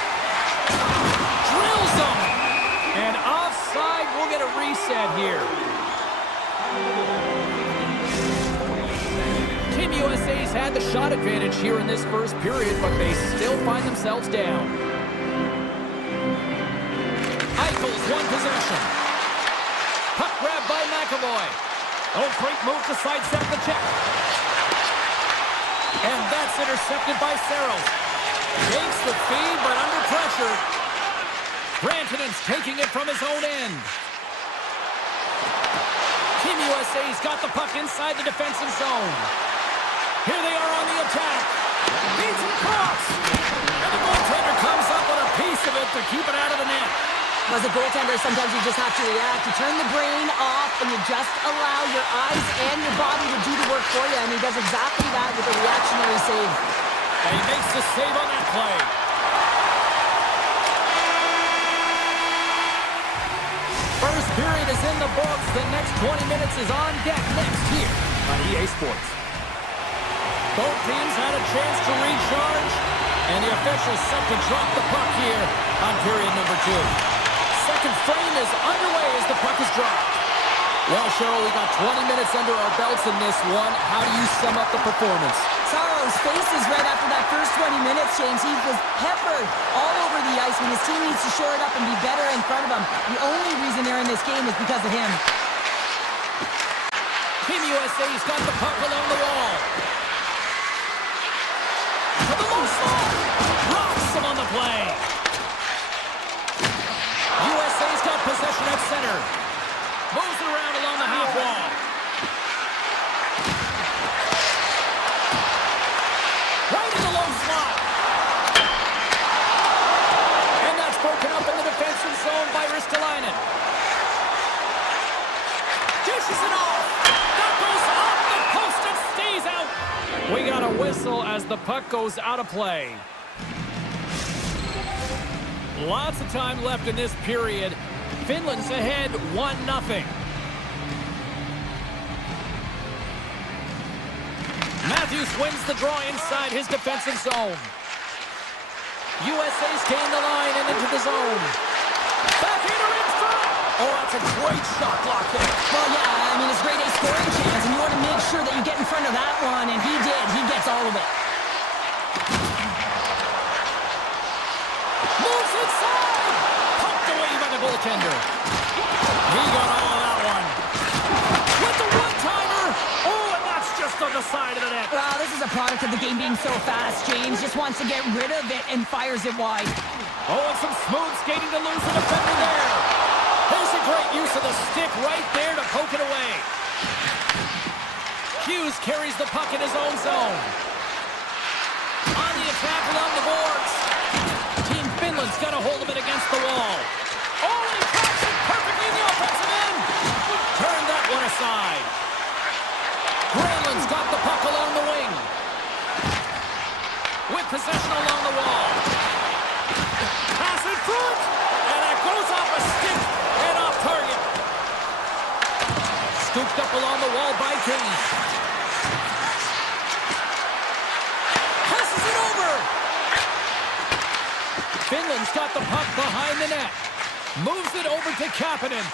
Drills them. And offside, we'll get a reset here. Team USA's had the shot advantage here in this first period, but they still find themselves down. Eichel's won possession. Puck grab by McAvoy. Oh, great move to sidestep the check. And that's intercepted by Saros. Takes the feed, but under pressure. Rantanen's taking it from his own end. USA's got the puck inside the defensive zone. Here they are on the attack. Beats it across. And the goaltender comes up with a piece of it to keep it out of the net. As a goaltender, sometimes you just have to react. You turn the brain off and you just allow your eyes and your body to do the work for you. And he does exactly that with a reactionary save. And he makes the save on that play. First period is in the books. The next 20 minutes is on deck next here on EA Sports. Both teams had a chance to recharge, and the officials set to drop the puck here on period number 2. Second frame is underway as the puck is dropped. Well, Cheryl, we got 20 minutes under our belts in this one. How do you sum up the performance? Sorrow's faces right after that first 20 minutes, James. He was peppered all over the ice when his team needs to shore it up and be better in front of him. The only reason they're in this game is because of him. Team USA's got the puck along the wall. To the low slot. Rocks him on the play. USA's got possession at center. Moves it around along the half wall. Right in the low slot. And that's broken up in the defensive zone by Ristolainen. Dishes it off. That goes off the post and stays out. We got a whistle as the puck goes out of play. Lots of time left in this period. Finland's ahead 1-0. Matthews wins the draw inside his defensive zone. USA's gained the line and into the zone. Backhander in front. Oh, that's a great shot block there. Well, yeah, I mean, it's grade A scoring chance, and you want to make sure that you get in front of that one, and he did. He gets all of it. Moves inside. Pumped away by the goaltender. He got all of that one. With the one-timer. Oh, and that's just on the side of the net. Wow, this is a product of the game being so fast. James just wants to get rid of it and fires it wide. Oh, and some smooth skating to lose the defender there. There's a great use of the stick right there to poke it away. Hughes carries the puck in his own zone. On the attack along the boards. Team Finland's got a hold of it against the wall. Oh, and he cracks it perfectly in the offensive end. Turn that one aside. Grayland's got the puck along the wing. With possession along the wall. Pass in front. And it goes off a stick and off target. Scooped up along the wall by King. Passes it over. Finland's got the puck behind the net. Moves it over to Kapanen.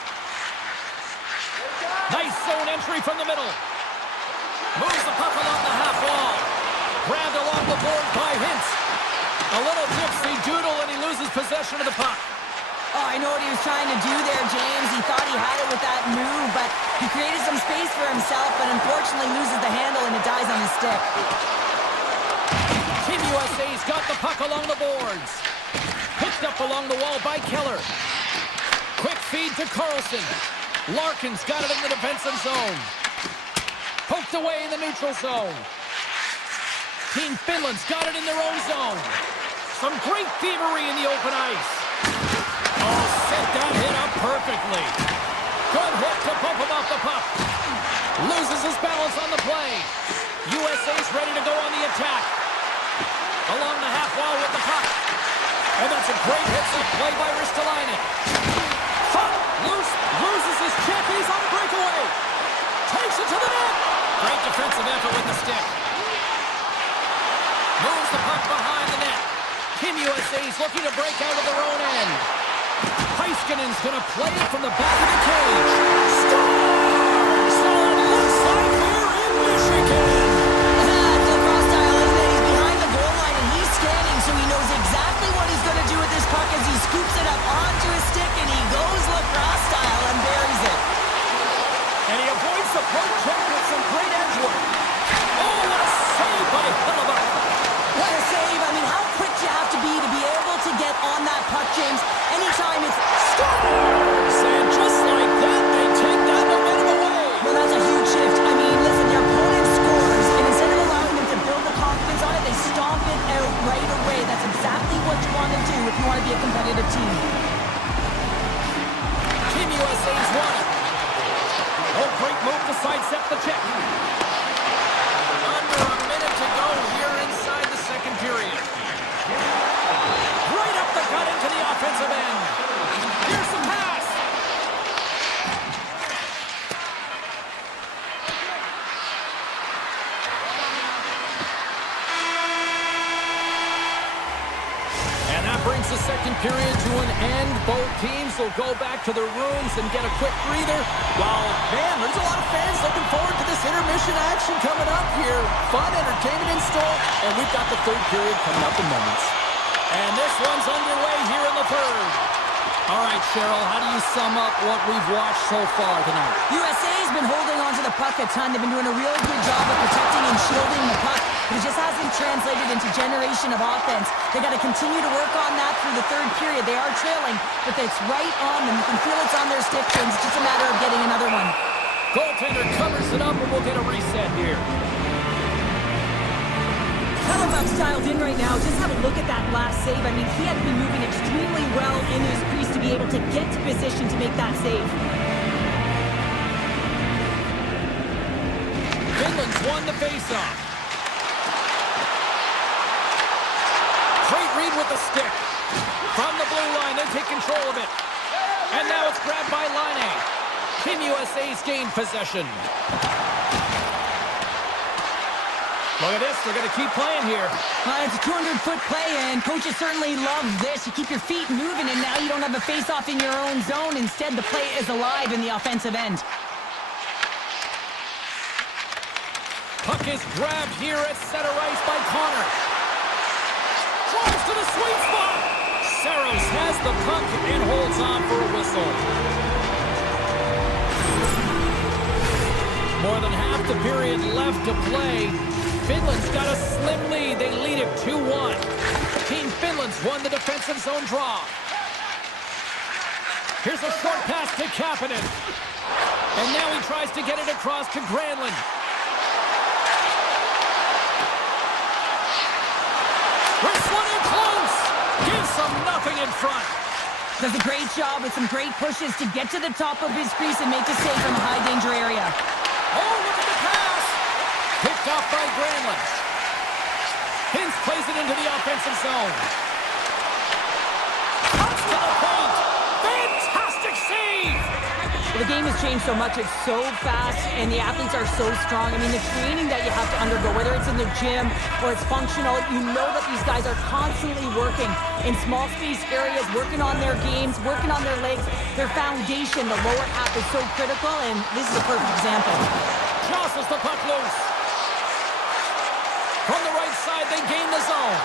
Nice zone entry from the middle. Moves the puck along the half wall. Grabbed along the board by Hintz. A little gypsy doodle and he loses possession of the puck. Oh, I know what he was trying to do there, James. He thought he had it with that move, but he created some space for himself, but unfortunately loses the handle and it dies on his stick. Team USA's got the puck along the boards. Picked up along the wall by Keller. Quick feed to Carlson. Larkin's got it in the defensive zone. Poked away in the neutral zone. Team Finland's got it in their own zone. Some great thievery in the open ice. Oh, set that hit up perfectly. Good hit to bump him off the puck. Loses his balance on the play. USA's ready to go on the attack. Along the half wall with the puck. And that's a great hit play by Ristolainen. Fuck! Loses his check. He's on a breakaway. Takes it to the net. Great defensive effort with the stick. Moves the puck behind the net. Team USA's looking to break out of their own end. Heiskanen's going to play it from the back of the cage. Scores! So it looks like we're in Michigan. It's a cross style, isn't it? He's behind the goal line and he's scanning, so he knows exactly what he's going to do with this puck as he scoops it up onto his stick and he goes lacrosse style and buries it. And he avoids the poke check with some great edge work. Oh, what a save by Hellebuyck. What a save. I mean, how quick you have to be able to get on that puck, James. Anytime it's Scores! And just like that, they take that momentum away. Well, that's a competitive team. Team USA's won it. Oh, great move to sidestep the check. Under a minute to go here inside the second period. Right up the gut into the offensive end. Here's the pass. And that brings the second period to an end. Both teams will go back to their rooms and get a quick breather. While, man, there's a lot of fans looking forward to this intermission action coming up here. Fun entertainment in store, and we've got the third period coming up in moments. And this one's underway here in the third. All right, Cheryl, how do you sum up what we've watched so far tonight? USA's been holding on to the puck a ton. They've been doing a real good job of protecting and shielding the puck, but it just hasn't translated into generation of offense. They got to continue to work on that through the third period. They are trailing, but it's right on them. You can feel it's on their stick pins. It's just a matter of getting another one. Goaltender covers it up, and we'll get a reset here. Halifax dialed in right now. Just have a look at that last save. I mean, he had to be moving extremely well in his crease to be able to get to position to make that save. Finland's won the faceoff. Great read with the stick. From the blue line, they take control of it. And now it's grabbed by Laine. Team USA's gained possession. Look at this, they're going to keep playing here. It's a 200-foot play, and coaches certainly love this. You keep your feet moving, and now you don't have a face-off in your own zone. Instead, the play is alive in the offensive end. Puck is grabbed here at center ice by Connor. Drives to the sweet spot. Saros has the puck and holds on for a whistle. More than half the period left to play. Finland's got a slim lead. They lead it 2-1. Team Finland's won the defensive zone draw. Here's a short pass to Kapanen. And now he tries to get it across to Granlund. This one in close. Gives them nothing in front. Does a great job with some great pushes to get to the top of his crease and make a save from the high danger area. Oh, look at the pass. Picked off by Granlund. Hintz plays it into the offensive zone. Cuts to the point. Fantastic save. The game has changed so much. It's so fast, and the athletes are so strong. I mean, the training that you have to undergo, whether it's in the gym or it's functional, you know that these guys are constantly working in small space areas, working on their games, working on their legs. Their foundation, the lower half, is so critical, and this is a perfect example. Jostles the puck loose. From the right side, they gain the zone.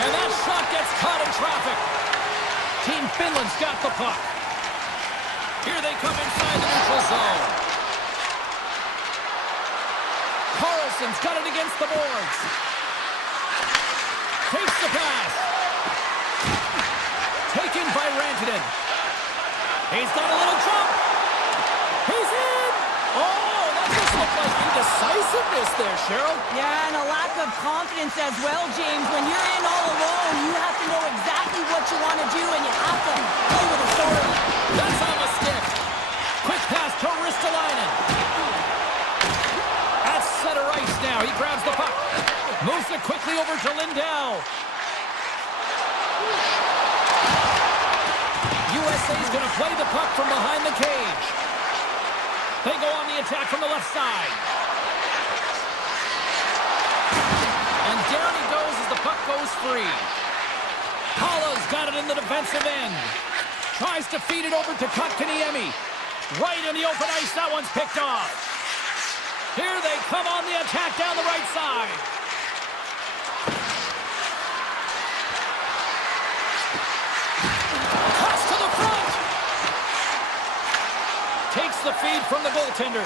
And that shot gets caught in traffic. Team Finland's got the puck. Here they come inside the neutral zone. Carlson's got it against the boards. Takes the pass. Taken by Rantanen. He's got a little jump. He's in. Oh, that just looked like indecisiveness there, Cheryl. Yeah, and a lack of confidence as well, James. When you're in all alone, you have to know exactly what you want to do, and you have to play with authority. That's on the stick. Quick pass to Ristolainen. At center ice now. He grabs the puck. Moves it quickly over to Lindell. USA's going to play the puck from behind the cage. They go on the attack from the left side. And down he goes as the puck goes free. Hollow's got it in the defensive end. Tries to feed it over to Kotkaniemi. Right in the open ice, that one's picked off. Here they come on the attack down the right side. Pass to the front. Takes the feed from the goaltender.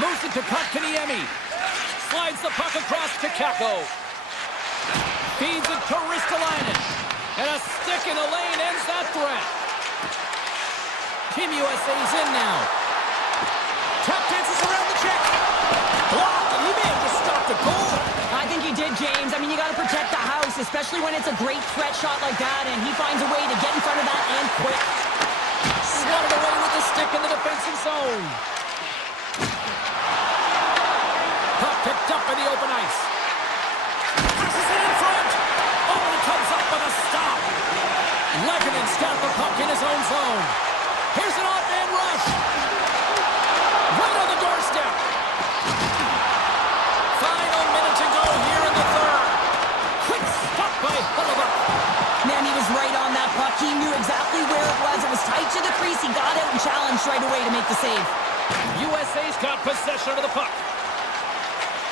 Moves it to Kotkaniemi. Slides the puck across to Kakko. Feeds it to Ristolainen. And a stick in the lane ends that threat. Team USA's in now. Tap dances around the check. Blocked, and he may have just stopped a goal. I think he did, James. I mean, you got to protect the house, especially when it's a great threat shot like that, and he finds a way to get in front of that and quick. Swatted away with the stick in the defensive zone. Puck picked up by the open ice. Passes it in front. Oh, he comes up with a stop. Lekanen's got the puck in his own zone. Here's an odd man rush. Right on the doorstep. Final minute to go here in the third. Quick stop by Hellebuck. Man, he was right on that puck. He knew exactly where it was. It was tight to the crease. He got out and challenged right away to make the save. USA's got possession of the puck.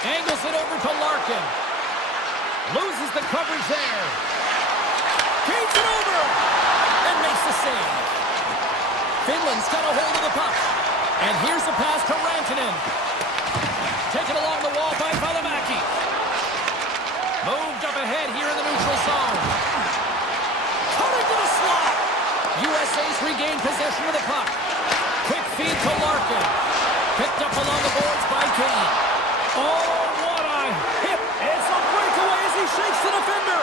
Angles it over to Larkin. Loses the coverage there. Feeds it over. And makes the save. Finland's got a hold of the puck. And here's the pass to Rantanen. Taken along the wall by Valimaki. Moved up ahead here in the neutral zone. Coming to the slot. USA's regained possession of the puck. Quick feed to Larkin. Picked up along the boards by Kane. Oh, what a hit. It's a breakaway as he shakes the defender.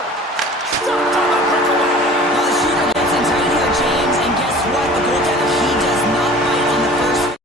Stopped on the breakaway. Well, the shooter gets in tight here, James, and guess what? The goaltender, he does not bite on the first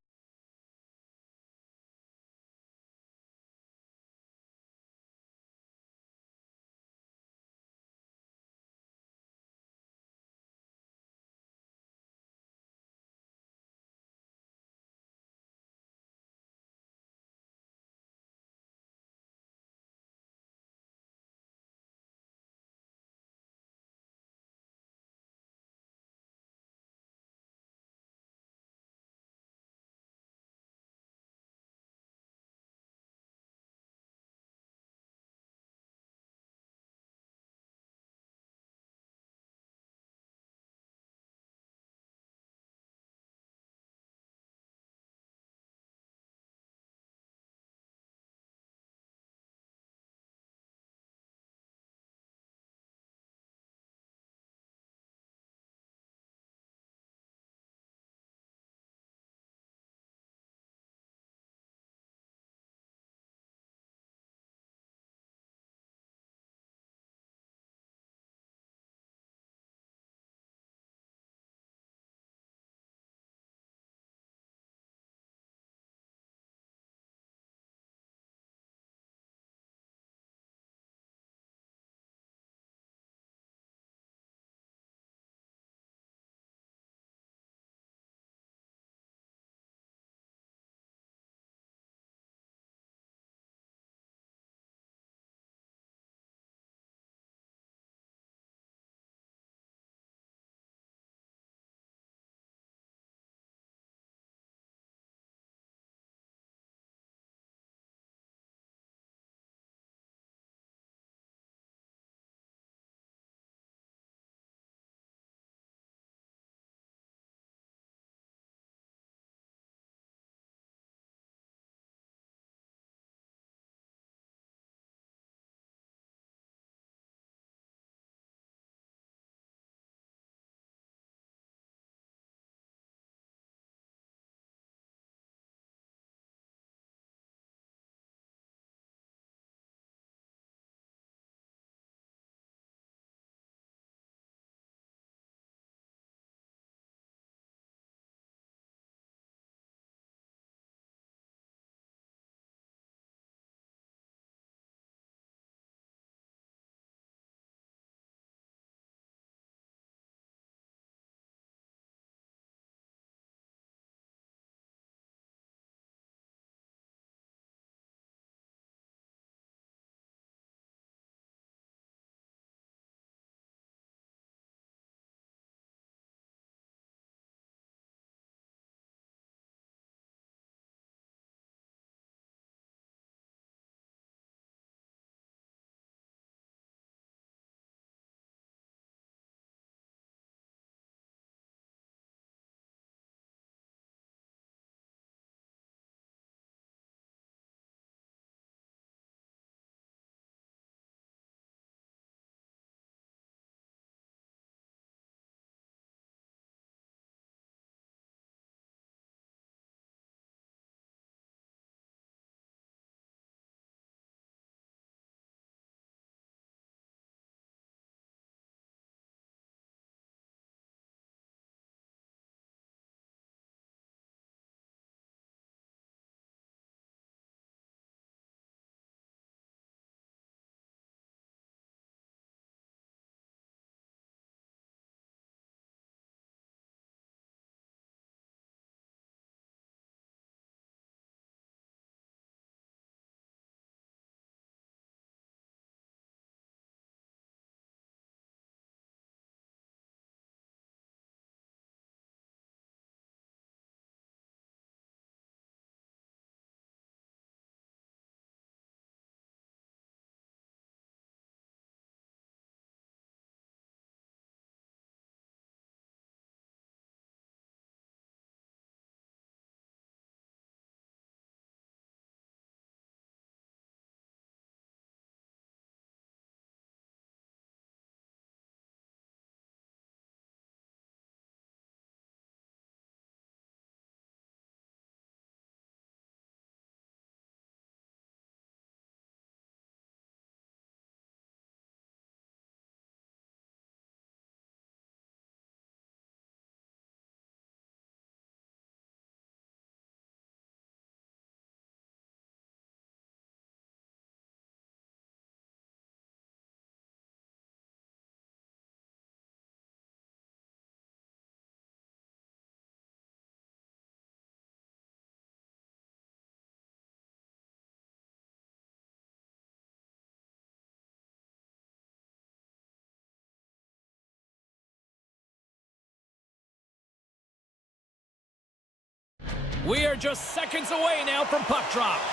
We are just seconds away now from puck drop.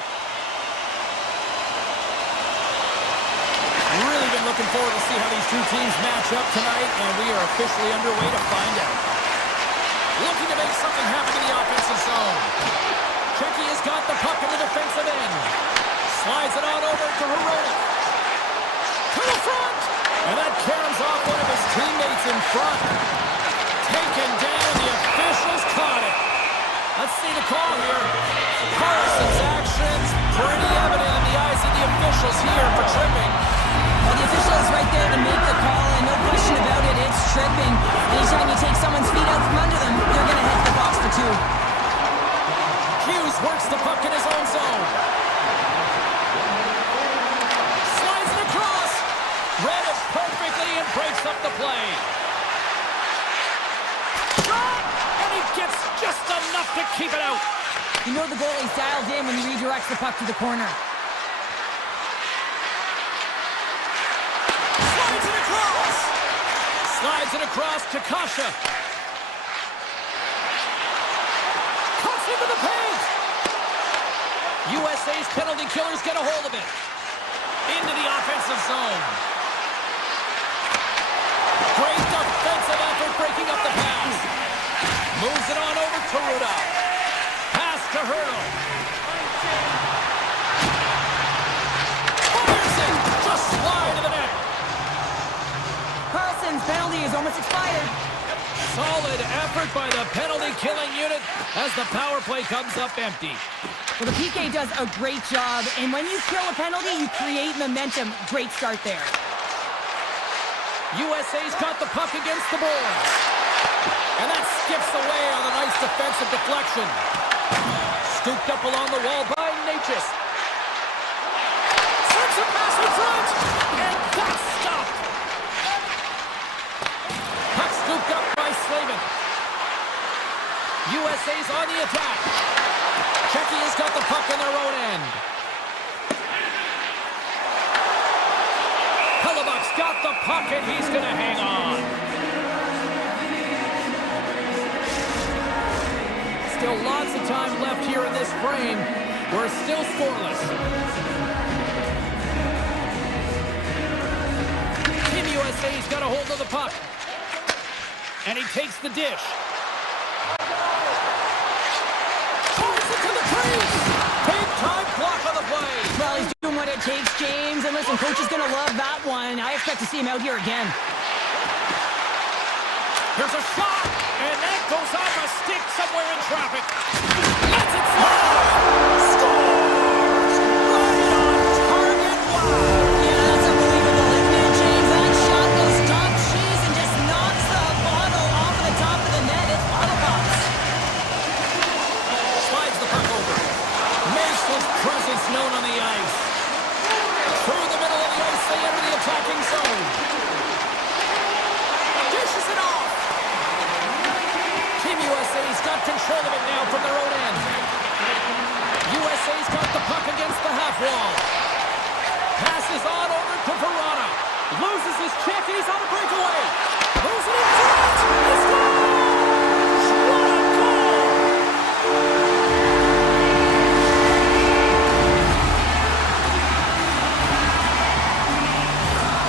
Really been looking forward to see how these two teams match up tonight, and we are officially underway to find out. Looking to make something happen in the offensive zone. Checky has got the puck in the defensive end. Slides it on over to Heronic. To the front! And that caroms off one of his teammates in front. Taken down, the officials caught it. Let's see the call here. Carson's actions pretty evident in the eyes of the officials here for tripping. Well, the official is right there to make the call, and no question about it, it's tripping. Anytime you take someone's feet out from under them, they're going to hit the box for two. Hughes works the puck in his own zone. Slides it across. Read it perfectly and breaks up the play. Shot! And he gets just enough to keep it out. You know the goalie's dialed in when he redirects the puck to the corner. Slides it across. Slides it across to Kasha. Cuts into the paint. USA's penalty killers get a hold of it. Into the offensive zone. Great defensive effort breaking up the pass. Moves it on over to Ruda. Pass to Hurdle. Fires it. Just slide to the net. Carlson's penalty is almost expired. Solid effort by the penalty-killing unit as the power play comes up empty. Well, the PK does a great job, and when you kill a penalty, you create momentum. Great start there. USA's got the puck against the boards. And that skips away on a nice defensive deflection. Scooped up along the wall by Natchez. Sends a pass in front, and that's stopped. Puck scooped up by Slavin. USA's on the attack. Checky has got the puck in their own end. Hellebuck's got the puck, and he's going to hang on. Still lots of time left here in this frame. We're still scoreless. Team USA's got a hold of the puck. And he takes the dish. Toss it to the crease. Big time block on the play. Well, he's doing what it takes, James. And listen, coach is going to love that one. I expect to see him out here again. Here's a shot, and that goes off a stick somewhere in traffic. Lets it slide. Scores! Right on target. Wow! Yeah, that's unbelievable, isn't it, James? That shot goes top cheese and just knocks the bottle off of the top of the net. It's bottle pops. Slides the puck over. Makes his presence known on the ice. Through the middle of the ice, they enter the attacking zone. Dishes it off. Team USA's got control of it now from their own end. USA's got the puck against the half wall. Passes on over to Verona. Loses his check, and he's on a breakaway. Moves it in front. He scores! What a goal!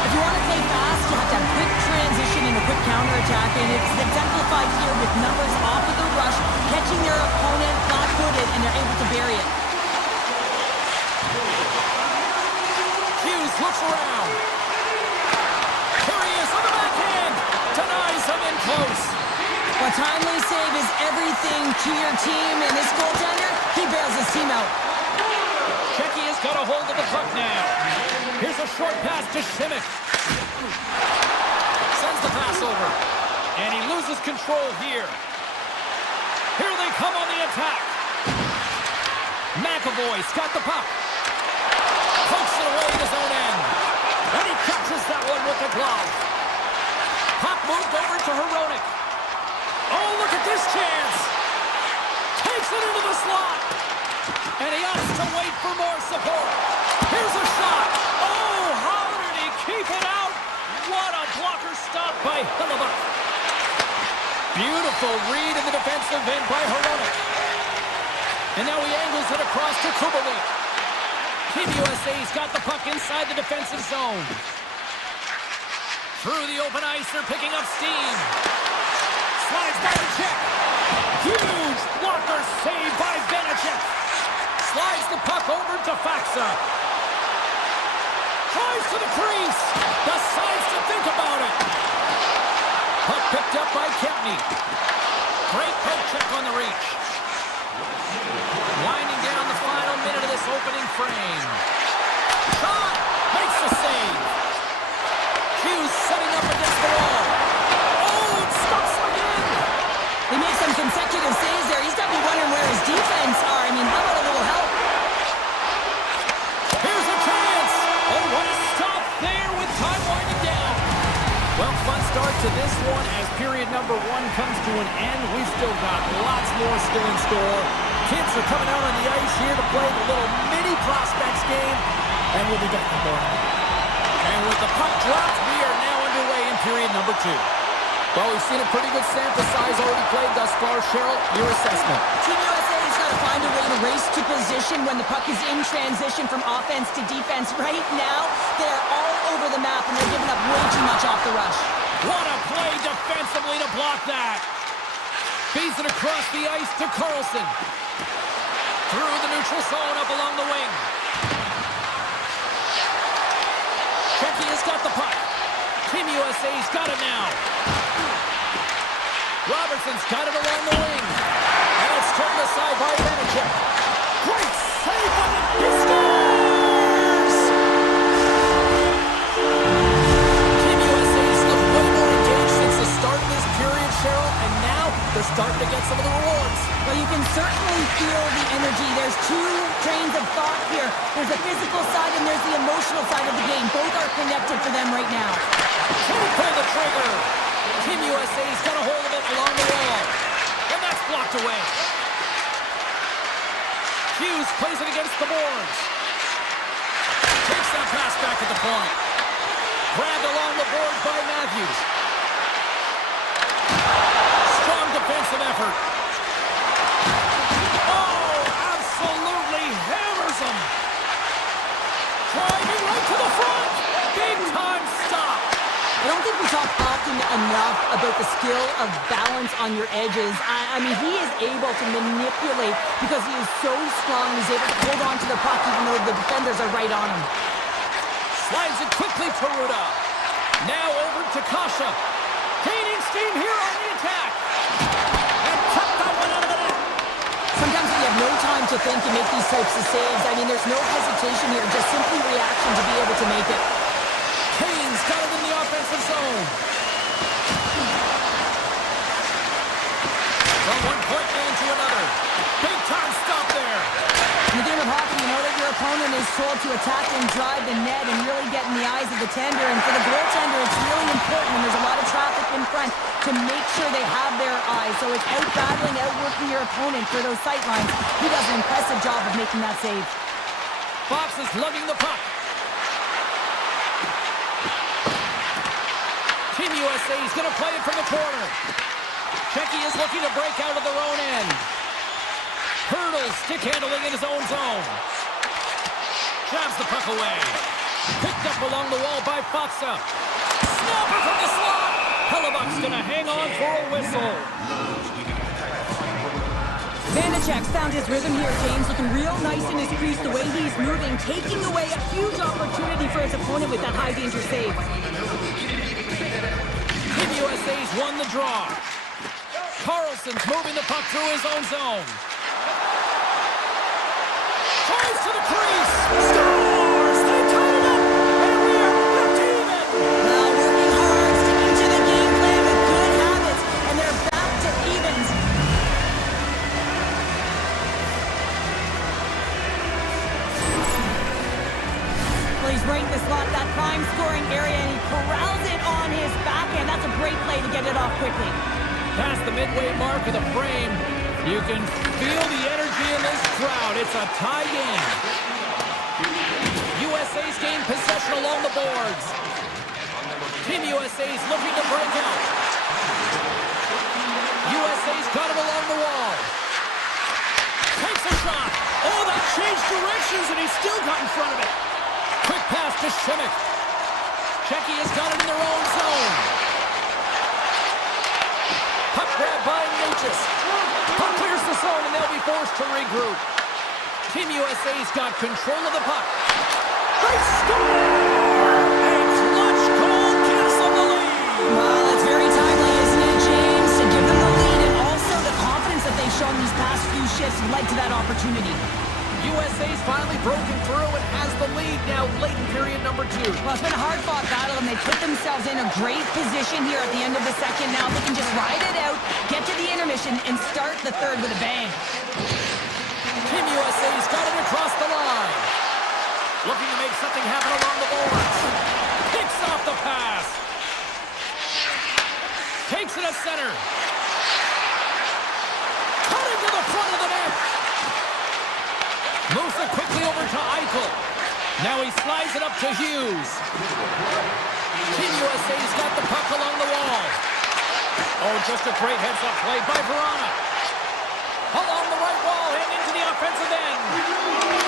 If you want to play fast, you have to have quick transition and a quick counterattack, and it's exemplified here with numbers off of the rush, catching their opponent flat-footed, and they're able to bury it. Hughes looks around. Here he is on the backhand. Denies him in close. A timely save is everything to your team, and this goaltender, he bails his team out. Checky has got a hold of the puck now. Here's a short pass to Shimmick. Sends the pass over. And he loses control here. Here they come on the attack. McAvoy's got the puck. Pokes it away at his own end. And he catches that one with the glove. Puck moved over to Heronic. Oh, look at this chance. Takes it into the slot. And he opts to wait for more support. Here's a shot. Oh, how did he keep it out? What a blocker stop by Hellebuck. Beautiful read in the defensive end by Heronic. And now he angles it across to Kubalik. Team USA's got the puck inside the defensive zone. Through the open ice, they're picking up steam. Slides by the check. Huge blocker save by Vanacek. Slides the puck over to Faxa. Tries to the crease. Decides to think about it. Puck picked up by Kempney. Great poke check on the reach. Winding down the final minute of this opening frame. Shot! Makes the save. Hughes setting up against the wall. Oh, it stops him again. He makes some consecutive saves there. He's got to be wondering where his defense are. I mean, how about a little help? Here's a chance. Oh, what a stop there with time winding down. Well, fun start to this one as period number 1 comes to an end. We've still got lots more still in store. Kids are coming out on the ice here to play the little mini prospects game, and we'll be back in more. And with the puck dropped, we are now underway in period number 2. Well, we've seen a pretty good sample size already played thus far. Cheryl, your assessment. Team USA's got to find a way to race to position when the puck is in transition from offense to defense. Right now, they're all over the map, and they're giving up way too much off the rush. What a play defensively to block that. Feeds it across the ice to Carlson. Through the neutral zone up along the wing. Checky has got the puck. Team USA's got it now. Robertson's got it along the wing. And it's turned aside by Vanacek. Great save by the Pistons! Team USA's looked way more engaged since the start of this period, Cheryl, and now they're starting to get some of the rewards. Well, you can certainly feel the energy. There's two trains of thought here. There's the physical side and there's the emotional side of the game. Both are connected for them right now. Can't pull the trigger. Team USA's got a hold of it along the wall. And that's blocked away. Hughes plays it against the boards. Takes that pass back at the point. Grabbed along the boards by Matthews. Strong defensive effort. Oh, absolutely hammers him. Driving right to the front. Big time stop. I don't think we talk often enough about the skill of balance on your edges. I mean, he is able to manipulate because he is so strong. He's able to hold on to the puck even though the defenders are right on him. Slides it quickly to Ruda. Now over to Kasha. Gaining steam here on the attack. And tucked that one out of the net. Sometimes when you have no time to think and make these types of saves, I mean, there's no hesitation here, just simply reaction to be able to make it. Kane's got it in the offensive zone. From one point man to another. Big time stop there. In the game of hockey, you know that your opponent is told to attack and drive the net and really get in the eyes of the tender. And for the goaltender, it's really important when there's a lot of traffic in front to make sure they have their eyes. So it's out-battling, outworking your opponent for those sight lines. He does an impressive job of making that save. Fox is lugging the puck. Team USA is going to play it from the corner. Checky is looking to break out of their own end. Hurdles, stick handling in his own zone. Jabs the puck away. Picked up along the wall by Foxa. Snapper from the slot. Hellebuck's going to hang on for a whistle. Vanacek found his rhythm here, James, looking real nice in his crease, the way he's moving, taking away a huge opportunity for his opponent with that high-danger save. Team USA's won the draw. Carlson's moving the puck through his own zone. Tries to the crease. Scores! They tied it up! And we are back to even! Well, working hard, sticking to the game plan with good habits, and they're back to evens. Well, he's right in the slot, that prime scoring area, and he corrals it on his backhand. That's a great play to get it off quickly. Past the midway mark of the frame, you can feel the energy in this crowd. It's a tie game. USA's gained possession along the boards. Team USA's looking to break out. USA's got it along the wall. Takes a shot. changed directions and he still got in front of it. Quick pass to Šimić. Czechia has got it in their own zone. Puck grab by Natchez. Puck clears the zone and they'll be forced to regroup. Team USA's got control of the puck. They score! A clutch goal gives them the lead. Well, that's very timely, isn't it, James? To give them the lead and also the confidence that they've shown these past few shifts led to that opportunity. USA's finally broken through and has the lead now late in period number 2. Well, it's been a hard-fought battle, and they put themselves in a great position here at the end of the second. Now they can just ride it out, get to the intermission, and start the third with a bang. Team USA's got it across the line. Looking to make something happen along the boards. Picks off the pass. Takes it to center. Cutting to the front of the net. Moves it quickly over to Eichel. Now he slides it up to Hughes. Team USA's got the puck along the wall. Oh, just a great heads-up play by Verona. Along the right wall and into the offensive end.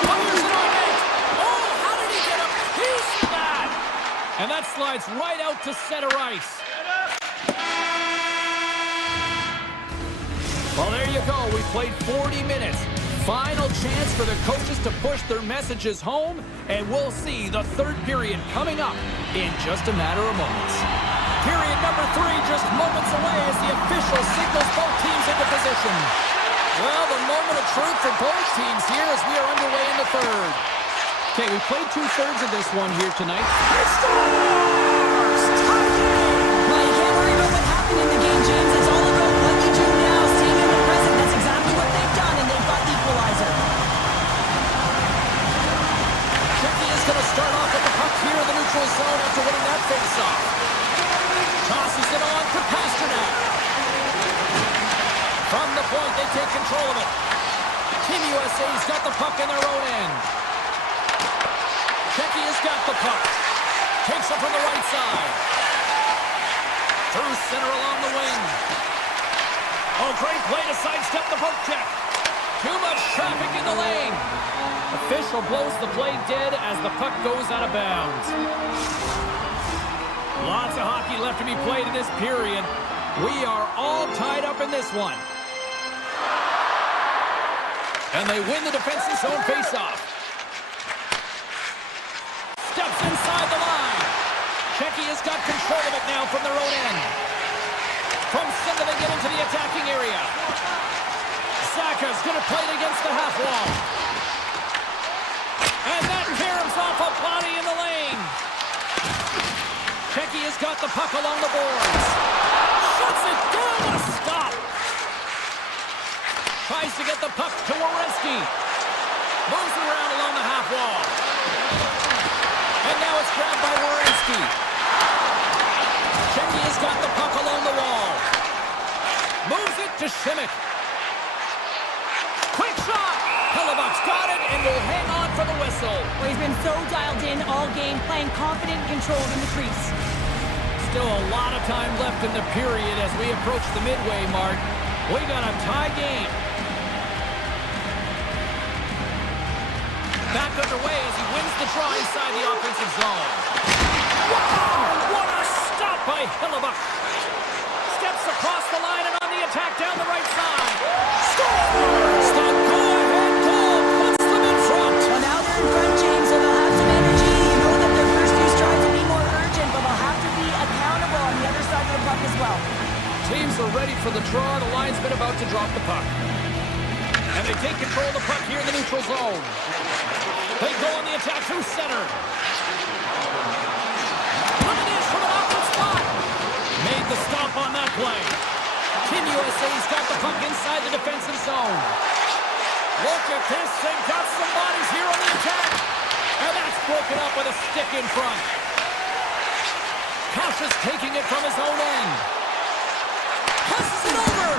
Fires it on net. Oh, how did he get a piece of that? And that slides right out to center ice. Well, there you go. We played 40 minutes. Final chance for the coaches to push their messages home, and we'll see the third period coming up in just a matter of moments. Period number 3 just moments away as the official signals both teams into position. Well, the moment of truth for both teams here as we are underway in the third. Okay, we played 2/3 of this one here tonight. It scores! Tie game! Well, you can't worry about what happened in the game, James. It's all about what you do now, staying in the present. That's exactly what they've done, and they've got the equalizer. Czechia is going to start off with the puck here in the neutral zone after winning that face-off. Tosses it on to Pasternak. From the point, they take control of it. Team USA's got the puck in their own end. Czechia's got the puck. Takes it from the right side. Through center along the wing. Oh, great play to sidestep the poke check. Too much traffic in the lane. Official blows the play dead as the puck goes out of bounds. Lots of hockey left to be played in this period. We are all tied up in this one. And they win the defensive zone faceoff. Steps inside the line. Czechia's got control of it now from their own end. From center they get into the attacking area. Saka's going to play it against the half wall. And that caroms off a body in the lane. Czechia's got the puck along the boards. Shuts it down with a stop. Tries to get the puck to Werenski. Moves it around along the half wall. And now it's grabbed by Werenski. Czechia's got the puck along the wall. Moves it to Šimić. Quick shot! Hellebuck's got it and will hang on for the whistle. Well, he's been so dialed in all game, playing confident and controlled in the crease. Still a lot of time left in the period as we approach the midway mark. We got a tie game. Back underway as he wins the draw inside the offensive zone. Wow! What a stop by Hellebuck. Steps across the line and on the attack down the right side. Scores! The go-ahead goal puts them in front. Well, now they're in front, James, so they'll have some energy. You know that their first few strides will be more urgent, but they'll have to be accountable on the other side of the puck as well. Teams are ready for the draw. The linesman about to drop the puck. And they take control of the puck here in the neutral zone. They go on the attack through center. Look at this from an awkward spot. Made the stop on that play. Team USA's got the puck inside the defensive zone. Look at this. They've got some bodies here on the attack. And that's broken up with a stick in front. Cautious taking it from his own end. Passes it over.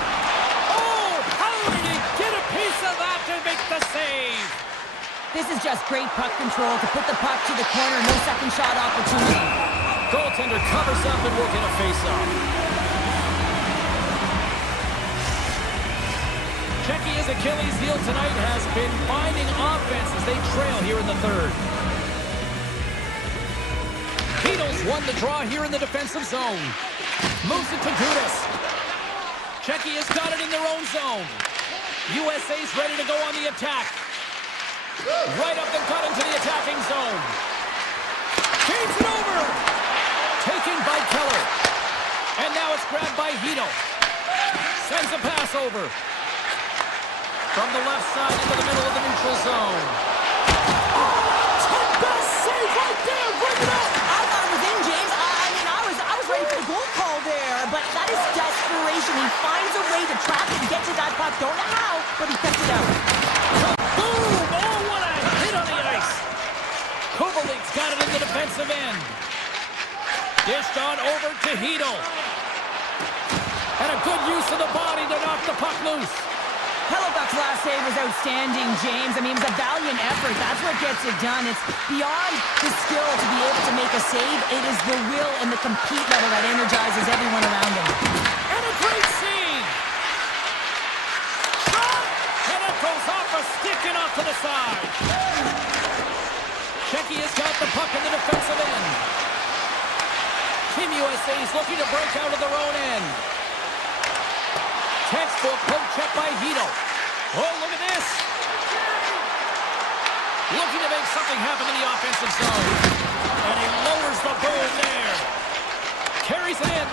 Oh, how did he get a piece of that to make the save? This is just great puck control to put the puck to the corner. No second shot opportunity. Goaltender covers up and will get a face-off. Czechia is a Achilles heel tonight has been finding offense as they trail here in the third. Beatles won the draw here in the defensive zone. Moves it to Gudas. Czechia has got it in their own zone. USA's ready to go on the attack. Right up the gut into the attacking zone. Gains it over. Taken by Keller. And now it's grabbed by Hito. Sends a pass over. From the left side into the middle of the neutral zone. Best save right there. Bring it up. I thought it was in, James. I was ready for the goal call there, but that is desperation. He finds a way to trap it and get to that puck. Don't know how, but he kept it out. Boom! Oh, what a hit on the ice. Kubelik's got it in the defensive end. Dished on over to Hito. And a good use of the body to knock the puck loose. Hellebuck's last save was outstanding, James. It was a valiant effort. That's what gets it done. It's beyond the skill to be able to make a save. It is the will and the compete level that energizes everyone around him. And a great save. Shot! And it goes off a stick and off to the side. Czechia's got the puck in the defensive end. Team USA is looking to break out of their own end. Textbook poke check by Hito. Oh, look at this. Looking to make something happen in the offensive zone. And he lowers the boom there. Carries it in.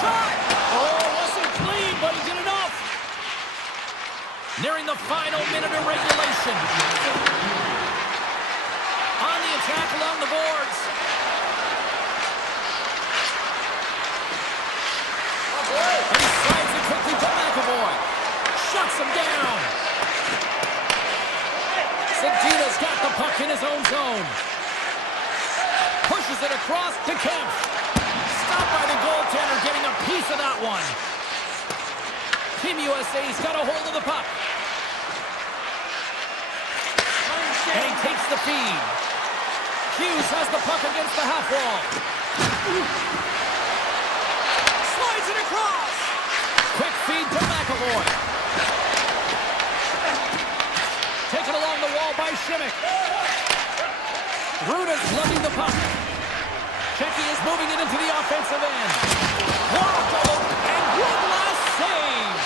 Shot! Oh, wasn't clean, but he did enough. Nearing the final minute of regulation. On the attack along the boards. And he slides it quickly to McAvoy. Shuts him down. Sedina's got the puck in his own zone. Pushes it across to Kemp. Stopped by the goaltender, getting a piece of that one. Team USA's got a hold of the puck. And he takes the feed. Hughes has the puck against the half wall. Slides it across. Quick feed to McAvoy. Taken along the wall by Shimmick. Ruda's lugging the puck. Czechia is moving it into the offensive end. Walk and good last save.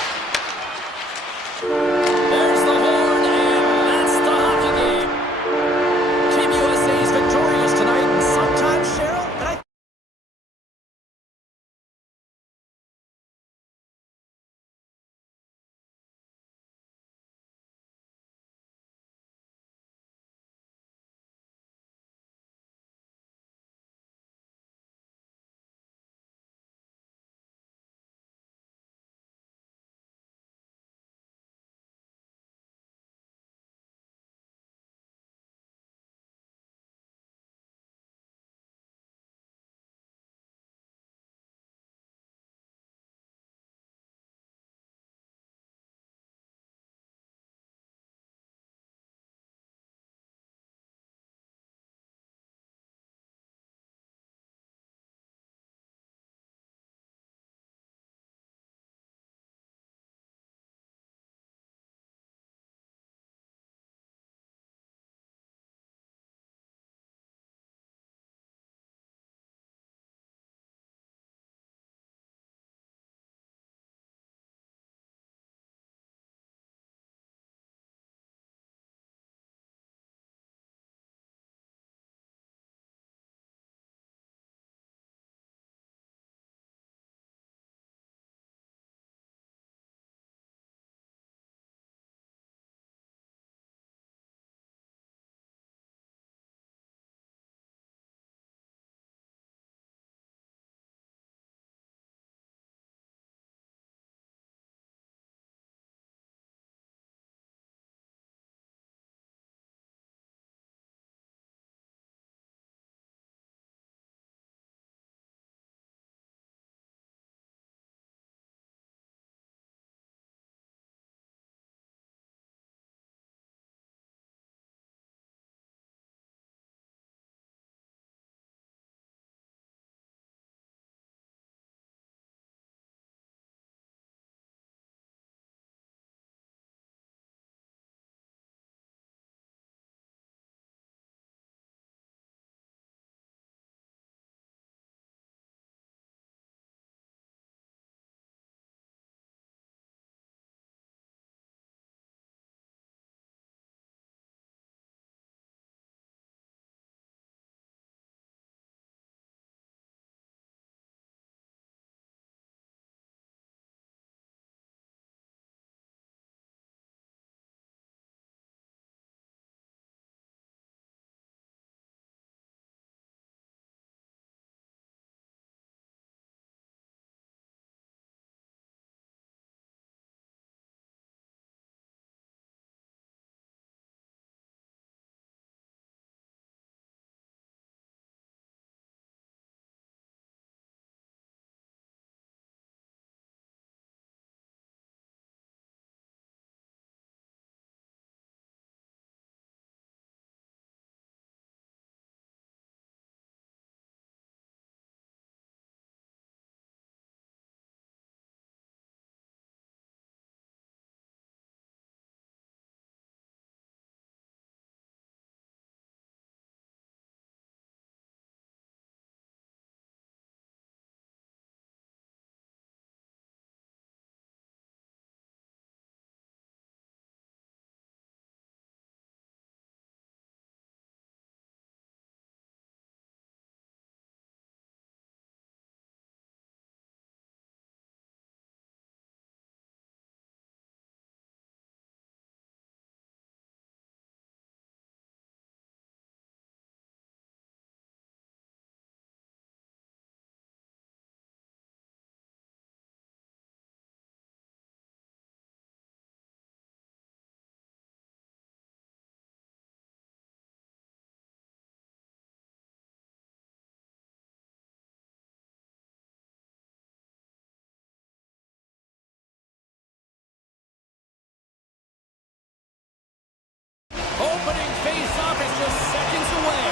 opening face-off is just seconds away.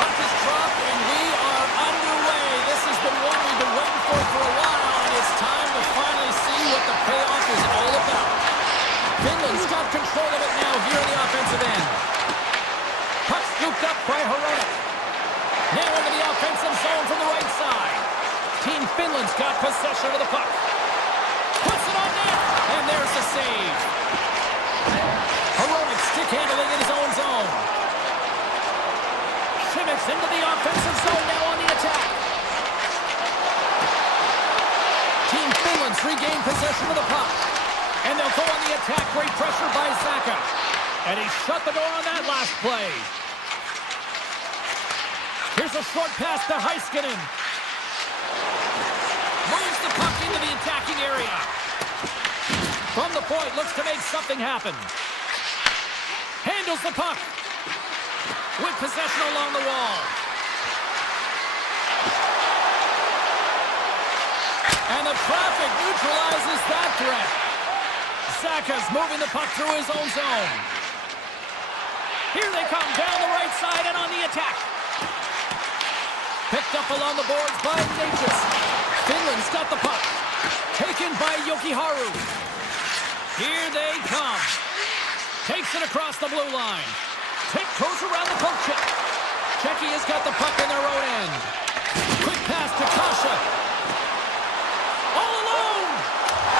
Puck is dropped, and we are underway. This has been one we've been waiting for a while, and it's time to finally see what the payoff is all about. Finland's got control of it now here in the offensive end. Puck scooped up by Hronek. Now into the offensive zone from the right side. Team Finland's got possession of the puck. Puts it on net, and there's the save. Hronek stick handling in his own zone. Schimmick's into the offensive zone now on the attack. Team Finland's regained possession of the puck. And they'll go on the attack. Great pressure by Zaka. And he shut the door on that last play. Here's a short pass to Heiskanen. Moves the puck into the attacking area. From the point, looks to make something happen. Handles the puck. With possession along the wall. And the traffic neutralizes that threat. Zaka's moving the puck through his own zone. Here they come down the right side and on the attack. Picked up along the boards by Natchez. Finland's got the puck. Taken by Jokiharju. Here they come. Takes it across the blue line. Tiptoes around the poke check. Czechia has got the puck in their own end. Quick pass to Kasha. All alone.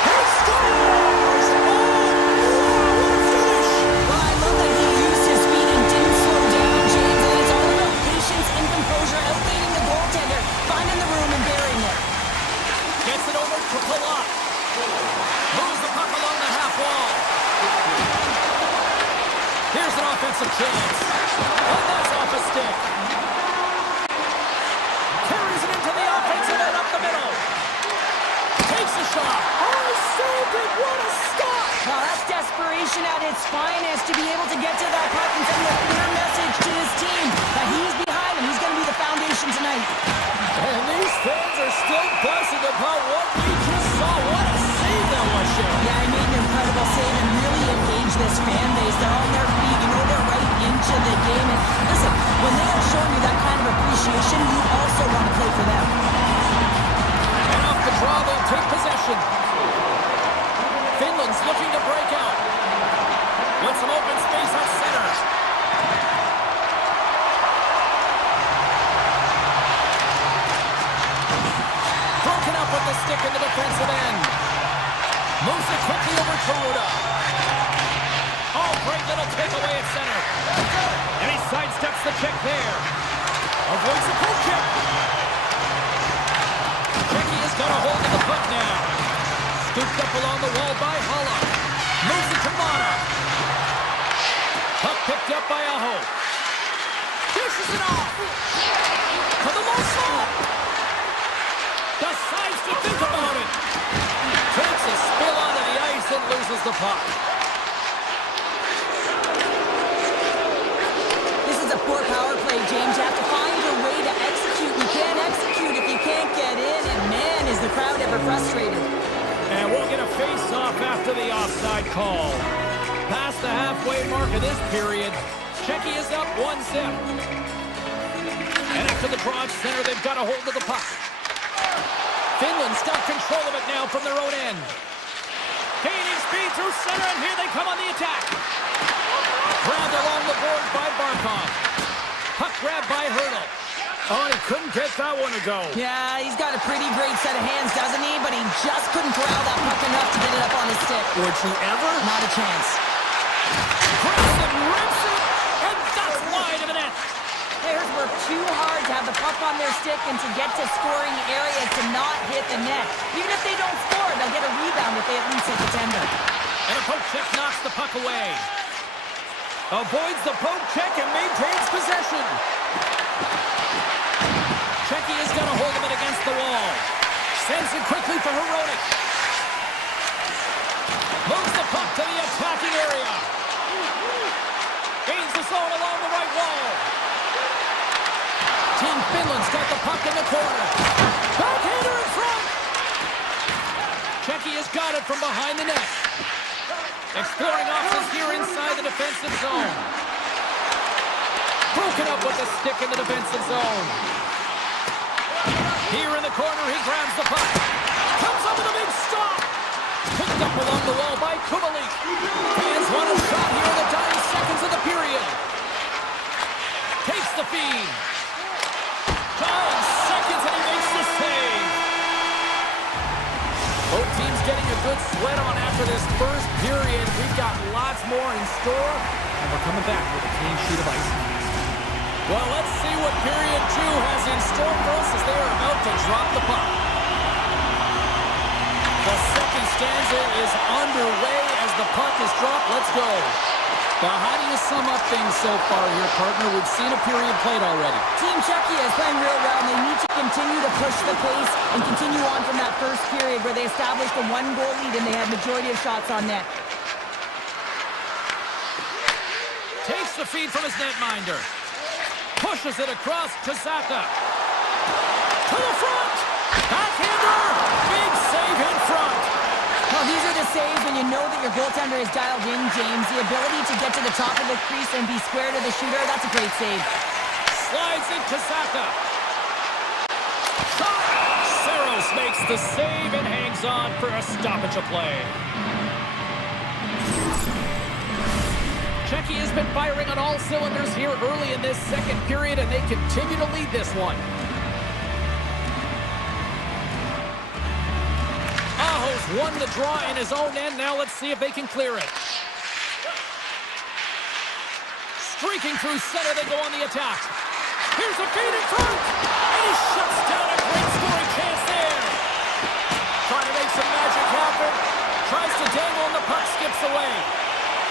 He scores! Oh, what a finish! Well, I love that he used his speed and didn't slow down, James. And it's all about patience and composure, outleading the goaltender, finding the room and burying it. Gets it over to Palat. Moves the puck along the half wall. Here's an offensive chance. And that's off a stick. Carries it into the offensive end up the middle. Takes a shot. Oh, saved it. What a stop. Well, that's desperation at its finest to be able to get to that puck and send a clear message to his team that he's behind him. He's going to be the foundation tonight. And these fans are still buzzing about what we just saw. What a save that was, Sharon. Yeah, he made an incredible save and really engaged this fan base. They're on their feet. You know they're right into the game. And listen, when they are showing you that kind of appreciation, you also want to play for them. And off the draw, they'll take possession. Finland's looking to break out. With some open space at center. Broken up with the stick in the defensive end. Moves it quickly over to Ruda. Oh, great little takeaway at center. And he sidesteps the check there. Avoids the poke check. Czechia's got a hold of the puck now. Scooped up along the wall by Hala. Moves it to Mata. Puck picked up by Aho. Dishes it off. To the low slot. Decides to think about it. Takes a spill onto the ice and loses the puck. This is a poor power play, James. You have to find a way to execute. You can't execute if you can't get in. And man, is the crowd ever frustrated. And we'll get a face-off after the offside call. Past the halfway mark of this period, Czechia is up 1-0. And after the draw at center, they've got a hold of the puck. Finland's got control of it now from their own end. Gaining speed through center, and here they come on the attack. Grabbed along the boards by Barkov. Puck grabbed by Hurdle. Oh, and he couldn't get that one to go. Yeah, he's got a pretty great set of hands, doesn't he? But he just couldn't corral that puck enough to get it up on his stick. Would you ever? Not a chance. Grabs it, rips it, and that's wide of the net. Players work too hard to have the puck on their stick and to get to scoring areas to not hit the net. Even if they don't score, they'll get a rebound if they at least hit the tender. And a poke check knocks the puck away. Avoids the poke check and maintains possession. Czechia's got a hold of it against the wall. Sends it quickly for Hronek. Moves the puck to the attacking area. Gains the zone along the right wall. Team Finland's got the puck in the corner. Backhander in front. Czechia's got it from behind the net. Exploring defensive zone. Broken up with the stick in the defensive zone. Here in the corner, he grabs the puck. Comes up with a big stop. Picked up along the wall by Kubalik. Fans want a shot here in the dying seconds of the period. Takes the feed. Dying seconds and he makes the save. Both teams getting a good sweat on after this first period. We've got lots more in store, and we're coming back with a clean sheet of ice. Well, let's see what period 2 has in store for us as they are about to drop the puck. The second stanza is underway as the puck is dropped. Let's go. Now, how do you sum up things so far here, partner? We've seen a period played already. Team Czechia is playing real well, and they need to continue to push the pace and continue on from that first period where they established a 1-goal lead and they had majority of shots on net. Takes the feed from his netminder. Pushes it across to Zaka. To the front! Backhander! Big save in front! Well, these are the saves when you know that your goaltender is dialed in, James. The ability to get to the top of the crease and be square to the shooter, that's a great save. Slides it to Zaka. Shot! Saros makes the save and hangs on for a stoppage of play. Czechia has been firing on all cylinders here early in this second period, and they continue to lead this one. Aho's won the draw in his own end. Now let's see if they can clear it. Streaking through center, they go on the attack. Here's a feed in front, and he shuts down a great scoring chance there. Trying to make some magic happen. Tries to dangle, and the puck skips away.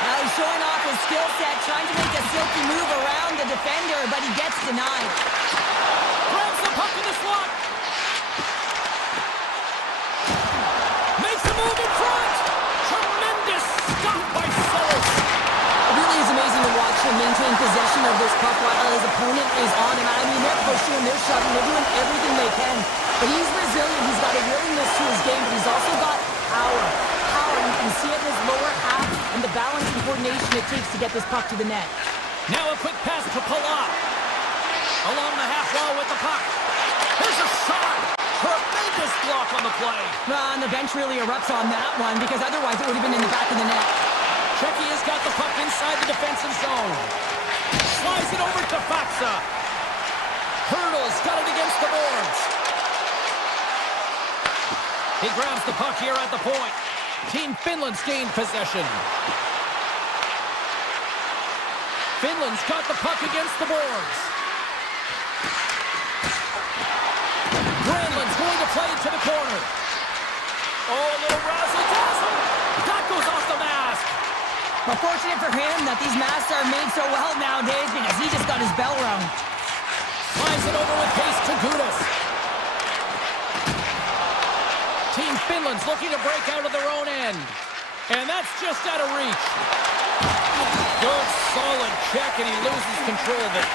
He's showing off his skill set, trying to make a silky move around the defender, but he gets denied. Grabs the puck in the slot. Makes a move in front. Tremendous stop by Saros. It really is amazing to watch him maintain possession of this puck while his opponent is on him. I mean, they're pushing him, they're shoving, they're doing everything they can. But he's resilient, he's got a willingness to his game, but he's also got power. You can see it in his lower half and the balance and coordination it takes to get this puck to the net. Now a quick pass to Palat. Along the half wall with the puck. Here's a shot. Tremendous block on the play. And the bench really erupts on that one because otherwise it would have been in the back of the net. Czechia's got the puck inside the defensive zone. Slides it over to Faksa. Hurdles got it against the boards. He grabs the puck here at the point. Team Finland's gained possession. Finland's got the puck against the boards. Granlund's going to play it to the corner. Oh, a little razzle-dazzle. That goes off the mask. Unfortunate for him that these masks are made so well nowadays because he just got his bell rung. Slides it over with pace to Gudas. Team Finland's looking to break out of their own end. And that's just out of reach. Good, solid check, and he loses control of it.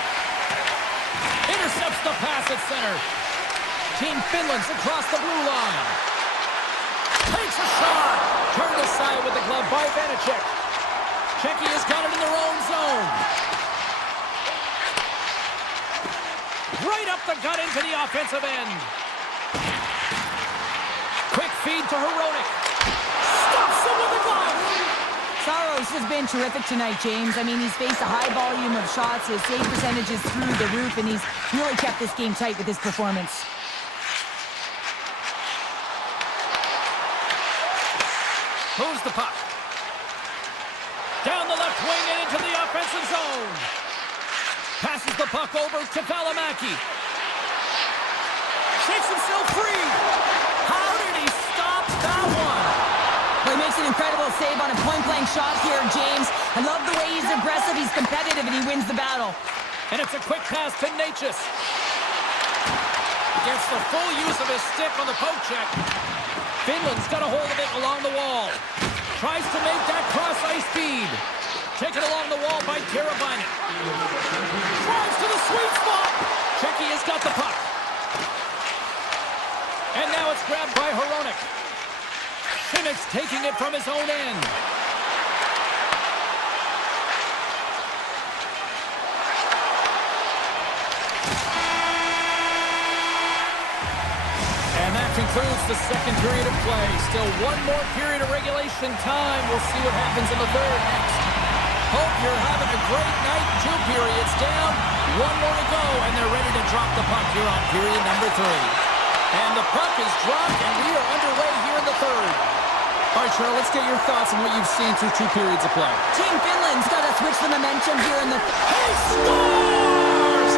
Intercepts the pass at center. Team Finland's across the blue line. Takes a shot. Turned aside with the glove by Vanacek. Czechia's got it in their own zone. Right up the gut into the offensive end. Quick feed to Hronek. Stops him with the glove. Saros has been terrific tonight, James. I mean, he's faced a high volume of shots. His save percentage is through the roof, and he's really kept this game tight with his performance. Moves the puck. Down the left wing and into the offensive zone. Passes the puck over to Valimaki. Shakes himself free. How did he stop that one? Well, he makes an incredible save on a point-blank shot here, James. I love the way he's aggressive, he's competitive, and he wins the battle. And it's a quick pass to Natchez. Gets the full use of his stick on the poke check. Finland's got a hold of it along the wall. Tries to make that cross-ice feed. Taken along the wall by Karabainen. Drives to the sweet spot. Czechia's got the puck. And now it's grabbed by Hronek. Šimic's taking it from his own end. concludes the second period of play. Still one more period of regulation time. We'll see what happens in the third next. Hope you're having a great night. 2 periods down, 1 more to go, and they're ready to drop the puck here on period number 3. And the puck is dropped, and we are underway here in the third. All right, Cheryl, let's get your thoughts on what you've seen through 2 periods of play. Team Finland's got to switch the momentum here in the... He scores!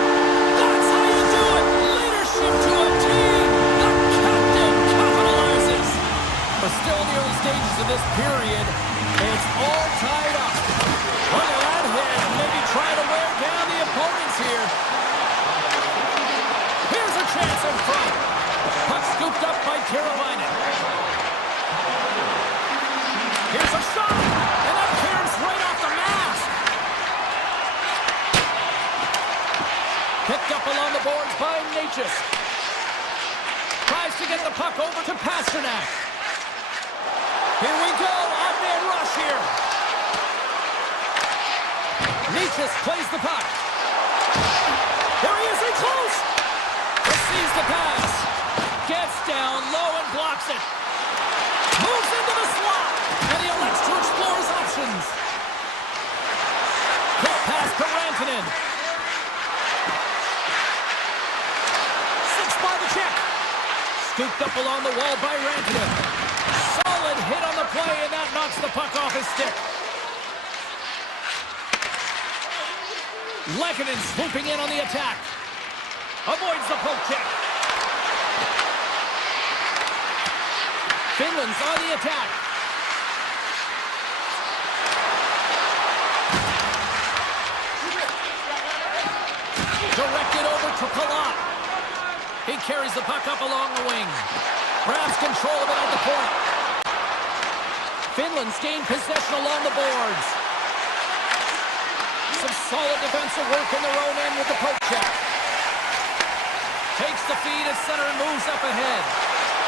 That's how you do it! Leadership to a team! The captain capitalizes! We're still in the early stages of this period. It's all tied up. Look at that hit. Maybe try to wear down the opponents here. Here's a chance in front. Puck scooped up by Teravainen. Here's a shot, and that clears right off the mask. Picked up along the boards by Natchez. Tries to get the puck over to Pasternak. Here we go, odd-man rush here. Natchez plays the puck. There he is, in close. Receives the pass. Gets down low and blocks it. Moves into the slot. And he elects to explore his options. Quick pass to Rantanen. 6 by the check. Scooped up along the wall by Rantanen. Solid hit on the play, and that knocks the puck off his stick. Lehkonen swooping in on the attack. Avoids the poke check. Finland's on the attack. Directed over to Palat. He carries the puck up along the wing. Grabs control of it at the point. Finland's gained possession along the boards. Some solid defensive work in their own end with the poke check. Takes the feed at center and moves up ahead.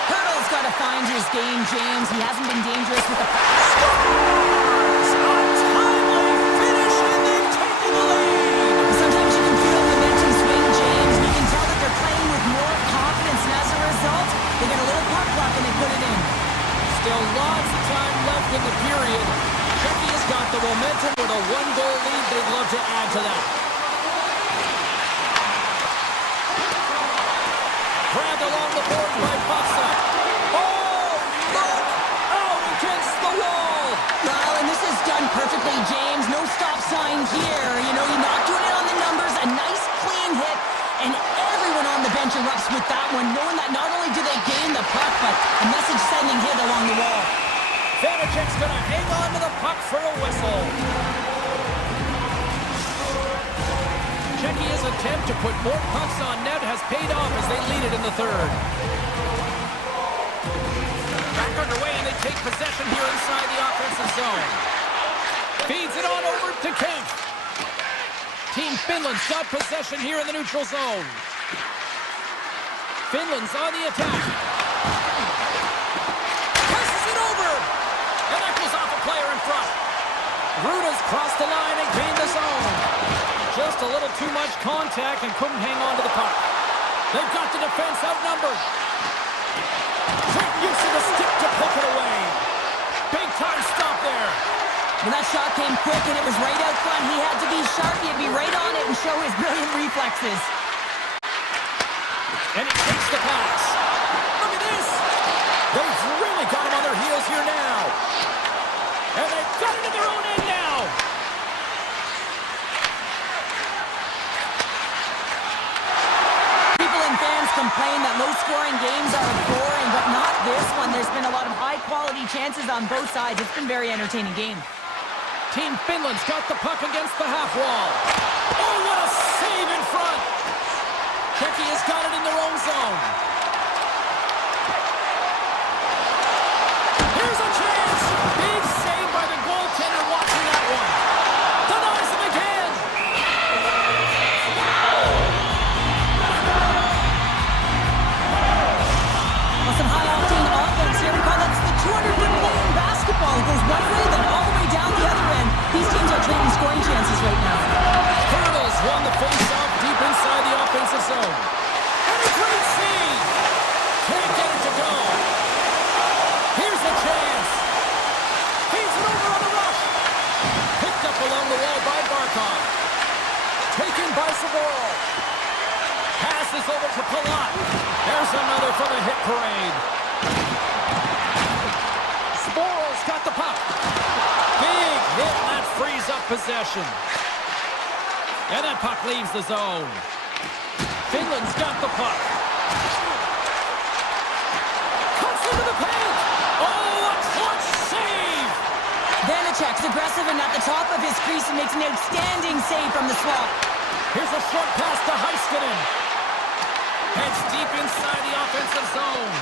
Hurdle's got to find his game, James. He hasn't been dangerous with the pass. Scores! A timely finish, and they've taken the lead! Sometimes you can feel momentum swing, James. You can tell that they're playing with more confidence, and as a result, they get a little puck luck and they put it in. Still lots of time left in the period. Czechia has got the momentum with a 1-goal lead. They'd love to add to that. Grabbed along the board by Buffsa. Oh, look! Out against the wall! Well, and this is done perfectly, James. No stop sign here. You know, you're not doing it on the numbers. A nice, clean hit. And everyone on the bench erupts with that one, knowing that not only do they gain the puck, but a message-sending hit along the wall. Vanacek's going to hang on to the puck for a whistle. Czechia's attempt to put more pucks on net has paid off as they lead it in the third. Back underway, and they take possession here inside the offensive zone. Feeds it on over to Kemp. Team Finland's got possession here in the neutral zone. Finland's on the attack. Passes it over! And that goes off a player in front. Ruda's crossed the line and gained the zone. Just a little too much contact and couldn't hang on to the puck. They've got the defense outnumbered. Great use of the stick to poke it away. Big time stop there. When that shot came quick and it was right out front, he had to be sharp. He had to be right on it and show his brilliant reflexes. And he takes the pass. Look at this. They've really got him on their heels here now. And they've got it in their own end now. People and fans complain that low-scoring games are boring, but not this one. There's been a lot of high-quality chances on both sides. It's been a very entertaining game. Team Finland's got the puck against the half wall. Oh, what a save in front. Czechia's got it in their own zone. Here's a chance. Big save by the goaltender watching that one. Denies him again. Well, some high-octane offense here. We call that the 200-foot play in basketball. It goes one way, then all the way down the other end. These teams are trading scoring chances right now. Hurdles won the face-off deep inside the offensive zone. And a great save. Can't get it to go. parade. Sporal's got the puck. Big hit, and that frees up possession. And that puck leaves the zone. Finland's got the puck. Cuts into the paint. Oh, a clutch save. Vanacek's aggressive and at the top of his crease and makes an outstanding save from the swap. Here's a short pass to Heiskanen. Heads deep inside the offensive zone.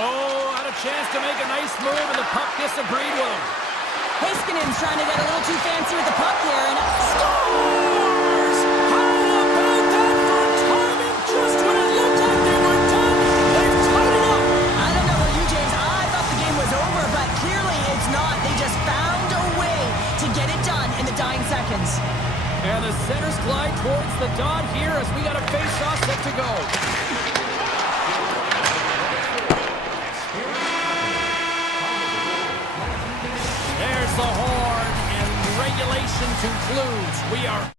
Oh, had a chance to make a nice move, and the puck disagreed with him. Heiskanen's trying to get a little too fancy with the puck there and Scores! How about that for timing? Just when it looked like they were done, they've tied it up. I don't know about you, James. I thought the game was over, but clearly it's not. They just found a way to get it done in the dying seconds. And the centers glide towards the dot here as we got a face-off set to go. There's the horn, and regulation concludes. We are...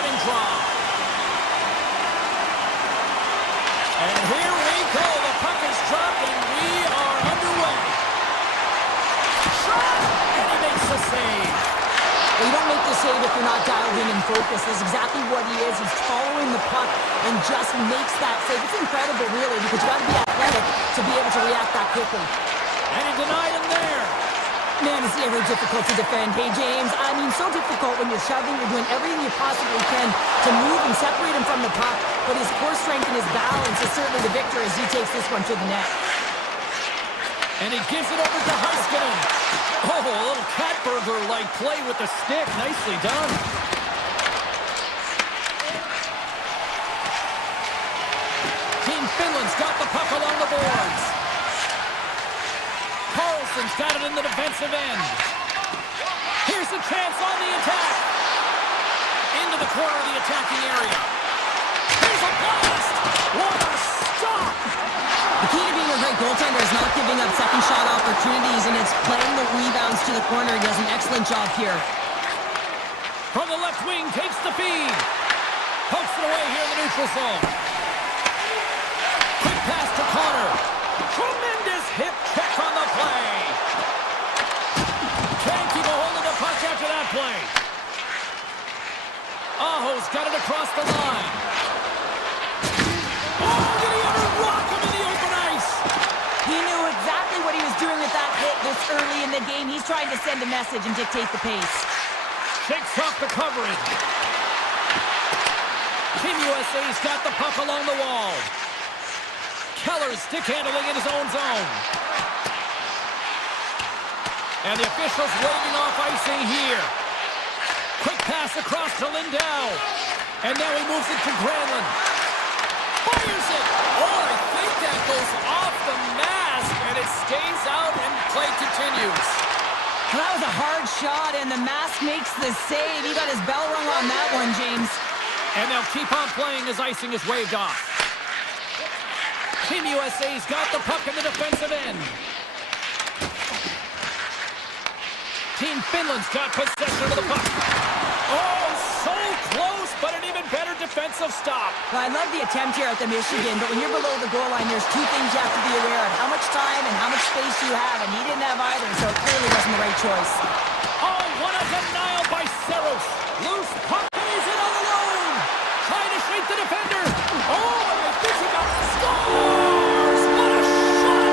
opening draw. And here we go. The puck is dropped, and we are underway. Shot! And he makes the save. Well, you don't make the save if you're not dialed in and focused. That's exactly what he is. He's following the puck and just makes that save. It's incredible, really, because you got to be athletic to be able to react that quickly. And he denied him there. Man, is he ever difficult to defend. Hey, James, I mean, so difficult when you're shoving. You're doing everything you possibly can to move and separate him from the puck. But his core strength and his balance is certainly the victor as he takes this one to the net. And he gives it over to Heiskanen. Oh, a little Katberger-like play with the stick. Nicely done. Team Finland's got the puck along the boards. Carlson's got it in the defensive end. Here's a chance on the attack. Into the corner of the attacking area. Here's a blast. What a stop. The key to being a great goaltender is not giving up second shot opportunities, and it's playing the rebounds to the corner. He does an excellent job here. From the left wing, takes the feed. Pokes it away here in the neutral zone. Quick pass to Connor. Tremendous hip check on the play. Can't keep a hold of the puck after that play. Aho's got it across the line. Oh, did he ever rock him in the open ice? He knew exactly what he was doing with that hit this early in the game. He's trying to send a message and dictate the pace. Shakes off the coverage. Team USA's got the puck along the wall. Keller's stick handling in his own zone. And the officials waving off icing here. Quick pass across to Lindell. And now he moves it to Granlund. Fires it. Oh, I think that goes off the mask. And it stays out and play continues. Well, that was a hard shot, and the mask makes the save. He got his bell rung on that one, James. And they'll keep on playing as icing is waved off. Team USA's got the puck in the defensive end. Team Finland's got possession of the puck. Oh, so close, but an even better defensive stop. Well, I love the attempt here at the Michigan, but when you're below the goal line, there's two things you have to be aware of. How much time and how much space you have, and he didn't have either, so it clearly wasn't the right choice. Oh, what a denial by Saros. Loose puck, and he's in on the alone. Trying to shake the defender. Oh, and I think he got the scores. What a shot.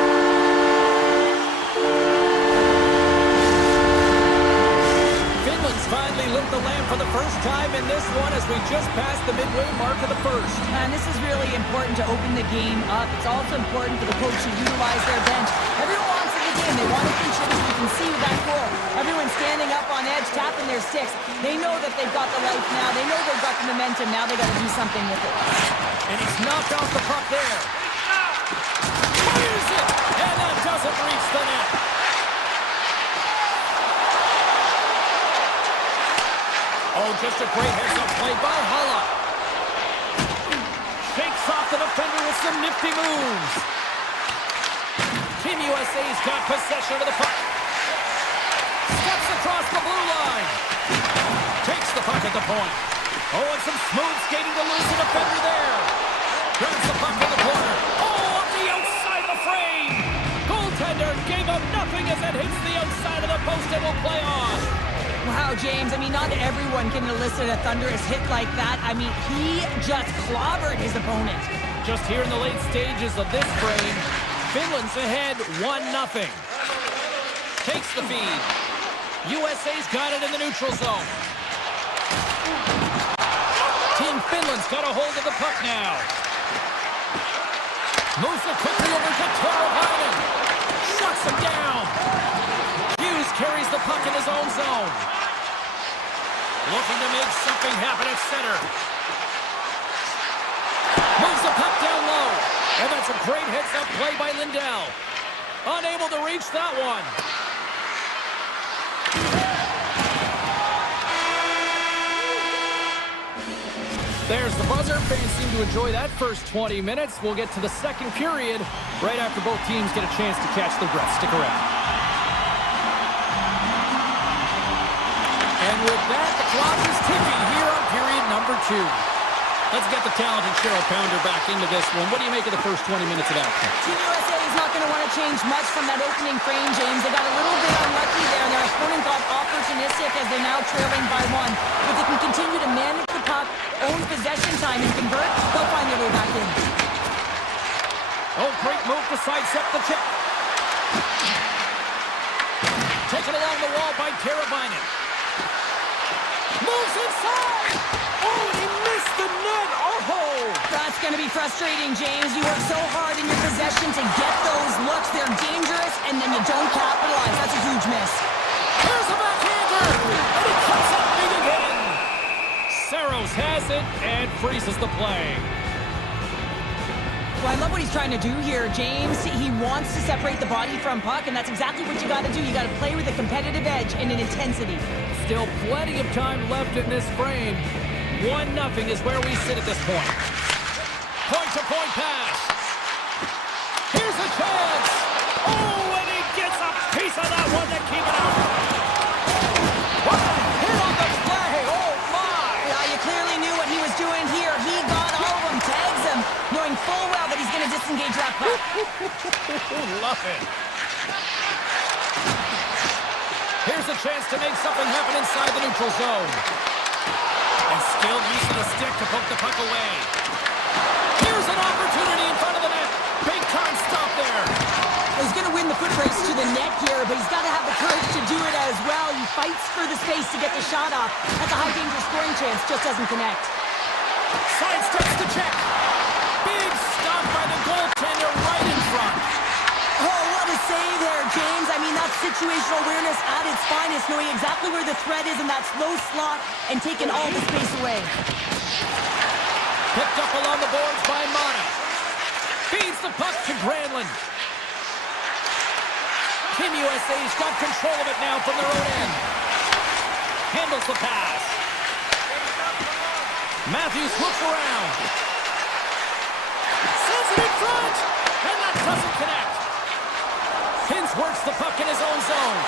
Finland's finally lit the lamp for the first time in this one as we just passed the midway mark of the first. And this is really important to open the game up. It's also important for the coach to utilize their bench. Everyone wants in the game. They want to contribute. You can see with that goal. Everyone's standing up on edge, tapping their sticks. They know that they've got the life now. They know they've got the momentum. Now they've got to do something with it. And he's knocked off the puck there. Fires it! And that doesn't reach the net. Oh, just a great heads-up play by Hulla. Shakes off the defender with some nifty moves. Team USA's got possession of the puck. Steps across the blue line. Takes the puck at the point. Oh, and some smooth skating to lose the defender there. Grabs the puck in the corner. Oh, off the outside of the frame. Goaltender gave up nothing as it hits the outside of the post and will play on. Wow, James, I mean, not everyone can elicit a thunderous hit like that. I mean, he just clobbered his opponent. Just here in the late stages of this frame, Finland's ahead 1-0. Takes the feed. USA's got it in the neutral zone. Team Finland's got a hold of the puck now. Moves it quickly over to Teravainen. Shuts him down. Hughes carries the puck in his own zone. Looking to make something happen at center. Moves the puck down low. And that's a great heads-up play by Lindell. Unable to reach that one. There's the buzzer. Fans seem to enjoy that first 20 minutes. We'll get to the second period right after both teams get a chance to catch their breath. Stick around. And with that, the clock is ticking here on period number 2. Let's get the talented Cheryl Pounder back into this one. What do you make of the first 20 minutes of action? Team USA is not going to want to change much from that opening frame, James. They got a little bit unlucky there, and their opponent got opportunistic as they're now trailing by 1. If they can continue to manage the puck, own possession time, and convert, they'll find their way back in. Oh, great move to sidestep the check. Taken along the wall by Karabinen. Moves inside! Oh, he missed the net! Oh! That's going to be frustrating, James. You work so hard in your possession to get those looks. They're dangerous, and then you don't capitalize. That's a huge miss. Here's a backhander! And he cuts up big again! Saros has it and freezes the play. Well, I love what he's trying to do here, James. He wants to separate the body from puck, and that's exactly what you got to do. You got to play with a competitive edge and an intensity. Still plenty of time left in this frame. 1-0 is where we sit at this point. Point-to-point pass. Here's a chance. Oh, and he gets a piece of that one to keep it out. What a hit on the play. Oh, my. Yeah, you clearly knew what he was doing here. He got all of them, tags them, knowing full well that he's going to disengage that puck. Love it. Here's a chance to make something happen inside the neutral zone. And skilled use of the stick to poke the puck away. Here's an opportunity in front of the net. Big time stop there. He's going to win the foot race to the net here, but he's got to have the courage to do it as well. He fights for the space to get the shot off. That's a high danger scoring chance, just doesn't connect. Sidesteps the check. Big stop by the goaltender right in front. Oh, what a save there, James. I mean, that's situational awareness at its finest, knowing exactly where the threat is in that slow slot and taking all the space away. Picked up along the boards by Mana. Feeds the puck to Granlund. Team USA's got control of it now from their own end. Handles the pass. Matthews looks around. Sends it in front. And that doesn't connect. Hintz works the puck in his own zone.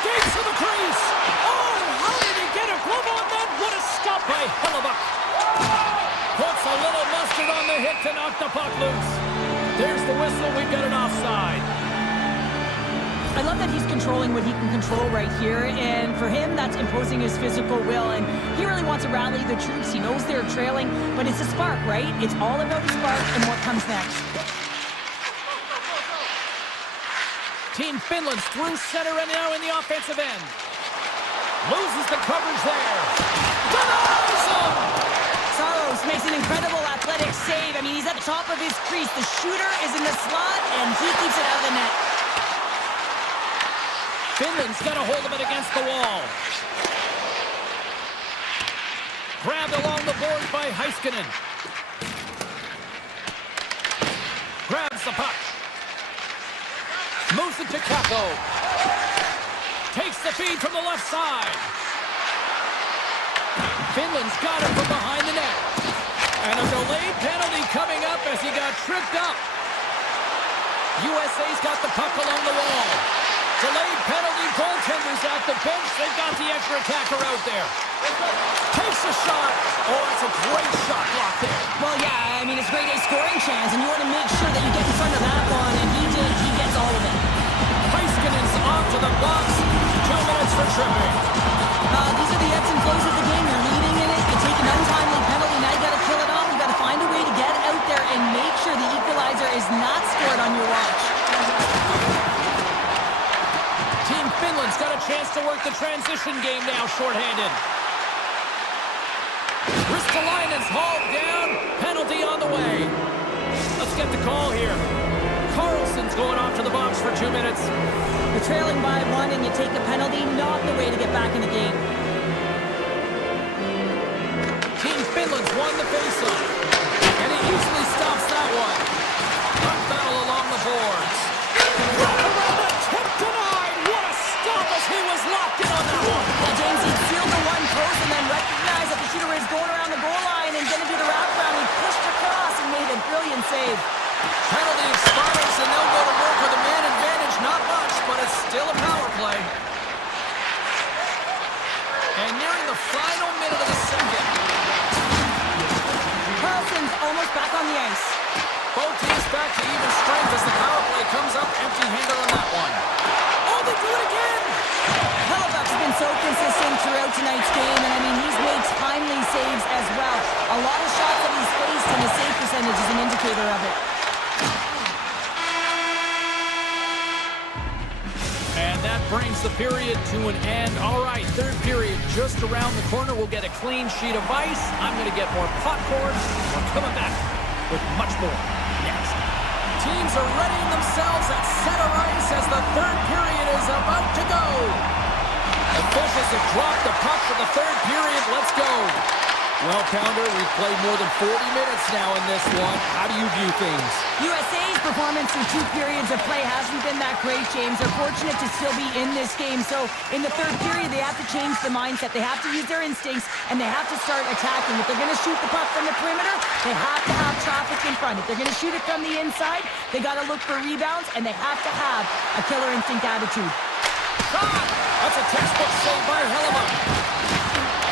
Skates to the crease. Oh, how did he get a glove on that? What a stop by Hellebuck. Puts a little mustard on the hit to knock the puck loose. There's the whistle. We've got an offside. I love that he's controlling what he can control right here, and for him, that's imposing his physical will, and he really wants to rally the troops. He knows they're trailing, but it's a spark, right? It's all about the spark and what comes next. Team Finland's through center and now in the offensive end. Loses the coverage there. Denies him! Saros makes an incredible athletic save. I mean, he's at the top of his crease. The shooter is in the slot, and he keeps it out of the net. Finland's got a hold of it against the wall. Grabbed along the boards by Heiskanen. Grabs the puck. Moves it to Kakko. Takes the feed from the left side. Finland's got it from behind the net. And a delayed penalty coming up as he got tripped up. USA's got the puck along the wall. Delayed penalty, goaltenders at the bench. They've got the extra attacker out there. Takes a shot. Oh, that's a great shot block there. Well, yeah, I mean, it's a grade A scoring chance, and you want to make sure that you get in front of that one, and he did. He gets all of it. Heiskanen's off to the box. 2 minutes for tripping. These are the ebbs and flows of the game. You're leading in it. You take an untimely penalty. Now you got to kill it off. You got to find a way to get out there and make sure the equalizer is not scored on your watch. Team Finland's got a chance to work the transition game now, shorthanded. Ristolainen's hauled down. Penalty on the way. Let's get the call here. Carlson's going off to the box for 2 minutes. You're trailing by 1 and you take a penalty, not the way to get back in the game. Team Finland's won the faceoff. And he easily stops that one. Puck battle along the boards. Wrap around the tip denied. What a stop as he was locked in on that one. Well, James, he sealed the one post and then recognized that the shooter is going around the goal line and going to do the wraparound. He pushed across and made a brilliant save. Penalty expires and they'll go to work with a man advantage. Not much, but it's still a power play. And nearing the final minute of the Both teams back to even strength as the power play comes up empty-handed on that one. Oh, they do it again! Hellebuck's been so consistent throughout tonight's game, and I mean, he's made timely saves as well. A lot of shots that he's faced, and the save percentage is an indicator of it. And that brings the period to an end. All right, third period just around the corner. We'll get a clean sheet of ice. I'm going to get more popcorn. We're coming back with much more next. Teams are readying themselves at center ice as the third period is about to go. Officials have dropped the puck for the third period. Let's go. Well, Pounder, we've played more than 40 minutes now in this one. How do you view things? USA's performance in 2 periods of play hasn't been that great, James. They're fortunate to still be in this game. So in the third period, they have to change the mindset. They have to use their instincts, and they have to start attacking. If they're going to shoot the puck from the perimeter, they have to have traffic in front. If they're going to shoot it from the inside, they got to look for rebounds, and they have to have a killer instinct attitude. Shot! That's a textbook save by Hellebuck.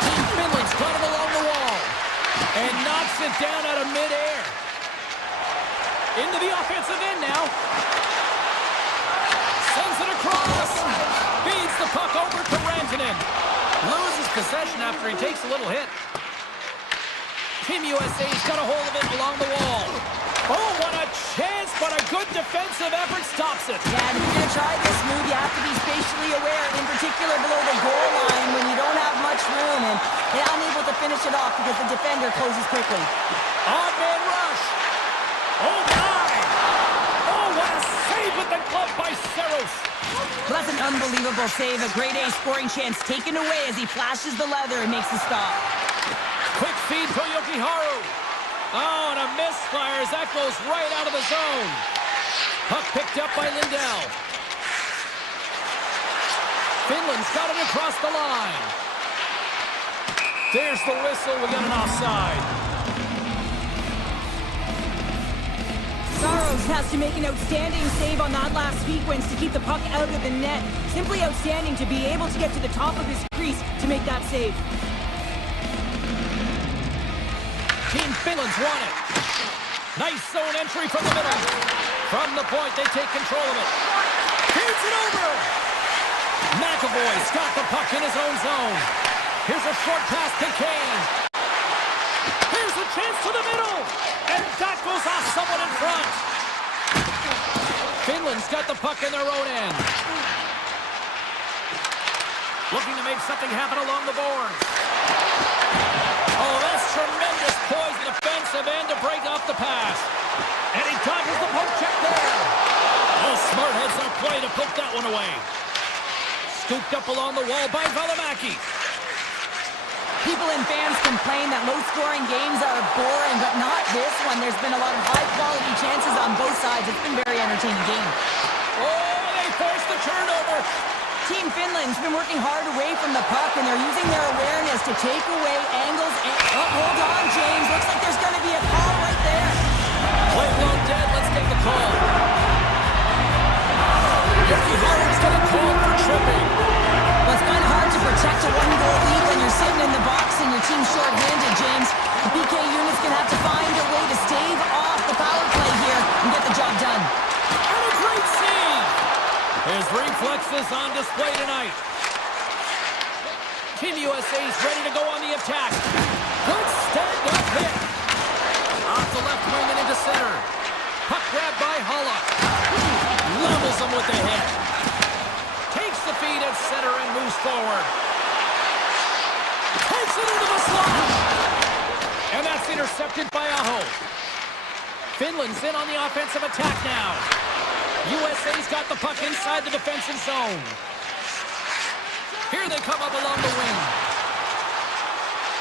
Team Finland's got it along the wall and knocks it down out of midair. Into the offensive end now. Sends it across. Feeds the puck over to Rantanen. Loses possession after he takes a little hit. Team USA's got a hold of it along the wall. Oh, what a chance, but a good defensive effort stops it. Yeah, and if you're going to try this move, you have to be spatially aware, in particular below the goal line when you don't have much room, and they're unable to finish it off because the defender closes quickly. Odd man rush. Oh, my! Oh, what a save with the glove by Saros. Well, that's an unbelievable save. A grade A scoring chance taken away as he flashes the leather and makes the stop. Quick feed to Jokiharju. Oh, and a misfire as that goes right out of the zone. Puck picked up by Lindell. Finland's got it across the line. There's the whistle. We got an offside. Saros has to make an outstanding save on that last sequence to keep the puck out of the net. Simply outstanding to be able to get to the top of his crease to make that save. Team Finland's won it. Nice zone entry from the middle. From the point, they take control of it. Feeds it over. McAvoy's got the puck in his own zone. Here's a short pass to Kane. Here's a chance to the middle. And that goes off someone in front. Finland's got the puck in their own end. Looking to make something happen along the boards. Oh, that's tremendous poise in the defensive end to break off the pass. And he dodges the poke check there. Oh, smart heads-up play to poke that one away. Scooped up along the wall by Valimaki. People and fans complain that low-scoring games are boring, but not this one. There's been a lot of high-quality chances on both sides. It's been a very entertaining game. Oh, they forced the turnover. Team Finland's been working hard away from the puck, and they're using their awareness to take away angles. Oh, hold on, James. Looks like there's going to be a call right there. Play well dead. Let's get the call. Jokiharju's got a call for tripping. Well, it's kind of hard to protect a one-goal lead when you're sitting in the box and your team's short-handed, James. The PK unit's going to have to find a way to stave off the power play here and get the job done. And a great save. His reflexes on display tonight. Team USA's ready to go on the attack. Good stand-up hit. Off the left wing and into center. Puck grab by Haula. Levels him with the hit. Takes the feed at center and moves forward. Takes it into the slot. And that's intercepted by Aho. Finland's in on the offensive attack now. USA's got the puck inside the defensive zone. Here they come up along the wing.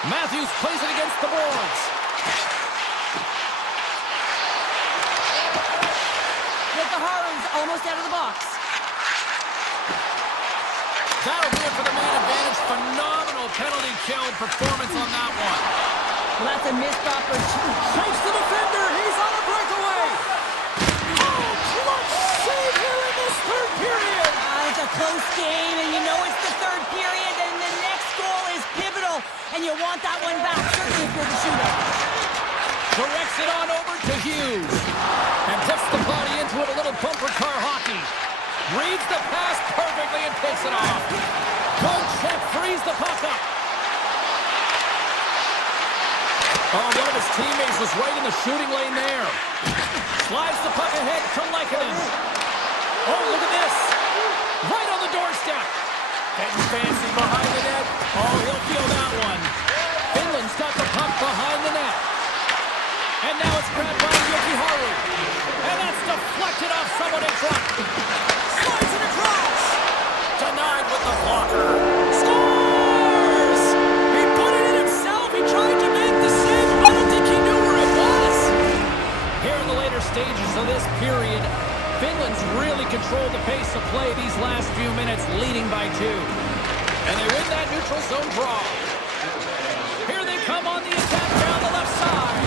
Matthews plays it against the boards. Jokiharju's almost out of the box. That'll do it for the man advantage. Phenomenal penalty kill performance on that one. Well, that's a missed opportunity. Takes the defender. He's on a breakaway. Oh, clutch save here in this third period. It's a close game, and you know it's the third period, and the next goal is pivotal, and you want that one back, certainly if you're the shooter. Directs it on over to Hughes. And puts the body into it, a little bumper car hockey. Reads the pass perfectly and takes it off. Good check, frees the puck up. Oh, one of his teammates was right in the shooting lane there. Slides the puck ahead to Lehkonen. Oh, look at this. Right on the doorstep. Getting fancy behind the net. Oh, he'll feel that one. Finland's got the puck behind the net. And now it's grabbed by Jokiharju. And that's deflected off someone in front. Slides it across. Denied with the blocker. Scores! He put it in himself. He tried to make the save. I don't think he knew where it was. Here in the later stages of this period, Finland's really controlled the pace of play these last few minutes, leading by 2. And they win that neutral zone draw. Here they come on the attack down the left side.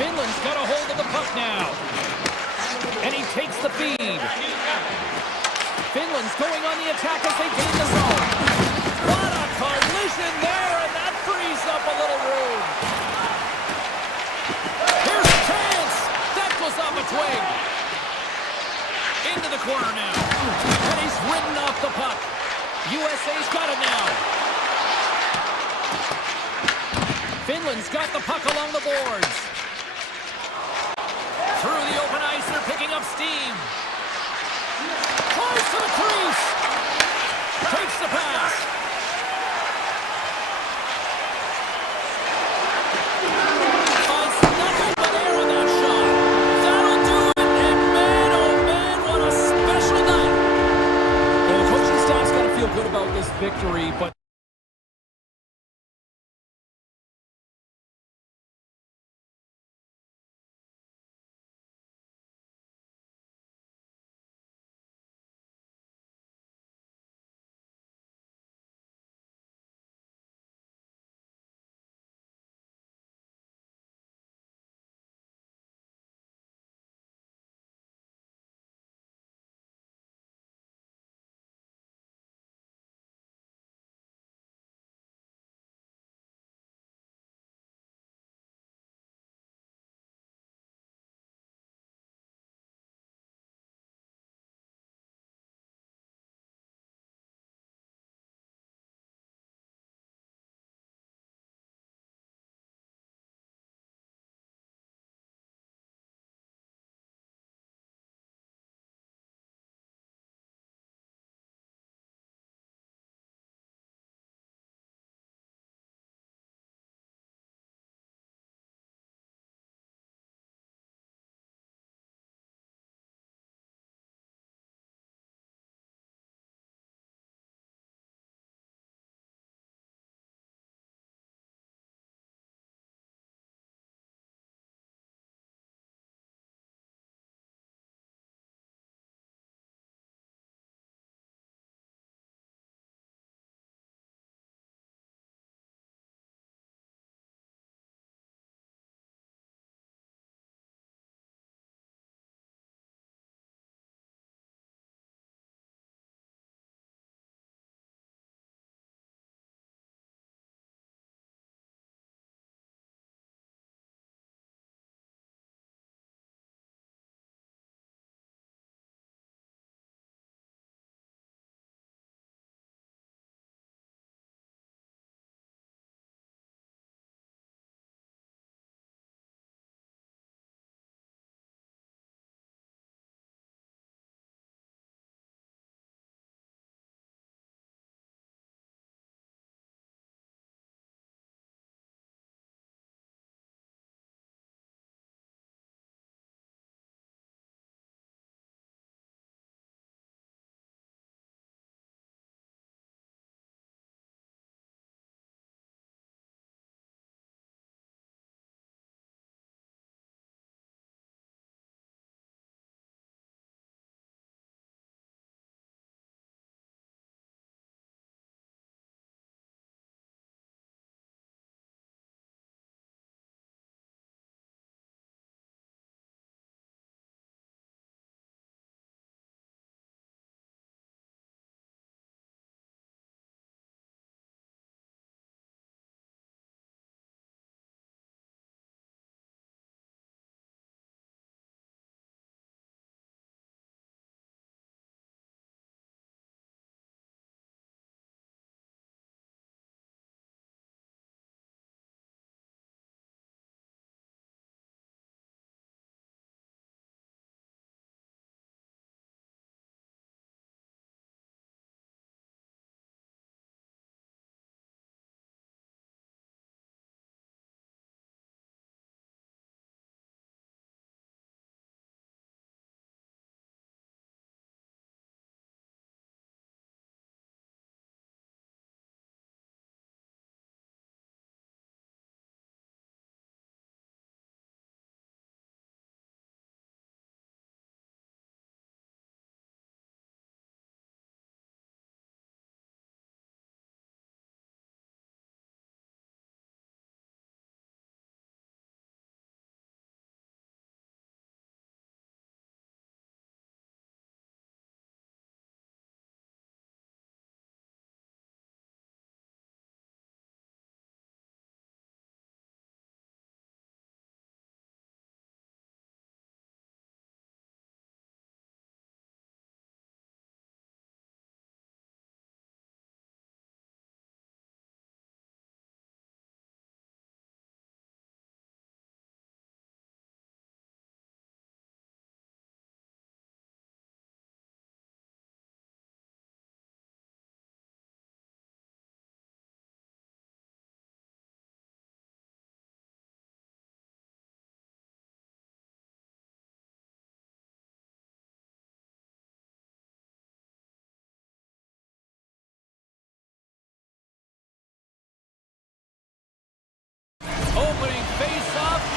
Finland's got a hold of the puck now. And he takes the feed. Finland's going on the attack as they gain the zone. What a collision there, and that frees up a little room. Here's a chance. That goes off its wing. Into the corner now. And he's ridden off the puck. USA's got it now. Finland's got the puck along the boards. Through the open ice, they're picking up steam. Tries to the crease. Takes the pass. Finds nothing but air on that shot. That'll do it. And man, oh man, what a special night. Well, the coaching staff's got to feel good about this victory, but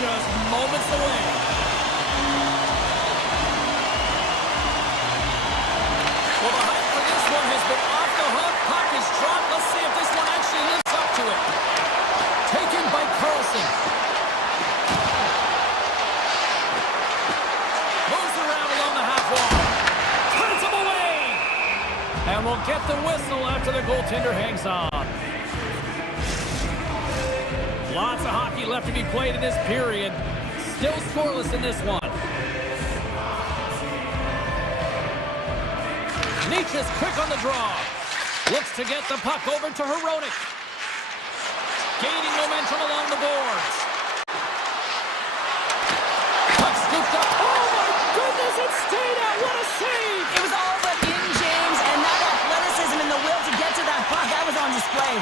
just moments away. Well, the hype for this one has been off the hook. Puck is dropped. Let's see if this one actually lives up to it. Taken by Carlson. Moves around along the half wall. Turns him away. And we'll get the whistle after the goaltender hangs on. Lots of hockey left to be played in this period. Still scoreless in this one. Nietzsche's quick on the draw. Looks to get the puck over to Hronek. Gaining momentum along the boards. Puck scooped up. Oh my goodness, it stayed out. What a save! It was all but in, James, and that athleticism and the will to get to that puck, that was on display.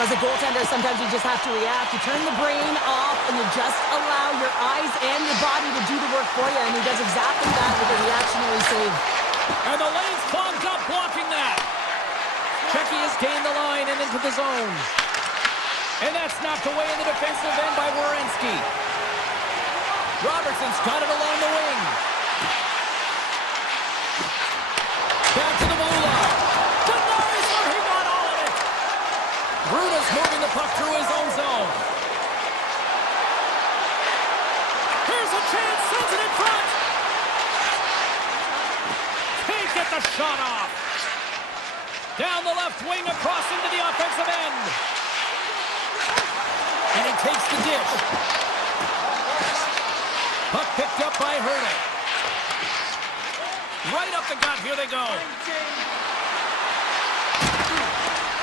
As a goaltender, sometimes you just have to react. You turn the brain off and you just allow your eyes and your body to do the work for you, and he does exactly that with a reactionary save. And the lane's clogged up blocking that. Checky has gained the line and into the zone. And that's knocked away in the defensive end by Werenski. Robertson's got it along the wing. Back to the blue line. Denies him. He got all of it. Bruda's moving the puck through his own zone. Here's a chance. Sends it in front. Can't get the shot off. Down the left wing across into the offensive end. And he takes the dish. Puck picked up by Hronek. Right up the gut. Here they go.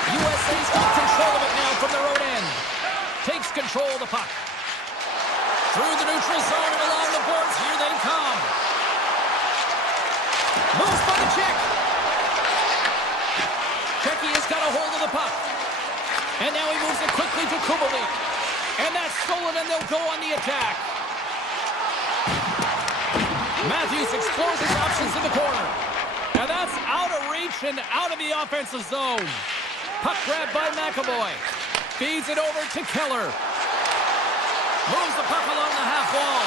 USA's got control of it now from their own end. Takes control of the puck. Through the neutral zone and along the boards. Here they come. Moves by the Czech. Checky has got a hold of the puck. And now he moves it quickly to Kubalik. And that's stolen, and they'll go on the attack. Matthews explores his options in the corner. And that's out of reach and out of the offensive zone. Puck grabbed by McAvoy. Feeds it over to Keller. Moves the puck along the half wall.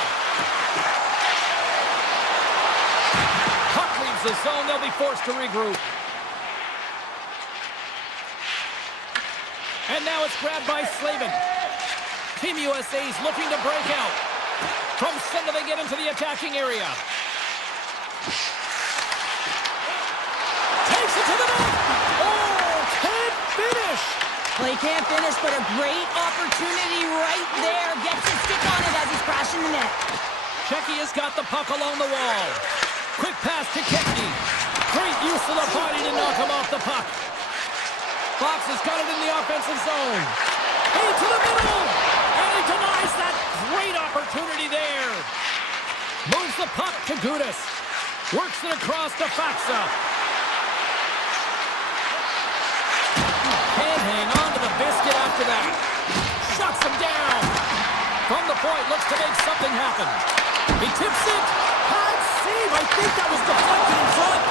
Puck leaves the zone. They'll be forced to regroup. And now it's grabbed by Slavin. Team USA's looking to break out. From center they get into the attacking area. Takes it to the net. Oh, can't finish. Well, he can't finish, but a great opportunity right there. Gets his stick on it as he's crashing the net. Checky has got the puck along the wall. Quick pass to Kempny. Great use of the body to knock him off the puck. Fox has got it in the offensive zone. Into the middle. And he denies that great opportunity there. Moves the puck to Gudas. Works it across to Faxa. Can't hang on to the biscuit after that. Shuts him down. From the point, looks to make something happen. He tips it. Hard save. I think that was deflected in front.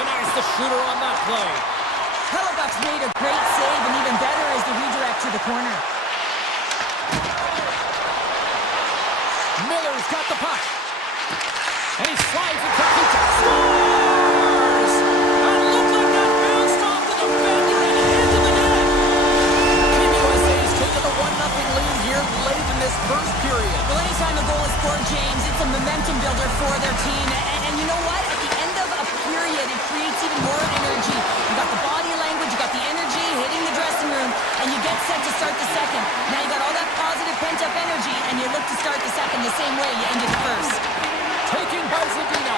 Denies the shooter on that play. Hellebuyck's made a great save, and even better is the redirect to the corner. Miller's got the puck. And he slides it quickly to scores! And looked like that bounced off the defender and into the net. Team USA has taken a 1-0 lead here late in this first period. Well, anytime a goal is scored, James, it's a momentum builder for their team. And you know what? At the end of a period, it creates even more energy. You got the body language, you got the energy hitting the dressing room, and you get set to start the second. Now you got all that positive pent-up energy, and you look to start the second the same way you ended the first. Taking by Zadina.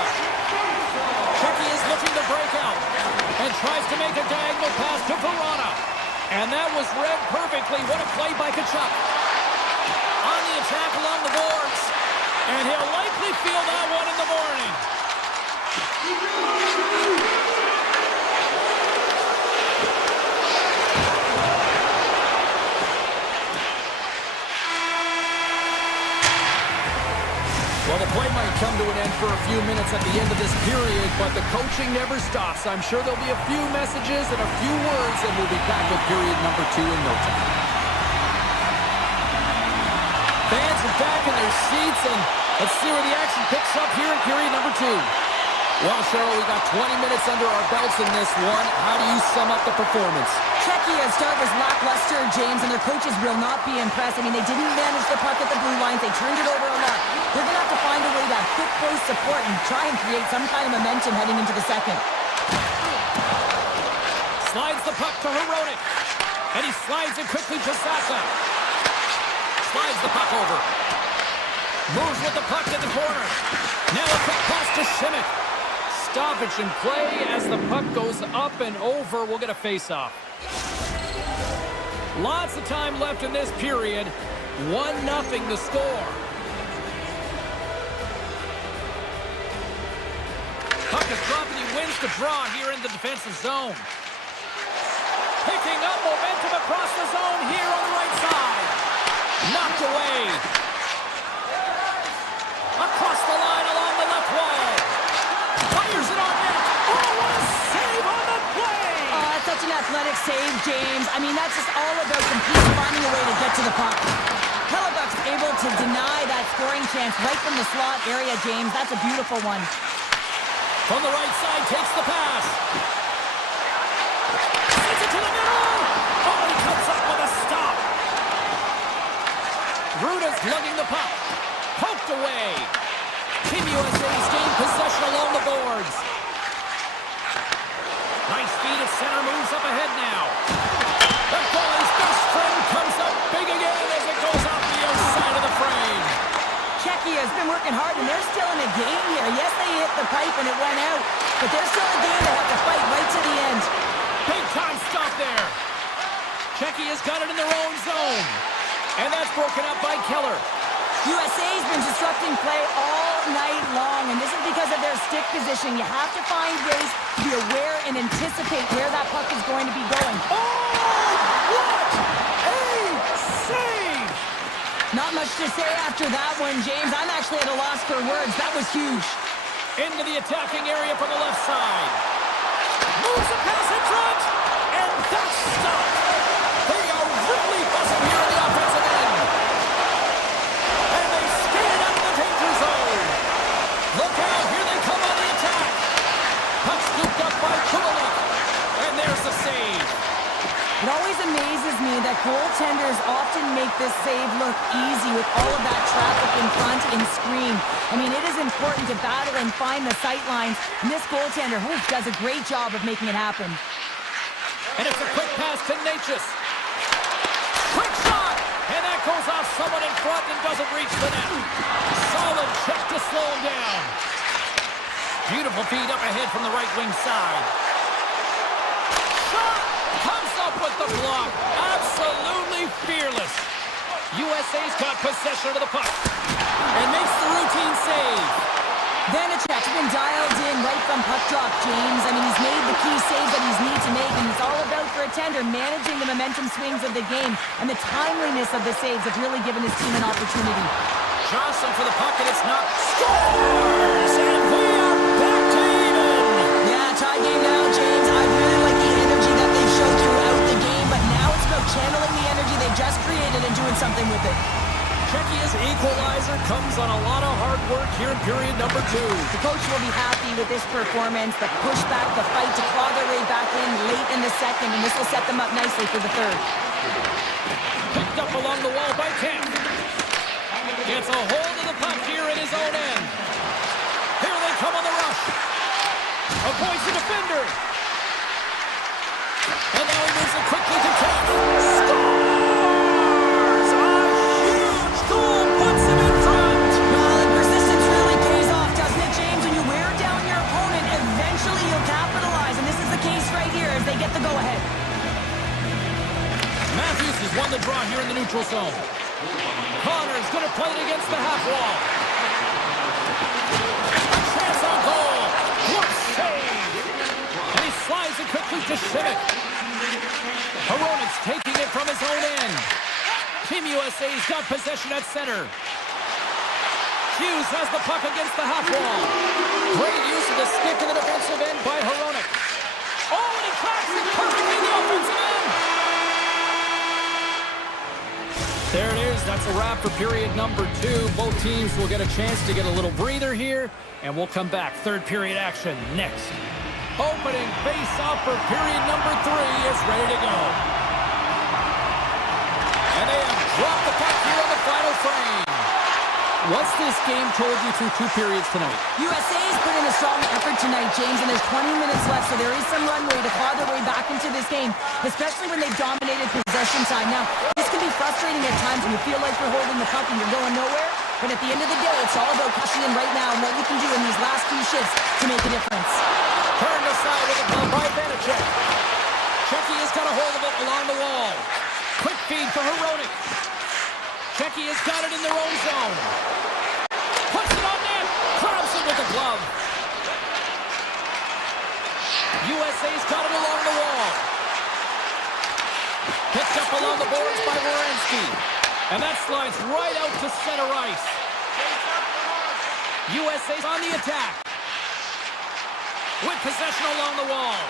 Checky is looking to break out and tries to make a diagonal pass to Verona. And that was read perfectly. What a play by Tkachuk. On the attack along the boards. And he'll likely feel that one in the morning. Well, the play might come to an end for a few minutes at the end of this period, but the coaching never stops. I'm sure there'll be a few messages and a few words, and we'll be back with period number 2 in no time. Fans are back in their seats, and let's see where the action picks up here in period number 2. Well, Cheryl, we got 20 minutes under our belts in this one. How do you sum up the performance? Czechia's start was lackluster, James, and their coaches will not be impressed. I mean, they didn't manage the puck at the blue lines. They turned it over a lot. They're going to have to find a way to have quick close support and try and create some kind of momentum heading into the second. Slides the puck to Hronek. And he slides it quickly to Sasa. Slides the puck over. Moves with the puck in the corner. Now a quick pass to Šimek. Stoppage in play as the puck goes up and over. We'll get a face-off. Lots of time left in this period. 1-0 the score. Puck is dropped and he wins the draw here in the defensive zone. Picking up momentum across the zone here on the right side. Knocked away. Across the line along the left wall. Fires it on net. Oh, what a save on the play! Oh, that's such an athletic save, James. I mean, that's just all about completely finding a way to get to the puck. Hellebuck's able to deny that scoring chance right from the slot area, James. That's a beautiful one. From the right side, takes the pass. Sends it to the middle. Oh, he comes up with a stop. Ruda's lugging the puck. Poked away. Team USA's gained possession along the boards. Nice feed at center, moves up ahead now. The goalie's best friend comes up big again as it goes off the outside of the frame. Czechia has been working hard, and they're still in a game here. Yes, they hit the pipe and it went out, but they're still in a game they have to fight right to the end. Big time stop there. Czechia's got it in their own zone. And that's broken up by Keller. USA's been disrupting play all night long, and this is because of their stick position. You have to find ways to be aware and anticipate where that puck is going to be going. Oh, what a save! Not much to say after that one, James. I'm actually at a loss for words. That was huge. Into the attacking area from the left side. Moves a pass in front, and that's stopped. They are really buzzing here in the offensive end. And they skated out of the danger zone. Look out, here they come on the attack. Puck scooped up by Kubalik. And there's the save. It always amazes me that goaltenders often make this save look easy with all of that traffic in front and screen. I mean, it is important to battle and find the sight lines, and this goaltender does a great job of making it happen. And it's a quick pass to Natchez. Quick shot! And that goes off someone in front and doesn't reach the net. Solid check to slow him down. Beautiful feed up ahead from the right wing side. Shot! Comes up with the block. Absolutely fearless. USA's got possession of the puck. And makes the routine save. Vanacek's been dialed in right from puck drop, James. I mean, he's made the key saves that he's need to make, and it's all about, for a tender, managing the momentum swings of the game, and the timeliness of the saves have really given his team an opportunity. Johnson for the puck, and it's not. Scores! And we are back to even! Yeah, tie game now, James. I really like the energy that they showed throughout the game, but now it's about channeling the energy they've just created and doing something with it. Czechia's equalizer comes on a lot of hard work here in period number 2. The coach will be happy with this performance, the pushback, the fight to claw their way back in late in the second, and this will set them up nicely for the third. Picked up along the wall by Kemp. Gets a hold of the puck here in his own end. Here they come on the rush. Avoids the defender. And now he moves it quickly to Kemp. Scores! A huge goal puts him in front. Well, and persistence really pays off, doesn't it, James? When you wear down your opponent, eventually you'll capitalize, and this is the case right here as they get the go-ahead. Matthews has won the draw here in the neutral zone. Connor's going to play it against the half wall. A chance on goal. What save! And he slides it quickly to Šimek. Hronek's taking it from his own end. Team USA's got possession at center. Hughes has the puck against the half wall. Great use of the stick in the defensive end by Hronek. Oh, and he cracks it perfectly in the offensive end. There it is. is. That's a wrap for period number 2. Both teams will get a chance to get a little breather here, and we'll come back. Third period action next. Opening face-off for period number 3 is ready to go. And they have dropped the puck here on the final frame. What's this game told you through 2 periods tonight? USA's put in a strong effort tonight, James, and there's 20 minutes left, so there is some runway to claw their way back into this game, especially when they've dominated possession time. Now, this can be frustrating at times when you feel like you're holding the puck and you're going nowhere, but at the end of the day, it's all about cashing in right now and what you can do in these last few shifts to make a difference. Turned aside with a glove by Vanacek. Checky has got a hold of it along the wall. Quick feed for Hronek. Checky has got it in their own zone. Puts it on net. Thompson with the glove. USA's got it along the wall. Picked up along the boards by Werenski. And that slides right out to center ice. USA's on the attack. With possession along the wall.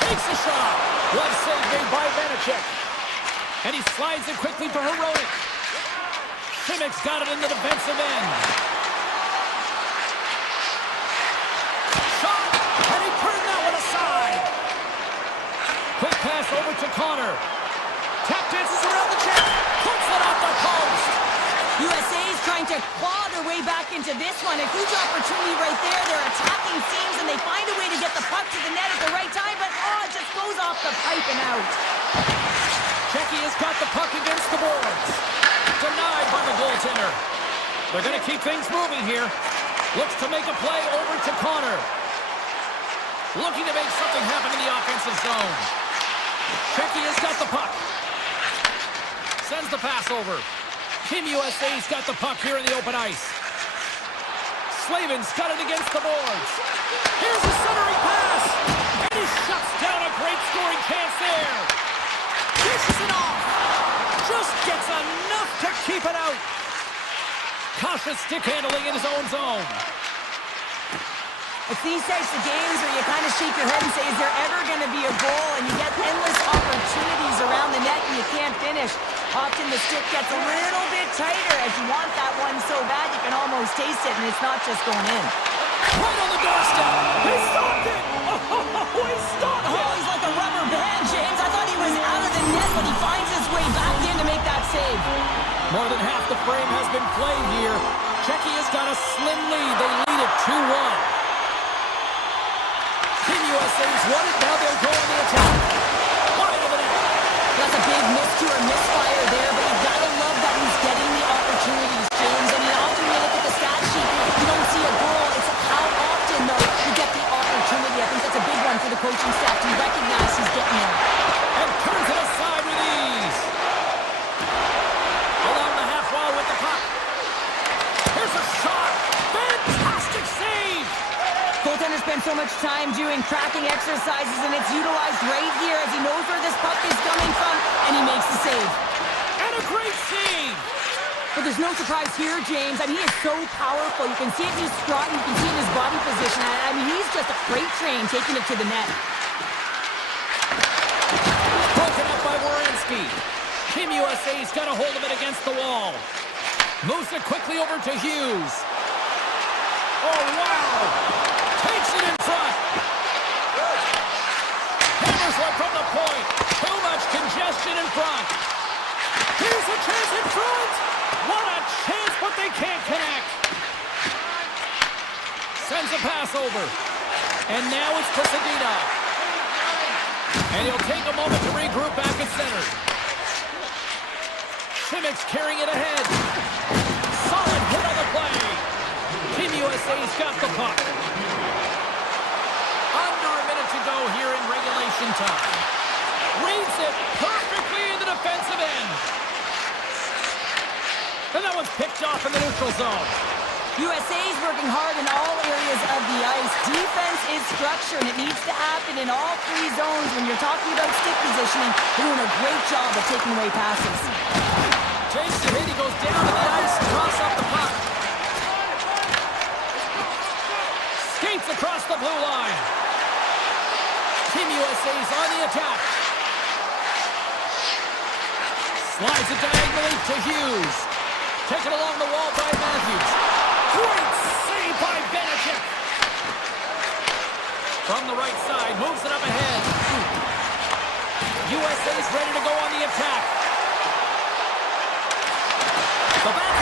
Takes a shot. Glove save made by Vanacek. And he slides it quickly to Hronek. Simic's got it in the defensive end. Shot! And he turned that one aside. Quick pass over to Connor. Tap dances around the check. Puts it off the post. USA is trying to claw their way back into this one. A huge opportunity right there. They're attacking seams, and they find a way to get the puck to the net at the right time, but it just goes off the pipe and out. Checky has got the puck against the boards. Denied by the goaltender. They're going to keep things moving here. Looks to make a play over to Connor. Looking to make something happen in the offensive zone. Checky has got the puck. Sends the pass over. Team USA's got the puck here in the open ice. Slavin's got it against the boards. Here's a centering pass. And he shuts down a great scoring chance there. Dishes it off. Just gets enough to keep it out. Cautious stick handling in his own zone. It's these types of games where you kind of shake your head and say, is there ever going to be a goal? And you get endless opportunities around the net and you can't finish. Often the stick gets a little bit tighter as you want that one so bad you can almost taste it, and it's not just going in. Right on the doorstep. He stopped it. Oh, he stopped it. Oh, he's like a rubber band, James. I thought he was out of the net, but he finds his way back in to make that save. More than half the frame has been played here. Checky has got a slim lead. They lead it 2-1. Team USA's won it. Now they'll go on the attack. Wide of the net. That's a big miscue or misfire there, but you gotta love that he's getting the opportunities, James. I mean, often when you look at the stat sheet, you don't see a goal. It's how often, though, you get the opportunity. I think that's a big one for the coaching staff to recognize he's getting there. And turns it aside with ease. Along the half wall with the puck. Here's a shot. Fantastic save. Goaltender spends so much time doing tracking exercises, and it's utilized right here as he knows where this puck is coming from, and he makes the save. And a great save. But there's no surprise here, James. I mean, he is so powerful. You can see it in his strut, you can see it in his body position. I mean, he's just a freight train taking it to the net. Broken up by Werenski. Team USA's got a hold of it against the wall. Moves it quickly over to Hughes. Oh, wow. Takes it in front. Hammers one from the point. Too much congestion in front. Here's a chance in front. What a chance, but they can't connect. Sends a pass over. And now it's to Sedina. And he'll take a moment to regroup back at center. Simic's carrying it ahead. Solid hit on the play. Team USA's got the puck. Under a minute to go here in regulation time. Reads it perfectly in the defensive end. And that one's picked off in the neutral zone. USA's working hard in all areas of the ice. Defense is structure, and it needs to happen in all 3 zones. When you're talking about stick positioning, they're doing a great job of taking away passes. Takes the hit, he goes down to the ice, toss up the puck. Skates across the blue line. Team USA's on the attack. Slides it diagonally to Hughes. Taken along the wall by Matthews. Great save by Benedict. From the right side, moves it up ahead. USA's ready to go on the attack. The back